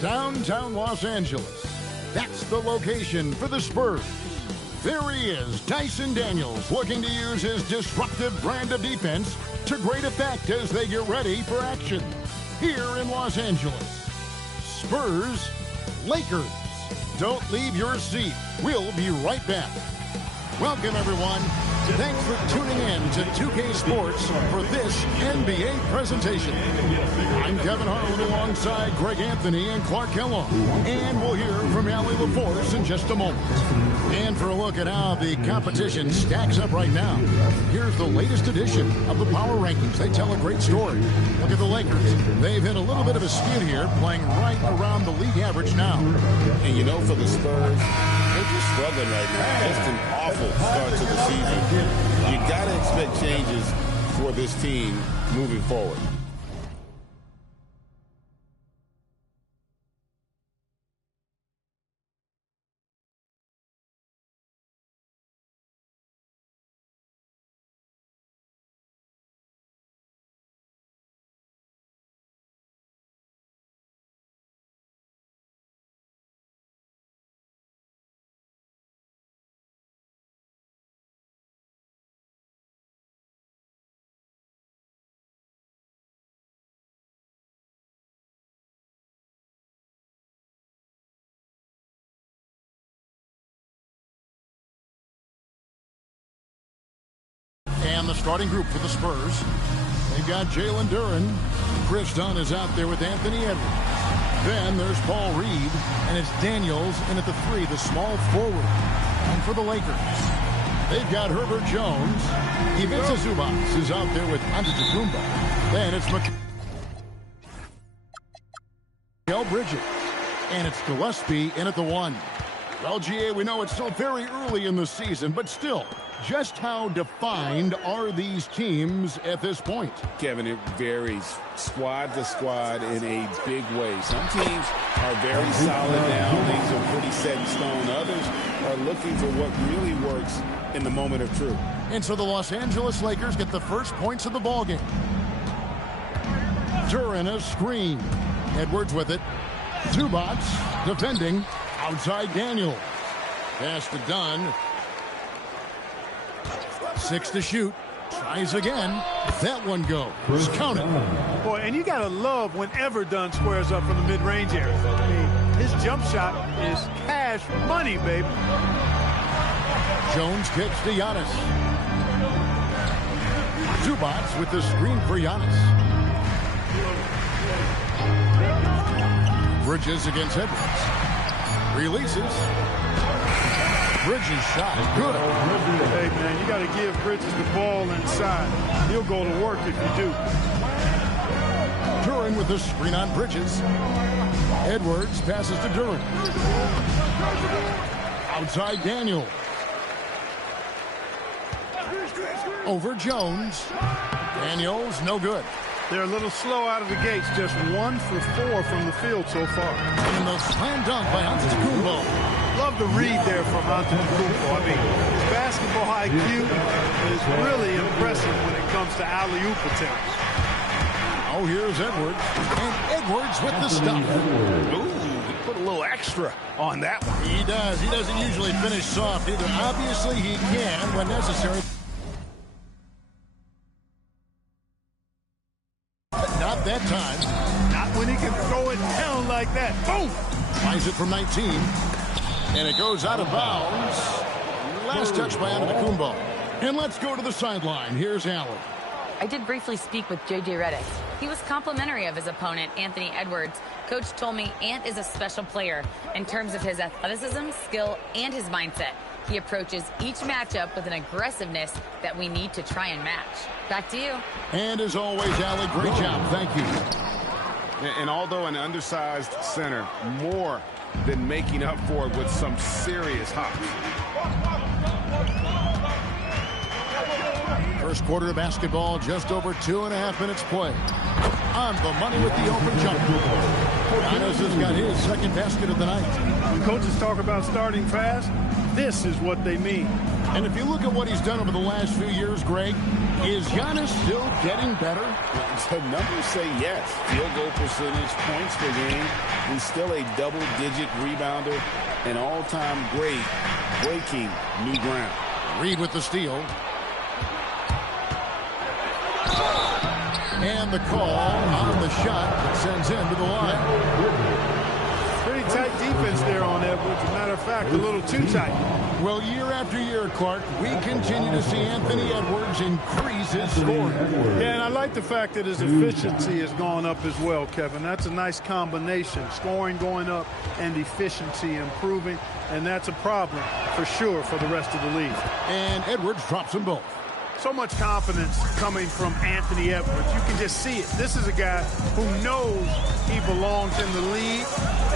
Downtown Los Angeles. That's the location for the Spurs. There he is, Dyson Daniels, looking to use his disruptive brand of defense to great effect as they get ready for action here in Los Angeles. Spurs, Lakers. Don't leave your seat. We'll be right back. Welcome, everyone. Thanks for tuning in to 2K Sports for this NBA presentation. I'm Kevin Harlan alongside Greg Anthony and Clark Kellogg. And we'll hear from Allie LaForce in just a moment. And for a look at how the competition stacks up right now, here's the latest edition of the Power Rankings. They tell a great story. Look at the Lakers. They've hit a little bit of a skid here, playing right around the league average now. And you know, for the Spurs, they're just struggling right now. Just an awful start to the season. You got to expect changes for this team moving forward. And the starting group for the Spurs. They've got Jalen Duren. Chris Dunn is out there with Anthony Edwards. Then there's Paul Reed, and it's Daniels in at the 3, the small forward. And for the Lakers, they've got Herbert Jones. Ivica Zubac is out there with Antetokounmpo. Then it's Mikal Bridges. And it's Gillespie in at the 1. Well, GA, we know it's still very early in the season, but still, just how defined are these teams at this point? Kevin, it varies squad to squad in a big way. Some teams are very solid now. Things are pretty set in stone. Others are looking for what really works in the moment of truth. And so the Los Angeles Lakers get the first points of the ballgame. Duren a screen. Edwards with it. Zubac defending. Outside Daniel. Pass to Dunn. 6 to shoot. Tries again. That one goes. Count it. Boy, and you got to love whenever Dunn squares up from the mid-range area. I mean, his jump shot is cash money, baby. Jones kicks to Giannis. Zubac with the screen for Giannis. Bridges against Edwards. Releases. Bridges shot is good. Hey, man, you got to give Bridges the ball inside. He'll go to work if you do. Duren with the screen on Bridges. Edwards passes to Duren. Outside Daniel. Over Jones. Daniels, no good. They're a little slow out of the gates. Just 1 for 4 from the field so far. And the slam dunk by Antetokounmpo. Love the read there from Antetokounmpo. I mean, his basketball IQ is really impressive when it comes to alley-oop attempts. Oh, here's Edwards. And Edwards with the stuff. Ooh, he put a little extra on that one. He does. He doesn't usually finish soft either. Obviously, he can when necessary. Not that time. Not when he can throw it down like that. Boom! Finds it from 19. And it goes out of bounds. Last touch by Antetokounmpo. And let's go to the sideline. Here's Allen. I did briefly speak with J.J. Redick. He was complimentary of his opponent, Anthony Edwards. Coach told me Ant is a special player in terms of his athleticism, skill, and his mindset. He approaches each matchup with an aggressiveness that we need to try and match. Back to you. And as always, Allie, great job. Thank you. And although an undersized center, more than making up for it with some serious hops. First quarter of basketball, just over 2.5 minutes play. On the money with the open jumper. Giannis has got his second basket of the night. When coaches talk about starting fast, this is what they mean. And if you look at what he's done over the last few years, Greg, is Giannis still getting better? The numbers say yes. Field goal percentage, points per game. He's still a double-digit rebounder, an all-time great, breaking new ground. Reed with the steal. And the call on the shot that sends him to the line. Pretty tight defense there on Edwards. As a matter of fact, a little too tight. Well, year after year, Clark, we continue to see Anthony Edwards increase his scoring. Yeah, and I like the fact that his efficiency has gone up as well, Kevin. That's a nice combination. Scoring going up and efficiency improving, and that's a problem for sure for the rest of the league. And Edwards drops them both. So much confidence coming from Anthony Edwards. You can just see it. This is a guy who knows he belongs in the league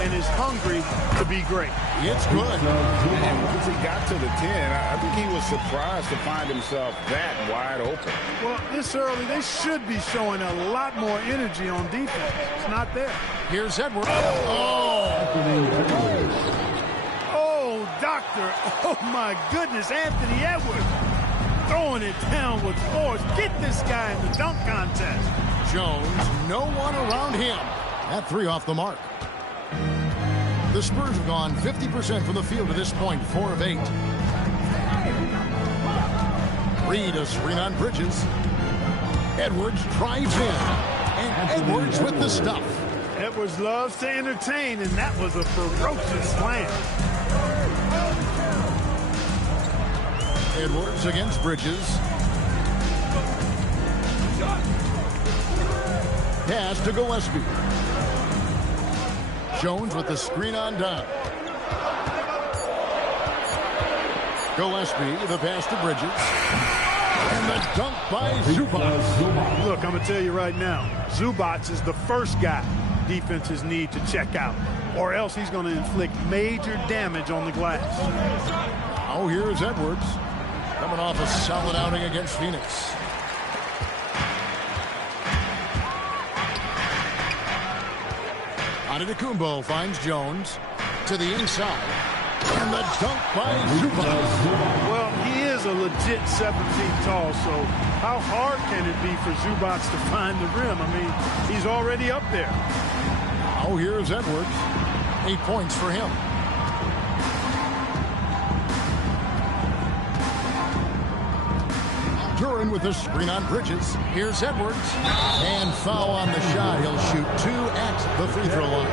and is hungry to be great. It's good. And once he got to the 10, I think he was surprised to find himself that wide open. Well, this early, they should be showing a lot more energy on defense. It's not there. Here's Edwards. Oh, doctor. Oh, my goodness. Anthony Edwards. Throwing it down with force. Get this guy in the dunk contest. Jones, no one around him. That three off the mark. The Spurs have gone 50% from the field to this point, 4 of 8. Reed a screen on Bridges. Edwards drives in. And Edwards with the stuff. Edwards loves to entertain, and that was a ferocious slam. Edwards against Bridges. Pass to Gillespie. Jones with the screen on down. Gillespie, the pass to Bridges. And the dunk by Zubac. Look, I'm going to tell you right now, Zubac is the first guy defenses need to check out, or else he's going to inflict major damage on the glass. Oh, here's Edwards. Coming off a solid outing against Phoenix. Antetokounmpo finds Jones to the inside. And the dunk by Zubac. Well, he is a legit 7 feet tall, so how hard can it be for Zubac to find the rim? I mean, he's already up there. Oh, here's Edwards. 8 points for him. Duran with the screen on Bridges. Here's Edwards. And foul on the shot. He'll shoot 2 at the free throw line.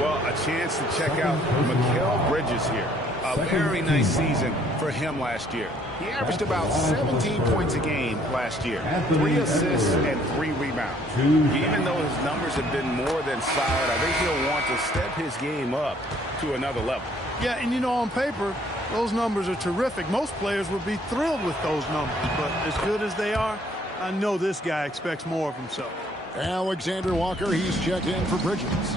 Well, a chance to check out Mikal Bridges here. A very nice season for him last year. He averaged about 17 points a game last year. 3 assists and 3 rebounds. Even though his numbers have been more than solid, I think he'll want to step his game up to another level. Yeah, and you know, on paper, those numbers are terrific. Most players would be thrilled with those numbers, but as good as they are, I know this guy expects more of himself. Alexander Walker, he's checked in for Bridges.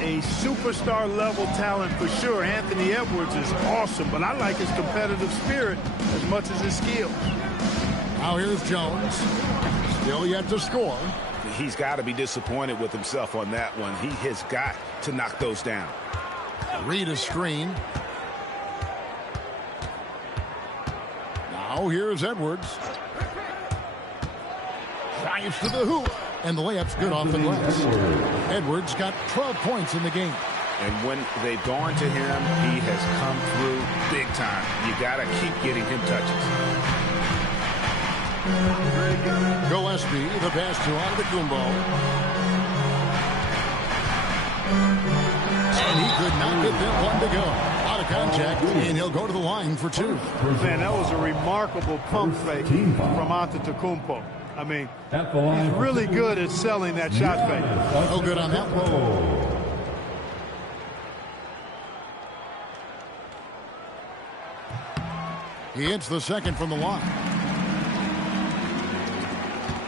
A superstar-level talent for sure. Anthony Edwards is awesome, but I like his competitive spirit as much as his skill. Now here's Jones. Still yet to score. He's got to be disappointed with himself on that one. He has got to knock those down. Reed a screen. Now here's Edwards. Drives to the hoop. And the layup's good off the glass. Edwards got 12 points in the game. And when they've gone to him, he has come through big time. You got to keep getting him touches. Gillespie, the pass to Antetokounmpo. And he could not get that one to go. Out of contact, and he'll go to the line for 2. Man, that was a remarkable pump fake from Antetokounmpo. I mean, he's really good at selling that shot fake. No good on that one. He hits the second from the line.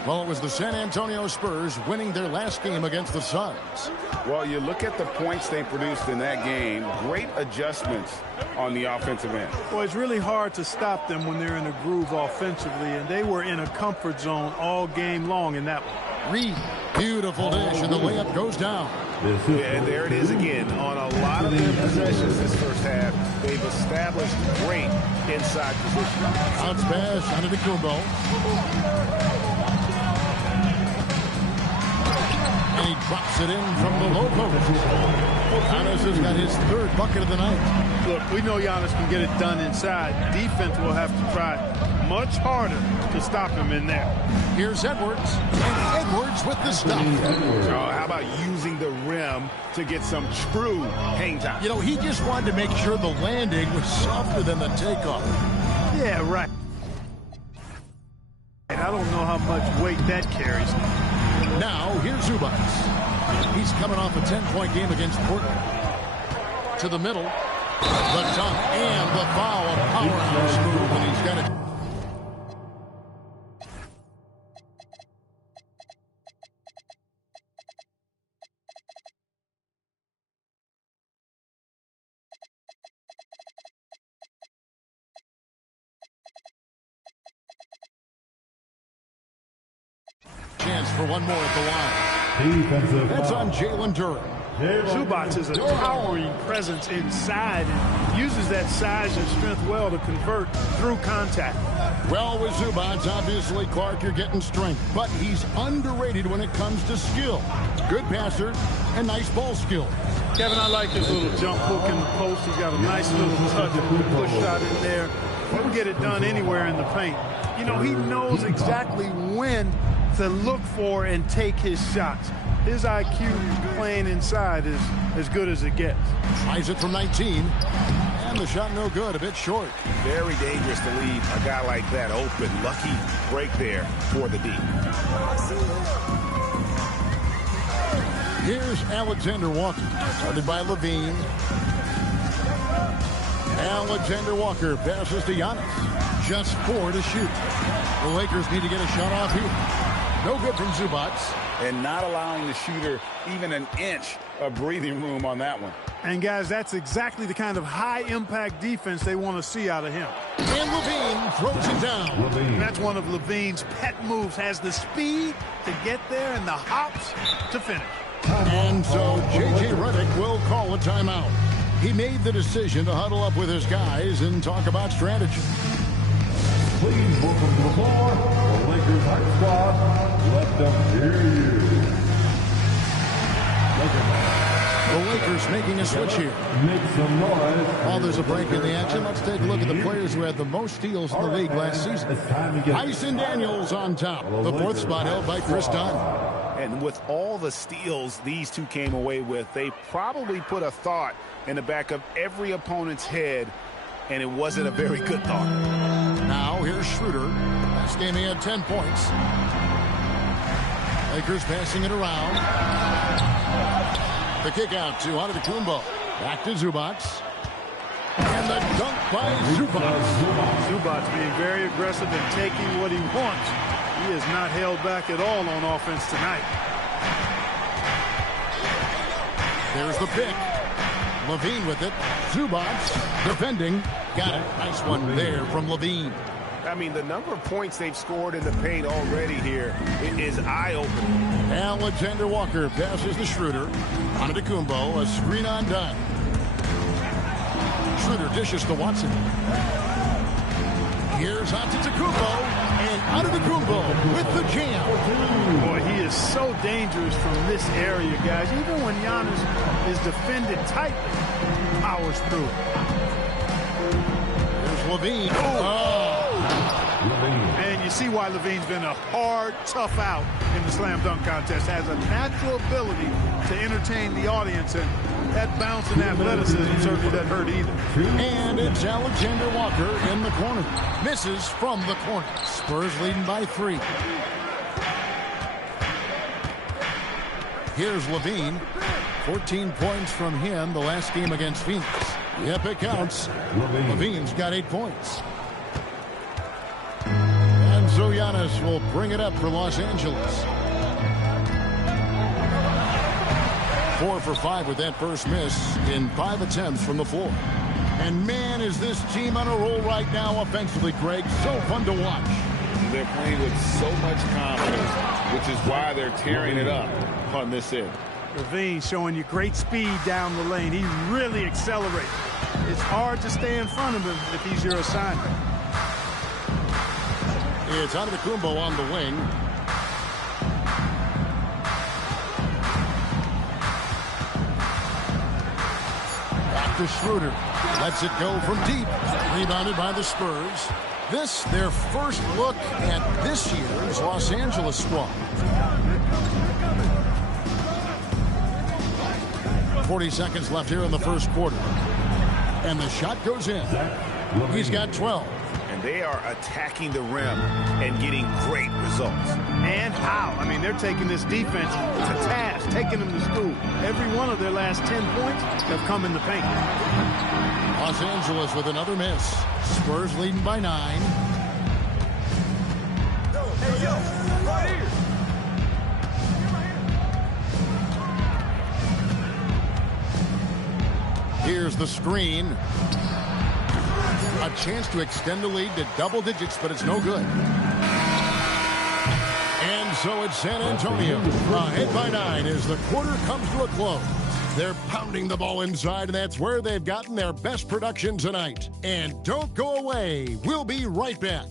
Well, it was the San Antonio Spurs winning their last game against the Suns. Well, you look at the points they produced in that game. Great adjustments on the offensive end. Well, it's really hard to stop them when they're in a groove offensively, and they were in a comfort zone all game long in that one. Reed, beautiful dish, and the layup goes down. Yeah, and there it is again. On a lot of their possessions this first half, they've established great inside position. Bounce pass, Antetokounmpo. And he drops it in from the low post. Giannis has got his third bucket of the night. Look, we know Giannis can get it done inside. Defense will have to try much harder to stop him in there. Here's Edwards. And Edwards with the stuff. Oh, how about using the rim to get some true hang time? You know, he just wanted to make sure the landing was softer than the takeoff. Yeah, right. And I don't know how much weight that carries. Now, here's Zubac. He's coming off a 10-point game against Portland. To the middle. The dunk and the foul. A powerhouse move, and he's got it. Chance for one more at the line. That's on Jalen Duren. Zubac is a towering presence inside and uses that size and strength well to convert through contact. Well, with Zubac, obviously, Clark, you're getting strength, but he's underrated when it comes to skill. Good passer and nice ball skill. Kevin, I like his little jump hook in the post. He's got a nice little touch, a good push shot in there. He can get it done anywhere in the paint. You know, he knows exactly when to look for and take his shots. His IQ playing inside is as good as it gets. Tries it from 19, and the shot no good, a bit short. Very dangerous to leave a guy like that open. Lucky break there for the D. Here's Alexander Walker, started by Levine. Alexander Walker passes to Giannis. Just 4 to shoot. The Lakers need to get a shot off here. No good from Zubac. And not allowing the shooter even an inch of breathing room on that one. And, guys, that's exactly the kind of high-impact defense they want to see out of him. And Levine throws it down. That's one of Levine's pet moves. Has the speed to get there and the hops to finish. And so J.J. Redick will call a timeout. He made the decision to huddle up with his guys and talk about strategy. Please welcome to the floor, the Lakers hype squad. Let them hear you. The Lakers making a switch here. Make some noise. While there's a break in the action, let's take a look at the players who had the most steals in the league last season. Tyson Daniels on top. The 4th spot held by Chris Dunn. And with all the steals these two came away with, they probably put a thought in the back of every opponent's head, and it wasn't a very good thought. Now here's Schroeder. Last game he had 10 points. Lakers passing it around. The kick out to Antetokounmpo. Back to Zubac. And the dunk by Zubac. Zubac being very aggressive and taking what he wants. He is not held back at all on offense tonight. There's the pick. Levine with it. Zubac defending. Got it. Nice one there from Levine. I mean, the number of points they've scored in the paint already here is eye-opening. Alexander Walker passes to Schroeder. Antetokounmpo, a screen on Dunn. Schroeder dishes to Watson. Here's Antetokounmpo, and Antetokounmpo with the jam. Boy, he is so dangerous from this area, guys. Even when Giannis is defended tightly, he powers through. There's Levine. And you see why Levine's been a hard, tough out in the slam dunk contest. Has a natural ability to entertain the audience, and that bounce and athleticism certainly doesn't hurt either. And it's Alexander Walker in the corner. Misses from the corner. Spurs leading by 3. Here's Levine. 14 points from him the last game against Phoenix. Yep, it counts. Levine's got 8 points. Giannis will bring it up for Los Angeles. 4 for 5 with that first miss in 5 attempts from the floor. And man, is this team on a roll right now offensively, Greg. So fun to watch. They're playing with so much confidence, which is why they're tearing it up on this end. LaVine showing you great speed down the lane. He really accelerates. It's hard to stay in front of him if he's your assignment. It's Antetokounmpo on the wing. Back to Schroeder. Lets it go from deep. Rebounded by the Spurs. This, their first look at this year's Los Angeles squad. 40 seconds left here in the first quarter. And the shot goes in. He's got 12. And they are attacking the rim and getting great results. And how? I mean, they're taking this defense to task, taking them to school. Every one of their last 10 points have come in the paint. Los Angeles with another miss. Spurs leading by 9. Hey, yo, right here. Here's the screen. A chance to extend the lead to double digits, but it's no good. And so it's San Antonio. Ahead by 9 as the quarter comes to a close. They're pounding the ball inside, and that's where they've gotten their best production tonight. And don't go away. We'll be right back.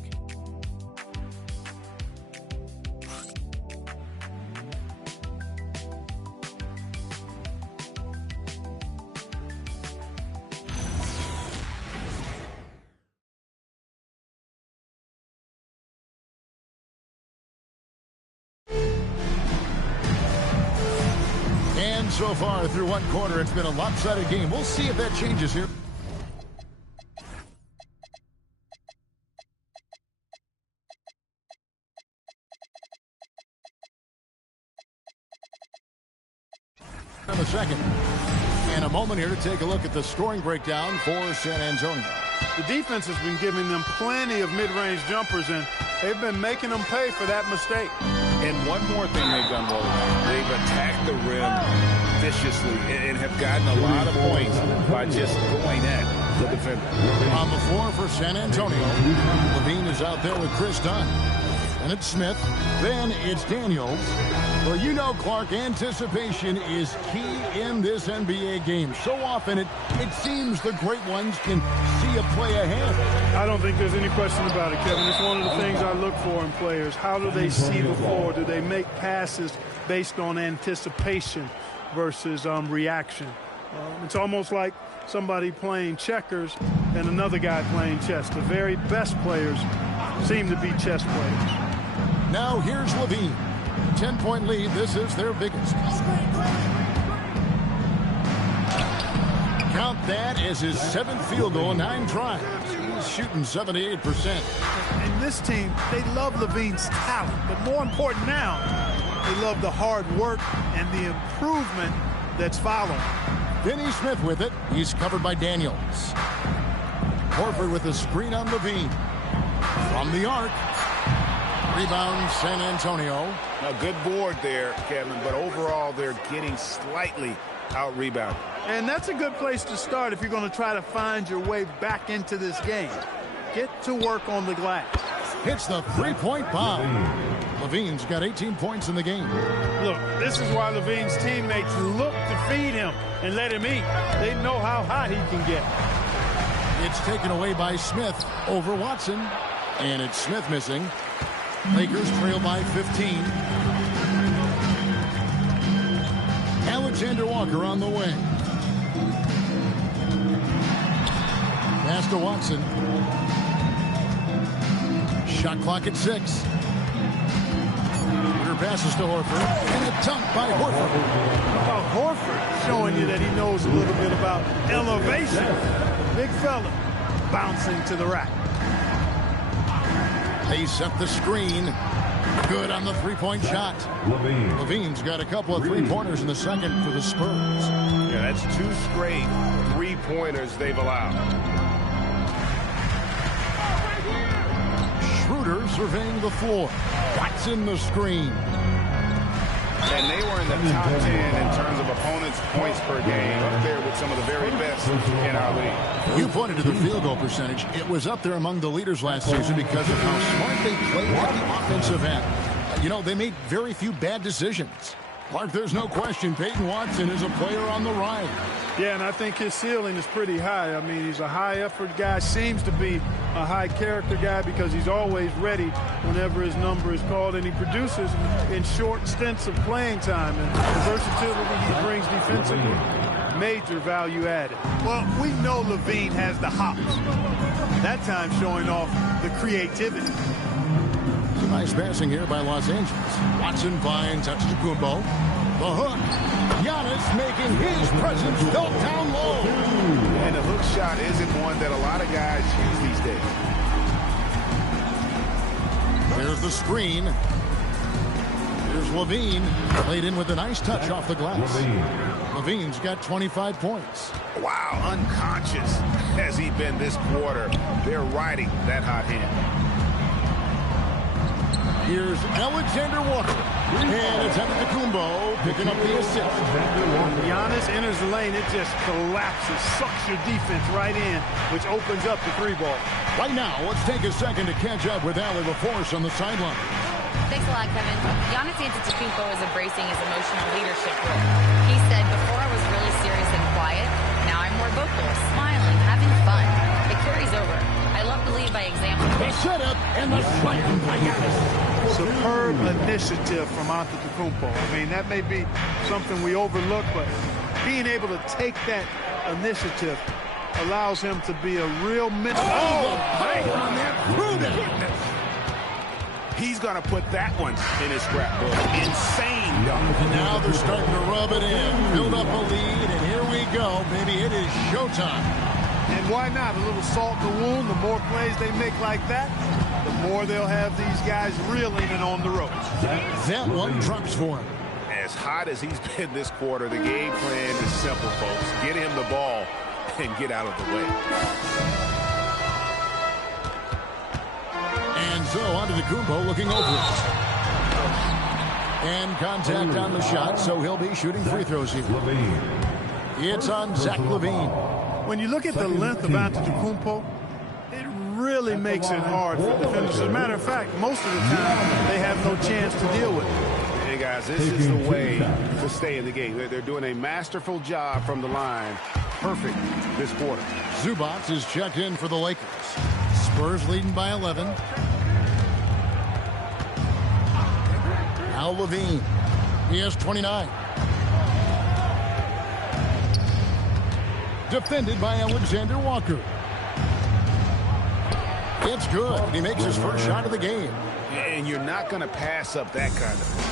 So far through one quarter, it's been a lopsided game. We'll see if that changes here. In a second. And a moment here to take a look at the scoring breakdown for San Antonio. The defense has been giving them plenty of mid-range jumpers, and they've been making them pay for that mistake. And one more thing they've done well, they've attacked the rim viciously and have gotten a lot of points by just going at the defender. On the floor for San Antonio, LaVine is out there with Chris Dunn. And it's Smith. Then it's Daniels. Well, you know, Clark, anticipation is key in this NBA game. So often it seems the great ones can see a play ahead. I don't think there's any question about it, Kevin. It's one of the things I look for in players. How do they see the floor? Do they make passes based on anticipation versus reaction? It's almost like somebody playing checkers and another guy playing chess. The very best players seem to be chess players. Now here's LaVine. 10-point lead. This is their biggest. Count that as his 7th field goal, 9 tries. He's shooting 78%. And this team, they love LaVine's talent, but more important now, they love the hard work and the improvement that's following. Finney Smith with it. He's covered by Daniels. Horford with a screen on LaVine. From the arc. Rebound, San Antonio. A good board there, Kevin, but overall they're getting slightly out-rebounded. And that's a good place to start if you're going to try to find your way back into this game. Get to work on the glass. Hits the three-point bomb. LaVine's got 18 points in the game. Look, this is why LaVine's teammates look to feed him and let him eat. They know how hot he can get. It's taken away by Smith over Watson. And it's Smith missing. Lakers trail by 15. Alexander Walker on the way. Pass to Watson. Shot clock at 6. Her passes to Horford. And a dunk by Horford. How about Horford showing you that he knows a little bit about elevation? Big fella bouncing to the rack. They set the screen. Good on the three-point shot. LaVine's got a couple of three-pointers in the second for the Spurs. Yeah, that's 2 straight three-pointers they've allowed. Schroeder surveying the floor. Watson the screen. And they were in the top 10 in terms of opponents' points per game, up there with some of the very best in our league. You pointed to the field goal percentage. It was up there among the leaders last season because of how smart they played at the offensive end. You know, they made very few bad decisions. Clark, there's no question Peyton Watson is a player on the rise. Yeah, and I think his ceiling is pretty high. I mean, he's a high-effort guy, seems to be a high-character guy because he's always ready whenever his number is called, and he produces in short stints of playing time. And the versatility he brings defensively, major value added. Well, we know LaVine has the hops. That time showing off the creativity. Nice passing here by Los Angeles. Watson finds Antetokounmpo. The hook. Giannis making his presence felt down low. And the hook shot isn't one that a lot of guys use these days. There's the screen. Here's LaVine. Played in with a nice touch off the glass. LaVine's got 25 points. Wow, unconscious has he been this quarter. They're riding that hot hand. Here's Alexander Walker. And it's Antetokounmpo picking up the assist. When Giannis enters the lane, it just collapses, sucks your defense right in, which opens up the three ball. Right now, let's take a second to catch up with Allie LaForce on the sideline. Thanks a lot, Kevin. Giannis Antetokounmpo is embracing his emotional leadership role. He said, before I was really serious and quiet, now I'm more vocal, smiling, having fun. It carries over. I love to lead by example. The setup and the slam by Giannis. Superb initiative from Antetokounmpo. I mean, that may be something we overlook, but being able to take that initiative allows him to be a real mental. Oh, on that. He's going to put that one in his scrapbook. Insane dunk. Now they're starting to rub it in. Build up a lead, and here we go, baby. It is showtime. And why not? A little salt in the wound. The more plays they make like that, the more they'll have these guys reeling and on the ropes. That one drops for him. As hot as he's been this quarter, the game plan is simple, folks. Get him the ball and get out of the way. And so Antetokounmpo looking over it. And contact on the shot, so he'll be shooting free throws here. It's on Zach LaVine. When you look at the length of Antetokounmpo, it really makes it hard for defenders. As a matter of fact, most of the time, they have no chance to deal with it. Hey, guys, this is the way to stay in the game. They're doing a masterful job from the line. Perfect this quarter. Zubac is checked in for the Lakers. Spurs leading by 11. Now LaVine. He has 29. Defended by Alexander Walker. It's good. He makes his first shot of the game. And you're not going to pass up that kind of thing.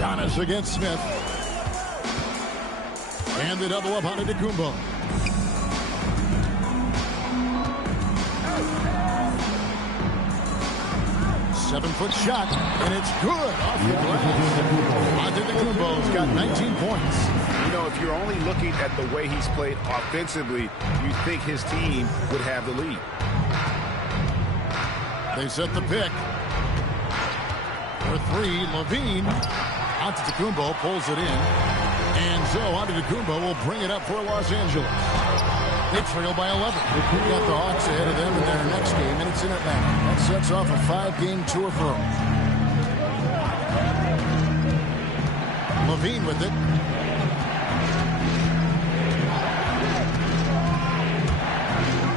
Giannis against Smith. And the double up on Antetokounmpo. Seven-foot shot, and it's good off the glass. Antetokounmpo's got 19 points. You know, if you're only looking at the way he's played offensively, you think his team would have the lead. They set the pick. For three, LaVine. Antetokounmpo pulls it in. And so Antetokounmpo will bring it up for Los Angeles. They trail by 11. They've got the Hawks ahead of them in their next game, and it's in Atlanta. That sets off a 5-game tour for them. LaVine with it.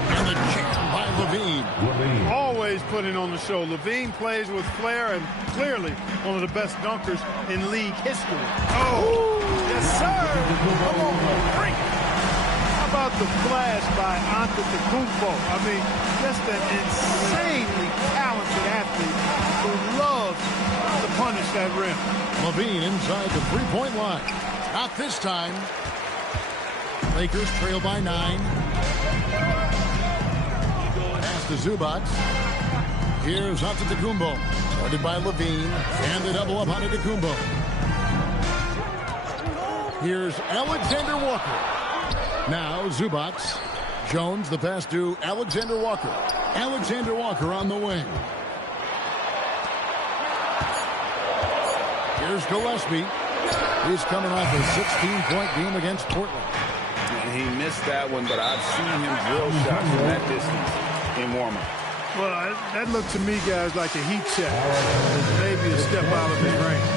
And the jam by LaVine. Always putting on the show. LaVine plays with flair and clearly one of the best dunkers in league history. Oh, yes, sir. Come on, break. How about the flash by Antetokounmpo? I mean, just an insanely talented athlete who loves to punish that rim. LaVine inside the three-point line. Not this time. Lakers trail by 9. Pass to Zubac. Here's Antetokounmpo. Started by LaVine. And the double up on Antetokounmpo. Here's Alexander Walker. Now Zubac. Jones, the pass to Alexander Walker. Alexander Walker on the wing. Here's Gillespie. He's coming off a 16-point game against Portland. He missed that one, but I've seen him drill shots from that distance in warm-up. Well, that looked to me, guys, like a heat check. Maybe a step out of his range.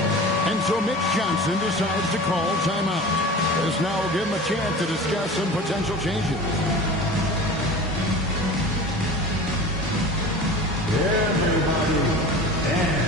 And so Mitch Johnson decides to call timeout. This now will give him a chance to discuss some potential changes. Everybody stand.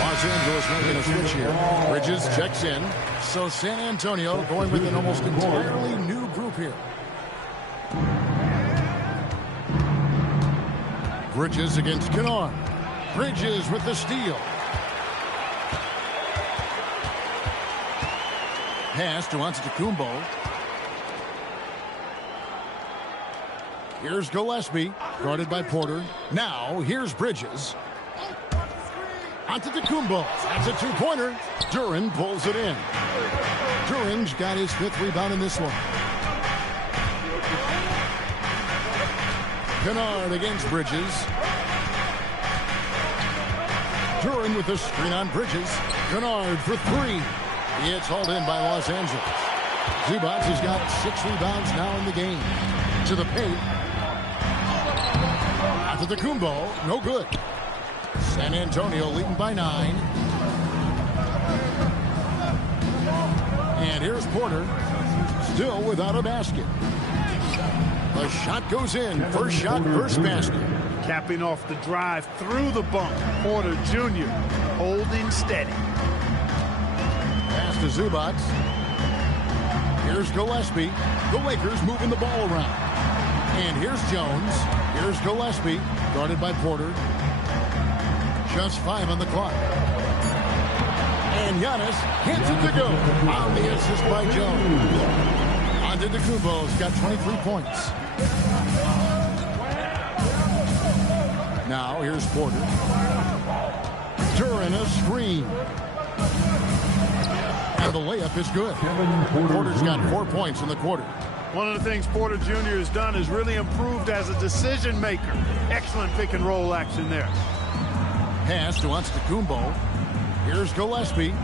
Los Angeles making a switch here. Bridges checks in. So San Antonio going with an almost entirely new group here. Bridges against Kennard. Bridges with the steal. Pass to Antetokounmpo. Here's Gillespie, guarded by Porter. Now, here's Bridges. Antetokounmpo. That's a two-pointer. Duren pulls it in. Duren's got his 5th rebound in this one. Kennard against Bridges. Duren with the screen on Bridges. Kennard for 3. It's hauled in by Los Angeles. Zubac has got 6 rebounds now in the game. To the paint. Antetokounmpo, no good. San Antonio leading by 9. And here's Porter, still without a basket. The shot goes in. First shot, first basket. Capping off the drive through the bump. Porter Jr. holding steady. Pass to Zubac. Here's Gillespie. The Lakers moving the ball around. And here's Jones. Here's Gillespie, guarded by Porter. Just 5 on the clock. And Giannis hits it to go. On the assist by Jones. Antetokounmpo's got 23 points. Now here's Porter. Duren a screen. And the layup is good. Porter's got 4 points in the quarter. One of the things Porter Jr. has done is really improved as a decision maker. Excellent pick and roll action there. Pass to Antetokounmpo. Here's Gillespie.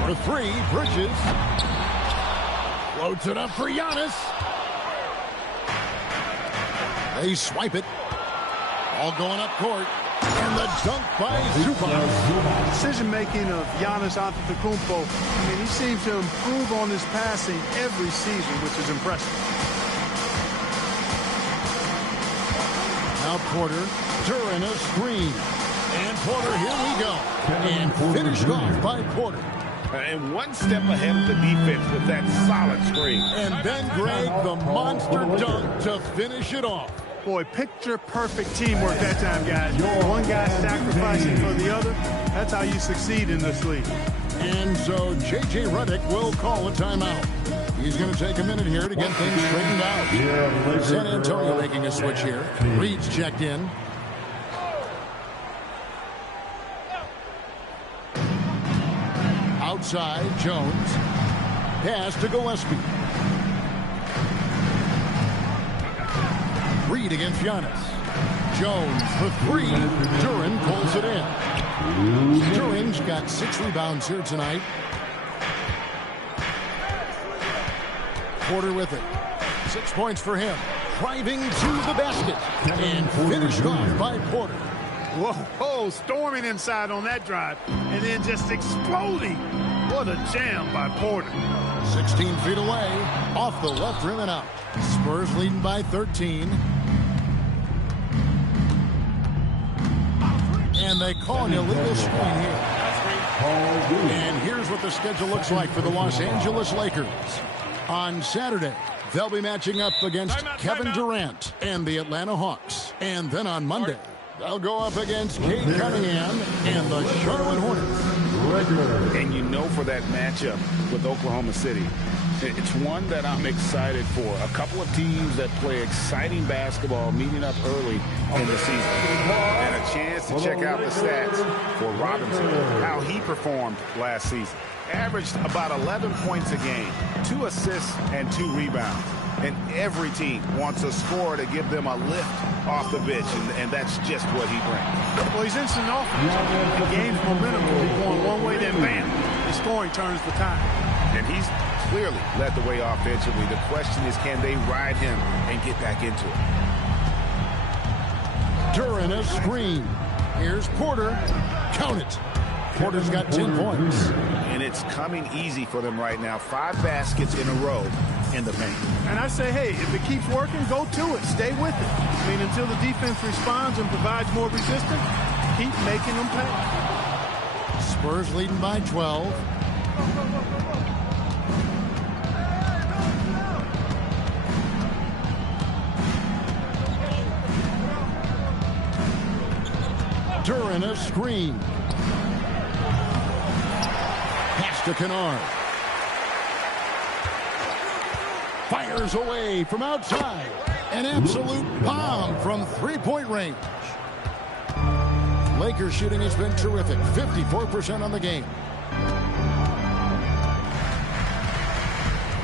For 3, Bridges. Floats it up for Giannis. They swipe it. All going up court. And the dunk by Zubac. Decision-making of Giannis Antetokounmpo. I mean, he seems to improve on his passing every season, which is impressive. Now Porter. Duren a screen. And Porter, here we go. And finished off by Porter. And one step ahead of the defense with that solid screen. And then Greg, the monster dunk to finish it off. Boy, picture-perfect teamwork that time, guys. One guy sacrificing for the other. That's how you succeed in this league. And so J.J. Redick will call a timeout. He's going to take a minute here to get things straightened out. San Antonio making a switch here. Reed's checked in. Outside, Jones. Pass to Gillespie. Reed against Giannis. Jones for 3. Duren pulls it in. Duren's got 6 rebounds here tonight. Porter with it. 6 points for him. Driving to the basket. And finished off by Porter. Whoa, storming inside on that drive. And then just exploding. What a jam by Porter. 16 feet away. Off the left rim and out. Spurs leading by 13. And they call an illegal screen here. And here's what the schedule looks like for the Los Angeles Lakers. On Saturday, they'll be matching up against Kevin Durant and the Atlanta Hawks. And then on Monday, they'll go up against Cade Cunningham and the Charlotte Hornets. And you know, for that matchup with Oklahoma City, It's one that I'm excited for. A couple of teams that play exciting basketball meeting up early in the season. And a chance to check out the stats for Robinson, how he performed last season. Averaged about 11 points a game, 2 assists and 2 rebounds. And every team wants a scorer to give them a lift off the bench, and that's just what he brings. Well, he's instant offense. The game's momentum will be going one way, then bam, the scoring turns the tide. And he's clearly led the way offensively. The question is, can they ride him and get back into it? Duren a screen. Here's Porter. Count it. Porter's got 10 points. And it's coming easy for them right now. 5 baskets in a row in the paint. And I say, hey, if it keeps working, go to it. Stay with it. I mean, until the defense responds and provides more resistance, keep making them pay. Spurs leading by 12. Duren a screen. Pass to Kennard. Fires away from outside. An absolute bomb from three-point range. Lakers shooting has been terrific. 54% on the game.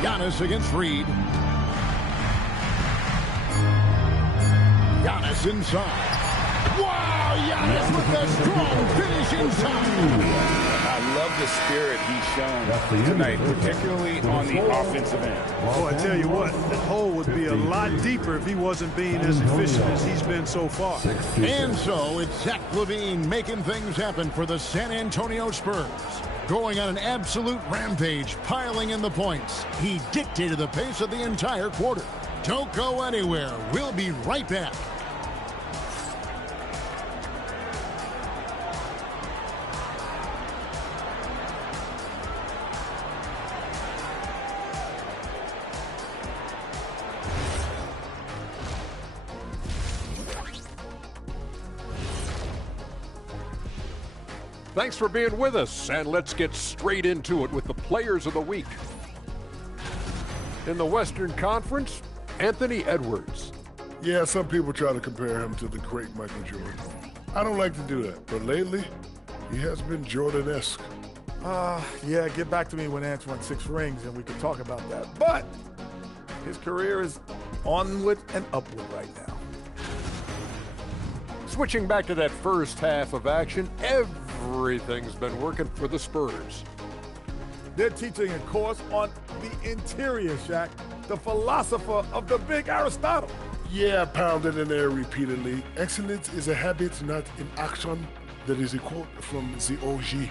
Giannis against Reed. Giannis inside. Wow, Giannis with a strong finish inside. I love the spirit he's shown tonight, particularly on the offensive end. Oh, I tell you what, the hole would be a lot deeper if he wasn't being as efficient as he's been so far. And so it's Zach LaVine making things happen for the San Antonio Spurs. Going on an absolute rampage, piling in the points. He dictated the pace of the entire quarter. Don't go anywhere. We'll be right back. Thanks for being with us, and let's get straight into it with the Players of the Week. In the Western Conference, Anthony Edwards. Yeah, some people try to compare him to the great Michael Jordan. I don't like to do that, but lately, he has been Jordan-esque. Yeah, get back to me when Ants won 6 rings and we can talk about that. But his career is onward and upward right now. Switching back to that first half of action, everything's been working for the Spurs. They're teaching a course on the interior, Shaq, the philosopher of the big Aristotle. Yeah, pounded in there repeatedly. Excellence is a habit, not an action. That is a quote from the OG.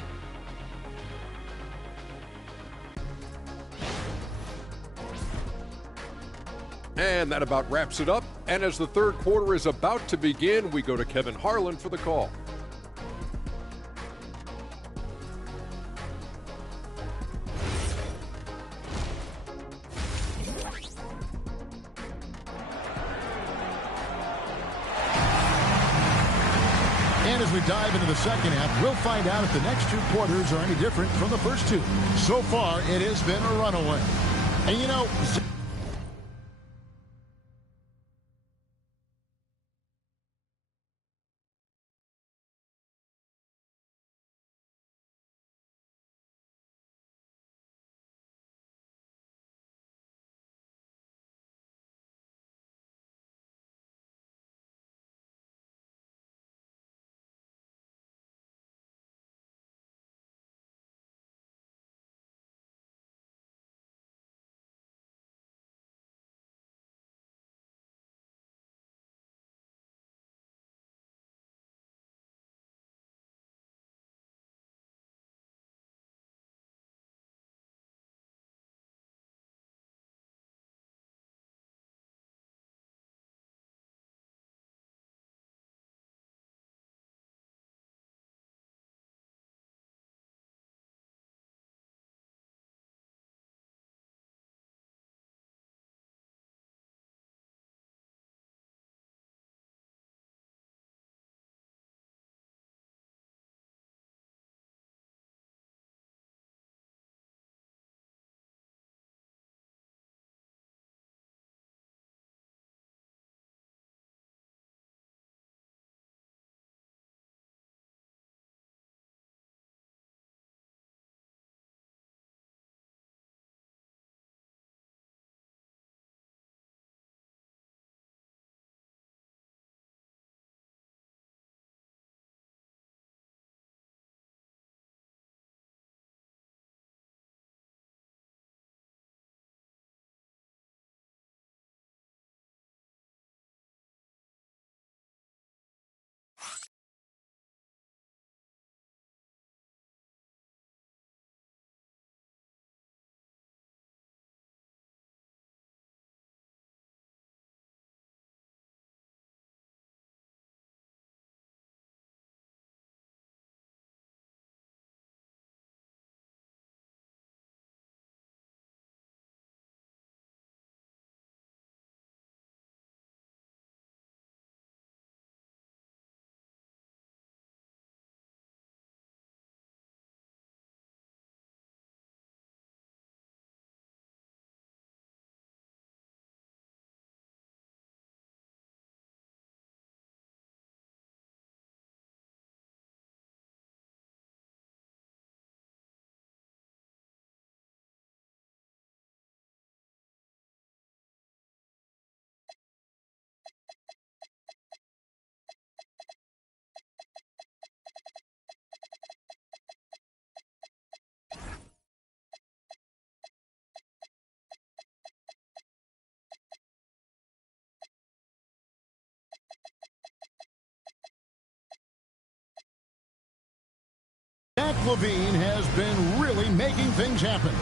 And that about wraps it up. And as the third quarter is about to begin, we go to Kevin Harlan for the call. And as we dive into the second half, we'll find out if the next 2 quarters are any different from the first 2. So far, it has been a runaway. And you know, LaVine has been really making things happen.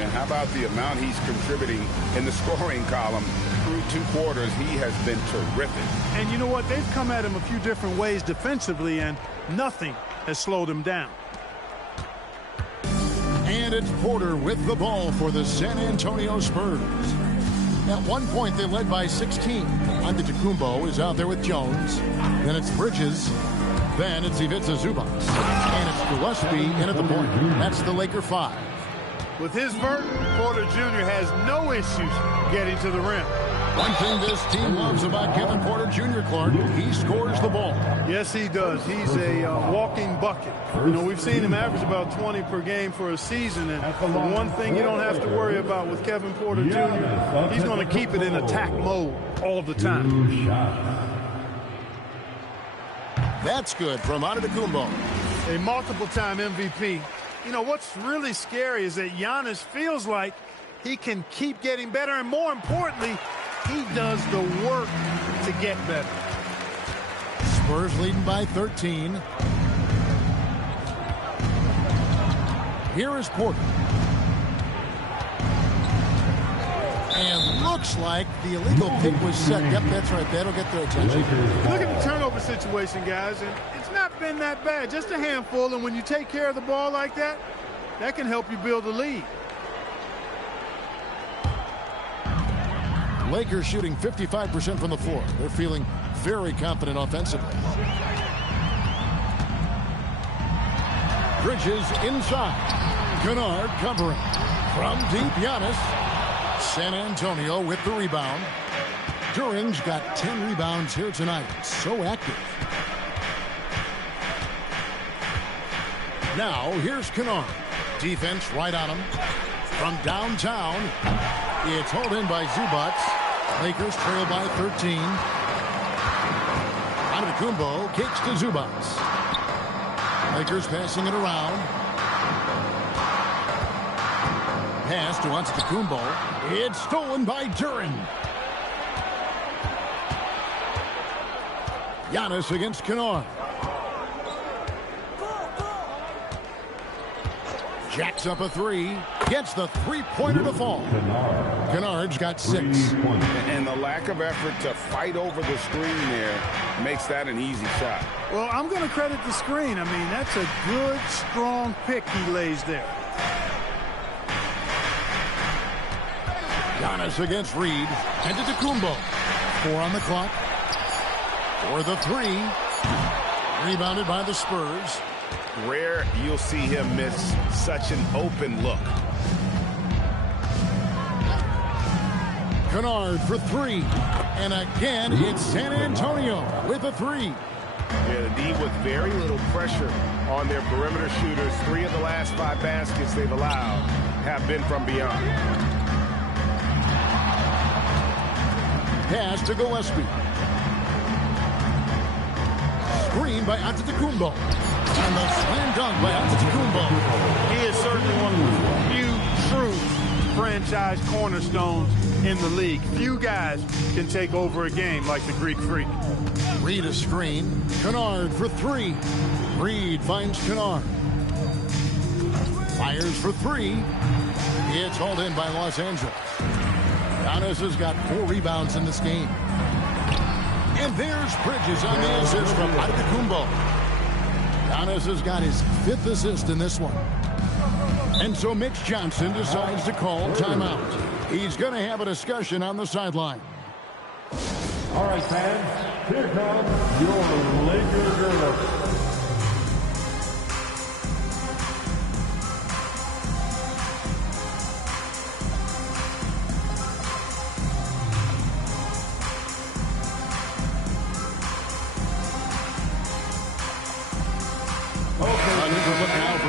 And how about the amount he's contributing in the scoring column through 2 quarters? He has been terrific. And you know what? They've come at him a few different ways defensively, and nothing has slowed him down. And it's Porter with the ball for the San Antonio Spurs. At one point, they led by 16. Antetokounmpo is out there with Jones. Then it's Bridges. Then it's Ivica Zubac. And it's Gillespie in at the point. That's the Laker 5. With his vert, Porter Jr. has no issues getting to the rim. One thing this team loves about Kevin Porter Jr., Clark, he scores the ball. Yes, he does. He's a walking bucket. You know, we've seen him average about 20 per game for a season, and the one thing you don't have to worry about with Kevin Porter Jr., he's going to keep it in attack mode all the time. That's good from Antetokounmpo. A multiple-time MVP. You know, what's really scary is that Giannis feels like he can keep getting better, and more importantly, he does the work to get better. Spurs leading by 13. Here is Porter. And looks like the illegal pick was set. Yep, that's right. That'll get their attention. Look at the turnover situation, guys, and it's not been that bad. Just a handful, and when you take care of the ball like that, that can help you build a lead. Lakers shooting 55% from the floor. They're feeling very confident offensively. Bridges inside. Kennard covering. From deep, Giannis. San Antonio with the rebound. Duran's got 10 rebounds here tonight. So active. Now, here's Kennard. Defense right on him. From downtown, it's hauled in by Zubac. Lakers trail by 13. Antetokounmpo kicks to Zubac. Lakers passing it around. Pass to Antetokounmpo. It's stolen by Duran. Giannis against Kennard. Jacks up a 3. Gets the 3-pointer to fall. Kennard's got 6. And the lack of effort to fight over the screen there makes that an easy shot. Well, I'm going to credit the screen. I mean, that's a good, strong pick he lays there. Giannis against Reed. Antetokounmpo. 4 on the clock. For the 3. Rebounded by the Spurs. Rare you'll see him miss such an open look. Kennard for 3. And again, it's San Antonio with a 3. Yeah, the D with very little pressure on their perimeter shooters. 3 of the last 5 baskets they've allowed have been from beyond. Pass to Gillespie. Screen by Antetokounmpo. And the slam dunk by Antetokounmpo. He is certainly one of the few true franchise cornerstones in the league. Few guys can take over a game like the Greek Freak. Reed a screen. Kennard for 3. Reed finds Kennard. Fires for 3. It's hauled in by Los Angeles. Giannis has got 4 rebounds in this game. And there's Bridges on the assist from Antetokounmpo. Giannis has got his 5th assist in this one. And so Mitch Johnson decides to call timeout. He's going to have a discussion on the sideline. All right, fans, here comes your Lakers Journal.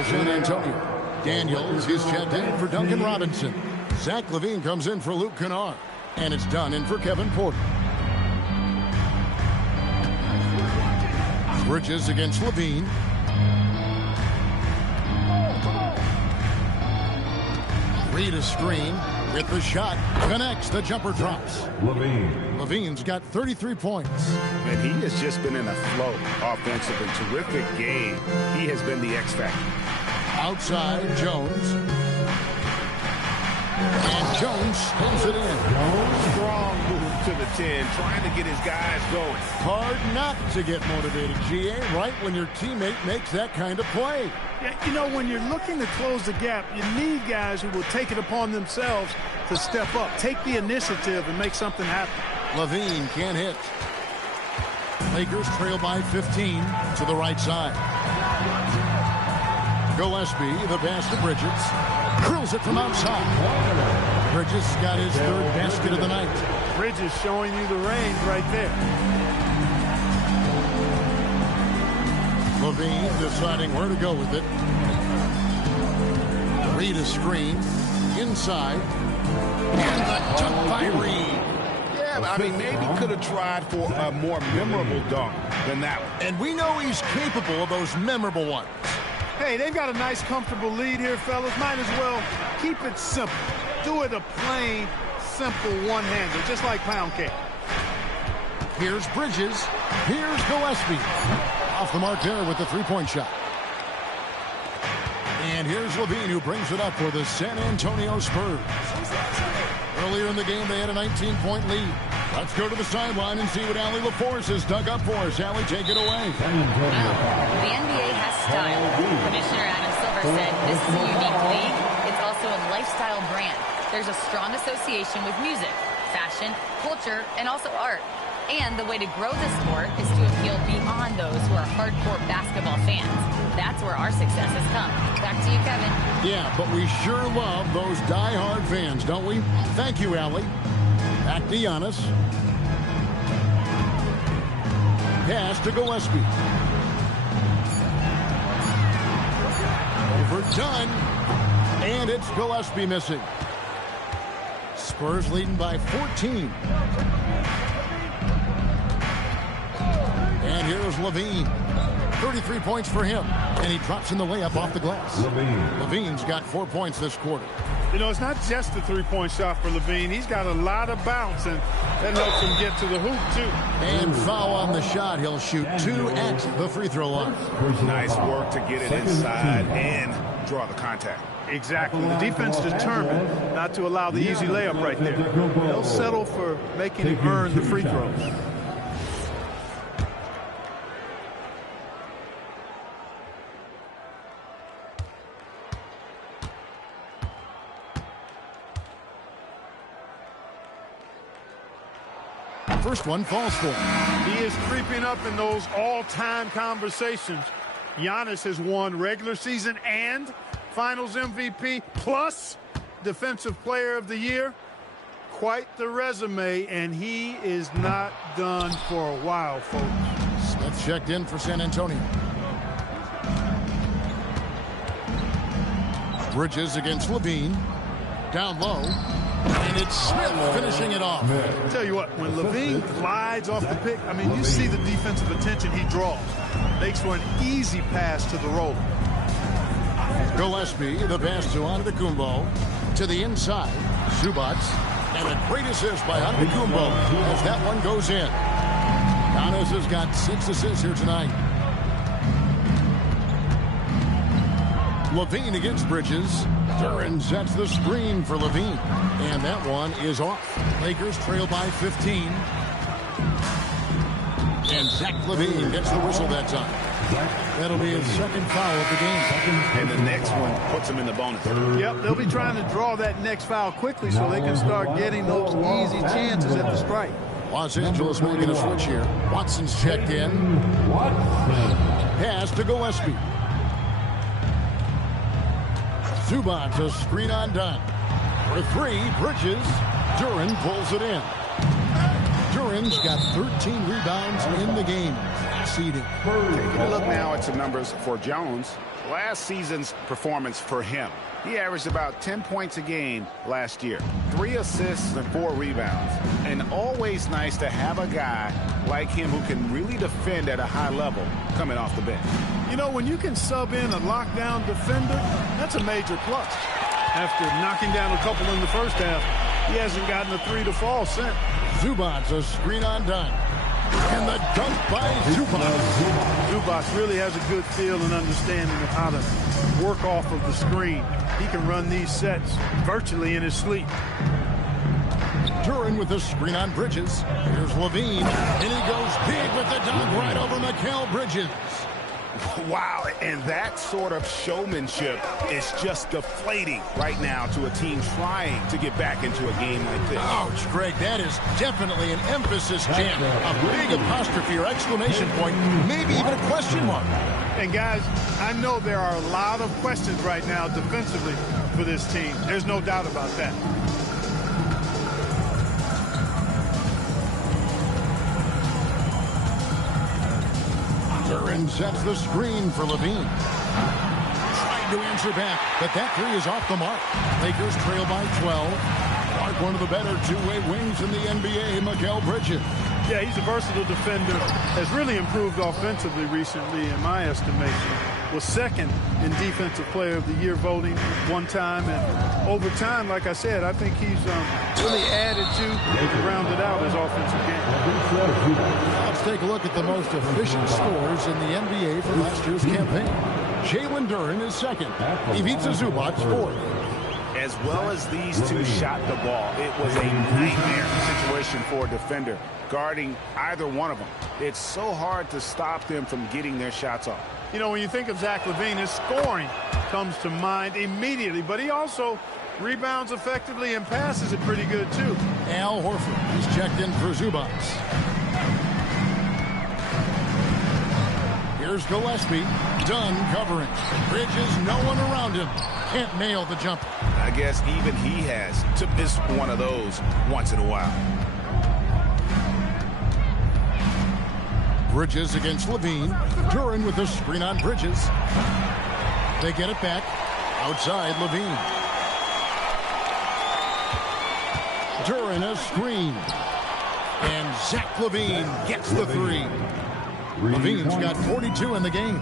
San Antonio. Daniels is checked in for Duncan Robinson. Zach LaVine comes in for Luke Kennard. And it's done in for Kevin Porter. Bridges against LaVine. Reed a screen with the shot. Connects. The jumper drops. LaVine's got 33 points. And he has just been in a flow offensively. Terrific game. He has been the X factor. Outside, Jones. And Jones spins it in. Strong move to the 10, trying to get his guys going. Hard not to get motivated, GA, right when your teammate makes that kind of play. Yeah, you know, when you're looking to close the gap, you need guys who will take it upon themselves to step up, take the initiative, and make something happen. LaVine can't hit. Lakers trail by 15 to the right side. Gillespie, the pass to Bridges. Drills it from outside. Bridges got his third basket of the night. Bridges showing you the range right there. LaVine deciding where to go with it. Reed a screen. Inside. And the dunk by Reed. Yeah, I mean, maybe could have tried for a more memorable dunk than that one. And we know he's capable of those memorable ones. Hey, they've got a nice, comfortable lead here, fellas. Might as well keep it simple. Do it a plain, simple one-hander, just like pound cake. Here's Bridges. Here's Gillespie. Off the mark there with the three-point shot. And here's LaVine, who brings it up for the San Antonio Spurs. Earlier in the game, they had a 19-point lead. Let's go to the sideline and see what Allie LaForce has dug up for us. Allie, take it away. The NBA has style. Commissioner Adam Silver said this is a unique league. It's also a lifestyle brand. There's a strong association with music, fashion, culture, and also art. And the way to grow this sport is to appeal beyond those who are hardcore basketball fans. That's where our success has come. Back to you, Kevin. Yeah, but we sure love those die-hard fans, don't we? Thank you, Allie. Back to Giannis. Pass to Gillespie. Overdone. And it's Gillespie missing. Spurs leading by 14. And here's LaVine. 33 points for him. And he drops in the layup off the glass. LaVine's got 4 points this quarter. You know, it's not just the three-point shot for LaVine. He's got a lot of bounce, and that helps him get to the hoop, too. And foul on the shot. He'll shoot 2 at the free throw line. Nice work to get it inside and draw the contact. Exactly. The defense determined not to allow the easy layup right there. They'll settle for making him earn the free throws. First one falls for him. He is creeping up in those all-time conversations. Giannis has won regular season and Finals MVP plus Defensive Player of the Year. Quite the resume, and he is not done for a while, folks. Smith checked in for San Antonio. Bridges against LaVine. Down low. And it's Smith finishing it off. I'll tell you what, when LaVine glides off the pick, I mean, you see the defensive attention he draws. Makes for an easy pass to the roller. Gillespie, the pass to Antetokounmpo. To the inside, Zubac. And a great assist by Antetokounmpo as that one goes in. Giannis has got 6 assists here tonight. LaVine against Bridges. Duran sets the screen for LaVine. And that one is off. Lakers trail by 15. And Zach LaVine gets the whistle that time. That'll be his second foul of the game. And the next one puts him in the bonus. Yep, they'll be trying to draw that next foul quickly so they can start getting those easy chances at the strike. Los Angeles making a switch here. Watson's checked in. Pass to Gillespie. Zubac, a screen on done. For 3, Bridges. Duran pulls it in. Duran's got 13 rebounds in the game. Seeding. Taking a look now at some numbers for Jones. Last season's performance for him. He averaged about 10 points a game last year. 3 assists and 4 rebounds. And always nice to have a guy like him who can really defend at a high level coming off the bench. You know, when you can sub in a lockdown defender, that's a major plus. After knocking down a couple in the first half, he hasn't gotten a 3 to fall since. Zubac, a screen on done. And the dunk by Zubac. Zubac really has a good feel and understanding of how to work off of the screen. He can run these sets virtually in his sleep. Duren with the screen on Bridges. Here's Levine, and he goes big with the dunk right over Mikal Bridges. Wow, and that sort of showmanship is just deflating right now to a team trying to get back into a game like this. Ouch, Greg, that is definitely an emphasis jam. A big apostrophe or exclamation point, maybe even a question mark. And guys, I know there are a lot of questions right now defensively for this team. There's no doubt about that. Duren sets the screen for Levine. Trying to answer back, but that three is off the mark. Lakers trail by 12. Mark, one of the better two-way wings in the NBA, Mikal Bridges. Yeah, he's a versatile defender. Has really improved offensively recently, in my estimation. Was second in Defensive Player of the Year voting one time. And over time, like I said, I think he's really added to and rounded out his offensive game. Let's take a look at the most efficient scores in the NBA for last year's campaign. Jalen Duren is second. Ivica Zubac fourth. As well as these two shot the ball, it was a nightmare situation for a defender guarding either one of them. It's so hard to stop them from getting their shots off. You know, when you think of Zach LaVine, his scoring comes to mind immediately, but he also rebounds effectively and passes it pretty good, too. Al Horford is checked in for Zubac. Here's Gillespie. Dunn covering. Bridges, no one around him. Can't nail the jumper. I guess even he has to miss one of those once in a while. Bridges against Levine. Duren with the screen on Bridges. They get it back. Outside Levine. Duren a screen. And Zach LaVine gets the three. Levine's got 42 in the game.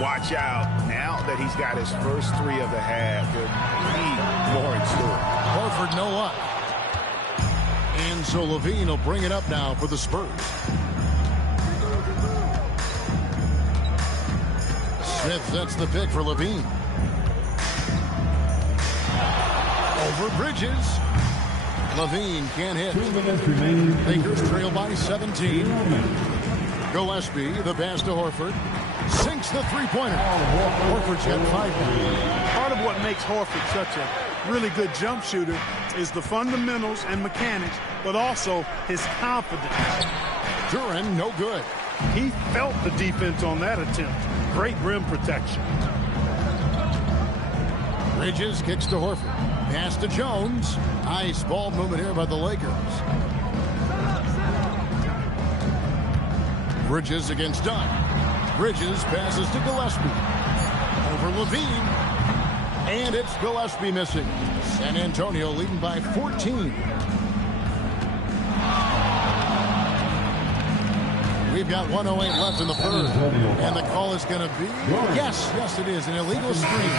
Watch out. Now that he's got his first three of the half, there'll be more in store. Horford no luck. And so Levine will bring it up now for the Spurs. Smith sets the pick for Levine. Over Bridges. Levine can't hit. Lakers trail by 17. Gillespie, the pass to Horford. Sinks the three-pointer. Horford's got 5 points. Part of what makes Horford such a really good jump shooter is the fundamentals and mechanics, but also his confidence. Duren, no good. He felt the defense on that attempt. Great rim protection. Bridges kicks to Horford. Pass to Jones. Nice ball movement here by the Lakers. Bridges against Dunn. Bridges passes to Gillespie. Over Levine. And it's Gillespie missing. San Antonio leading by 14. We've got 1:08 left in the third. And the call is going to be, yes, it is, an illegal screen.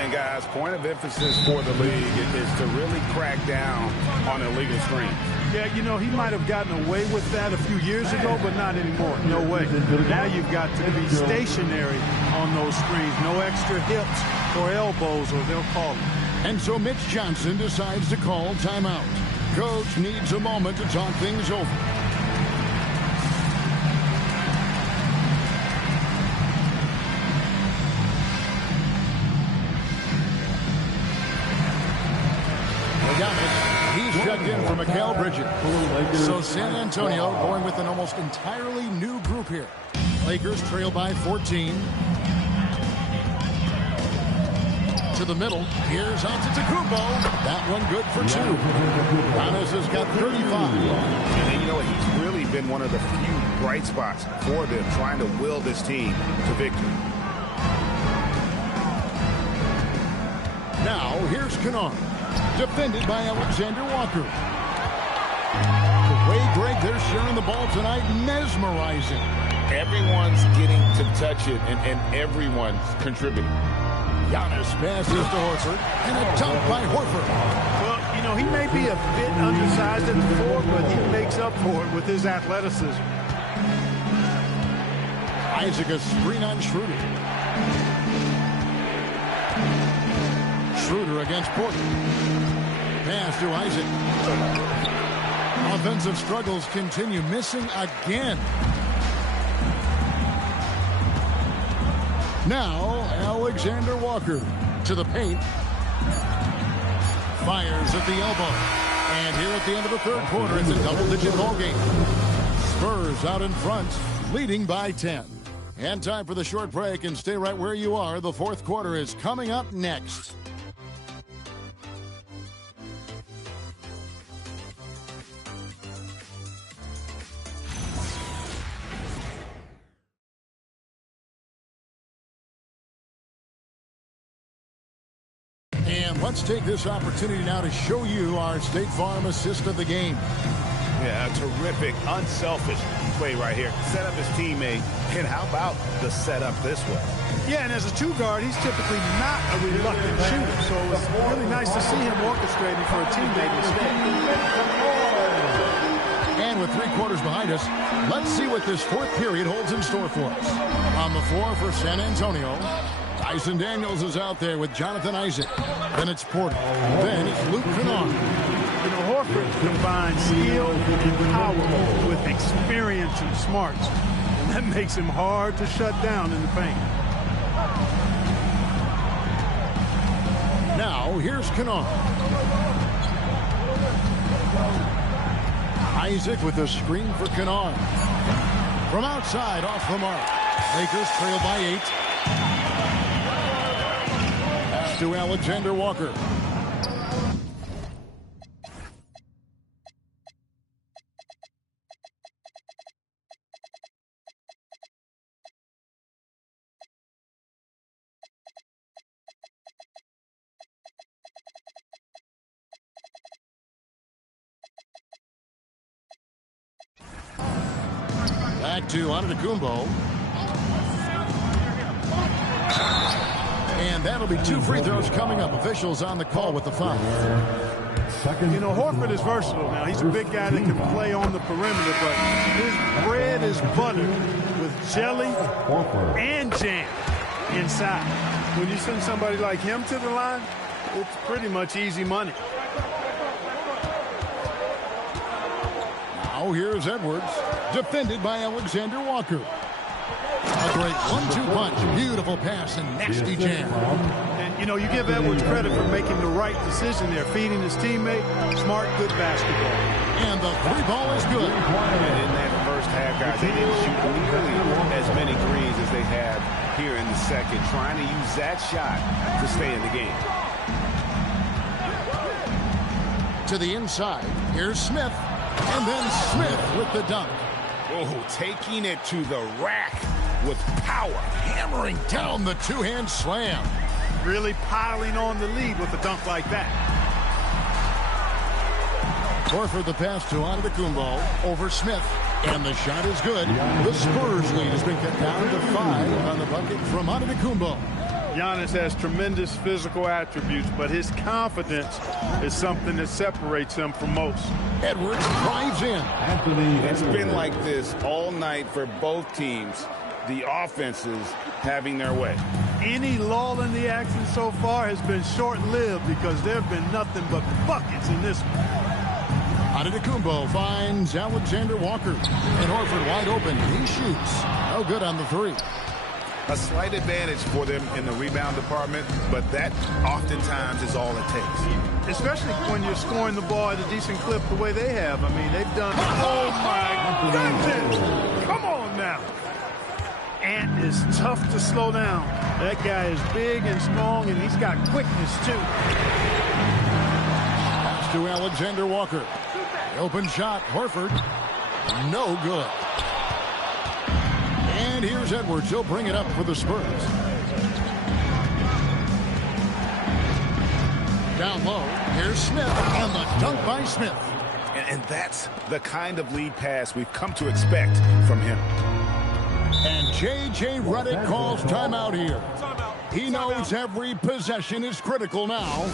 And guys, point of emphasis for the league is to really crack down on illegal screens. Yeah, you know, he might have gotten away with that a few years ago, but not anymore. No way. Now you've got to be stationary on those screens. No extra hips or elbows, or they'll call it. And so Mitch Johnson decides to call timeout. Coach needs a moment to talk things over. He's checked in for Mikal Bridges. So San Antonio going with an almost entirely new group here. Lakers trail by 14. To the middle. Here's Antetokounmpo. That one good for 2. Giannis has got 35. And you know what? He's really been one of the few bright spots for them, trying to will this team to victory. Now, here's Kennard. Defended by Alexander Walker. The way, Greg, they're sharing the ball tonight, mesmerizing. Everyone's getting to touch it, and everyone's contributing. Giannis passes to Horford, and a dunk by Horford. Well, you know, he may be a bit undersized at the floor, but he makes up for it with his athleticism. Isaac a screen on Schroeder. Schroeder against Porter. Pass to Isaac. Offensive struggles continue, missing again. Now, Alexander Walker to the paint. Fires at the elbow. And here at the end of the third quarter, it's a double-digit ball game. Spurs out in front, leading by 10. And time for the short break, and stay right where you are. The fourth quarter is coming up next. And let's take this opportunity now to show you our State Farm assist of the game. Yeah, a terrific, unselfish play right here. Set up his teammate, and how about the setup this way? Yeah, and as a two guard, he's typically not a reluctant shooter, so it's really nice to see him orchestrating for a teammate instead. And with 3 quarters behind us, let's see what this fourth period holds in store for us. On the floor for San Antonio, Tyson Daniels is out there with Jonathan Isaac. Then it's Porter. Then it's Luke Kennard. You know, Horford combines skill and power with experience and smarts. And that makes him hard to shut down in the paint. Now, here's Kennard. Isaac with a screen for Kennard. From outside, off the mark. Lakers trail by 8. Pass to Alexander Walker. Back to Antetokounmpo. And that'll be 2 free throws coming up. Officials on the call with the foul. You know, Horford is versatile now. He's a big guy that can play on the perimeter, but his bread is buttered with jelly and jam inside. When you send somebody like him to the line, it's pretty much easy money. Now here's Edwards, defended by Alexander Walker. A great 1-2 punch, beautiful pass, and nasty jam. And, you know, you give Edwards credit for making the right decision there, feeding his teammate. Smart, good basketball. And the 3-ball is good. And in that first half, guys, they didn't shoot nearly as many threes as they have here in the second, trying to use that shot to stay in the game. To the inside, here's Smith. And then Smith with the dunk. Oh, taking it to the rack with power. Hammering down the two-hand slam. Really piling on the lead with a dunk like that. Horford the pass to Antetokounmpo over Smith. And the shot is good. The Spurs lead has been cut down to 5 on the bucket from Antetokounmpo. Giannis has tremendous physical attributes, but his confidence is something that separates him from most. Edwards drives in. It's been like this all night for both teams. The offenses having their way. Any lull in the action so far has been short-lived because there have been nothing but buckets in this one. Antetokounmpo finds Alexander Walker. And Horford wide open. He shoots. No good on the three. A slight advantage for them in the rebound department, but that oftentimes is all it takes. Especially when you're scoring the ball at a decent clip the way they have. I mean, they've done... Oh, my goodness! Come on now. Ant is tough to slow down. That guy is big and strong, and he's got quickness, too. Pass to Alexander Walker. The open shot, Horford. No good. And here's Edwards. He'll bring it up for the Spurs. Down low. Here's Smith. And the dunk by Smith. And that's the kind of lead pass we've come to expect from him. And J.J. Redick calls timeout here. He knows every possession is critical now.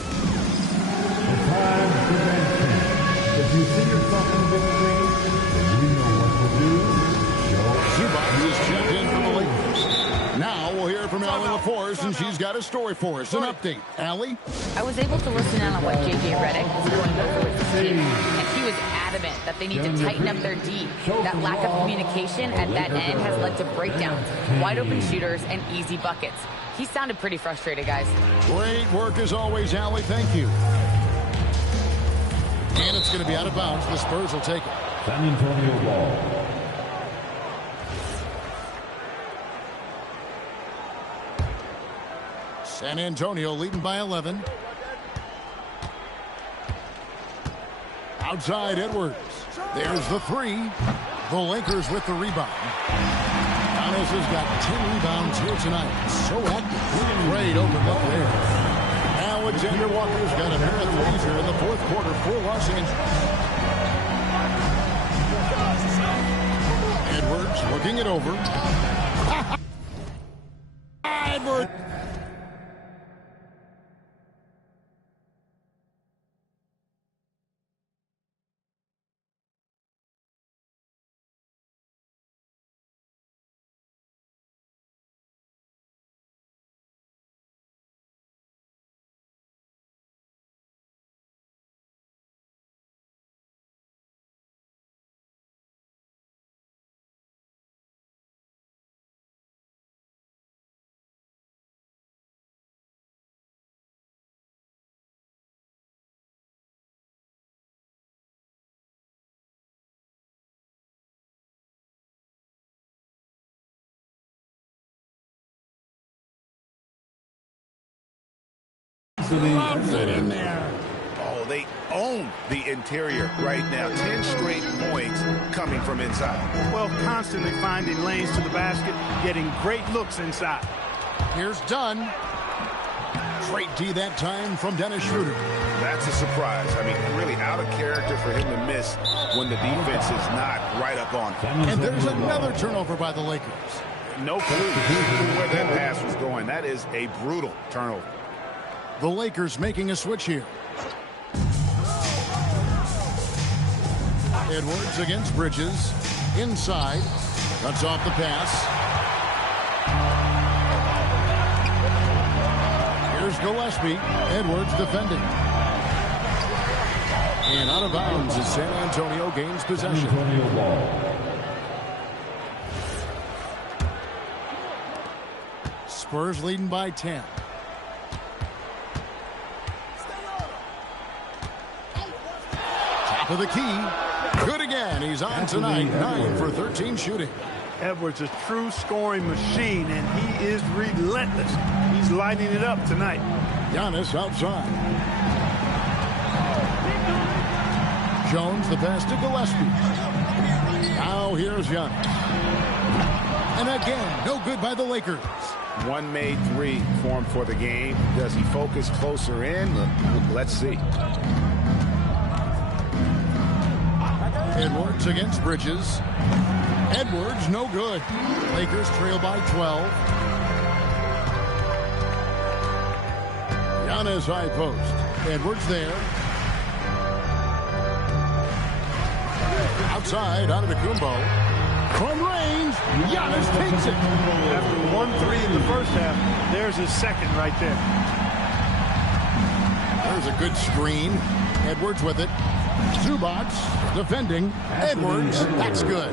If you see yourself in the screen, you know what to do. Zubac is checked in for the Lakers. Now we'll hear from Allie LaForce, and she's got a story for us. An update. Allie? I was able to listen in on what J.J. Redick was going over with his team, and he was adamant that they need to tighten up their D. That lack of communication at that end has led to breakdowns, wide open shooters, and easy buckets. He sounded pretty frustrated, guys. Great work as always, Allie. Thank you. And it's going to be out of bounds. The Spurs will take it. San Antonio ball. San Antonio leading by 11. Outside Edwards. There's the three. The Lakers with the rebound. Giannis has got 10 rebounds here tonight. So active. Great open look there. Alexander Walker's got a pair of threes here in the fourth quarter for Los Angeles. Edwards looking it over. Edwards. Loves it in there. Oh, they own the interior right now. 10 straight points coming from inside. Well, constantly finding lanes to the basket, getting great looks inside. Here's Dunn. Great D that time from Dennis Schroeder. That's a surprise. I mean, really out of character for him to miss when the defense is not right up on him. And there's another turnover by the Lakers. No clue where that pass was going. That is a brutal turnover. The Lakers making a switch here. Edwards against Bridges. Inside. Cuts off the pass. Here's Gillespie. Edwards defending. And out of bounds as San Antonio gains possession. Spurs leading by 10. To the key. Good again. He's on tonight. 9 for 13 shooting. Edwards a true scoring machine, and he is relentless. He's lighting it up tonight. Giannis outside. Jones the pass to Gillespie. Now here's Giannis. And again, no good by the Lakers. One made three formed for the game. Does he focus closer in? Let's see. Edwards against Bridges. Edwards, no good. Lakers trail by 12. Giannis high post. Edwards there. Outside, Antetokounmpo. From range, Giannis takes it. After 1-3 in the first half, there's his second right there. There's a good screen. Edwards with it. Zubac defending. Edwards, that's good.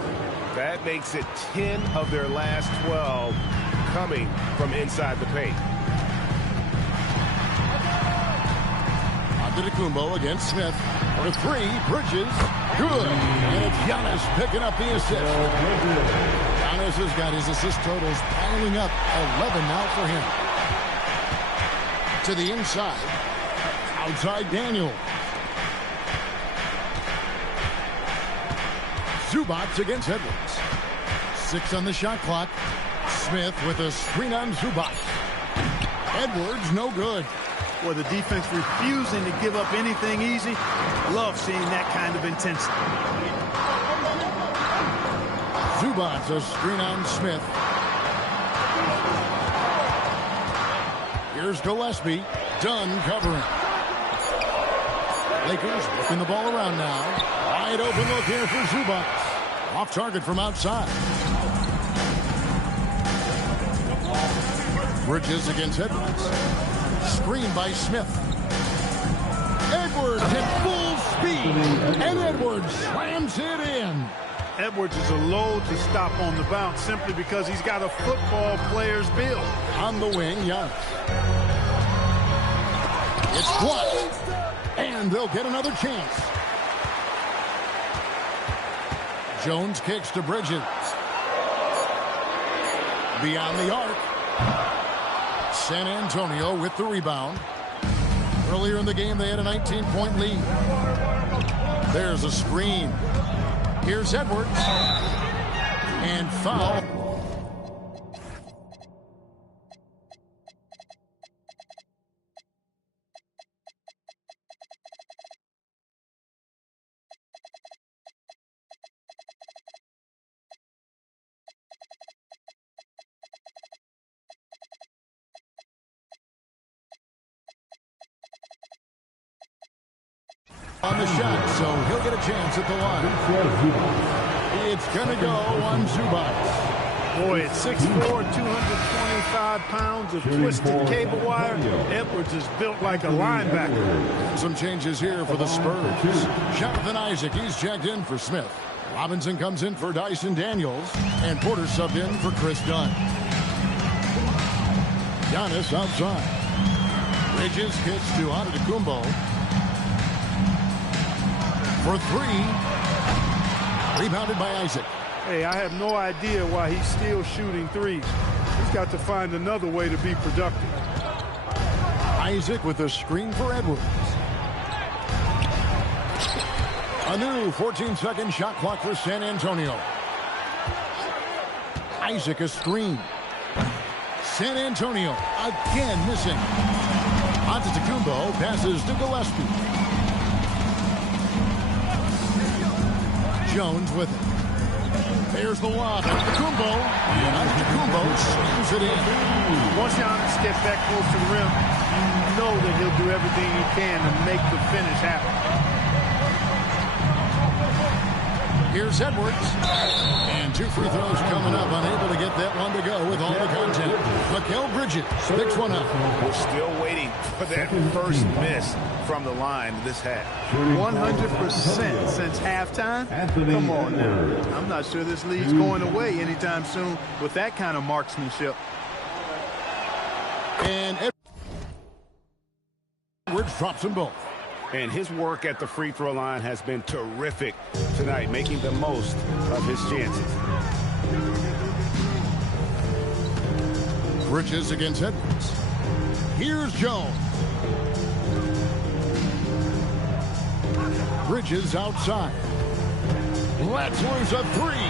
That makes it 10 of their last 12 coming from inside the paint. Antetokounmpo against Smith. For three, Bridges, good. And it's Giannis picking up the assist. Giannis has got his assist totals piling up. 11 now for him. To the inside. Outside Daniel. Zubac against Edwards. 6 on the shot clock. Smith with a screen on Zubac. Edwards, no good. Well, the defense refusing to give up anything easy. Love seeing that kind of intensity. Zubac, a screen on Smith. Here's Gillespie. Dunn covering. Lakers looking the ball around now. Wide open look here for Zubac. Off target from outside. Bridges against Edwards. Screen by Smith. Edwards at full speed. And Edwards slams it in. Edwards is a load to stop on the bounce simply because he's got a football player's build. On the wing, Giannis. It's blocked. And they'll get another chance. Jones kicks to Bridges. Beyond the arc. San Antonio with the rebound. Earlier in the game, they had a 19-point lead. There's a screen. Here's Edwards. And foul. On the shot, so he'll get a chance at the line. It's going to go on Zubac. Boy, at 6'4", 225 pounds of twisted cable wire, Edwards is built like a linebacker. Some changes here for the Spurs. Jonathan Isaac, he's checked in for Smith. Robinson comes in for Dyson Daniels. And Porter subbed in for Chris Dunn. Giannis outside. Bridges kicks to Antetokounmpo. For three. Rebounded by Isaac. Hey, I have no idea why he's still shooting threes. He's got to find another way to be productive. Isaac with a screen for Edwards. A new 14-second shot clock for San Antonio. Isaac a screen. San Antonio again missing. Antetokounmpo passes to Gillespie. Jones with it. There's the lob. Antetokounmpo. And Antetokounmpo slams it in. Once Giannis gets that close to the rim, you know that he'll do everything he can to make the finish happen. Here's Edwards. And 2 free throws coming up. Unable to get that one to go with all the content. Mikal Bridges picks one up. We're still waiting for that first miss from the line this half. 100% since halftime? Come on now. I'm not sure this lead's going away anytime soon with that kind of marksmanship. And Edwards drops them both. And his work at the free throw line has been terrific tonight, making the most of his chances. Bridges against Edwards. Here's Jones. Bridges outside. Let's lose a three.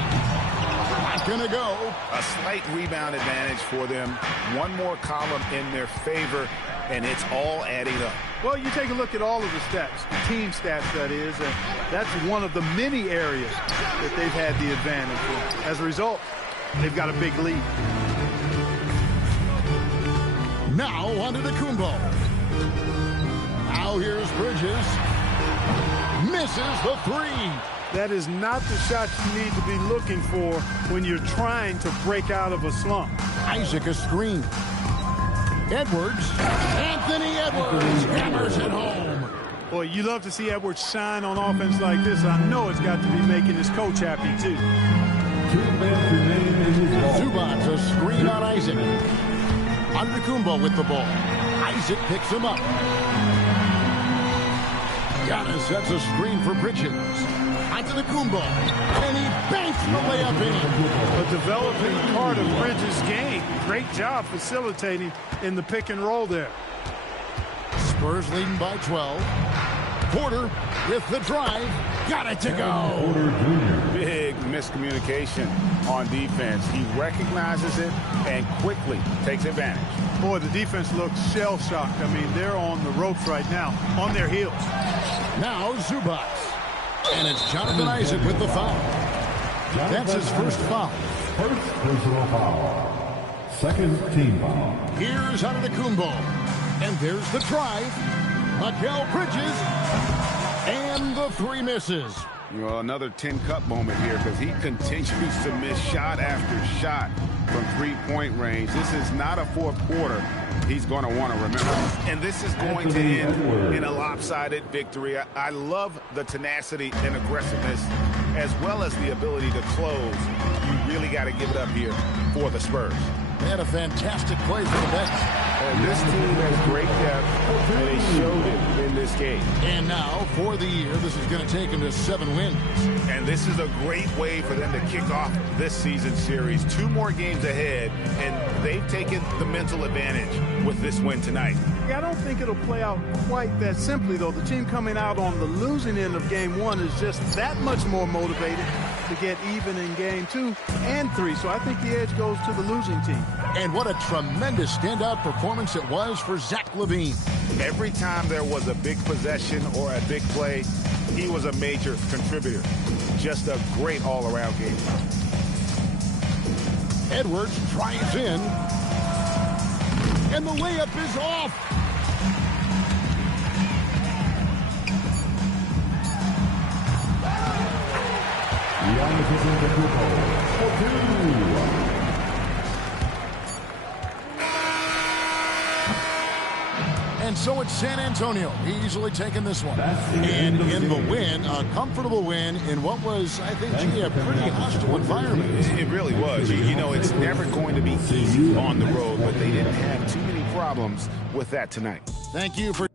Not gonna go. A slight rebound advantage for them. One more column in their favor, and it's all adding up. Well, you take a look at all of the stats, the team stats, that is, and that's one of the many areas that they've had the advantage in. As a result, they've got a big lead. Now onto the Kumbo. Now here's Bridges. Misses the three. That is not the shot you need to be looking for when you're trying to break out of a slump. Isaac a screen. Edwards. Anthony Edwards hammers it home. Boy, you love to see Edwards shine on offense like this. I know it's got to be making his coach happy, too. Zubats a screen on Isaac. Antetokounmpo with the ball. Isaac picks him up. Giannis sets a screen for Bridges. Antetokounmpo. And he banks the layup in. A developing part of Bridges' game. Great job facilitating in the pick and roll there. Spurs leading by 12. Porter with the drive. Got it to go. Big miscommunication on defense. He recognizes it and quickly takes advantage. Boy, the defense looks shell-shocked. I mean, they're on the ropes right now, on their heels. Now Zubats. And it's Jonathan Isaac with the foul. That's his first foul. First personal foul. Second team foul. Here's Antetokounmpo. And there's the drive. Mikal Bridges. And the three misses. You know, another tin cup moment here because he continues to miss shot after shot from three-point range. This is not a fourth quarter he's going to want to remember. And this is going to end in a lopsided victory. I love the tenacity and aggressiveness as well as the ability to close. You really got to give it up here for the Spurs. They had a fantastic play for the Nets. And this team has great depth, and they showed it in this game. And now, for the year, this is going to take them to 7 wins. And this is a great way for them to kick off this season series. 2 more games ahead, and they've taken the mental advantage with this win tonight. Yeah, I don't think it'll play out quite that simply, though. The team coming out on the losing end of game 1 is just that much more motivated to get even in game 2 and 3. So I think the edge goes to the losing team. And what a tremendous standout performance it was for Zach LaVine. Every time there was a big possession or a big play, he was a major contributor. Just a great all-around game. Edwards drives in. And the layup is off. And so it's San Antonio easily taking this one. And in the win, a comfortable win in what was, I think, a pretty hostile environment. It really was. You know, it's never going to be easy on the road, but they didn't have too many problems with that tonight. Thank you for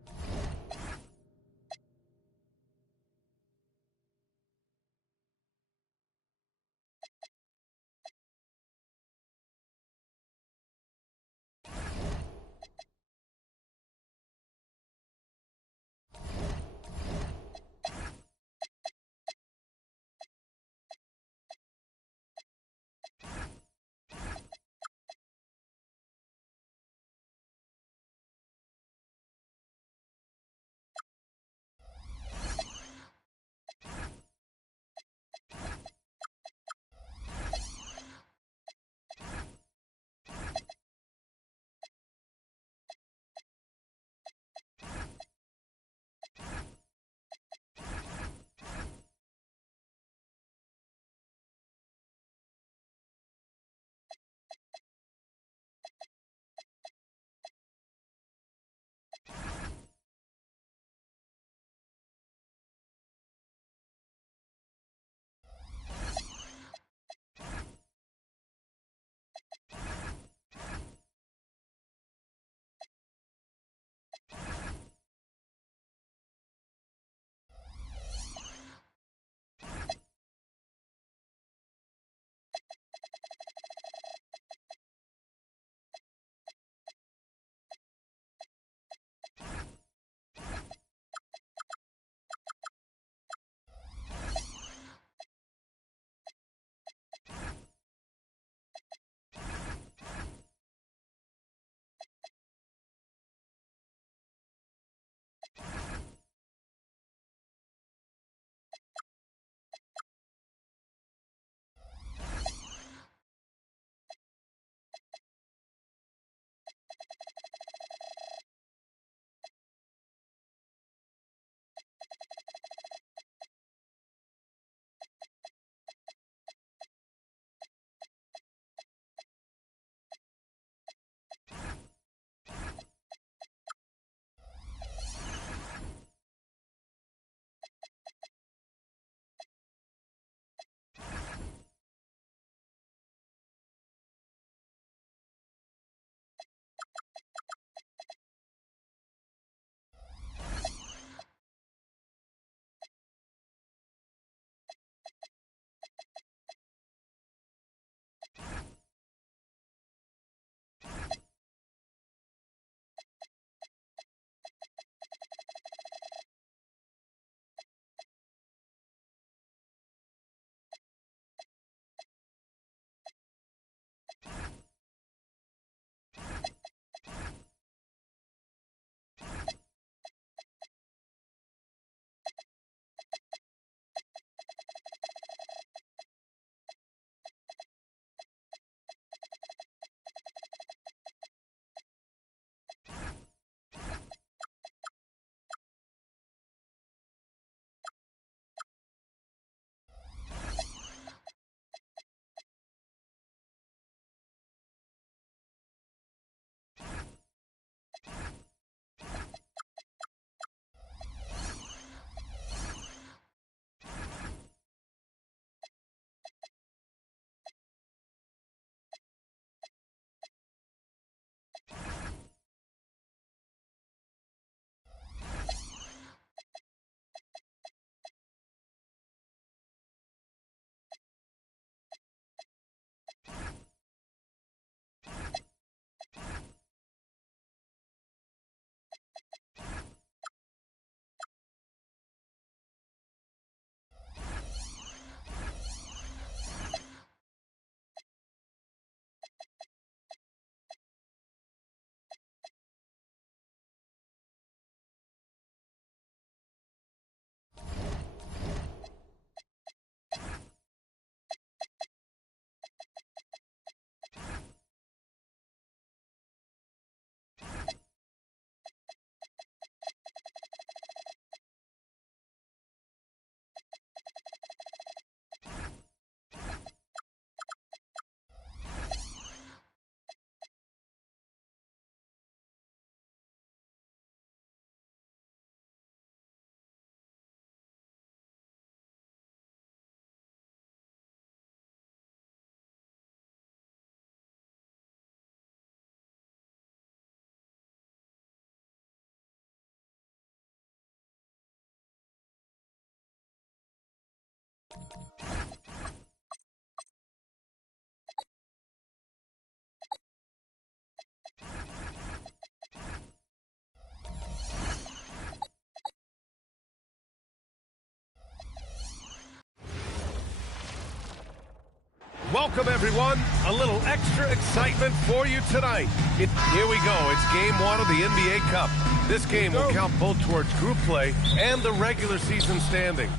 Welcome, everyone. A little extra excitement for you tonight. Here we go. It's game one of the NBA Cup. This game will count both towards group play and the regular season standing.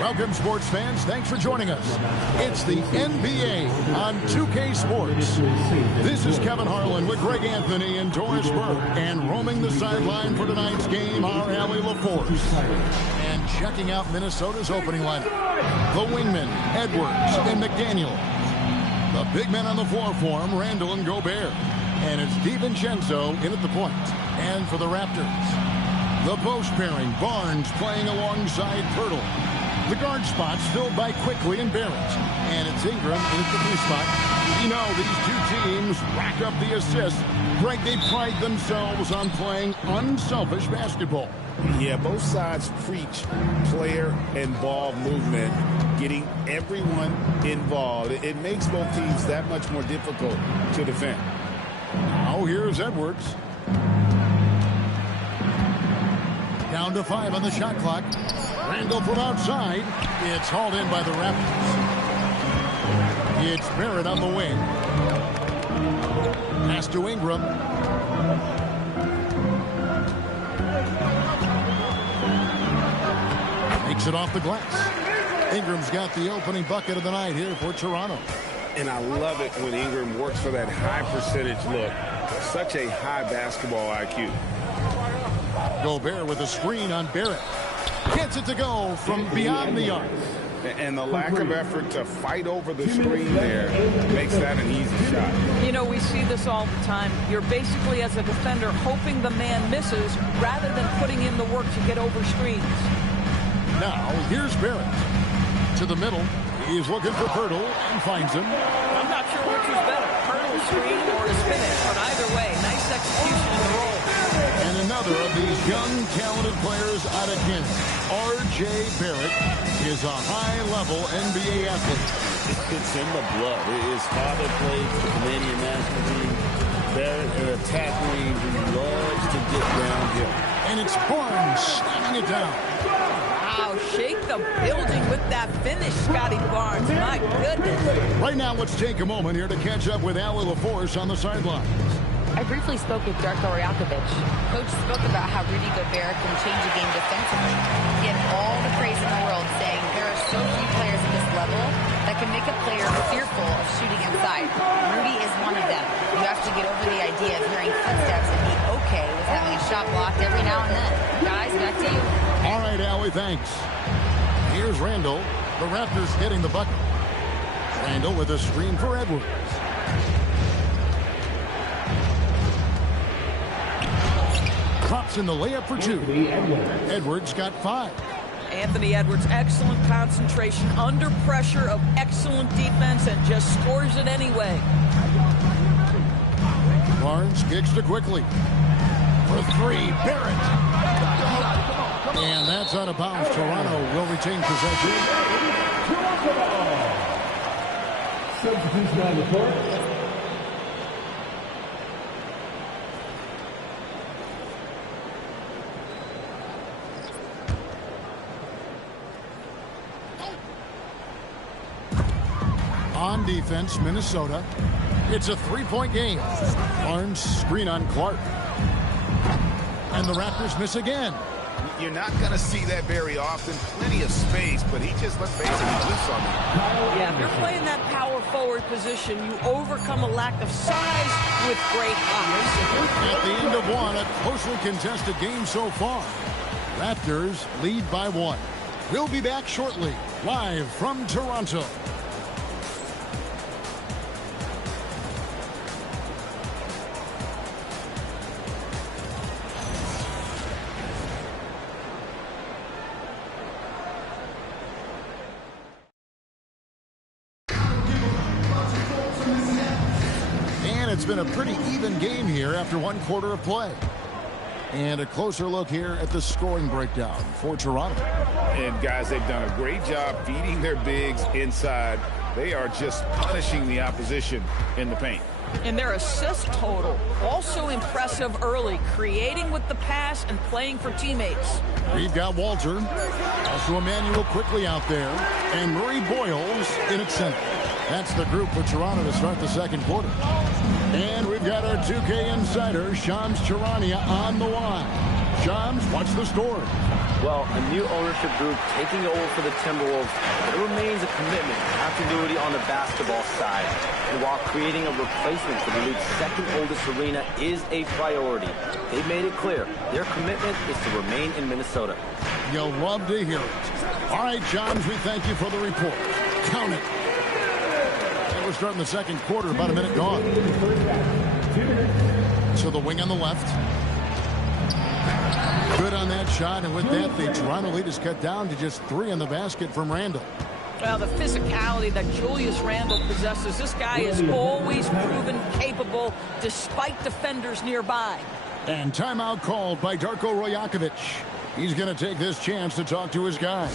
Welcome, sports fans. Thanks for joining us. It's the NBA on 2K Sports. This is Kevin Harlan with Greg Anthony and Doris Burke. And roaming the sideline for tonight's game, our Allie LaForce. And checking out Minnesota's opening lineup, the wingmen, Edwards and McDaniel. The big men on the floor for him, Randall and Gobert. And it's DiVincenzo in at the point. And for the Raptors, the post pairing, Barnes playing alongside Pirtle. The guard spots filled by Quickly and Barrett. And it's Ingram in at the 3 spot. You know, these two teams rack up the assists. Greg, they pride themselves on playing unselfish basketball. Yeah, both sides preach player and ball movement, getting everyone involved. It makes both teams that much more difficult to defend. Now here's Edwards. Down to 5 on the shot clock. Randall from outside. It's hauled in by the Raptors. It's Barrett on the wing. Pass to Ingram. Makes it off the glass. Ingram's got the opening bucket of the night here for Toronto. And I love it when Ingram works for that high percentage look. Such a high basketball IQ. Gobert with a screen on Barrett. Gets it to go from beyond the arc. And the lack of effort to fight over the screen there makes that an easy shot. You know, we see this all the time. You're basically, as a defender, hoping the man misses rather than putting in the work to get over screens. Now, here's Barrett. To the middle. He's looking for Pirtle and finds him. I'm not sure which was better, Pirtle's screen or his finish, but either way, nice execution in the roll. And another of these young, talented players out of Kent, R.J. Barrett, is a high-level NBA athlete. It's in the blood. His father played for the Canadian National Team. Barrett, an attack wing who loves to get downhill. And it's Barnes slamming it down. Wow, shake the building with that finish, Scotty Barnes. My goodness. Right now, let's take a moment here to catch up with Allie LaForce on the sidelines. I briefly spoke with Darko Rajakovic. Coach spoke about how Rudy Gobert can change a game defensively. He had all the praise in the world, saying there are so few players at this level that can make a player fearful of shooting inside. Rudy is one of them. You have to get over the idea of hearing footsteps and be okay with having a shot blocked every now and then. Guys, back to you. All right, Allie, thanks. Here's Randall. The Raptors getting the bucket. Randall with a screen for Edwards. Drops in the layup for 2. Edwards got 5. Anthony Edwards, excellent concentration, under pressure of excellent defense, and just scores it anyway. Barnes kicks to Quickly. For 3, Barrett. And that's out of bounds. Toronto will retain possession. Substitution on the court. On defense, Minnesota. It's a 3-point game. Barnes screen on Clark. And the Raptors miss again. You're not going to see that very often. Plenty of space, but he just, let's face it, he lifts on me. Yeah, if you're playing that power forward position, you overcome a lack of size with great height. At the end of one, a closely contested game so far. Raptors lead by 1. We'll be back shortly, live from Toronto. It's been a pretty even game here after 1 quarter of play. And a closer look here at the scoring breakdown for Toronto. And guys, they've done a great job feeding their bigs inside. They are just punishing the opposition in the paint. And their assist total, also impressive early, creating with the pass and playing for teammates. We've got Walter, also Emmanuel quickly out there, and Murray Boyles in at center. That's the group for Toronto to start the second quarter. And we've got our 2K insider, Shams Charania, on the line. Shams, what's the story? Well, a new ownership group taking over for the Timberwolves, but it remains a commitment to continuity on the basketball side. And while creating a replacement for the league's second oldest arena is a priority, they've made it clear their commitment is to remain in Minnesota. You'll love to hear it. All right, Shams, we thank you for the report. Count it. And we're starting the second quarter, about a minute gone. So the wing on the left. Good on that shot, and with that, the Toronto lead is cut down to just 3 in the basket from Randall. Well, the physicality that Julius Randle possesses, this guy is always proven capable despite defenders nearby. And timeout called by Darko Rajakovic. He's going to take this chance to talk to his guys.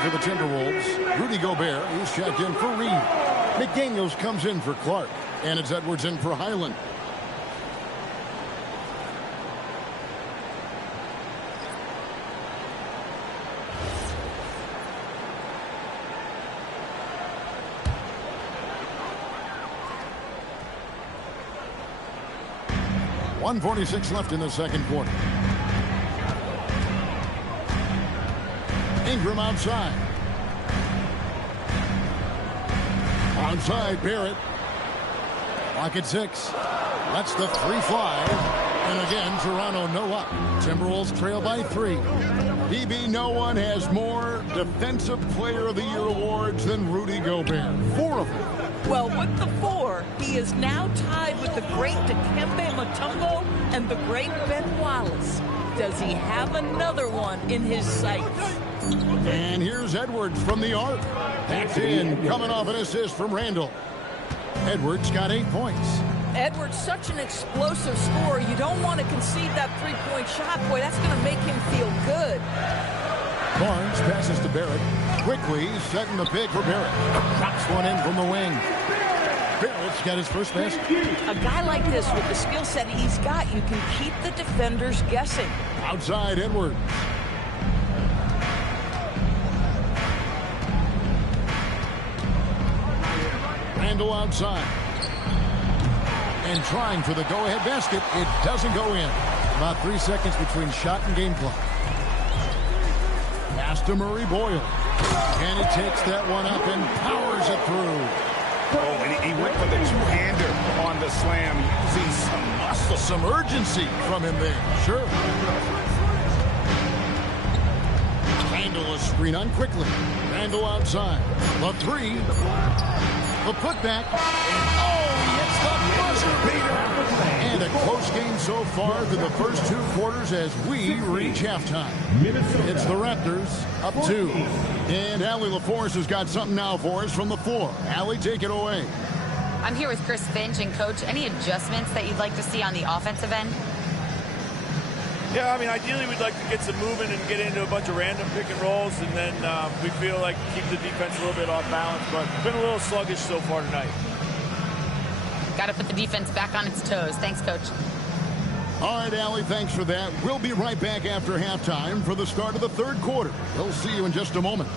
For the Timberwolves, Rudy Gobert, he's checked in for Reed. McDaniels comes in for Clark, and it's Edwards in for Highland. .146 left in the second quarter. Ingram outside. Outside, Barrett. Clock at 6. Lets the 3 fly. And again, Toronto no up. Timberwolves trail by 3. BB, no one has more Defensive Player of the Year awards than Rudy Gobert. 4 of them. Well, with the 4, he is now tied with the great Dikembe Mutombo and the great Ben Wallace. Does he have another one in his sights? And here's Edwards from the arc. That's in, coming off an assist from Randall. Edwards got 8 points. Edwards, such an explosive scorer. You don't want to concede that 3-point shot. Boy, that's going to make him feel good. Barnes passes to Barrett. Quickly setting the pick for Barrett. Drops one in from the wing. Barrett's got his first basket. A guy like this with the skill set he's got, you can keep the defenders guessing. Outside, Edwards. Randall outside. And trying for the go-ahead basket. It doesn't go in. About 3 seconds between shot and game clock. Pass to Murray Boyle. And he takes that one up and powers it through. Oh, and he went for the two-hander on the slam, using some muscle, some urgency from him there. Sure. Randall a screen on quickly. Randall outside. The 3. The putback. Oh, it's the buzzer beater. And a close game so far through the first 2 quarters as we reach halftime. It's the Raptors up 2. And Allie LaForce has got something now for us from the floor. Allie, take it away. I'm here with Chris Finch. And, Coach, any adjustments that you'd like to see on the offensive end? Yeah, I mean, ideally we'd like to get some movement and get into a bunch of random pick and rolls, and then we feel like keep the defense a little bit off balance, but been a little sluggish so far tonight. Got to put the defense back on its toes. Thanks, Coach. All right, Allie, thanks for that. We'll be right back after halftime for the start of the third quarter. We'll see you in just a moment.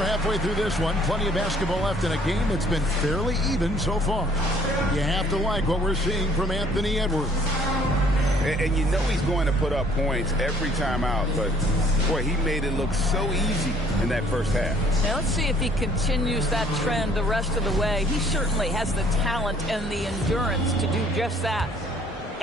Halfway through this one, plenty of basketball left in a game that's been fairly even so far. You have to like what we're seeing from Anthony Edwards. And you know he's going to put up points every time out, but boy, he made it look so easy in that first half. Now let's see if he continues that trend the rest of the way. He certainly has the talent and the endurance to do just that.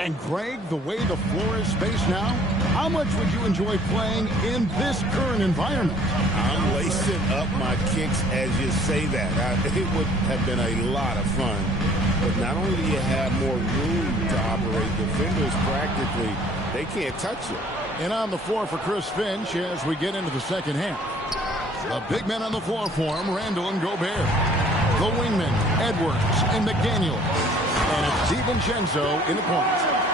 And Greg, the way the floor is spaced now, how much would you enjoy playing in this current environment? I'm lacing up my kicks as you say that. It would have been a lot of fun. But not only do you have more room to operate, defenders practically, they can't touch you. And on the floor for Chris Finch as we get into the second half. The big men on the floor for him, Randall and Gobert. The wingmen, Edwards and McDaniel. And it's DiVincenzo in the corner.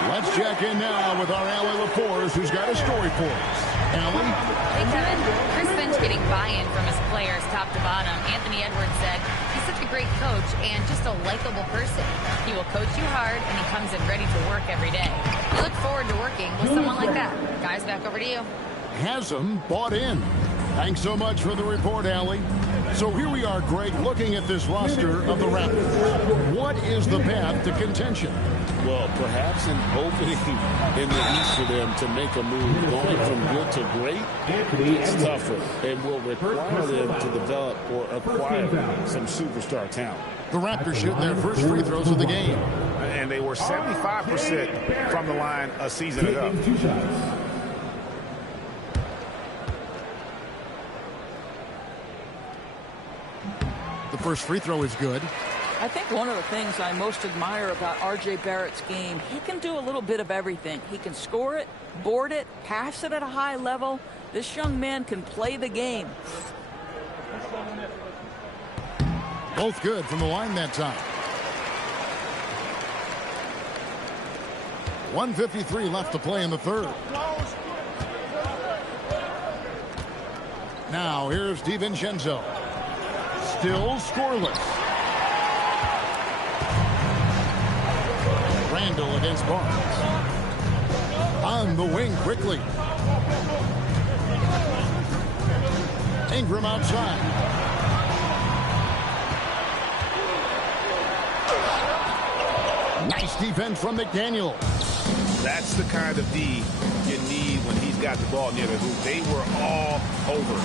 Let's check in now with our Allie LaForce, who's got a story for us. Allie? Hey, Kevin. Chris Finch getting buy-in from his players top to bottom. Anthony Edwards said he's such a great coach and just a likable person. He will coach you hard, and he comes in ready to work every day. We look forward to working with someone like that. Guys, back over to you. Has him bought in. Thanks so much for the report, Allie. So here we are, Greg, looking at this roster of the Raptors. What is the path to contention? Well, perhaps an opening in the East for them to make a move. Going from good to great, it's tougher and will require them to develop or acquire some superstar talent. The Raptors shoot their first free throws of the game. And they were 75% from the line a season ago. The first free throw is good. I think one of the things I most admire about R.J. Barrett's game, he can do a little bit of everything. He can score it, board it, pass it at a high level. This young man can play the game. Both good from the line that time. 1:53 left to play in the third. Now here's DiVincenzo. Still scoreless. Randall against Barnes. On the wing quickly. Ingram outside. Nice defense from McDaniel. That's the kind of D you need when he's got the ball near the hoop. They were all over.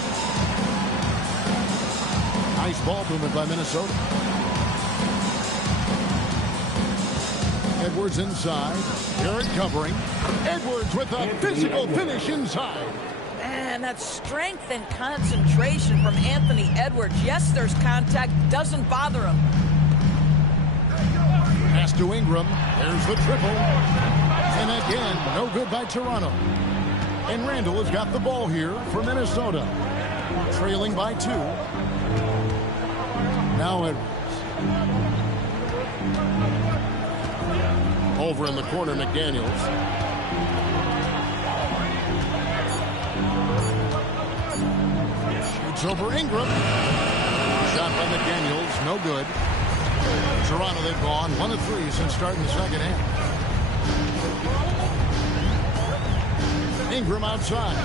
Nice ball movement by Minnesota. Edwards inside. Garrett covering. Edwards with a physical finish inside. Man, that's strength and concentration from Anthony Edwards. Yes, there's contact. Doesn't bother him. Pass to Ingram. There's the triple. And again, no good by Toronto. And Randall has got the ball here for Minnesota. Trailing by 2. Now Edwards. Over in the corner, McDaniels. Shoots over Ingram. Shot by McDaniels, no good. Toronto, they've gone 1 of 3 since starting the second half. Ingram outside.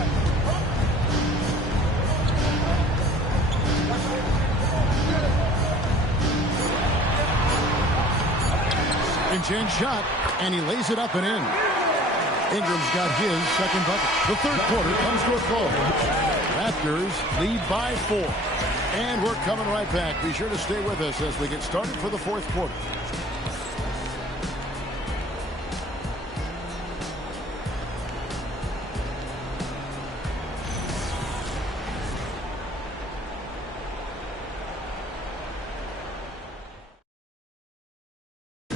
Chance shot, and he lays it up and in. Ingram's got his second bucket. The third quarter comes to a close. That Raptors lead by 4. And we're coming right back. Be sure to stay with us as we get started for the fourth quarter.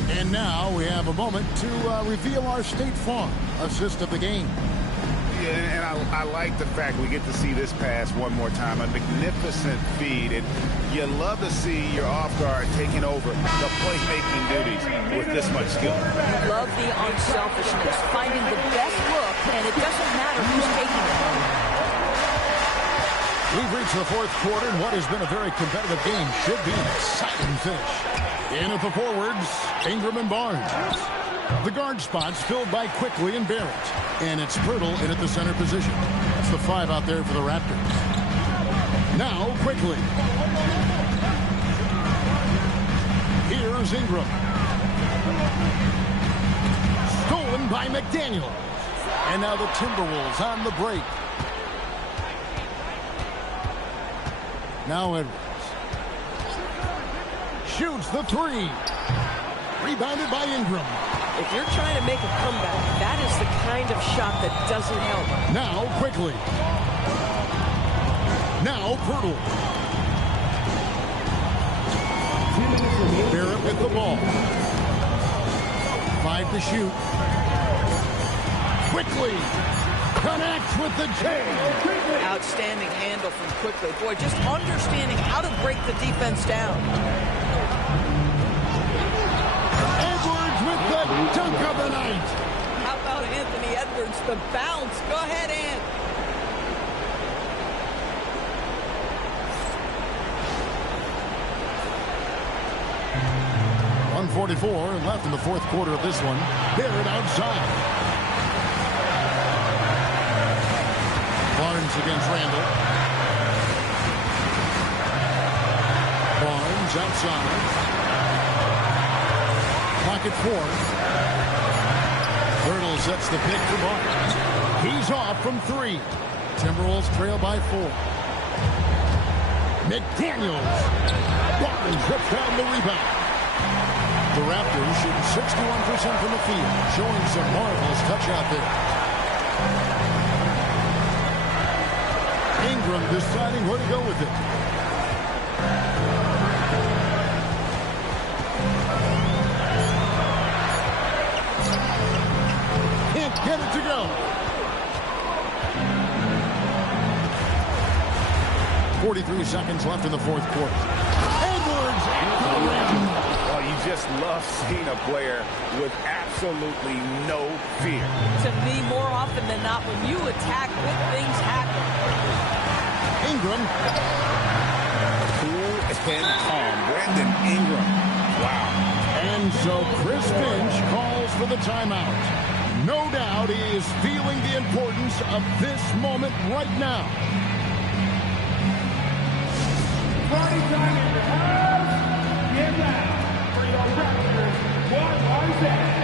And now we have a moment to reveal our State Farm assist of the game. Yeah, and I like the fact we get to see this pass one more time. A magnificent feed. And you love to see your off guard taking over the playmaking duties with this much skill. You love the unselfishness, finding the best look, and it doesn't matter who's taking it. We've reached the fourth quarter, and what has been a very competitive game should be an exciting finish. In at the forwards, Ingram and Barnes. The guard spots filled by Quickly and Barrett. And it's Pirtle in at the center position. That's the 5 out there for the Raptors. Now Quickly. Here's Ingram. Stolen by McDaniel. And now the Timberwolves on the break. Now Edwards. Shoots the 3. Rebounded by Ingram. If you're trying to make a comeback, that is the kind of shot that doesn't help. Now Quickly. Now Pirtle. Barrett with the ball. 5 to shoot. Quickly connects with the J. Outstanding handle from Quickly. Boy, just understanding how to break the defense down. Edwards with the dunk of the night. How about Anthony Edwards, the bounce? Go ahead, Ant. .144 left in the fourth quarter of this one. Barrett outside. Barnes against Randall. Barnes outside. Pocket 4. Pirtle sets the pick for Barnes. He's off from 3. Timberwolves trail by 4. McDaniels. Barnes rips down the rebound. The Raptors shooting 61% from the field, showing some marvelous touch out there. Ingram deciding where to go with it. Can't get it to go. 43 seconds left in the fourth quarter. Edwards at the rim. Well, you just love seeing a player with absolutely no fear. To me, more often than not, when you attack, good things happen. Ingram. Cool and calm. Brandon Ingram. Wow. And so Chris Finch calls for the timeout. No doubt he is feeling the importance of this moment right now. Party time in the house. Get loud for your Raptors. What was that?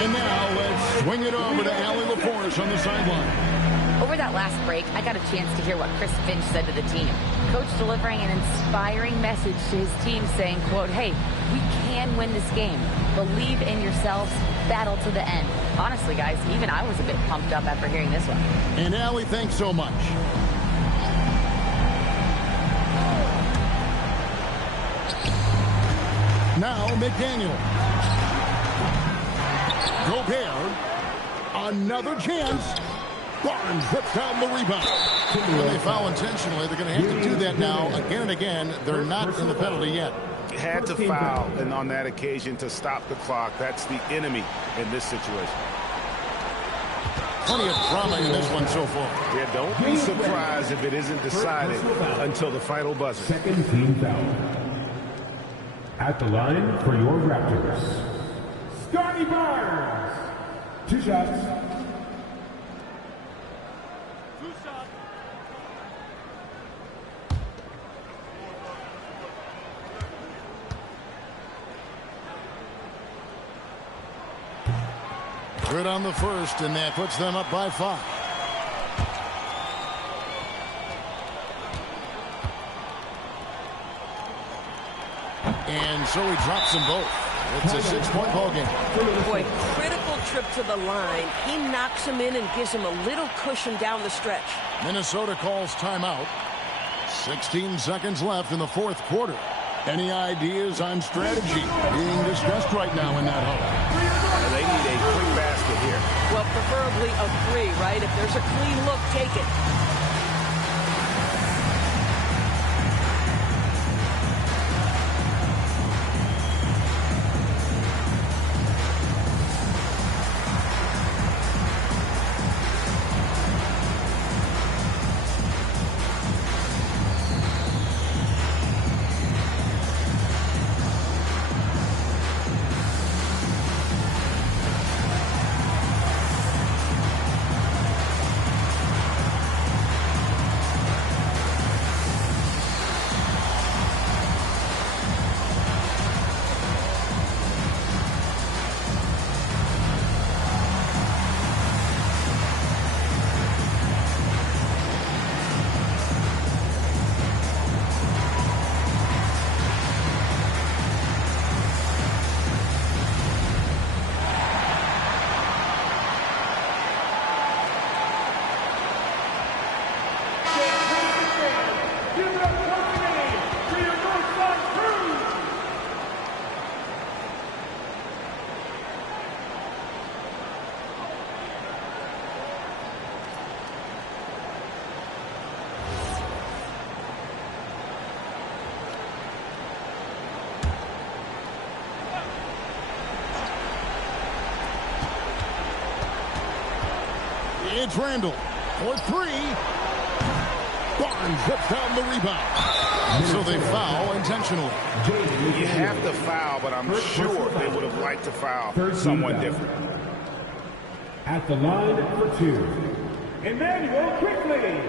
And now let's swing it over to Allie LaForce on the sideline. Over that last break, I got a chance to hear what Chris Finch said to the team. Coach delivering an inspiring message to his team saying, quote, hey, we can win this game. Believe in yourselves. Battle to the end. Honestly, guys, even I was a bit pumped up after hearing this one. And Allie, thanks so much. Now McDaniel. Gobert. Another chance. Barnes rips down the rebound. When they foul intentionally, they're going to have to do that now again and again. They're not in the penalty yet. Had to foul, and on that occasion to stop the clock. That's the enemy in this situation. Plenty of drama in this one so far. Yeah, don't be surprised if it isn't decided until the final buzzer. Second team foul. At the line for your Raptors, Scotty Barnes. 2 shots. Good on the first, and that puts them up by 5. And so he drops them both. It's a 6-point ball game. Boy, critical trip to the line. He knocks him in and gives him a little cushion down the stretch. Minnesota calls timeout. 16 seconds left in the 4th quarter. Any ideas on strategy being discussed right now in that huddle? They need a quick basket here. Well, preferably a 3, right? If there's a clean look, take it. It's Randall for 3. Barnes rips down the rebound. So they foul intentionally. You have to foul, but I'm sure they would have liked to foul someone different. At the line for 2, Emmanuel Quickley.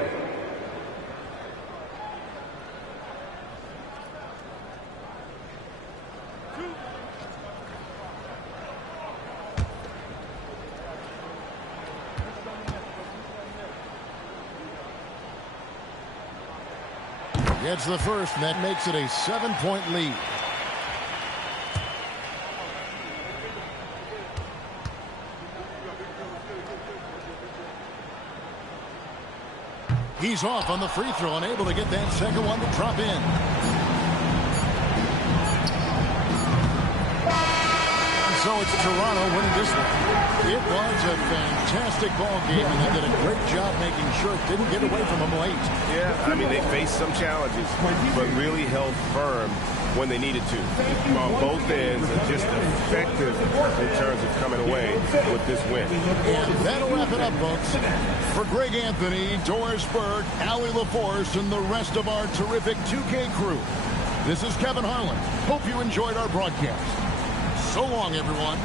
Gets the first, and that makes it a 7-point lead. He's off on the free throw and able to get that second one to drop in. So it's Toronto winning this one. It was a fantastic ball game, and they did a great job making sure it didn't get away from them late. Yeah, I mean, they faced some challenges, but really held firm when they needed to. On both ends, and just effective in terms of coming away with this win. And that'll wrap it up, folks. For Greg Anthony, Doris Burke, Allie LaForce, and the rest of our terrific 2K crew, this is Kevin Harlan. Hope you enjoyed our broadcast. So long, everyone.